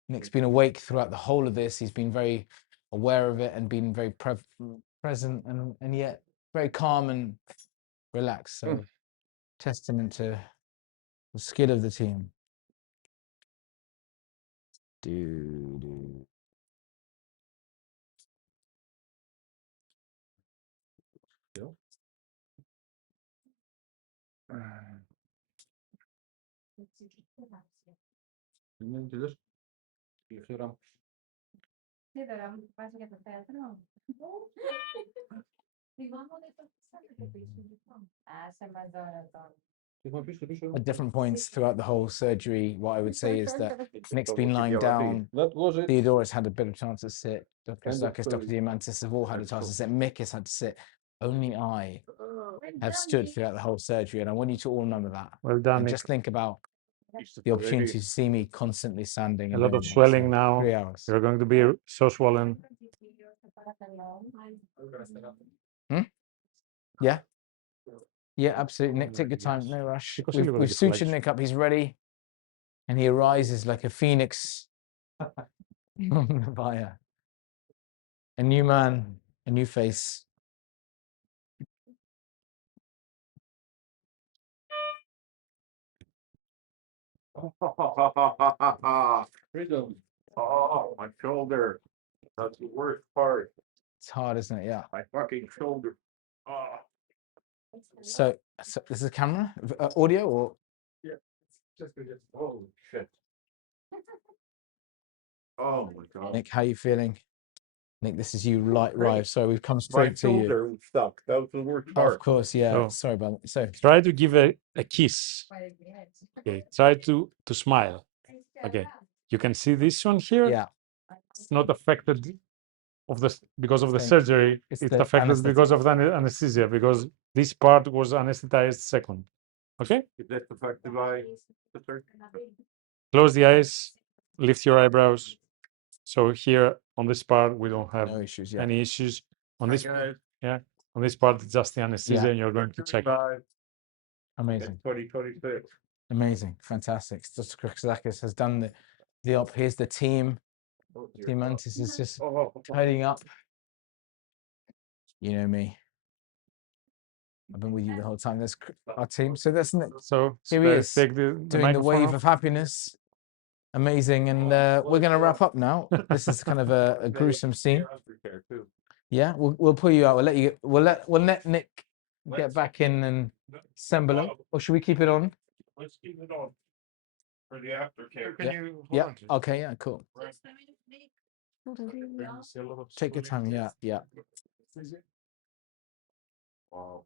Nick's been awake throughout the whole of this. He's been very aware of it and been very present and yet very calm and relaxed. So testament to the skill of the team. At different points throughout the whole surgery, what I would say is that Nick's been lying down. Theodora's had a bit of chance to sit. Dr. Sakis, Dr. Diamantis have all had a chance to sit. Mick has had to sit. Only I have stood throughout the whole surgery, and I want you to all remember that. Well done, And Nick. just think about the opportunity to see me constantly standing. A lot of swelling now. 3 hours. You're going to be so swollen. Yeah. Yeah, absolutely. Nick, take your time. No rush. We've sutured Nick up. He's ready. And he arises like a phoenix from the fire. A new man, a new face. Freedom. Oh, my shoulder. That's the worst part. It's hard, isn't it? Yeah. My fucking shoulder. Oh. So this is a camera, audio, or? Yeah, it's just oh shit. Oh my god. Nick, how are you feeling? Nick, this is you live. So we've come straight to you. My shoulder was stuck. That was the worst part. Of course, yeah. So, sorry about that. So try to give a kiss. Okay, try to smile. Okay, you can see this one here. yeah, It's not affected because of the Same. surgery. It's It's the affected anesthetic. because of the anesthesia, because this part was anesthetized second. Okay, Is that affected by the surgery? close the eyes, lift your eyebrows. So here on this part we don't have no issues. Yeah. any issues. On Hi, this, guys. on this part it's just the anesthesia, Yeah. and you're going to check. Amazing. 2026. Amazing. Fantastic. Dr. Chrisakis has done the op. Here's the team. Oh, dear The God. Mantis is just Oh, tidying up. You know me. I've been with you the whole time. There's our team. So that's Nick So Here he let's is, take the doing the microphone wave off. of happiness. Amazing. And we're going to wrap up now. This is kind of a gruesome scene. Yeah, we'll pull you out. We'll let Nick get back in and assemble it. Or should we keep it on? Let's keep it on. For the aftercare. Can you hold Yeah. on to it? Okay. Yeah. Cool. Just a minute, Nick. Can you see a lot of Take your time. swelling? Yeah. Yeah. Wow.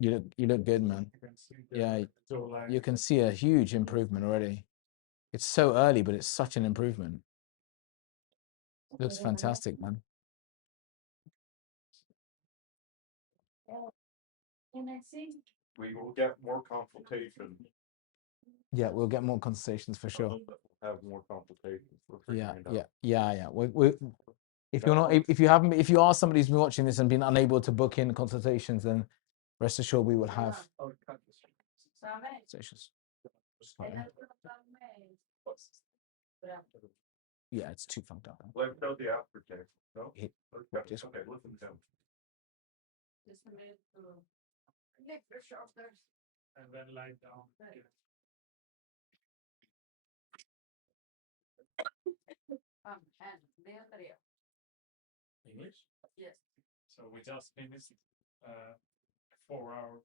You look good, man. You can see the Yeah. jawline. You can see a huge improvement already. It's so early, but it's such an improvement. Looks fantastic, man. Can I see? We will get more consultation. Yeah, we'll get more consultations for sure. Have more consultations. We're Yeah, figuring it yeah, out. yeah. If you're not, if you haven't, if you are somebody who's been watching this and been unable to book in consultations, then rest assured we will have consultations. Yeah, it's too funked up. Let's go the aftercare. No? Hit- Okay, just- okay, listen to him. Just a minute. Nick, your shoulders. And then lie down. And the other ear. English. Yes. So we just finished 4-hour